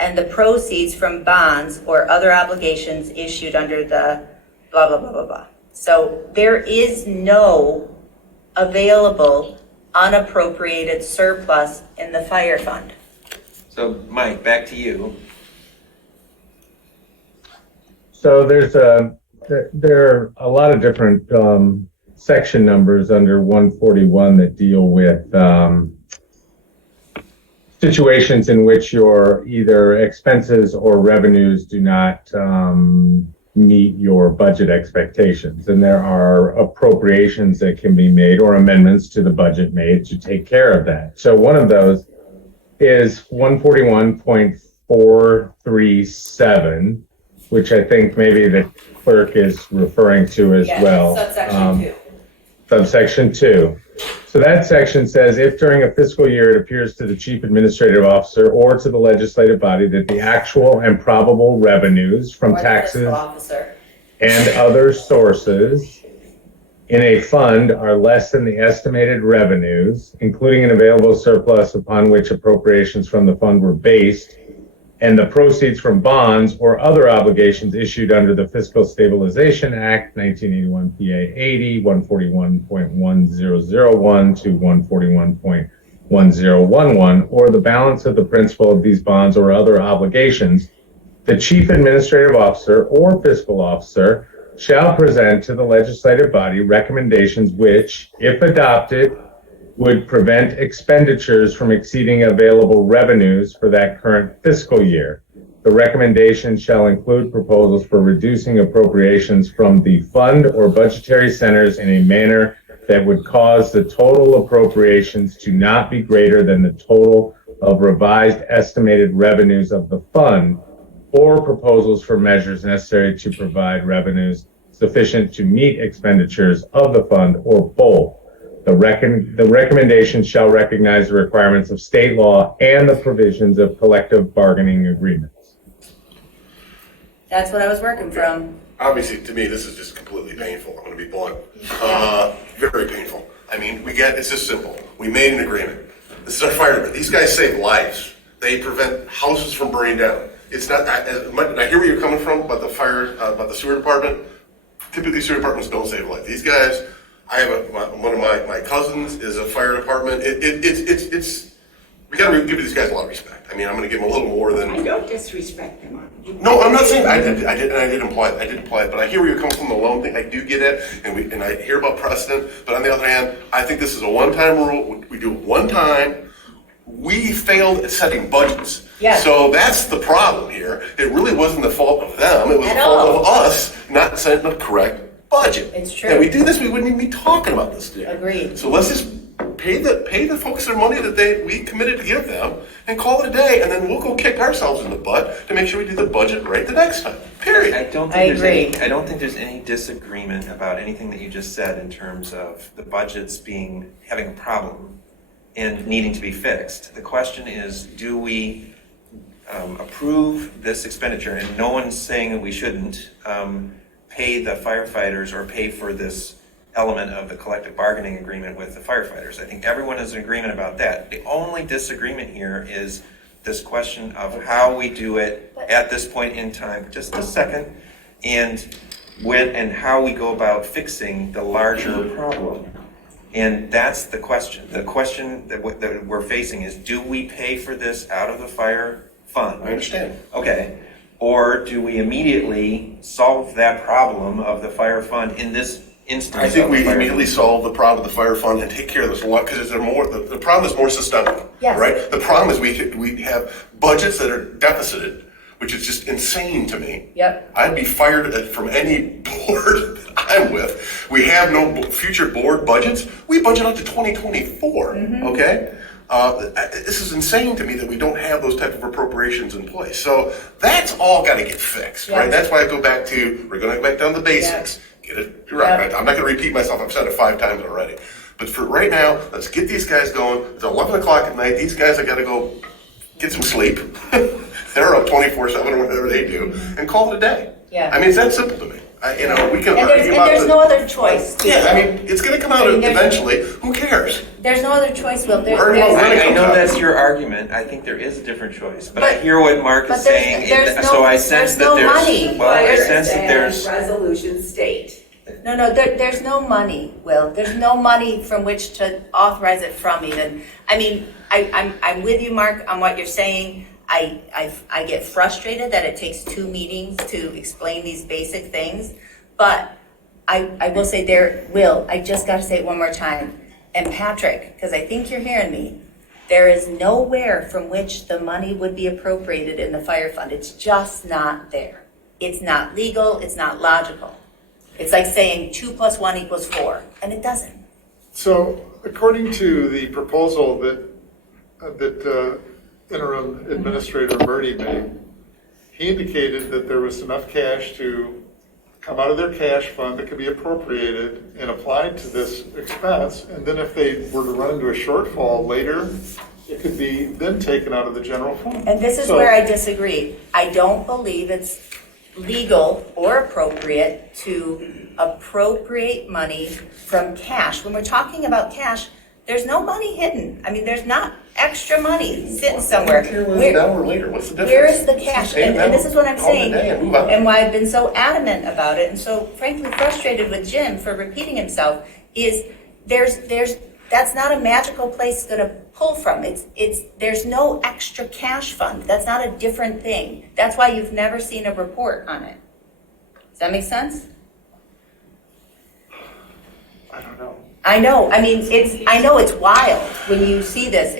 and the proceeds from bonds or other obligations issued under the blah, blah, blah, blah, blah. So there is no available unappropriated surplus in the fire fund. So Mike, back to you. So there are a lot of different section numbers under 141 that deal with situations in which your either expenses or revenues do not meet your budget expectations. And there are appropriations that can be made or amendments to the budget made to take care of that. So one of those is 141.437, which I think maybe the clerk is referring to as well. Subsection 2. Subsection 2. So that section says, if during a fiscal year it appears to the chief administrative officer or to the legislative body that the actual and probable revenues from taxes and other sources in a fund are less than the estimated revenues, including an available surplus upon which appropriations from the fund were based, and the proceeds from bonds or other obligations issued under the Fiscal Stabilization Act, 1981 PA 80, 141.1001 to 141.1011, or the balance of the principal of these bonds or other obligations, the chief administrative officer or fiscal officer shall present to the legislative body recommendations which, if adopted, would prevent expenditures from exceeding available revenues for that current fiscal year. The recommendation shall include proposals for reducing appropriations from the fund or budgetary centers in a manner that would cause the total appropriations to not be greater than the total of revised estimated revenues of the fund, or proposals for measures necessary to provide revenues sufficient to meet expenditures of the fund, or both. The recommendation shall recognize the requirements of state law and the provisions of collective bargaining agreements. That's what I was working from. Obviously, to me, this is just completely painful. I'm going to be blunt. Very painful. I mean, it's just simple. We made an agreement. This is our fire department. These guys save lives. They prevent houses from burning down. It's not. I hear where you're coming from about the fire, about the sewer department. Typically, sewer departments don't save lives. These guys. I have one of my cousins is a fire department. It's we got to give these guys a lot of respect. I mean, I'm going to give them a little more than. I don't disrespect them. No, I'm not saying I did imply it, but I hear where you're coming from the loan thing. I do get it, and I hear about precedent. But on the other hand, I think this is a one-time rule. We do it one time. We failed at setting budgets. Yes. So that's the problem here. It really wasn't the fault of them. It was the fault of us not setting the correct budget. It's true. If we do this, we wouldn't even be talking about this today. Agreed. So let's just pay the folks their money that we committed to give them and call it a day, and then we'll go kick ourselves in the butt to make sure we do the budget right the next time. Period. I don't think there's any disagreement about anything that you just said in terms of the budgets having a problem and needing to be fixed. The question is, do we approve this expenditure? And no one's saying that we shouldn't pay the firefighters or pay for this element of the collective bargaining agreement with the firefighters. I think everyone is in agreement about that. The only disagreement here is this question of how we do it at this point in time, just a second, and how we go about fixing the larger problem. And that's the question. The question that we're facing is, do we pay for this out of the fire fund? I understand. Okay. Or do we immediately solve that problem of the fire fund in this instance? I think we immediately solve the problem of the fire fund and take care of this a lot, because the problem is more systemic, yes. Right? The problem is we have budgets that are deficited, which is just insane to me. Yep. I'd be fired from any board that I'm with. We have no future board budgets. We budget up to 2024, okay? This is insane to me that we don't have those type of appropriations in place. So that's all got to get fixed, right? That's why I go back to, we're going to go back down to the basics. Get it right. I'm not going to repeat myself. I've said it 5 times already. But for right now, let's get these guys going. It's 11 o'clock at night. These guys have got to go get some sleep. They're up 24/7 or whatever they do, and call it a day. Yeah. I mean, it's that simple to me. We can And argue about there's no other choice. Yeah, I mean, it's going to come out eventually. Who cares? There's no other choice, Will. I know that's your argument. I think there is a different choice, but I hear what Mark is saying. So I sense that there's. Well, I sense that there's. Resolution state. No, there's no money, Will. There's no money from which to authorize it from even. I mean, I'm with you, Mark, on what you're saying. I get frustrated that it takes 2 meetings to explain these basic things, but I will say I just got to say it one more time. And Patrick, because I think you're hearing me, there is nowhere from which the money would be appropriated in the fire fund. It's just not there. It's not legal. It's not logical. It's like saying 2 + 1 = 4, and it doesn't. So according to the proposal that interim administrator Murdy made, he indicated that there was enough cash to come out of their cash fund that could be appropriated and applied to this expense, and then if they were to run into a shortfall later, it could be then taken out of the general fund. And this is So- where I disagree. I don't believe it's legal or appropriate to appropriate money from cash. When we're talking about cash, there's no money hidden. I mean, there's not extra money sitting somewhere. I don't care whether it's now or later, what's the difference? Where is the cash? Pay it And now, this is what I'm call it a saying, day and move on. and why I've been so adamant about it, and so frankly frustrated with Jim for repeating himself, is that's not a magical place to pull from. There's no extra cash fund. That's not a different thing. That's why you've never seen a report on it. Does that make sense? I don't know. I know. I mean, I know it's wild when you see this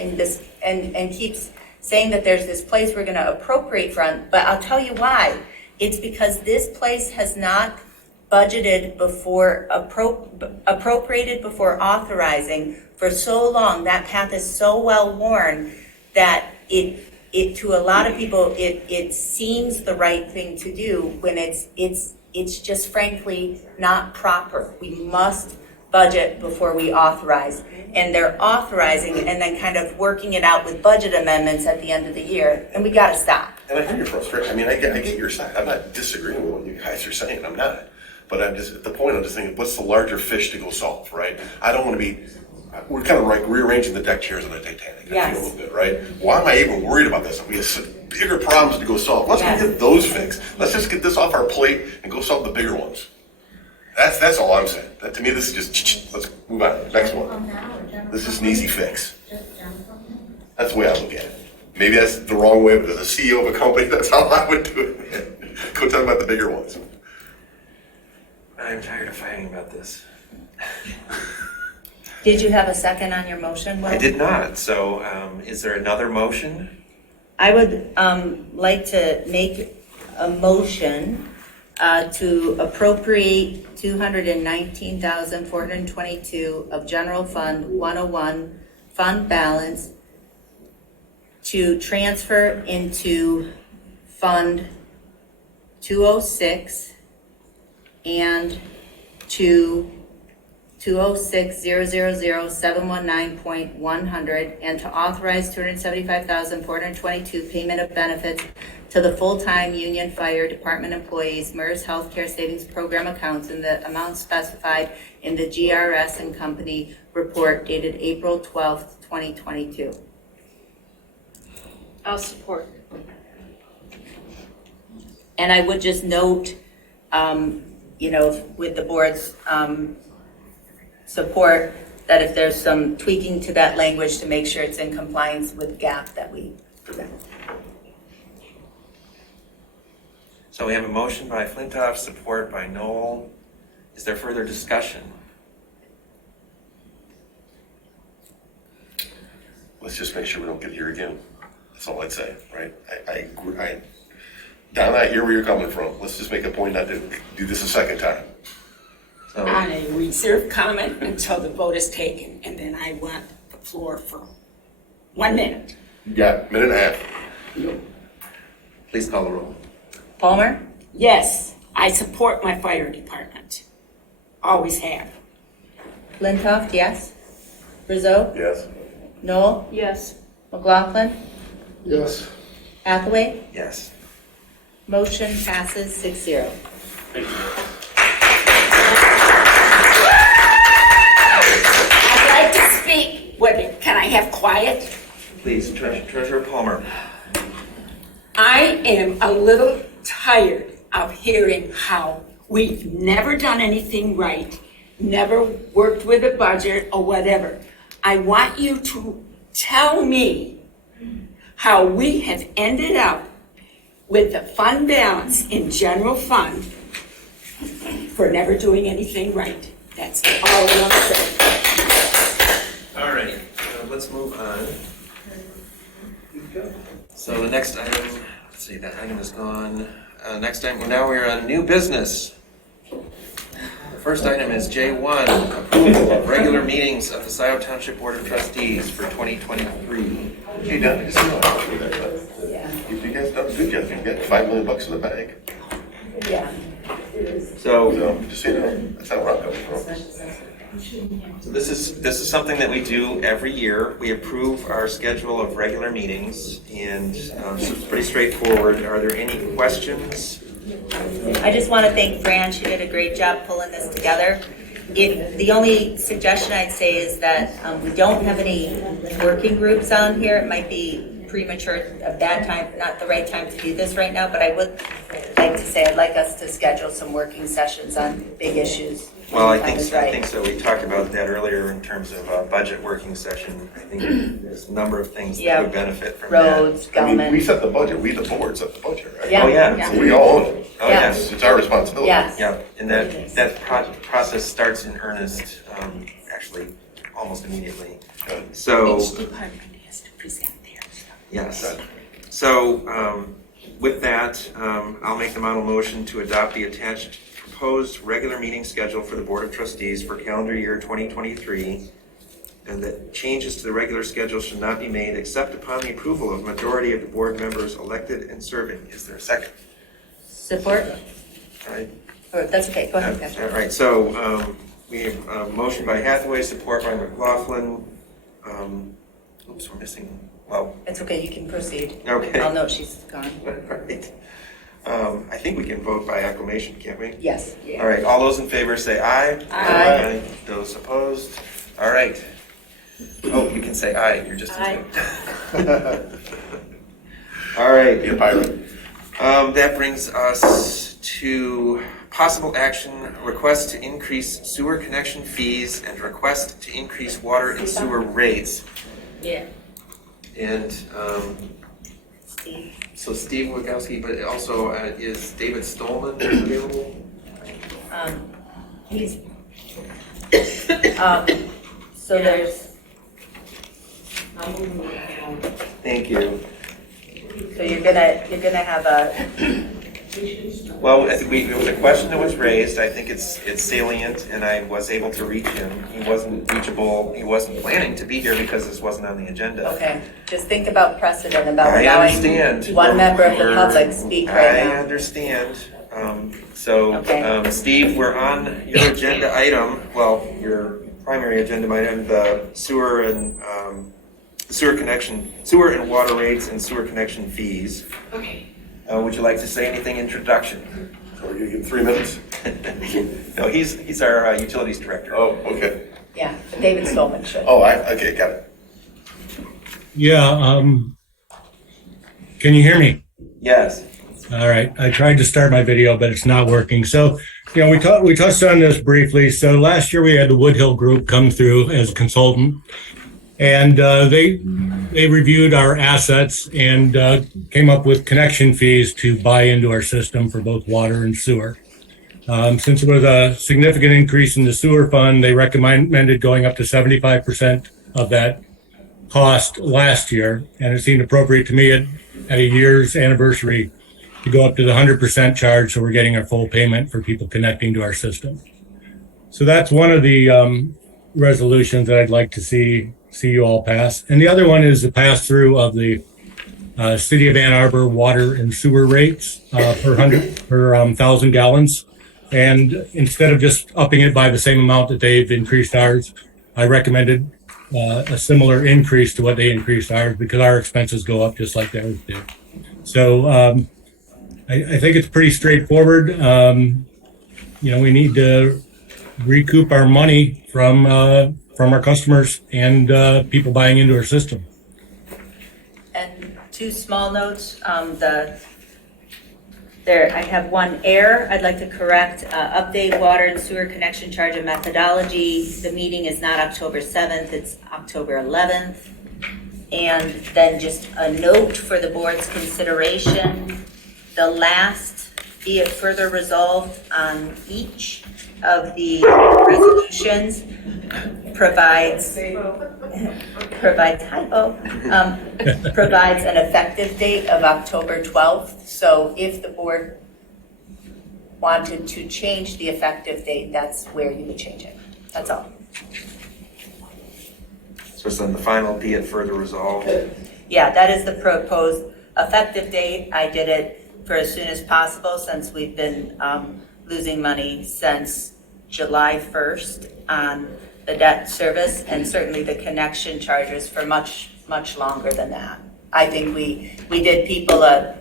and keeps saying that there's this place we're going to appropriate from. But I'll tell you why. It's because this place has not budgeted before appropriated before authorizing for so long. That path is so well worn that it to a lot of people it seems the right thing to do when it's just frankly not proper. We must budget before we authorize, and they're authorizing and then kind of working it out with budget amendments at the end of the year, and we got to stop. And I hear your frustration. I mean, I get your side. I'm not disagreeing with what you guys are saying. I'm not. But I'm just, at the point, I'm just thinking, what's the larger fish to go solve, right? I don't want to be, we're kind of like rearranging the deck chairs on the Titanic. I Yes. feel a little bit, right? Why am I even worried about this? We have some bigger problems to go solve. Let's go get those fixed. Let's just get this off our plate and go solve the bigger ones. That's all I'm saying. That, to me, this is just, let's move on. Next one. This is an easy fix. That's the way I look at it. Maybe that's the wrong way, but as a CEO of a company, that's how I would do it. Go talk about the bigger ones. I'm tired of fighting about this. Did you have a second on your motion, Will? I did not, so is there another motion? I would like to make a motion to appropriate $219,422 of General Fund 101 fund balance to transfer into Fund 206 and to 206-000-719.100 and to authorize $275,422 payment of benefits to the full-time union fire department employees, MERS Healthcare Savings Program accounts in the amount specified in the GRS and Company report dated April 12th, 2022. I'll support. And I would just note, with the board's support, that if there's some tweaking to that language to make sure it's in compliance with GAAP, that we do that. So we have a motion by Flintoff, support by Knoll. Is there further discussion? Let's just make sure we don't get here again. That's all I'd say, right? Donna, I hear where you're coming from. Let's just make a point not to do this a second time. So, On a reserved comment until the vote is taken, and then I want the floor for 1 minute. You got a minute and a half. please call the roll. Palmer? Yes, I support my fire department. Always have. Flintoff, yes. Brazeau? Yes. Knoll? Yes. McLaughlin? Yes. Hathaway? Yes. Motion passes 6-0. Thank you. I'd like to speak. Can I have quiet? Please, Treasurer Palmer. I am a little tired of hearing how we've never done anything right, never worked with a budget or whatever. I want you to tell me how we have ended up with the fund balance in general fund for never doing anything right. That's all I want to say. All right, let's move on. So the next item, let's see, that item is gone. Next item, now we're on new business. The first item is J1, approval of regular meetings of the Scio Township Board of Trustees for 2023. Hey, Donna, just you guys done a good job. You got $5 million in the bank. Yeah. So just so you know, that's how I'm coming from. So this is something that we do every year. We approve our schedule of regular meetings, and so it's pretty straightforward. Are there any questions? I just want to thank Fran. She did a great job pulling this together. If the only suggestion I'd say is that we don't have any working groups on here. It might be premature, a bad time, not the right time to do this right now, but I would like to say I'd like us to schedule some working sessions on big issues. Well, I Time think is right. so. We talked about that earlier in terms of budget working session. I think there's a number of things Yeah. that would benefit from Roads, I mean, government. we set the budget, we the board set the budget, right? Yeah. Oh, yeah. Yeah. So we all own it. Oh, Yeah. yes. It's our responsibility. Yes. Yeah, and that process starts in earnest, actually, almost immediately. So, Each department has to present theirs. yes. So, with that, I'll make the model motion to adopt the attached proposed regular meeting schedule for the Board of Trustees for calendar year 2023, and that changes to the regular schedule should not be made except upon the approval of majority of the board members elected and serving. Is there a second? Support? All right. Or that's okay. Go ahead, All Patrick. right, so we have a motion by Hathaway, support by McLaughlin. Oops, we're missing, well, It's okay. You can proceed. okay. I'll note she's gone. Right. I think we can vote by acclamation, can't we? Yes. All right, all those in favor say aye. Aye. Those opposed? All right. Oh, you can say aye, you're just. Aye. All right. Be a pirate. That brings us to possible action, request to increase sewer connection fees and request to increase water and sewer rates. Yeah. And Steve. so Steve Wagowski, but also is David Stolman available? He's. So there's. Thank you. So you're gonna have a. Well, I think it was a question that was raised. I think it's salient, and I was able to reach him. He wasn't reachable. He wasn't planning to be here because this wasn't on the agenda. Okay. Just think about precedent about I allowing understand. one member of the public speak right I now. understand. Okay. Steve, we're on your agenda item. Well, your primary agenda item, the sewer and sewer and water rates and sewer connection fees. Okay. Would you like to say anything introduction? So we're gonna give 3 minutes? No, he's our utilities director. Oh, okay. Yeah, David Stolman should. Oh, okay, got it. Yeah, can you hear me? Yes. All right. I tried to start my video, but it's not working. So, we touched on this briefly. So last year we had the Woodhill Group come through as a consultant, and they reviewed our assets and came up with connection fees to buy into our system for both water and sewer. Since it was a significant increase in the sewer fund, they recommended going up to 75% of that cost last year, and it seemed appropriate to me at a year's anniversary to go up to the 100% charge, so we're getting our full payment for people connecting to our system. So that's one of the resolutions that I'd like to see you all pass. And the other one is the pass-through of the City of Ann Arbor water and sewer rates per 1,000 gallons. And instead of just upping it by the same amount that they've increased ours, I recommended a similar increase to what they increased ours, because our expenses go up just like theirs did. So I think it's pretty straightforward. We need to recoup our money from our customers and people buying into our system. And two small notes. I have one error I'd like to correct. Update water and sewer connection charge and methodology. The meeting is not October 7th, it's October 11th. And then just a note for the board's consideration. The last, be it further resolved on each of the resolutions, provides an effective date of October 12th. So if the board wanted to change the effective date, that's where you would change it. That's all. So it's on the final, be it further resolved. Yeah, that is the proposed effective date, I did it for as soon as possible since we've been losing money since July 1st on the debt service, and certainly the connection charges for much longer than that. I think we did people a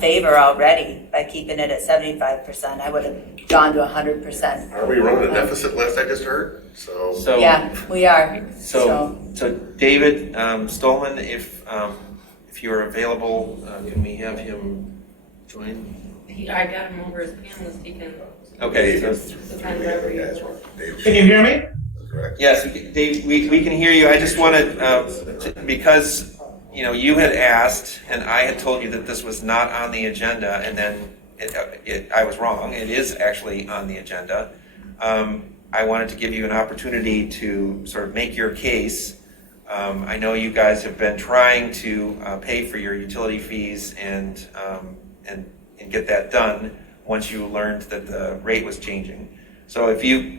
favor already by keeping it at 75%. I would have gone to 100%. Are we running a deficit list, I just heard? So Yeah, we are. So David Stolman, if you're available, can we have him join? I got him over his panelist, he can. Okay. Can you hear me? Yes, Dave, we can hear you. I just wanted, because you had asked, and I had told you that this was not on the agenda, and then I was wrong. It is actually on the agenda. I wanted to give you an opportunity to sort of make your case. I know you guys have been trying to pay for your utility fees and get that done once you learned that the rate was changing. So if you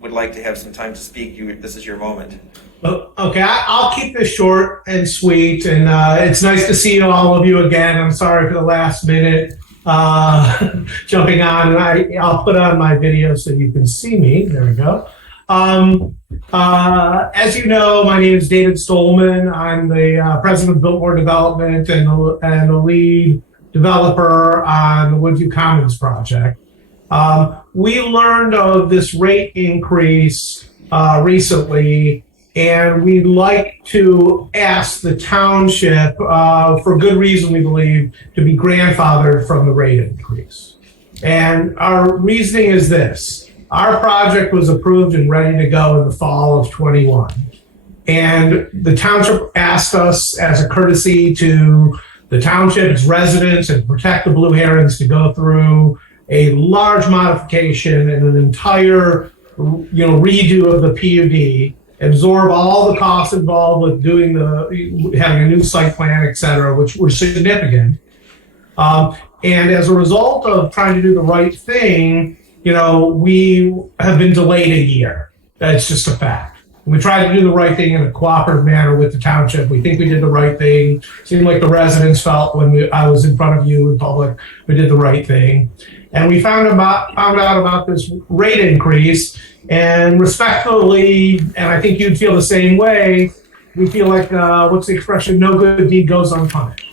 would like to have some time to speak, this is your moment. Okay, I'll keep this short and sweet, and it's nice to see all of you again. I'm sorry for the last minute jumping on, and I'll put on my video so you can see me. There we go. As you know, my name is David Stolman. I'm the president of Biltmore Development and the lead developer on the Woodview Commons project. We learned of this rate increase recently, and we'd like to ask the township, for good reason we believe, to be grandfathered from the rate increase. And our reasoning is this. Our project was approved and ready to go in the fall of 21. And the township asked us as a courtesy to the township, its residents, and protect the blue herons to go through a large modification and an entire redo of the PUD, absorb all the costs involved with having a new site plan, et cetera, which were significant. And as a result of trying to do the right thing, we have been delayed a year. That's just a fact. We tried to do the right thing in a cooperative manner with the township. We think we did the right thing. Seemed like the residents felt when I was in front of you in public, we did the right thing. And we found out about this rate increase, and respectfully, and I think you'd feel the same way, we feel like, what's the expression, no good deed goes unpunished.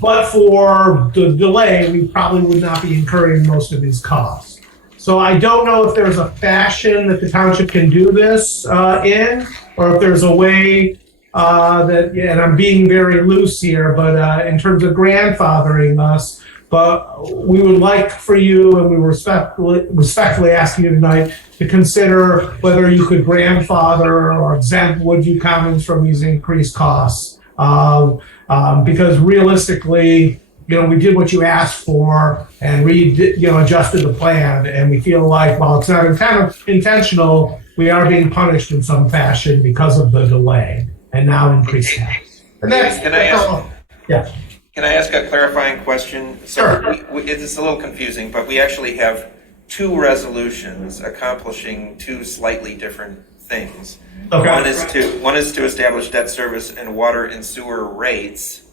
But for the delay, we probably would not be incurring most of these costs. So I don't know if there's a fashion that the township can do this in, or if there's a way and I'm being very loose here, but in terms of grandfathering us, but we would like for you, and we respectfully ask you tonight to consider whether you could grandfather or exempt Woodview Commons from these increased costs. Because realistically, we did what you asked for and adjusted the plan, and we feel like while it's not intentional, we are being punished in some fashion because of the delay and now increased tax. And Can I ask a clarifying question? Sure. It's a little confusing, but we actually have two resolutions accomplishing two slightly different things. Okay. One is to establish debt service and water and sewer rates,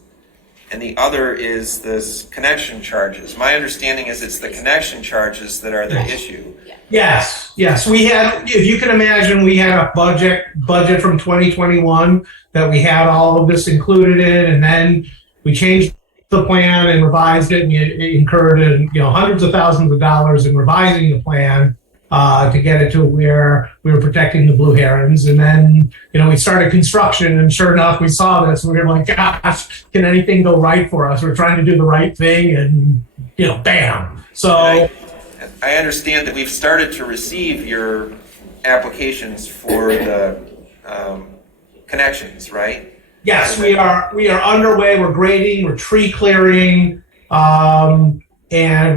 and the other is this connection charges. My understanding is it's the connection charges that are the issue. Yes. We had, if you can imagine, we had a budget from 2021 that we had all of this included in, and then we changed the plan and revised it, and it incurred hundreds of thousands of dollars in revising the plan to get it to where we were protecting the blue herons. And then, we started construction, and sure enough, we saw this, and we were like, gosh, can anything go right for us? We're trying to do the right thing, and, bam. So I understand that we've started to receive your applications for the connections, right? yes, we are underway. We're grading, we're tree clearing, and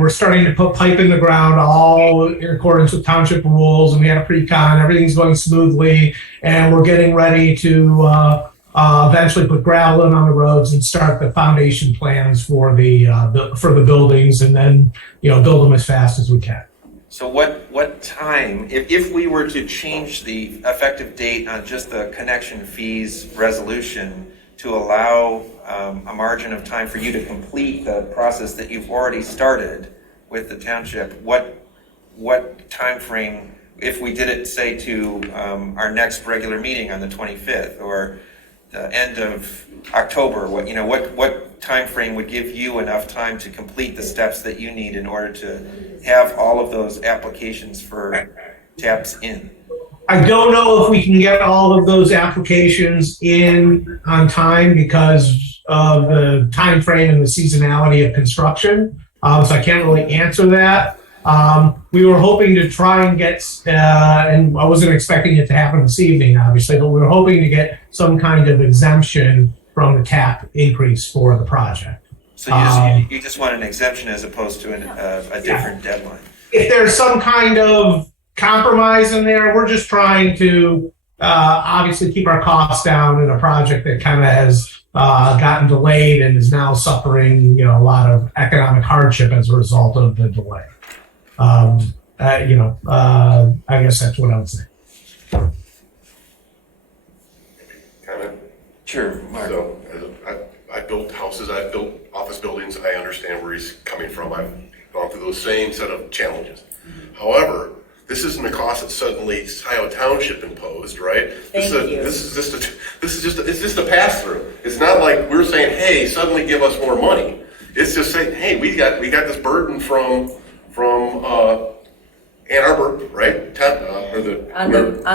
we're starting to put pipe in the ground, all in accordance with township rules. And we had a pre-con, everything's going smoothly, and we're getting ready to eventually put gravel in on the roads and start the foundation plans for the buildings, and then build them as fast as we can. So what time, if we were to change the effective date on just the connection fees resolution to allow a margin of time for you to complete the process that you've already started with the township, what time frame, if we did it, say, to our next regular meeting on the 25th or the end of October, what time frame would give you enough time to complete the steps that you need in order to have all of those applications for taps in? I don't know if we can get all of those applications in on time because of the time frame and the seasonality of construction. So I can't really answer that. We were hoping to try and get, and I wasn't expecting it to happen this evening, obviously, but we were hoping to get some kind of exemption from the tap increase for the project. So you just want an exemption as opposed to a different deadline? If there's some kind of compromise in there, we're just trying to obviously keep our costs down in a project that kind of has gotten delayed and is now suffering, a lot of economic hardship as a result of the delay. I guess that's what I would say. Comment? Sure, Mark. So, I've built houses, I've built office buildings, I understand where he's coming from. I've gone through those same set of challenges. However, this isn't a cost that suddenly Scio Township imposed, right? This is just a pass through. It's not like we're saying, hey, suddenly give us more money. It's just saying, hey, we got this burden from Ann Arbor, right? On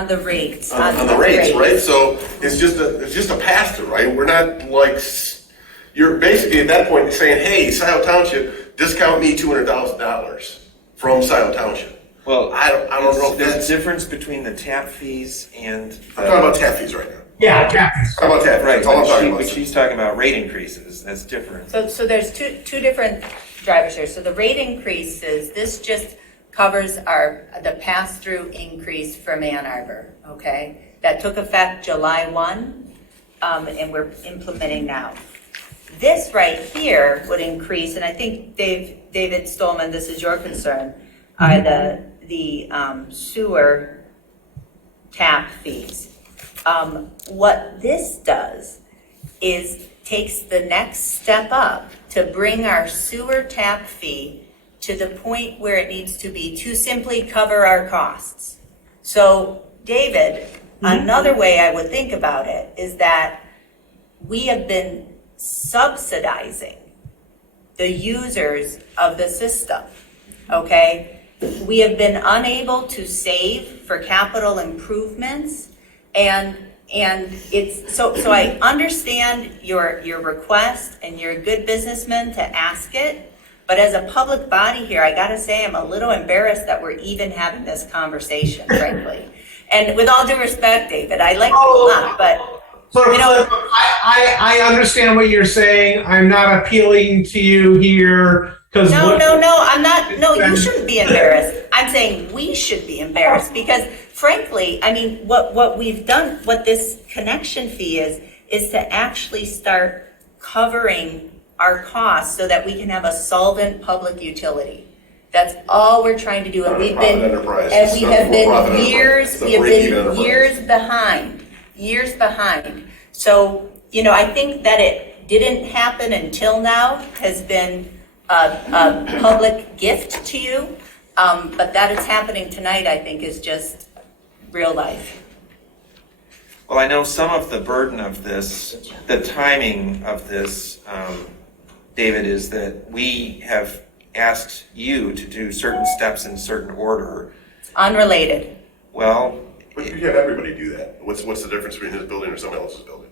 the rates. On the rates, right? So it's just a pass through, right? We're not like, you're basically at that point saying, hey, Scio Township, discount me $200,000 from Scio Township. Well, I don't know if there's that's a difference between the tap fees and I'm talking about tap fees right now. Yeah, tap fees. How about tap fees? Right, That's all I'm talking about. but she's talking about rate increases. That's different. So there's two different drivers here. So the rate increases, this just covers the pass-through increase from Ann Arbor, okay? That took effect July 1, and we're implementing now. This right here would increase, and I think David Stolman, this is your concern, are the sewer tap fees. What this does is takes the next step up to bring our sewer tap fee to the point where it needs to be to simply cover our costs. So, David, another way I would think about it is that we have been subsidizing the users of the system, okay? We have been unable to save for capital improvements, and it's so I understand your request, and you're a good businessman to ask it, but as a public body here, I gotta say I'm a little embarrassed that we're even having this conversation, frankly. And with all due respect, David, I like you a lot, but I understand what you're saying. I'm not appealing to you here. No, I'm not. No, you shouldn't be embarrassed. I'm saying we should be embarrassed because, frankly, I mean, what we've done, what this connection fee is to actually start covering our costs so that we can have a solvent public utility. That's all we're trying to do, and we have been years behind. So, I think that it didn't happen until now has been a public gift to you, but that it's happening tonight, I think, is just real life. Well, I know some of the burden of this, the timing of this, David, is that we have asked you to do certain steps in certain order. Unrelated. Well, but you have everybody do that. What's the difference between his building or someone else's building?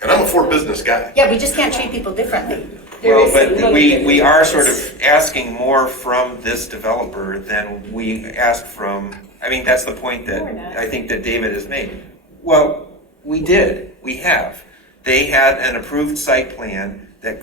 And I'm a for business guy. Yeah, we just can't treat people differently. Well, but we are sort of asking more from this developer than we asked from, I mean, that's the point that I think that David has made. Well, we did. We have. They had an approved site plan that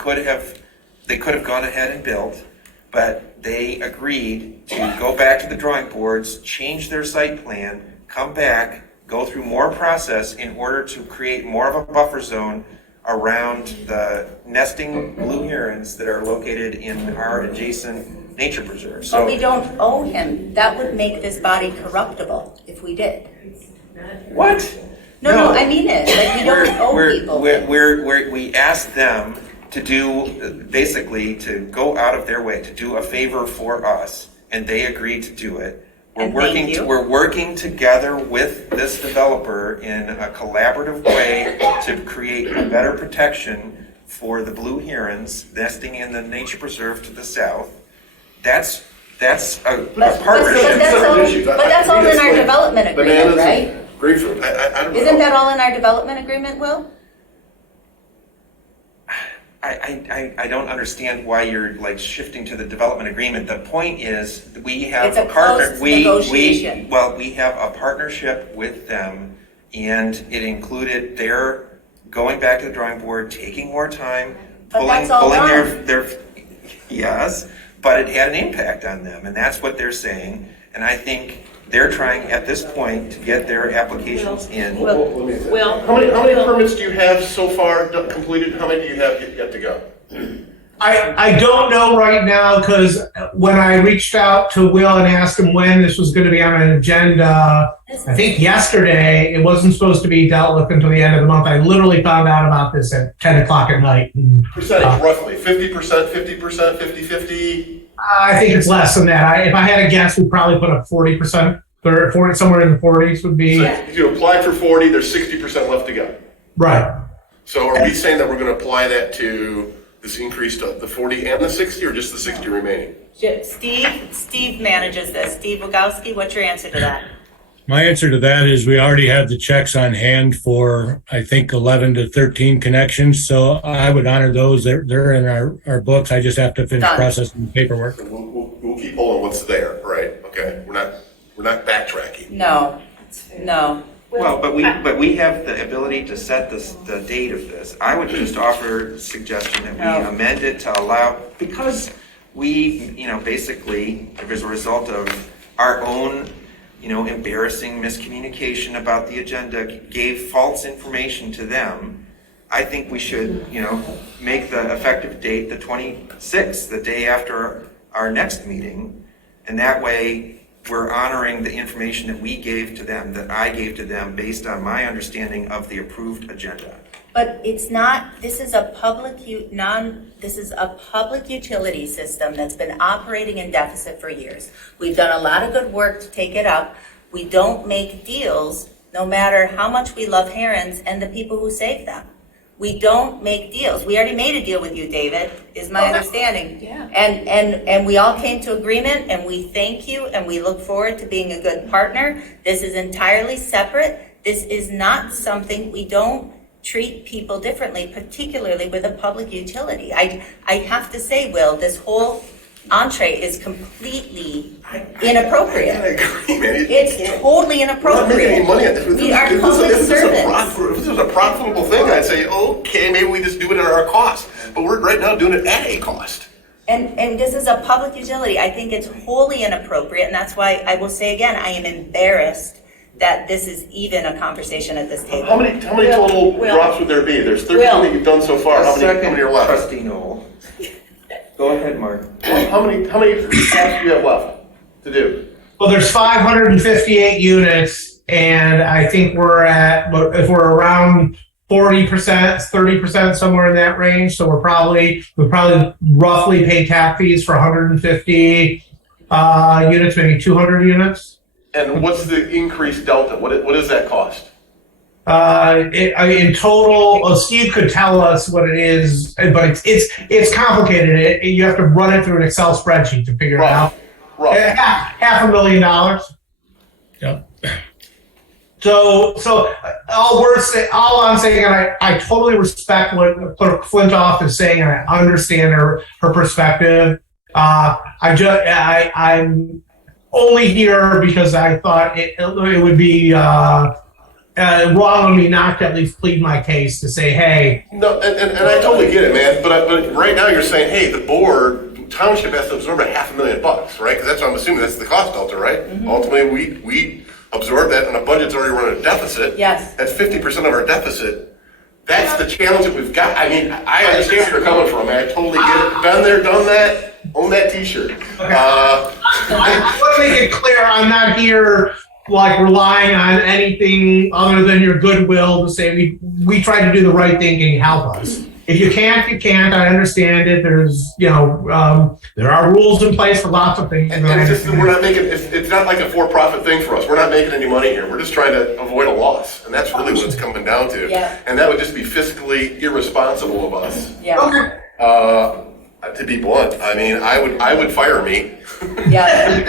they could have gone ahead and built, but they agreed to go back to the drawing boards, change their site plan, come back, go through more process in order to create more of a buffer zone around the nesting blue herons that are located in our adjacent nature preserve. But we don't owe him. That would make this body corruptible if we did. What? No, I mean it. Like, we don't owe we asked them to do, basically, to go out of their way, to do a favor for us, and they agreed to do it. We're working together with this developer in a collaborative way to create a better protection for the blue herons nesting in the nature preserve to the south. That's a partnership. But that's all in our development agreement, right? Grapefruit, I don't know. Isn't that all in our development agreement, Will? I don't understand why you're like shifting to the development agreement. The point is, we have It's a partner. closed negotiation. We have a partnership with them, and it included their going back to the drawing board, taking more time, pulling their yes, but it had an impact on them, and that's what they're saying. And I think they're trying at this point to get their applications in. How many permits do you have so far completed? How many do you have yet to go? I don't know right now, because when I reached out to Will and asked him when this was going to be on an agenda, I think yesterday, it wasn't supposed to be dealt with until the end of the month. I literally found out about this at 10 o'clock at night. Percentage, roughly, 50%, 50%, 50-50? I think it's less than that. If I had to guess, we'd probably put up 40%. 40, somewhere in the 40s would be. So if you applied for 40, there's 60% left to go. Right. So are we saying that we're going to apply that to this increase to the 40 and the 60, or just the 60 remaining? Steve manages this. Steve Wagowski, what's your answer to that? My answer to that is we already have the checks on hand for, I think, 11 to 13 connections. So I would honor those. They're in our books. I just have to finish processing the paperwork. We'll keep holding what's there, right? Okay. We're not backtracking. No. Well, but we have the ability to set the date of this. I would just offer a suggestion that we amend it to allow, because we, basically, as a result of our own, embarrassing miscommunication about the agenda, gave false information to them. I think we should, make the effective date the 26th, the day after our next meeting, and that way we're honoring the information that we gave to them, that I gave to them based on my understanding of the approved agenda. But it's not, this is a public utility system that's been operating in deficit for years. We've done a lot of good work to take it up. We don't make deals, no matter how much we love herons and the people who save them. We don't make deals. We already made a deal with you, David, is my understanding. Yeah. And we all came to agreement, and we thank you, and we look forward to being a good partner. This is entirely separate. This is not something, we don't treat people differently, particularly with a public utility. I have to say, Will, this whole entree is completely inappropriate. I agree, man. It's totally inappropriate. We're not making any money on this. We are public servants. If this was a profitable thing, I'd say, okay, maybe we just do it at our cost. But we're right now doing it at a cost. And this is a public utility. I think it's wholly inappropriate, and that's why I will say again, I am embarrassed that this is even a conversation at this table. How many total drops would there be? There's 13 that you've done so far. How many are left? Trustee Noel. Go ahead, Mark. How many drops do you have left to do? Well, there's 558 units, and I think if we're around 40%, 30%, somewhere in that range. So we probably roughly pay tap fees for 150 units, maybe 200 units. And what's the increased delta? What does that cost? In total, Steve could tell us what it is, but it's complicated. You have to run it through an Excel spreadsheet to figure it out. $500,000. Yep. So all I'm saying, and I totally respect what Clerk Flintoff is saying, and I understand her perspective. I'm only here because I thought it would be wrong of me not to at least plead my case to say, hey. No, and I totally get it, man. But right now you're saying, hey, the township has to absorb $500,000, right? Because that's what I'm assuming that's the cost delta, right? Mm-hmm. Ultimately, we absorb that, and the budget's already running a deficit. Yes. That's 50% of our deficit. That's the challenge that we've got. I mean, I understand where you're coming from, man. I totally get it. Been there, done that. Own that T-shirt. Okay. I want to make it clear, I'm not here like relying on anything other than your goodwill to say we try to do the right thing and help us. If you can't, you can't. I understand it. There's, there are rules in place for lots of things. And it's just, we're not making, it's not like a for-profit thing for us. We're not making any money here. We're just trying to avoid a loss. And that's really what it's coming down to. Yeah. And that would just be fiscally irresponsible of us. Yeah. To be blunt, I mean, I would fire me. Yeah.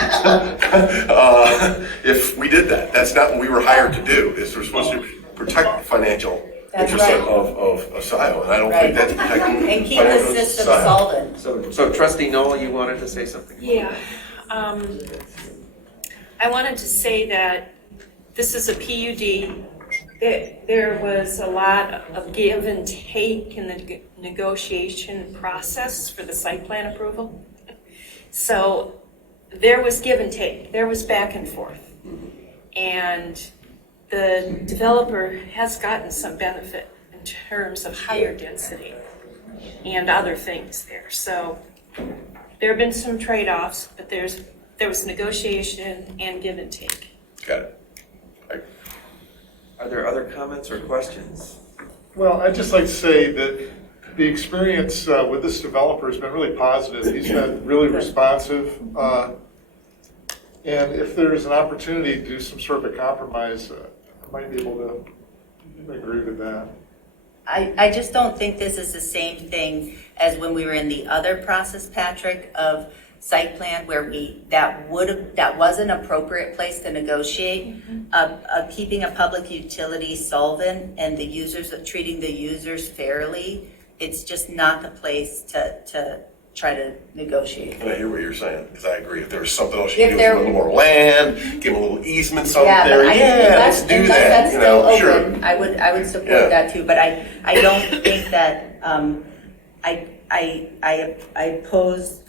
If we did that. That's not what we were hired to do. We're supposed to protect the financial interest right. of Scio, and I don't think that's protecting And keep the financial system Scio. solvent. So Trustee Noel, you wanted to say something? Yeah. I wanted to say that this is a PUD. There was a lot of give and take in the negotiation process for the site plan approval. So there was give and take. There was back and forth. And the developer has gotten some benefit in terms of higher density and other things there. So there have been some trade-offs, but there was negotiation and give and take. Got it. Are there other comments or questions? Well, I'd just like to say that the experience with this developer has been really positive. He's been really responsive. And if there's an opportunity to do some sort of a compromise, I might be able to agree with that. I just don't think this is the same thing as when we were in the other process, Patrick, of site plan where that was an appropriate place to negotiate. Keeping a public utility solvent and the users, treating the users fairly, it's just not the place to try to negotiate. And I hear what you're saying, because I agree. If there was something else you If could do, there- with a little more land, give them a little easements out Yeah, there. but Let's do unless that. that's still Sure. open, I would support that too, but I don't think that, I oppose,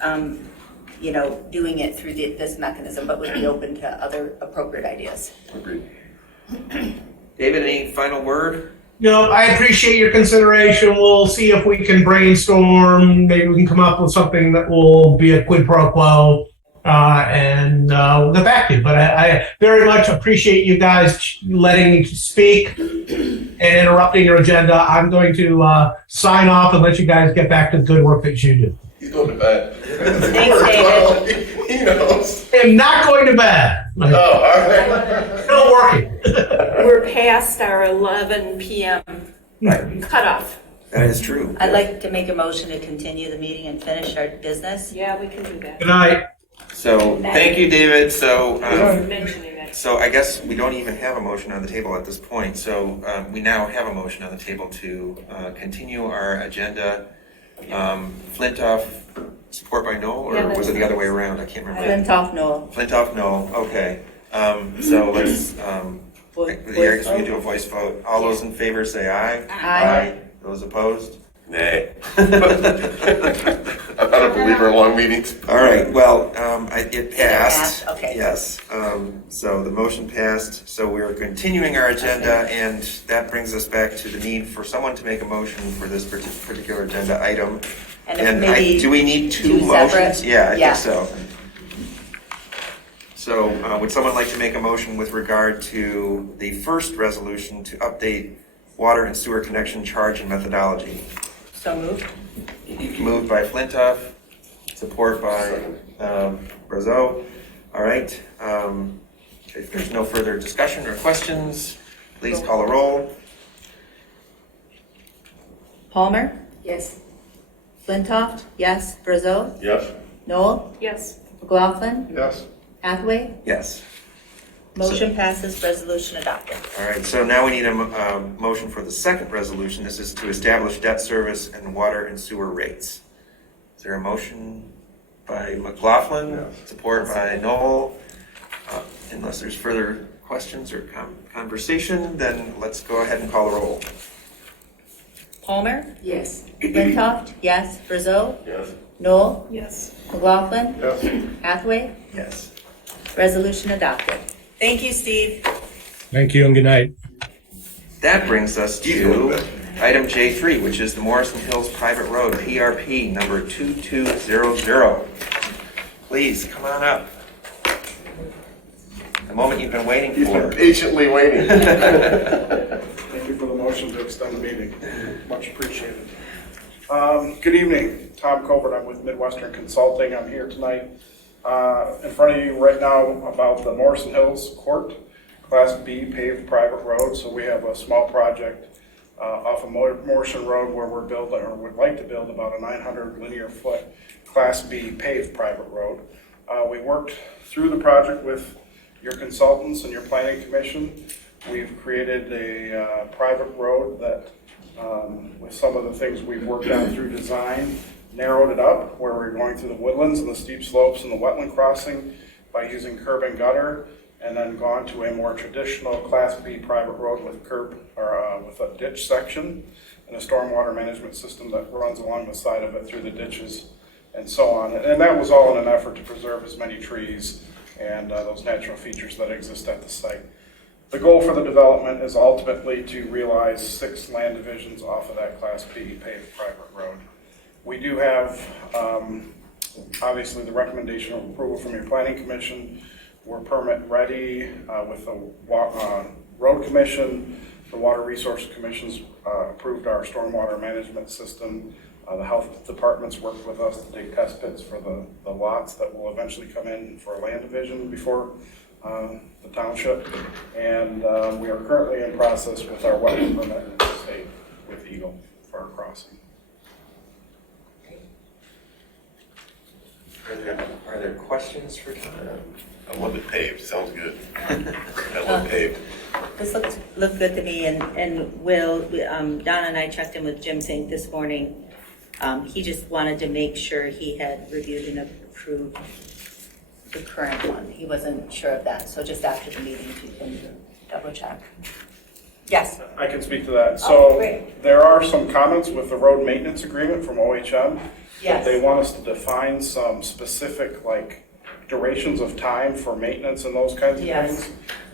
doing it through this mechanism, but would be open to other appropriate ideas. Agreed. David, any final word? I appreciate your consideration. We'll see if we can brainstorm. Maybe we can come up with something that will be a quid pro quo, and we'll get back to you. But I very much appreciate you guys letting me speak and interrupting your agenda. I'm going to sign off and let you guys get back to the good work that you do. He's going to bed. Thanks, David. He knows. I am not going to bed. Oh, all right. Still working. We're past our 11 p.m. cutoff. That is true. I'd like to make a motion to continue the meeting and finish our business. Yeah, we can do that. Good night. So, thank you, David. So, Mentioning that. so I guess we don't even have a motion on the table at this point. So, we now have a motion on the table to continue our agenda. Flintoff, support by Noel, or was it the other way around? I can't remember. Flintoff, Noel. Flintoff, Noel. Okay. So let's. I guess we can do a voice vote. All those in favor say aye. Aye. Those opposed? Nay. I'm not a believer in long meetings. All right. Well, it passed. Okay. Yes. So the motion passed. So we're continuing our agenda, and that brings us back to the need for someone to make a motion for this particular agenda item. And maybe do we need two separate? motions? Yeah, I Yeah. think so. So would someone like to make a motion with regard to the first resolution to update water and sewer connection charge and methodology? So moved. Moved by Flintoff, support by Brazeau. All right. If there's no further discussion or questions, please call a roll. Palmer? Yes. Flintoff? Yes. Brazeau? Yes. Noel? Yes. McLaughlin? Yes. Hathaway? Yes. Motion passes, resolution adopted. All right, so now we need a motion for the second resolution. This is to establish debt service and water and sewer rates. Is there a motion by McLaughlin, Yes. support by Noel? Unless there's further questions or conversation, then let's go ahead and call a roll. Palmer? Yes. Flintoff? Yes. Brazeau? Yes. Noel? Yes. McLaughlin? Yes. Hathaway? Yes. Resolution adopted. Thank you, Steve. Thank you and good night. That brings us to item J3, which is the Morrison Hills Private Road, PRP number 2200. Please, come on up. the moment you've been waiting He's for. been patiently waiting. Thank you for the motion to extend the meeting. Much appreciated. Good evening, Tom Colbert. I'm with Midwestern Consulting. I'm here tonight in front of you right now about the Morrison Hills Court, Class B paved private road. So we have a small project off of Morrison Road where we're building, or would like to build, about a 900 linear foot Class B paved private road. We worked through the project with your consultants and your planning commission. We've created a private road that, with some of the things we've worked on through design, narrowed it up where we're going through the woodlands and the steep slopes and the wetland crossing by using curb and gutter, and then gone to a more traditional Class B private road with curb, or with a ditch section and a stormwater management system that runs along the side of it through the ditches and so on. And that was all in an effort to preserve as many trees and those natural features that exist at the site. The goal for the development is ultimately to realize 6 land divisions off of that Class B paved private road. We do have, obviously, the recommendation of approval from your planning commission. We're permit ready with the road commission. The water resource commissions approved our stormwater management system. The health departments worked with us to dig test pits for the lots that will eventually come in for a land division before the township. And we are currently in process with our wetland permit in the state with Eagle for our crossing. Are there questions for Tom? I love it paved, sounds good. I love paved. This looked good to me, and Will, Donna and I checked in with Jim Sink this morning. He just wanted to make sure he had reviewed and approved the current one. He wasn't sure of that, so just after the meeting, if you can double check. Yes. I can speak to that. Oh, So great. there are some comments with the road maintenance agreement from OHM. Yes. They want us to define some specific, like, durations of time for maintenance and those kinds of Yes. things.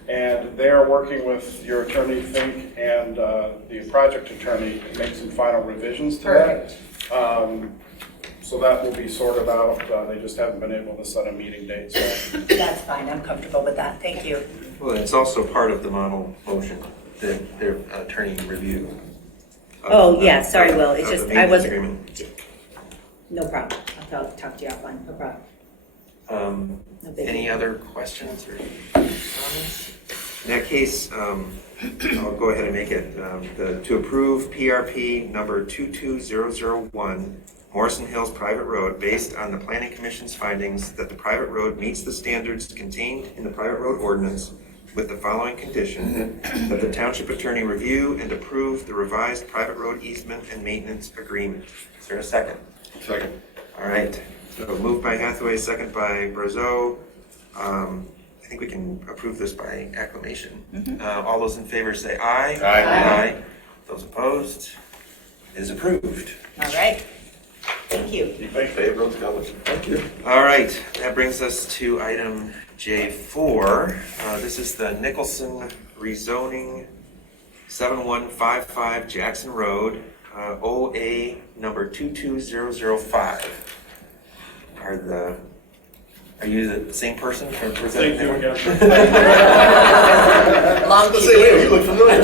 And they are working with your attorney, Fink, and the project attorney to make some final revisions to that. So that will be sorted out. They just haven't been able to set a meeting date, so. That's fine, I'm comfortable with that, thank you. Well, it's also part of the model motion, their attorney review. Oh, yeah, sorry, Will, it's of the just, I maintenance wasn't, agreement. no problem, I'll talk to you offline, no problem. No biggie. Any other questions or comments? In that case, I'll go ahead and make it. To approve PRP number 22001, Morrison Hills Private Road, based on the Planning Commission's findings that the private road meets the standards contained in the private road ordinance, with the following condition: that the township attorney review and approve the revised private road easement and maintenance agreement. Is there a second? Second. All right. So moved by Hathaway, second by Brazeau. I think we can approve this by acclamation. All those in favor say aye. Aye. Aye. Those opposed? It is approved. All right, thank you. You make paved roads, thank you. All right, that brings us to item J4. This is the Nicholson rezoning 7155 Jackson Road, OA number 22005. Are you the same person for presenting? Thank you again. Long Let's say, wait, you look familiar.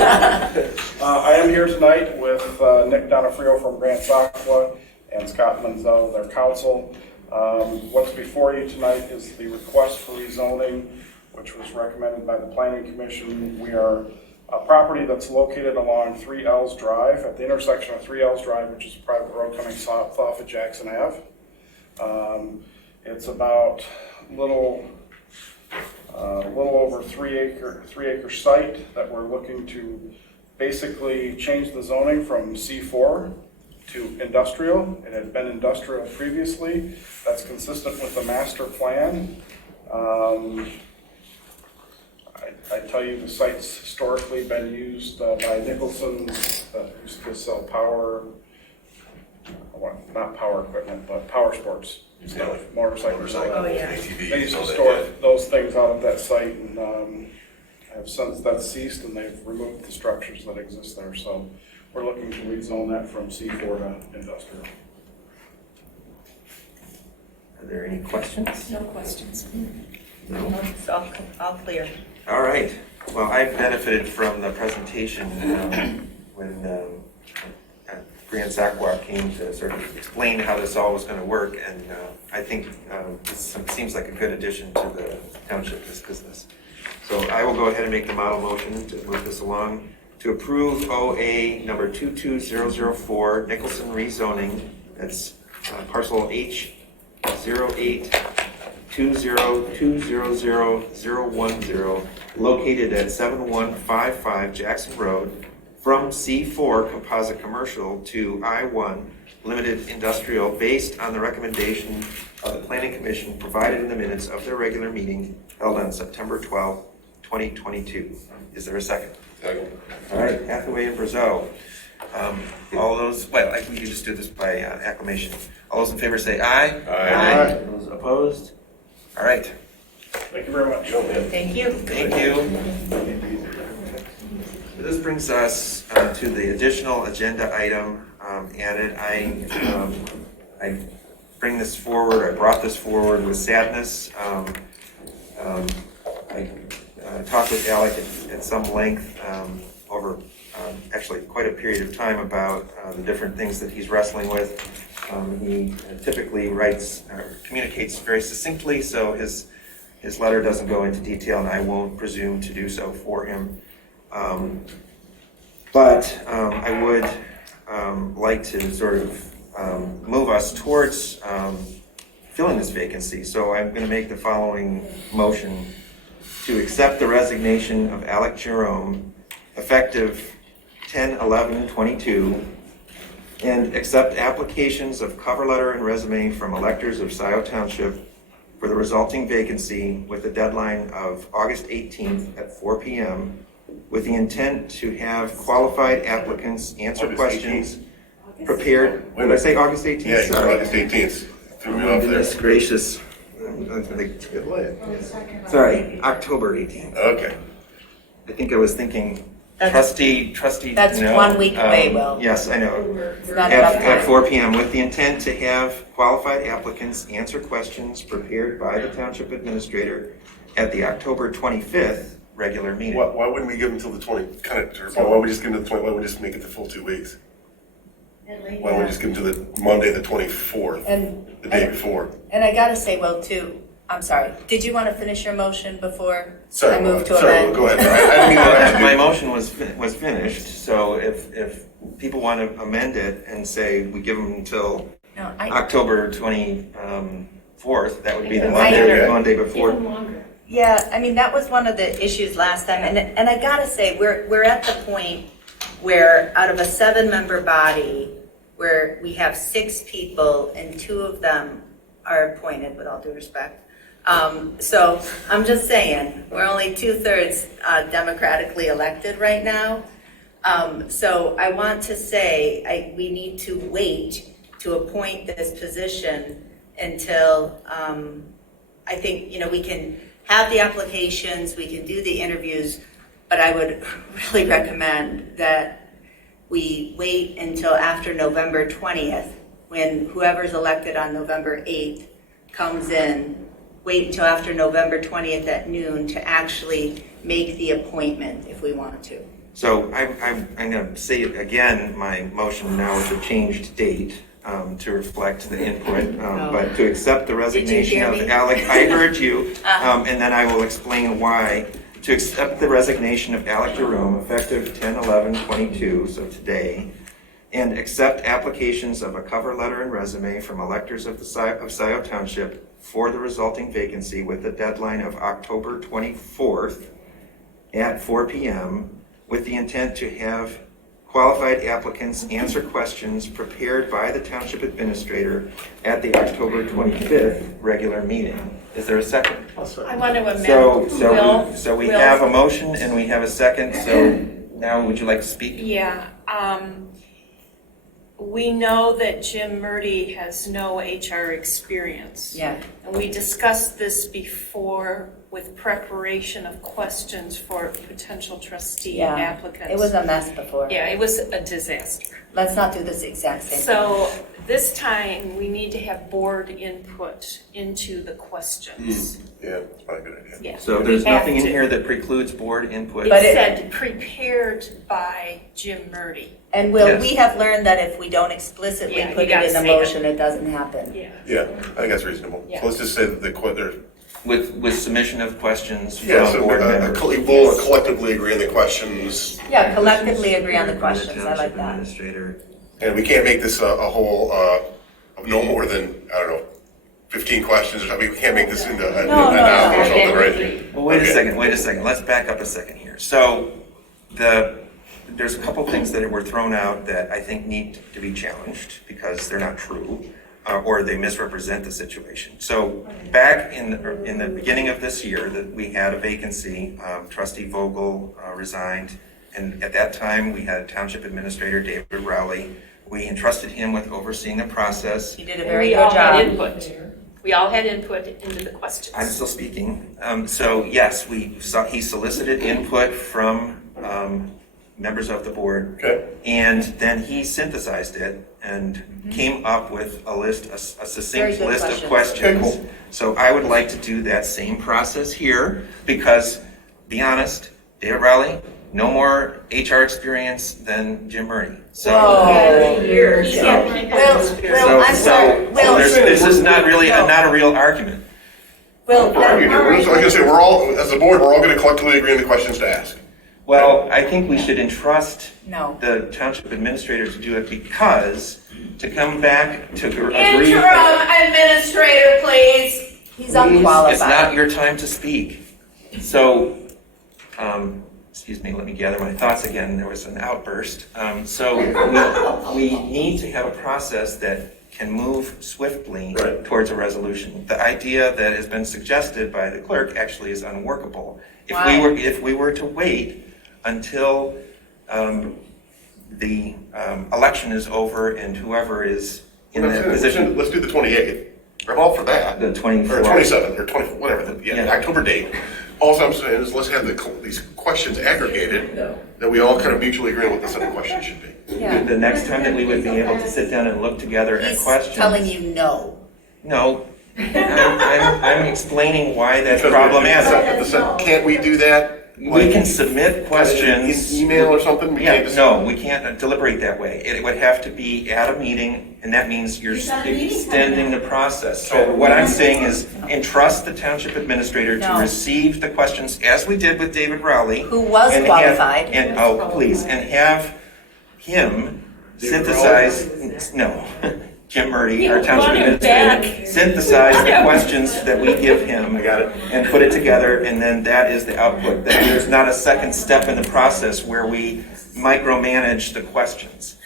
I am here tonight with Nick Donofrio from Grant Sockwa and Scott Menzel, their counsel. What's before you tonight is the request for rezoning, which was recommended by the Planning Commission. We are a property that's located along 3 L's Drive, at the intersection of 3 L's Drive, which is a private road coming south off of Jackson Ave. It's about little over 3 acre site that we're looking to basically change the zoning from C4 to industrial. It had been industrial previously. That's consistent with the master plan. I tell you, the site's historically been used by Nicholson's that used to sell power, well, not power equipment, but power sports. Yeah. Motorcycles. Oh, yeah. They used to store those things out at that site, and have since that's ceased, and they've removed the structures that exist there. So we're looking to rezone that from C4 to industrial. Are there any questions? No questions. It's all clear. All right. Well, I benefited from the presentation when Grant Zakwa came to sort of explain how this all was going to work, and I think this seems like a good addition to the township, this business. So I will go ahead and make the model motion to move this along to approve OA number 22004 Nicholson rezoning. That's parcel H0820200010, located at 7155 Jackson Road, from C4 composite commercial to I1 limited industrial, based on the recommendation of the Planning Commission provided in the minutes of their regular meeting held on September 12, 2022. Is there a second? Second. All right, Hathaway and Brazeau. All those, well, we can just do this by acclamation. All those in favor say aye. Aye. Those opposed? All right. Thank you very much. Thank you. Thank you. This brings us to the additional agenda item added. I bring this forward, I brought this forward with sadness. I talked with Alec at some length over actually quite a period of time about the different things that he's wrestling with. He typically communicates very succinctly, so his letter doesn't go into detail, and I won't presume to do so for him. But I would like to sort of move us towards filling this vacancy. So I'm going to make the following motion: to accept the resignation of Alec Jerome, effective 10/11/22, and accept applications of cover letter and resume from electors of Scio Township for the resulting vacancy with a deadline of August 18th at 4 p.m. with the intent to have qualified applicants answer questions prepared. Did I say August 18th? Yeah, Sorry. August 18th. Threw me off there. Goodness gracious. Sorry, October 18th. Okay. I think I was thinking That's- trustee. That's no, 1 week away, Will. Yes, I know. It's not enough At time. 4 p.m. with the intent to have qualified applicants answer questions prepared by the township administrator at the October 25th regular meeting. Why wouldn't we give them until the 20? Why don't we just give them the 20? Why don't we just make it the full 2 weeks? Why don't we just give them to the Monday, the 24th, the day before? And I gotta say, Will, too, I'm sorry, did you want to finish your motion before Sorry, I move to sorry, amend? go ahead. I didn't mean to My motion was finished, so if people want to amend it and say we give them until No, October 24th, that would be the I- Monday before. Yeah, I mean, that was one of the issues last time, and I gotta say, we're at the point where out of a 7-member body, where we have 6 people and 2 of them are appointed, with all due respect. So I'm just saying, we're only 2/3 democratically elected right now. So I want to say, we need to wait to appoint this position until, I think, we can have the applications, we can do the interviews, but I would really recommend that we wait until after November 20th, when whoever's elected on November 8th comes in. Wait until after November 20th at noon to actually make the appointment if we want to. So I'm going to say again, my motion now is a changed date to reflect the input, but to accept the resignation of Alec. I heard you, and then I will explain why. To accept the resignation of Alec Jerome, effective 10/11/22, so today, and accept applications of a cover letter and resume from electors of Scio Township for the resulting vacancy with a deadline of October 24th at 4 p.m. with the intent to have qualified applicants answer questions prepared by the township administrator at the October 25th regular meeting. Is there a second? I want to amend. So we have a motion and we have a second, so now would you like to speak? Yeah, we know that Jim Murdy has no HR experience. Yeah. And we discussed this before with preparation of questions for potential trustee Yeah, applicants. it was a mess before. Yeah, it was a disaster. Let's not do this exact same thing. So this time, we need to have board input into the questions. Yeah, that's probably a good idea. Yeah. So there's We have nothing in to. here that precludes board input? It said prepared by Jim Murdy. And Will, Yes. we have learned that if we don't explicitly Yeah, you put it gotta in the say it. motion, it doesn't happen. Yeah. Yeah, I think that's reasonable. Yeah. So let's just say that there's. With submission of questions Yeah, from so board members. we'll collectively agree on the questions. Yeah, collectively agree on the questions, I like Township that. Administrator. And we can't make this a whole, of no more than, I don't know, 15 questions or something. We can't make this into an hour or something, right? Well, wait a second. Let's back up a second here. So there's a couple things that were thrown out that I think need to be challenged because they're not true. Or they misrepresent the situation. So back in the beginning of this year, that we had a vacancy. Trustee Vogel resigned, and at that time we had Township Administrator David Rowley. We entrusted him with overseeing the process. He did a very good job. We all had input into the questions. I'm still speaking. So yes, he solicited input from members of the board, and then he synthesized it and came up with a succinct list of questions. Okay, cool. So I would like to do that same process here because, be honest, David Rowley, no more HR experience than Jim Murray. So, this is not really not a real argument. Well, So like I say, we're all, as a board, we're all going to collectively agree on the questions to ask. Well, I think we should entrust No. the township administrator to do it because to come back to agree. Interim administrator, please. He's Please, unqualified. It's not your time to speak. So, excuse me, let me gather my thoughts again. There was an outburst. So we need to have a process that can move swiftly towards a resolution. The idea that has been suggested by the clerk actually is unworkable. If we were to wait until the election is over and whoever is in that position. Let's do the 28th. I'm all for that. The 24th. Or 27th, or 20, whatever, the October date. All I'm saying is let's have these questions aggregated, that we all kind of mutually agree on what the set of questions should be. The next time that we would be able to sit down and look together at questions. He's telling you no. No, I'm explaining why that's problematic. Can't we do that? We can submit questions. Email or something? We can't deliberate that way. It would have to be at a meeting, and that means you're extending the process. So what I'm saying is entrust the township administrator to receive the questions, as we did with David Rowley. Who was qualified. And have him synthesize, Jim Murray, our township administrator, synthesize the questions that we give him and put it together, and then that is the output. That there's not a second step in the process where we micromanage the questions.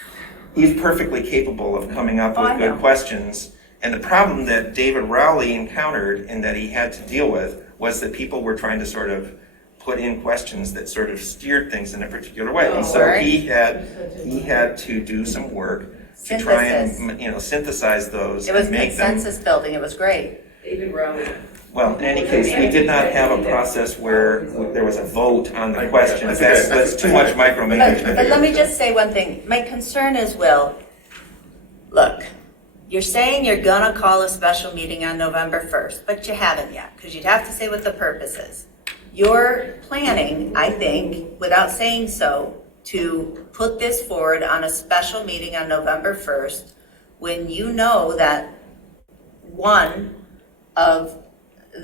He's perfectly capable of coming up with good questions, and the problem that David Rowley encountered and that he had to deal with was that people were trying to sort of put in questions that sort of steered things in a particular way. And so he had to do some work to try and synthesize those It was and make them. consensus building. It was great. David Rowley. Well, in any case, we did not have a process where there was a vote on the questions. That's too much micromanagement. But let me just say one thing. My concern is, Will, look, you're saying you're gonna call a special meeting on November 1st, but you haven't yet, because you'd have to say what the purpose is. You're planning, I think, without saying so, to put this forward on a special meeting on November 1st when you know that one of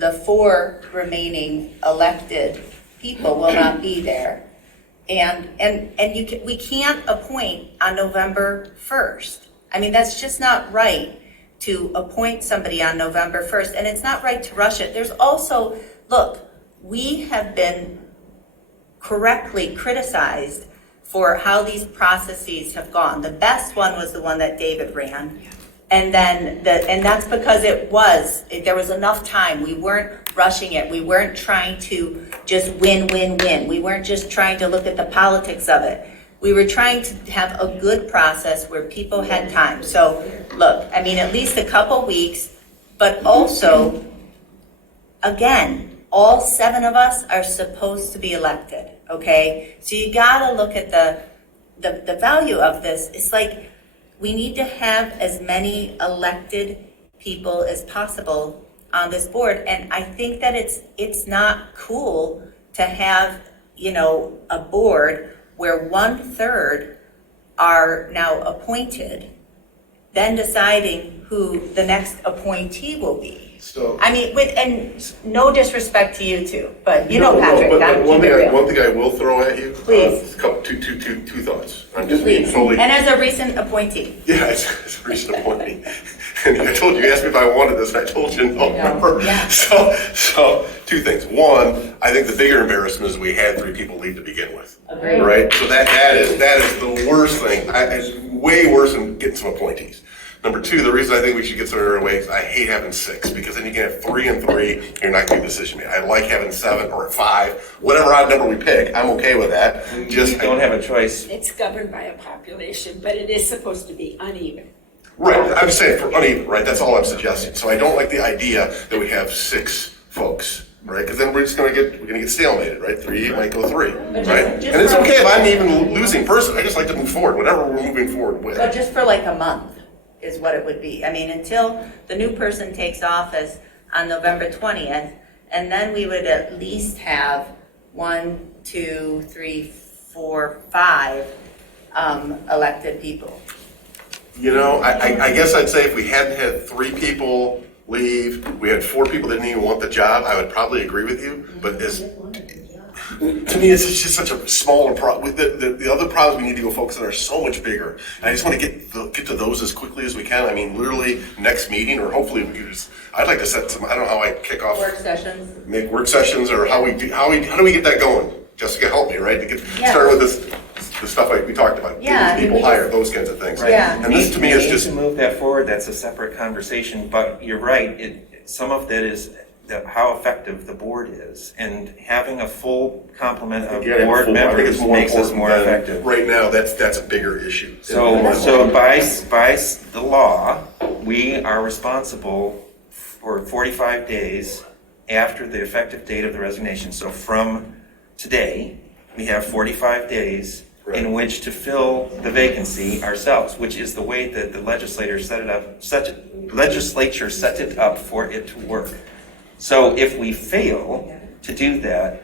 the 4 remaining elected people will not be there. And we can't appoint on November 1st. I mean, that's just not right to appoint somebody on November 1st, and it's not right to rush it. There's also, look, we have been correctly criticized for how these processes have gone. The best one was the one that David ran. And that's because there was enough time. We weren't rushing it. We weren't trying to just win. We weren't just trying to look at the politics of it. We were trying to have a good process where people had time. So look, I mean, at least a couple weeks, but also, again, all 7 of us are supposed to be elected, okay? So you gotta look at the value of this. It's like, we need to have as many elected people as possible on this board. And I think that it's not cool to have, you know, a board where 1/3 are now appointed, then deciding who the next appointee will be. So. I mean, and no disrespect to you two, but you know, Patrick, but I'm one keep it real. one thing I will throw at you. Please. A couple, two thoughts. I'm just being Please. totally. And as a recent appointee. Yeah, it's a recent appointment. And I told you, you asked me if I wanted this, and I told you no, remember? Yeah. So, 2 things. One, I think the bigger embarrassment is we had 3 people leave to begin with. Agreed. Right? So that is the worst thing. It's way worse than getting some appointees. Number 2, the reason I think we should get started away is I hate having 6, because then you can have 3 and 3, you're not going to be a decision maker. I like having 7 or 5, whatever odd number we pick, I'm okay with that. You don't have a choice. It's governed by a population, but it is supposed to be uneven. Right, I'm saying for uneven, right, that's all I'm suggesting. So I don't like the idea that we have 6 folks, right? Because then we're gonna get stalemated, right? 3 might go 3, right? And it's okay if I'm even losing person, I just like to move forward, whatever we're moving forward with. But just for like a month is what it would be. I mean, until the new person takes office on November 20th, and then we would at least have 1, 2, 3, 4, 5 elected people. You know, I guess I'd say if we hadn't had 3 people leave, we had 4 people that didn't even want the job, I would probably agree with you. But to me, it's just such a smaller problem. The other problems we need to go focus on are so much bigger. And I just want to get to those as quickly as we can. I mean, literally next meeting, or hopefully we could I'd like to set some, I don't know how I kick off. Work sessions. Make work sessions, or how do we get that going? Jessica, help me, right? To get started with the stuff like we talked about. Yeah, People hired, those kinds of things. Right. Yeah. And this to me is We need just. to move that forward, that's a separate conversation, but you're right, some of that is how effective the board is, and having a full complement of board members makes us more effective. Right now, that's a bigger issue. So by the law, we are responsible for 45 days after the effective date of the resignation. So from today, we have 45 days in which to fill the vacancy ourselves, which is the way that the legislature set it up for it to work. So if we fail to do that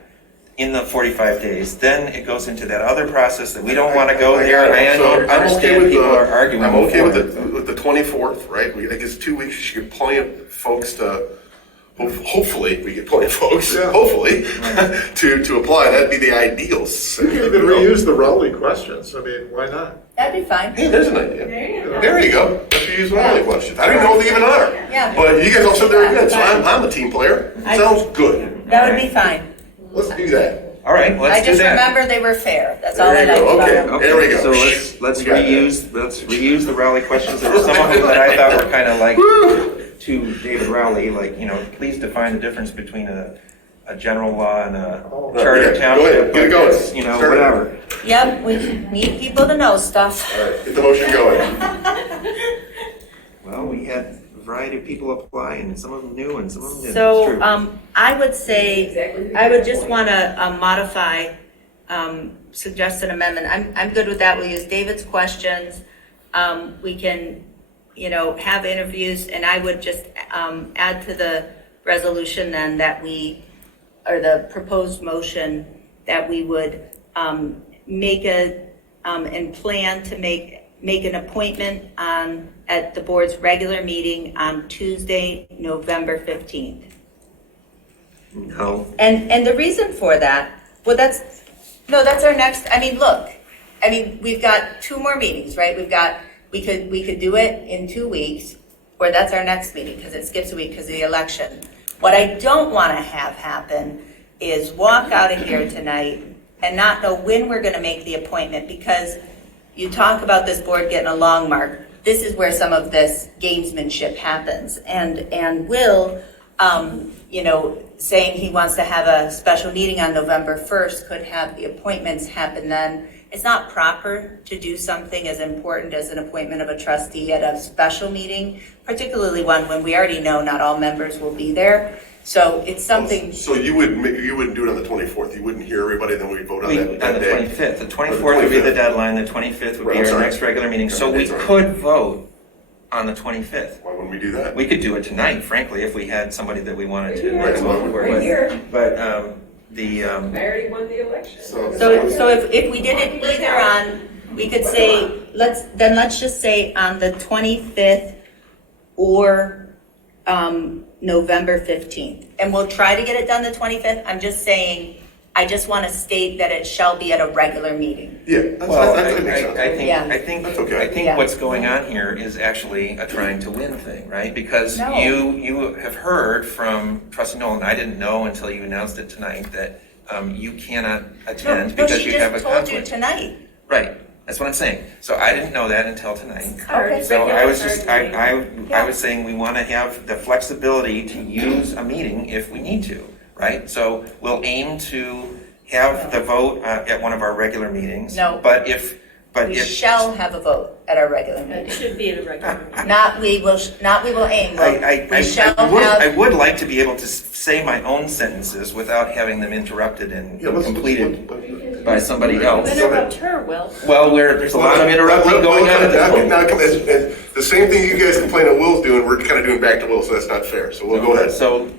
in the 45 days, then it goes into that other process that we don't want to go there. I understand people are arguing. I'm okay with the 24th, right? I guess 2 weeks, you should get plenty of folks to. Hopefully, we get plenty of folks, hopefully, to apply. That'd be the ideal. You can even reuse the Rowley questions. I mean, why not? That'd be fine. Hey, there's an idea. There you go. Let's reuse the Rowley questions. I don't even know what they even are. Yeah. But you guys all said they're good, so I'm a team player. Sounds good. That would be fine. Let's do that. All right, let's do that. I just remember they were fair. That's all I There you like go. about them. There we go. So let's reuse the Rowley questions. There were some of them that I thought were kind of like to David Rowley, like, please define the difference between a general law and a charter township. Get it going. Whatever. Yep, we need people to know stuff. All right, get the motion going. Well, we had a variety of people apply, and some of them knew and some of them didn't. It's So, true. I would say, I would just want to modify, suggest an amendment. I'm good with that. We'll use David's questions. We can, have interviews, and I would just add to the resolution then that or the proposed motion, that we would make and plan to make an appointment at the board's regular meeting on Tuesday, November 15th. No. And the reason for that, that's our next, we've got 2 more meetings, right? We could do it in 2 weeks, or that's our next meeting, because it skips a week because of the election. What I don't want to have happen is walk out of here tonight and not know when we're going to make the appointment, because you talk about this board getting a long mark. This is where some of this gamesmanship happens. And Will, saying he wants to have a special meeting on November 1st could have the appointments happen then. It's not proper to do something as important as an appointment of a trustee at a special meeting, particularly one when we already know not all members will be there. So it's something, So you wouldn't do it on the 24th? You wouldn't hear everybody, then we'd vote on that On that the day? 25th. The 24th would be the deadline, the 25th would be our next regular meeting. So we could vote on the 25th. Why wouldn't we do that? We could do it tonight, frankly, if we had somebody that we wanted to. We're here. But I already won the election. so if we did it either on, we could say, let's just say on the 25th or November 15th. And we'll try to get it done the 25th. I'm just saying, I just want to state that it shall be at a regular meeting. Yeah, Well, that makes sense. I think what's going on here is actually a trying to win thing, right? Because No. you have heard from Trustee Nolan, I didn't know until you announced it tonight, that you cannot attend because you have a No, she just told you conflict. tonight. Right, that's what I'm saying. So I didn't know that until tonight. Okay. So I was just, I was saying we want to have the flexibility to use a meeting if we need to, right? So we'll aim to have the vote at one of our regular meetings. No. But if We shall have a vote at our regular meeting. It should be at a regular meeting. Not we will aim. We shall I have. would like to be able to say my own sentences without having them interrupted and completed by somebody else. Interrupt her, Will. Well, there's a lot of interrupting going on at this point. The same thing you guys complain that Will's doing, we're kind of doing back to Will, so that's not fair. So we'll go ahead. So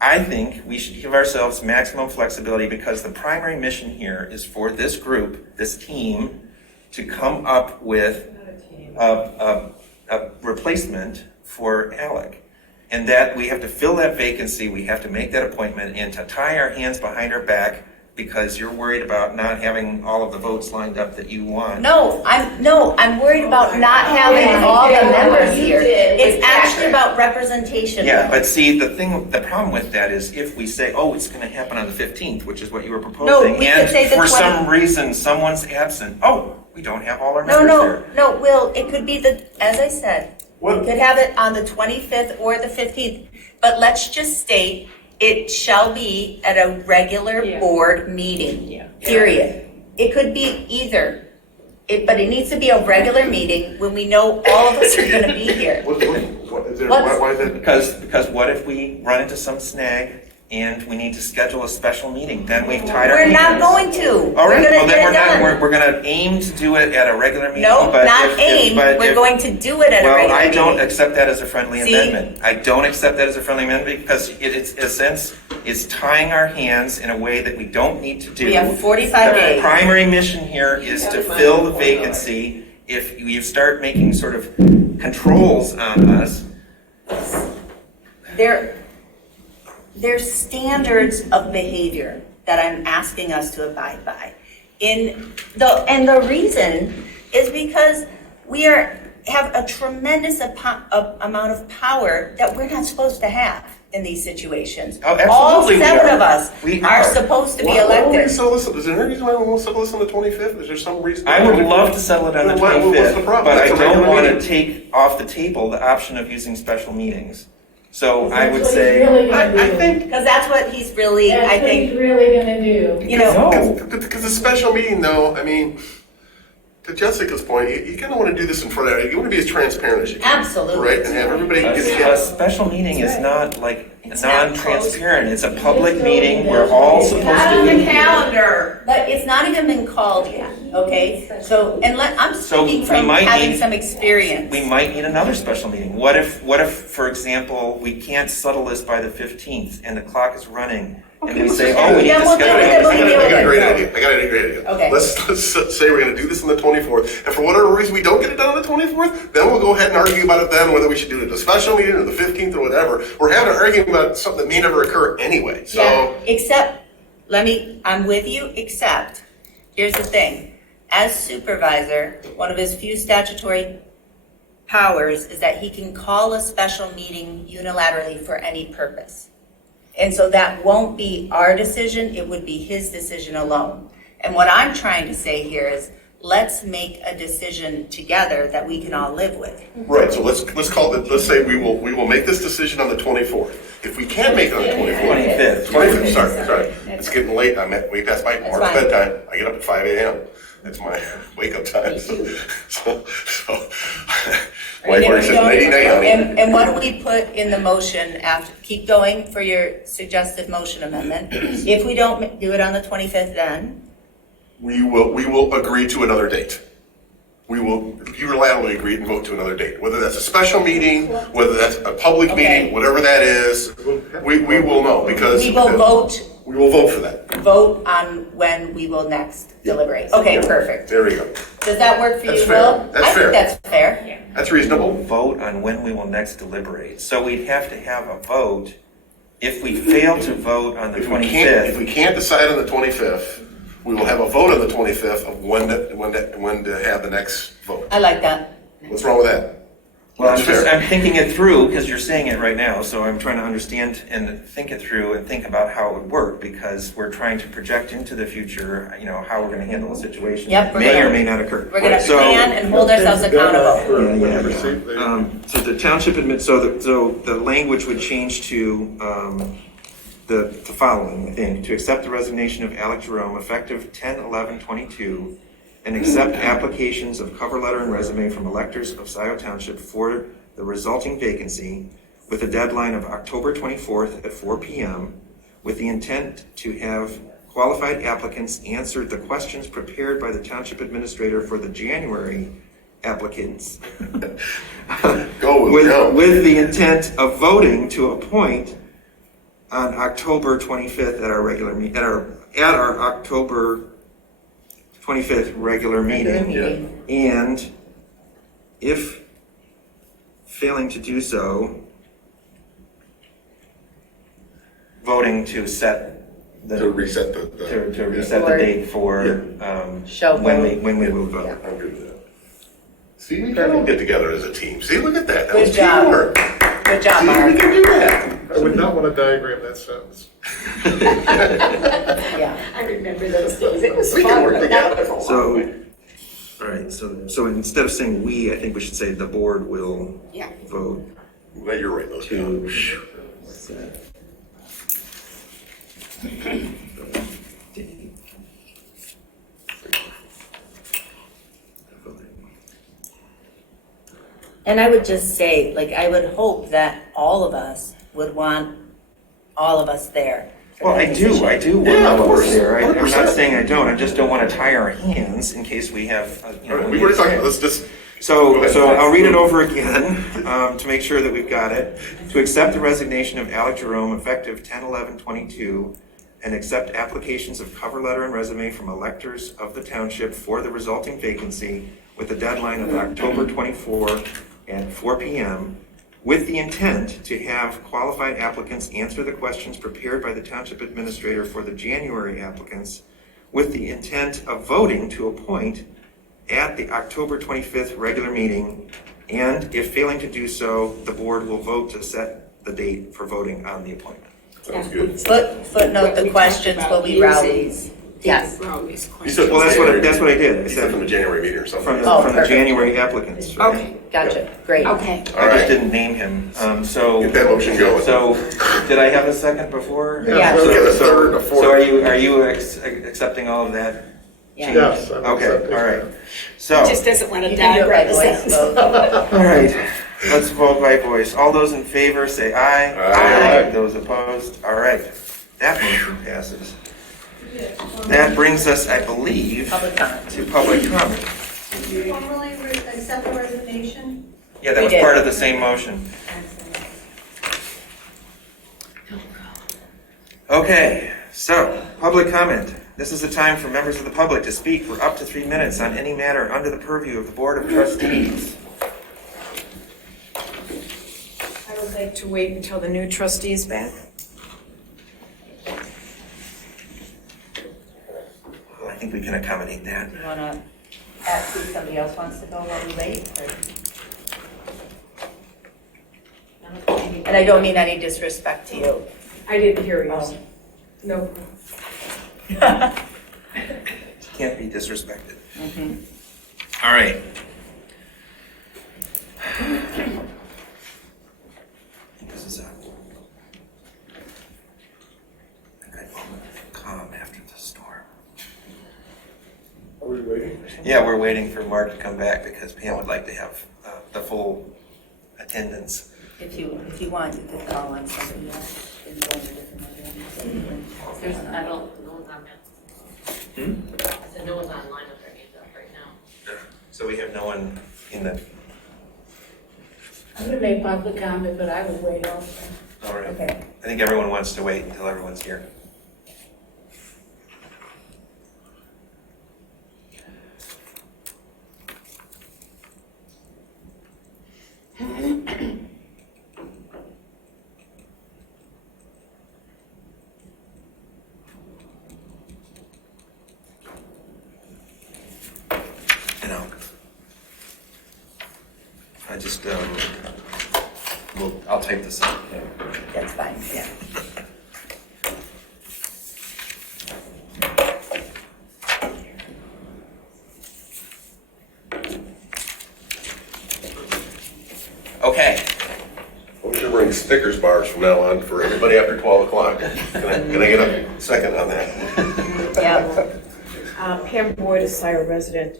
I think we should give ourselves maximum flexibility because the primary mission here is for this group, this team, to come up with a replacement for Alec. And that we have to fill that vacancy, we have to make that appointment, and to tie our hands behind our back because you're worried about not having all of the votes lined up that you want. No, I'm worried about not having all the members here. It's actually about representation. Yeah, but see, the problem with that is if we say, oh, it's gonna happen on the 15th, which is what you were proposing. No, we could say the and for 20th. some reason, someone's absent, oh, we don't have all our members here. No, Will, it could be as I said, we could have it on the 25th or the 15th, but let's just state it shall be at a regular board meeting, period. It could be either, but it needs to be a regular meeting when we know all of us are gonna be here. Why is that? Because what if we run into some snag and we need to schedule a special meeting? Then we've tied our We're hands. not going to. All right, We're well gonna then get it done. we're gonna aim to do it at a regular meeting. No, but not if- aim, but we're if- going to do it at a regular Well, I meeting. don't accept that as a friendly See? amendment. I don't accept that as a friendly amendment because it's, in a sense, it's tying our hands in a way that we don't need to do. We have 45 days. The primary mission here is to fill the vacancy. If you start making sort of controls on us, There's standards of behavior that I'm asking us to abide by. And the reason is because we have a tremendous amount of power that we're not supposed to have in these situations. Oh, absolutely All we 7 are. of us We are are. supposed to be Why don't we elected. settle this? Is there any reason why we won't settle this on the 25th? Is there some reason? I would love to settle it on the Then what's the 25th, problem? but I That's a don't regular want to meeting. take off the table the option of using special meetings. So I would say, I think. Because that's what he's really, I think. really gonna do. You know. Because a special meeting, though, I mean, to Jessica's point, you kind of want to do this in front of, you want to be as transparent as you can. Absolutely. Right, and have everybody get a special meeting is not like It's not non-transparent. It's a public meeting. We're all supposed to be. calendar. But it's not even been called yet, okay? So, I'm So speaking we from might having need- some experience. We might need another special meeting. What if, for example, we can't settle this by the 15th and the clock is running and we say, oh, we need to Then we'll do schedule it, it. then we'll I got a great idea. Okay. Let's say we're going to do this on the 24th, and for whatever reason we don't get it done on the 24th, then we'll go ahead and argue about it then, whether we should do it at a special meeting or the 15th or whatever. We're having an argument about something that may never occur anyway. So Yeah, except, I'm with you, except, here's the thing. As supervisor, one of his few statutory powers is that he can call a special meeting unilaterally for any purpose. And so that won't be our decision, it would be his decision alone. And what I'm trying to say here is, let's make a decision together that we can all live with. right, so let's call it. Let's say we will make this decision on the 24th. If we can't make it on the 24th, 25th. Sorry, it's getting late. I'm way past my Mark's bedtime. I get up at 5 a.m. That's my wake up time. So Wife already said nighty-night, honey. And what do we put in the motion after, keep going for your suggested motion amendment? If we don't do it on the 25th then? We will agree to another date. We will unilaterally agree and vote to another date. Whether that's a special meeting, whether that's a public meeting, whatever that is, we will know because. We will vote. We will vote for that. Vote on when we will next deliberate. Okay, perfect. There we go. Does that work for That's you, fair. Will? That's I fair. think that's fair. That's reasonable. Vote on when we will next deliberate. So we'd have to have a vote if we fail to vote on the 25th. If we can't decide on the 25th, we will have a vote on the 25th of when to have the next vote. I like that. What's wrong with that? Well, That's fair. I'm thinking it through because you're saying it right now, so I'm trying to understand and think it through and think about how it would work because we're trying to project into the future, how we're going to handle a situation Yep, that may or may not occur. We're going to plan and hold ourselves accountable. So the township so the language would change to the following, I think, to accept the resignation of Alec Jerome effective 10/11/22 and accept applications of cover letter and resume from electors of Scio Township for the resulting vacancy with a deadline of October 24th at 4 p.m. with the intent to have qualified applicants answer the questions prepared by the township administrator for the January applicants. With the intent of voting to appoint on October 25th at our regular at our October 25th regular meeting. And if failing to do so, voting to set to reset the date for when we will vote. I'm good with that. See, we can all get together as a team. See, look at that. That was Good job. teamwork. Good job, See, Mark. we can do that. I would not want to diagram that sentence. Yeah. I remember those days. It was We can fun, work but together. that was a So, long way. all right, so instead of saying we, I think we should say the board will Yeah. vote Well, you're right, those to guys. And I would just say, I would hope that all of us would want all of us there. Well, I do want Yeah, of all of course. us there. I'm 100%. not saying I don't, I just don't want to tie our hands in case we have, We've already talked about this. Go So ahead. I'll read it over again to make sure that we've got it. To accept the resignation of Alec Jerome effective 10/11/22 and accept applications of cover letter and resume from electors of the township for the resulting vacancy with a deadline of October 24 at 4 p.m. with the intent to have qualified applicants answer the questions prepared by the township administrator for the January applicants with the intent of voting to appoint at the October 25th regular meeting, and if failing to do so, the board will vote to set the date for voting on the appointment. Sounds good. Footnote the questions will be rowdies. Yes. You said Well, that's what I did. I You said said from the January meeting or something. from the perfect. January applicants. right? Okay, gotcha, great. Okay. All I right. just didn't name him, so. Get that motion going. So, did I have a second before? Yeah. Let's get a third, a fourth. So are you accepting all of that? Yeah. Yes. I'm Okay, accepting all right. that. So, Just doesn't want to You can do it by diagram the voice sentence. vote. all right, let's vote by voice. All those in favor say aye. Aye. Those opposed, all right. That motion passes. That brings us, I believe, Public comment. to public comment. Did you formally accept the resignation? Yeah, that We was did. part of the same motion. Okay, so, public comment. This is a time for members of the public to speak for up to 3 minutes on any matter under the purview of the Board of Trustees. I would like to wait until the new trustee is back. I think we can accommodate that. You want to ask if somebody else wants to go while we wait? And I don't mean any disrespect to you. I didn't hear you. No. Can't be disrespected. Mhm. All right. This is calm after the storm. Are we waiting? Yeah, we're waiting for Mark to come back because Pam would like to have the full attendance. If you want, you could call on somebody else and go in a different way. There's, no one's on that. I said no one's online with their hands up right now. So we have no one in the, I'm gonna make public comment, but I will wait also. all right. Okay. I think everyone wants to wait until everyone's here. You know, I just, I'll type this up. That's fine, yeah. Okay. We should bring Snickers bars from now on for everybody after 12 o'clock. Can I get a second on that? Yeah. Pam Boyd, a Scio resident.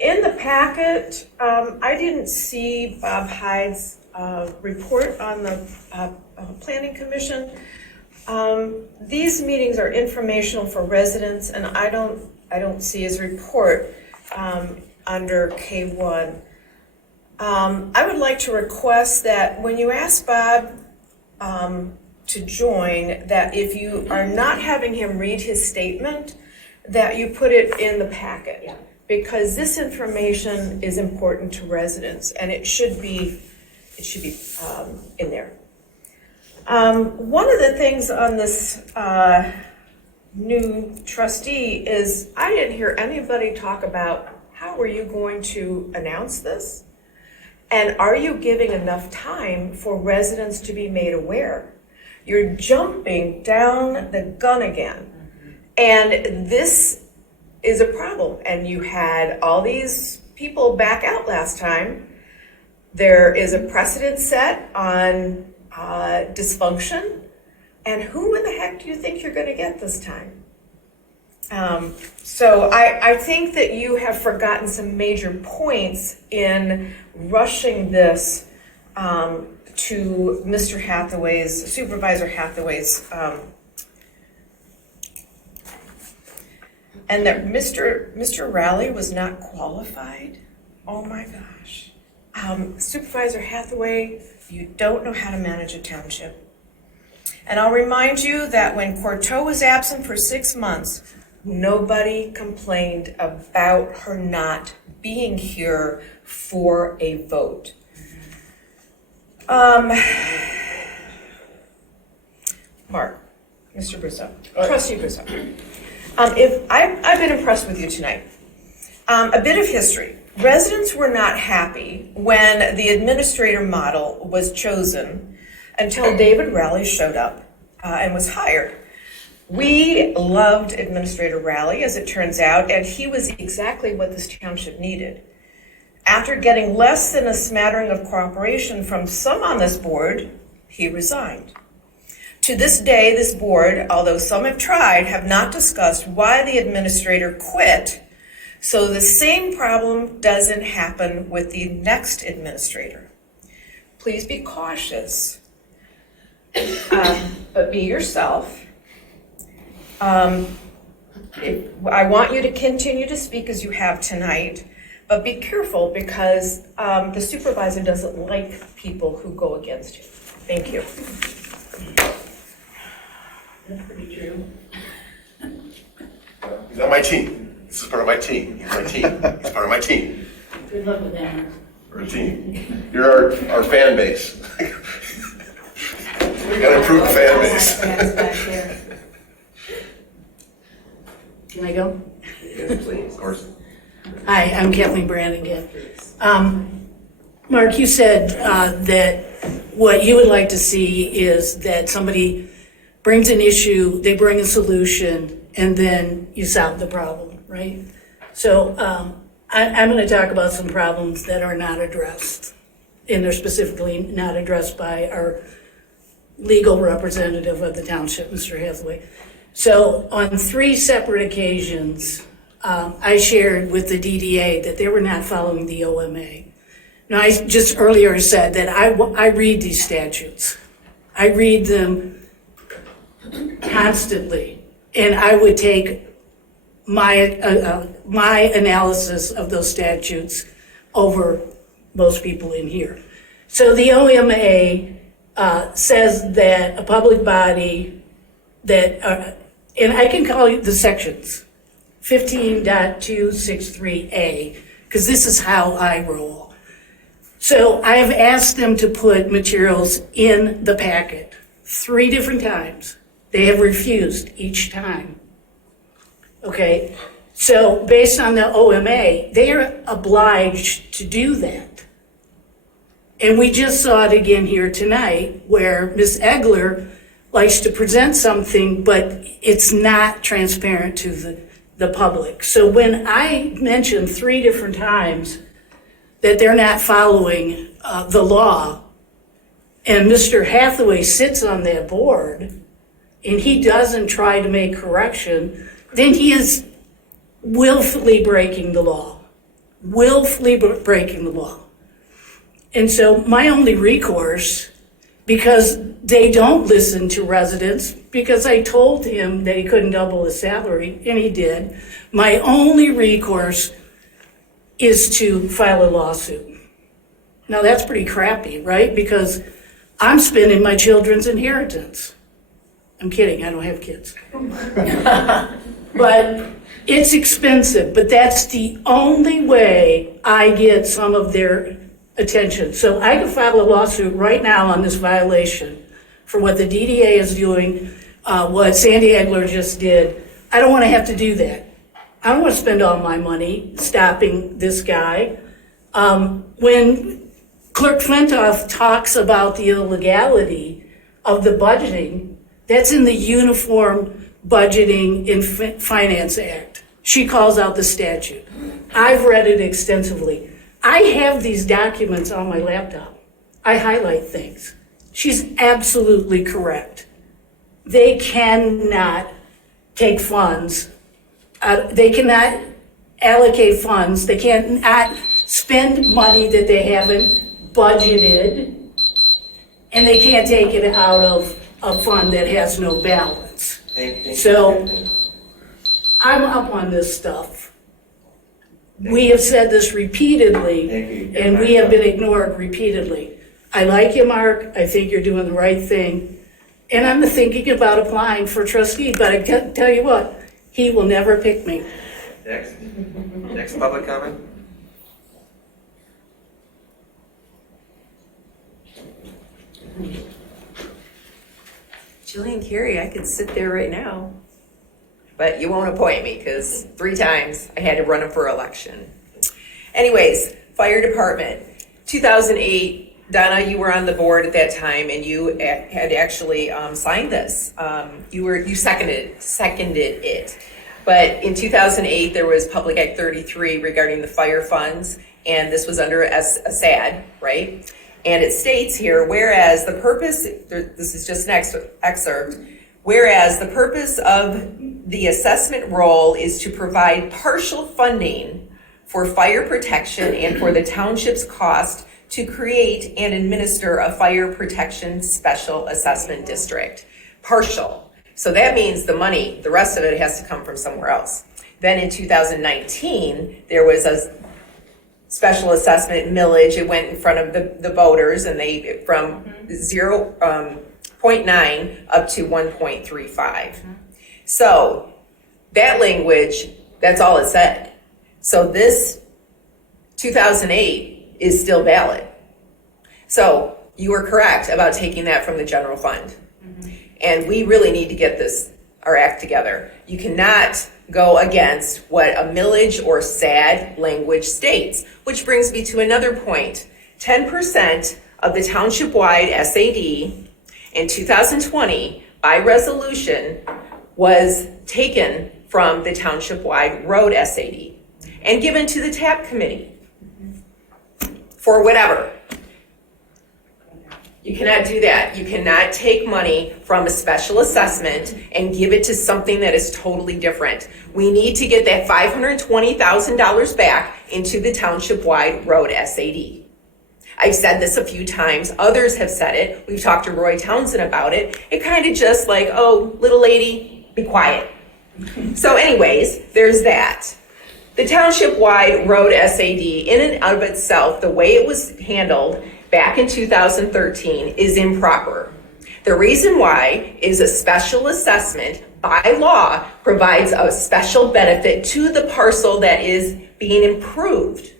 In the packet, I didn't see Bob Hyde's report on the Planning Commission. These meetings are informational for residents, and I don't see his report under K1. I would like to request that when you ask Bob to join, that if you are not having him read his statement, that you put it in the packet. Yeah. Because this information is important to residents, and it should be in there. One of the things on this new trustee is I didn't hear anybody talk about how are you going to announce this? And are you giving enough time for residents to be made aware? You're jumping down the gun again. And this is a problem. And you had all these people back out last time. There is a precedent set on dysfunction. And who in the heck do you think you're going to get this time? So I think that you have forgotten some major points in rushing this to Mr. Hathaway's, Supervisor Hathaway's, and that Mr. Rowley was not qualified. Oh my gosh. Supervisor Hathaway, you don't know how to manage a township. And I'll remind you that when Courteau was absent for 6 months, nobody complained about her not being here for a vote. Mark, Mr. Brousseau, Trustee Brousseau. I've been impressed with you tonight. A bit of history. Residents were not happy when the administrator model was chosen until David Rowley showed up and was hired. We loved Administrator Rowley, as it turns out, and he was exactly what this township needed. After getting less than a smattering of cooperation from some on this board, he resigned. To this day, this board, although some have tried, have not discussed why the administrator quit, so the same problem doesn't happen with the next administrator. Please be cautious, but be yourself. I want you to continue to speak as you have tonight, but be careful because the supervisor doesn't like people who go against you. Thank you. That's pretty true. He's on my team. This is part of my team. He's my team. He's part of my team. Good luck with that. We're a team. You're our fan base. We gotta improve the fan base. Can I go? Yes, please. Of course. Hi, I'm Kathleen Brannigan. Mark, you said that what you would like to see is that somebody brings an issue, they bring a solution, and then you solve the problem, right? So I'm going to talk about some problems that are not addressed, and they're specifically not addressed by our legal representative of the township, Mr. Hathaway. So on 3 separate occasions, I shared with the DDA that they were not following the OMA. Now, I just earlier said that I read these statutes. I read them constantly, and I would take my analysis of those statutes over most people in here. So the OMA says that a public body that, and I can call you the sections, 15.263A, because this is how I roll. So I have asked them to put materials in the packet 3 different times. They have refused each time. Okay, so based on the OMA, they are obliged to do that. And we just saw it again here tonight where Ms. Egler likes to present something, but it's not transparent to the public. So when I mentioned 3 different times that they're not following the law, and Mr. Hathaway sits on that board, and he doesn't try to make correction, then he is willfully breaking the law. Willfully breaking the law. And so my only recourse, because they don't listen to residents, because I told him that he couldn't double his salary, and he did, my only recourse is to file a lawsuit. Now that's pretty crappy, right? Because I'm spending my children's inheritance. I'm kidding, I don't have kids. But it's expensive, but that's the only way I get some of their attention. So I can file a lawsuit right now on this violation for what the DDA is doing, what Sandy Egler just did. I don't want to have to do that. I don't want to spend all my money stopping this guy. When Clerk Flintoff talks about the illegality of the budgeting, that's in the Uniform Budgeting and Finance Act. She calls out the statute. I've read it extensively. I have these documents on my laptop. I highlight things. She's absolutely correct. They cannot take funds. They cannot allocate funds. They cannot spend money that they haven't budgeted. And they can't take it out of a fund that has no balance. So I'm up on this stuff. We have said this repeatedly, and we have been ignored repeatedly. I like you, Mark. I think you're doing the right thing. And I'm thinking about applying for trustee, but I can tell you what, he will never pick me. Next public comment? Jillian Carey, I could sit there right now, but you won't appoint me because 3 times I had to run for election. Anyways, fire department, 2008, Donna, you were on the board at that time and you had actually signed this. You seconded it. But in 2008, there was Public Act 33 regarding the fire funds, and this was under a SAD, right? And it states here, whereas the purpose, this is just an excerpt, whereas the purpose of the assessment role is to provide partial funding for fire protection and for the township's cost to create and administer a fire protection special assessment district. Partial. So that means the money, the rest of it has to come from somewhere else. Then in 2019, there was a special assessment millage. It went in front of the voters, and they from 0.9 up to 1.35. So that language, that's all it said. So this 2008 is still valid. So you were correct about taking that from the general fund. And we really need to get our act together. You cannot go against what a millage or SAD language states, which brings me to another point. 10% of the township-wide SAD in 2020 by resolution was taken from the township-wide road SAD and given to the TAP committee for whatever. You cannot do that. You cannot take money from a special assessment and give it to something that is totally different. We need to get that $520,000 back into the township-wide road SAD. I've said this a few times. Others have said it. We've talked to Roy Townsend about it. It kind of just like, oh, little lady, be quiet. So anyways, there's that. The township-wide road SAD, in and out of itself, the way it was handled back in 2013 is improper. The reason why is a special assessment by law provides a special benefit to the parcel that is being improved.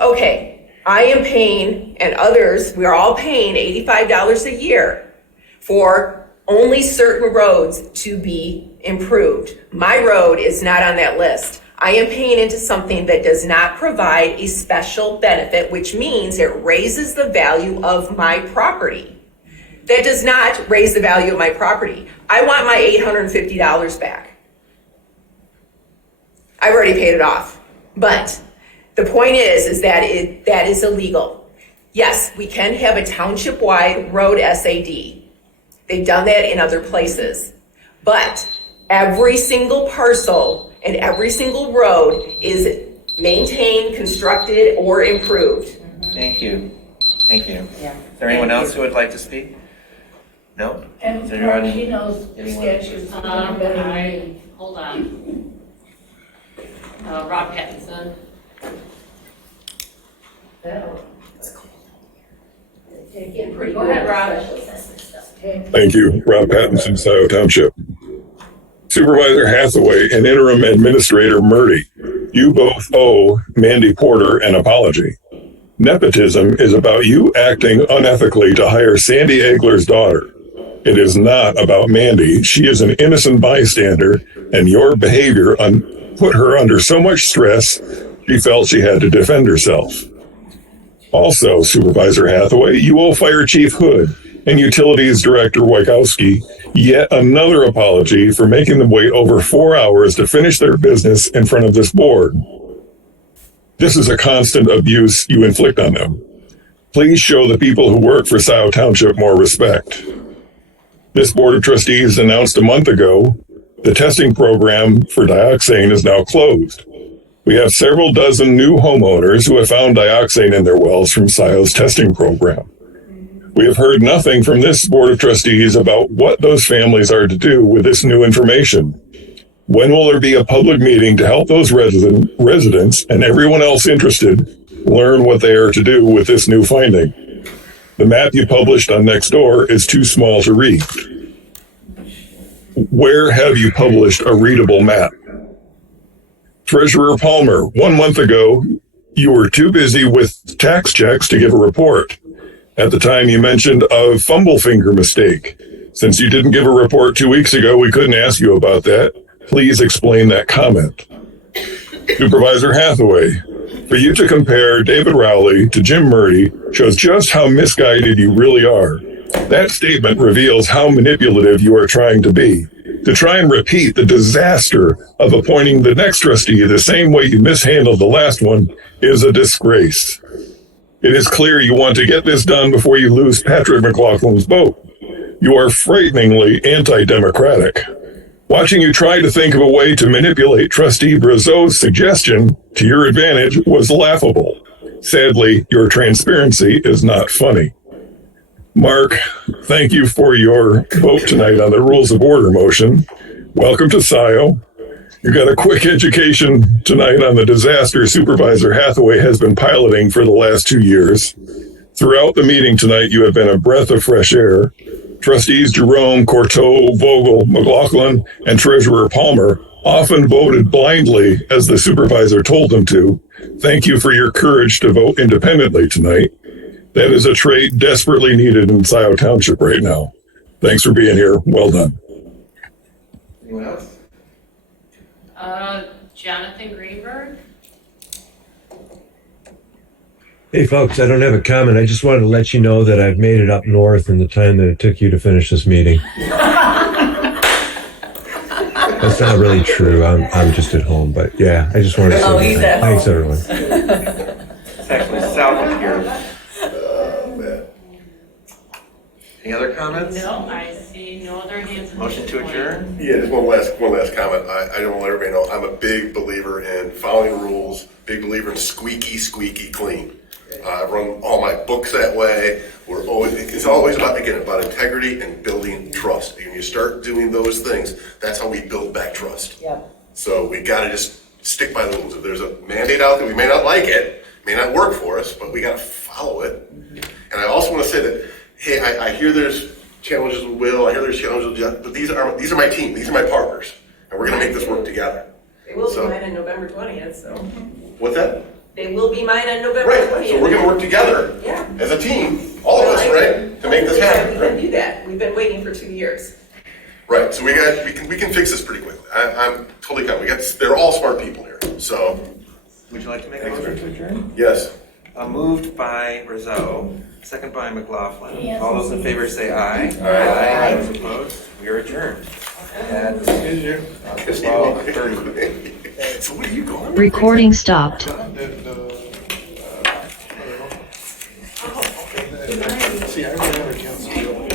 Okay, I am paying, and others, we're all paying $85 a year for only certain roads to be improved. My road is not on that list. I am paying into something that does not provide a special benefit, which means it raises the value of my property. That does not raise the value of my property. I want my $850 back. I've already paid it off. But the point is that that is illegal. Yes, we can have a township-wide road SAD. They've done that in other places. But every single parcel and every single road is maintained, constructed, or improved. Thank you. Thank you. Yeah. Is there anyone else who would like to speak? No? And Is there anyone? he knows the statutes. Hold on. Rob Pattinson. Go ahead, Rob. Thank you, Rob Pattinson, Scio Township. Supervisor Hathaway and Interim Administrator Murdy, you both owe Mandy Porter an apology. Nepotism is about you acting unethically to hire Sandy Egler's daughter. It is not about Mandy. She is an innocent bystander, and your behavior put her under so much stress, she felt she had to defend herself. Also, Supervisor Hathaway, you owe Fire Chief Hood and Utilities Director Wykowski yet another apology for making them wait over 4 hours to finish their business in front of this board. This is a constant abuse you inflict on them. Please show the people who work for Scio Township more respect. This Board of Trustees announced a month ago the testing program for dioxane is now closed. We have several dozen new homeowners who have found dioxane in their wells from Scio's testing program. We have heard nothing from this Board of Trustees about what those families are to do with this new information. When will there be a public meeting to help those residents and everyone else interested learn what they are to do with this new finding? The map you published on Nextdoor is too small to read. Where have you published a readable map? Treasurer Palmer, 1 month ago, you were too busy with tax checks to give a report. At the time, you mentioned a fumble finger mistake. Since you didn't give a report 2 weeks ago, we couldn't ask you about that. Please explain that comment. Supervisor Hathaway, for you to compare David Rowley to Jim Murdy shows just how misguided you really are. That statement reveals how manipulative you are trying to be. To try and repeat the disaster of appointing the next trustee the same way you mishandled the last one is a disgrace. It is clear you want to get this done before you lose Patrick McLaughlin's vote. You are frighteningly anti-democratic. Watching you try to think of a way to manipulate Trustee Brazeau's suggestion to your advantage was laughable. Sadly, your transparency is not funny. Mark, thank you for your vote tonight on the Rules of Order motion. Welcome to Scio. You got a quick education tonight on the disaster Supervisor Hathaway has been piloting for the last 2 years. Throughout the meeting tonight, you have been a breath of fresh air. Trustees Jerome, Courteau, Vogel, McLaughlin, and Treasurer Palmer often voted blindly as the supervisor told them to. Thank you for your courage to vote independently tonight. That is a trait desperately needed in Scio Township right now. Thanks for being here. Well done. Anyone else? Jonathan Greenberg. Hey folks, I don't have a comment. I just wanted to let you know that I've made it up north in the time that it took you to finish this meeting. That's not really true. I'm just at home, but yeah, I just wanted to say Oh, he's at home. thanks everyone. It's actually south of here. Any other comments? No, I see no other hands. Motion to adjourn? Yeah, just one last comment. I don't want everybody to know, I'm a big believer in following rules, big believer in squeaky clean. I run all my books that way. It's always about integrity and building trust. And you start doing those things, that's how we build back trust. Yep. So we gotta just stick by the rules. If there's a mandate out there, we may not like it, may not work for us, but we gotta follow it. And I also wanna say that, hey, I hear there's challenges with Will, I hear there's challenges with Jeff, but these are my team, these are my partners, and we're gonna make this work together. They will be mine on November 20th, so. What's that? They will be mine on November 20th. Right, so we're gonna work together as a team, all of us, right, to make this happen. We can do that. We've been waiting for 2 years. Right, so we can fix this pretty quickly. I'm totally confident. They're all smart people here, so. Would you like to make a motion to adjourn? Yes. Moved by Rizzo, second by McLaughlin. Yes. All those in favor say aye. Aye. Those opposed, we are adjourned. At 12:30. So what are you going? Recording stopped. See, I really have a chance to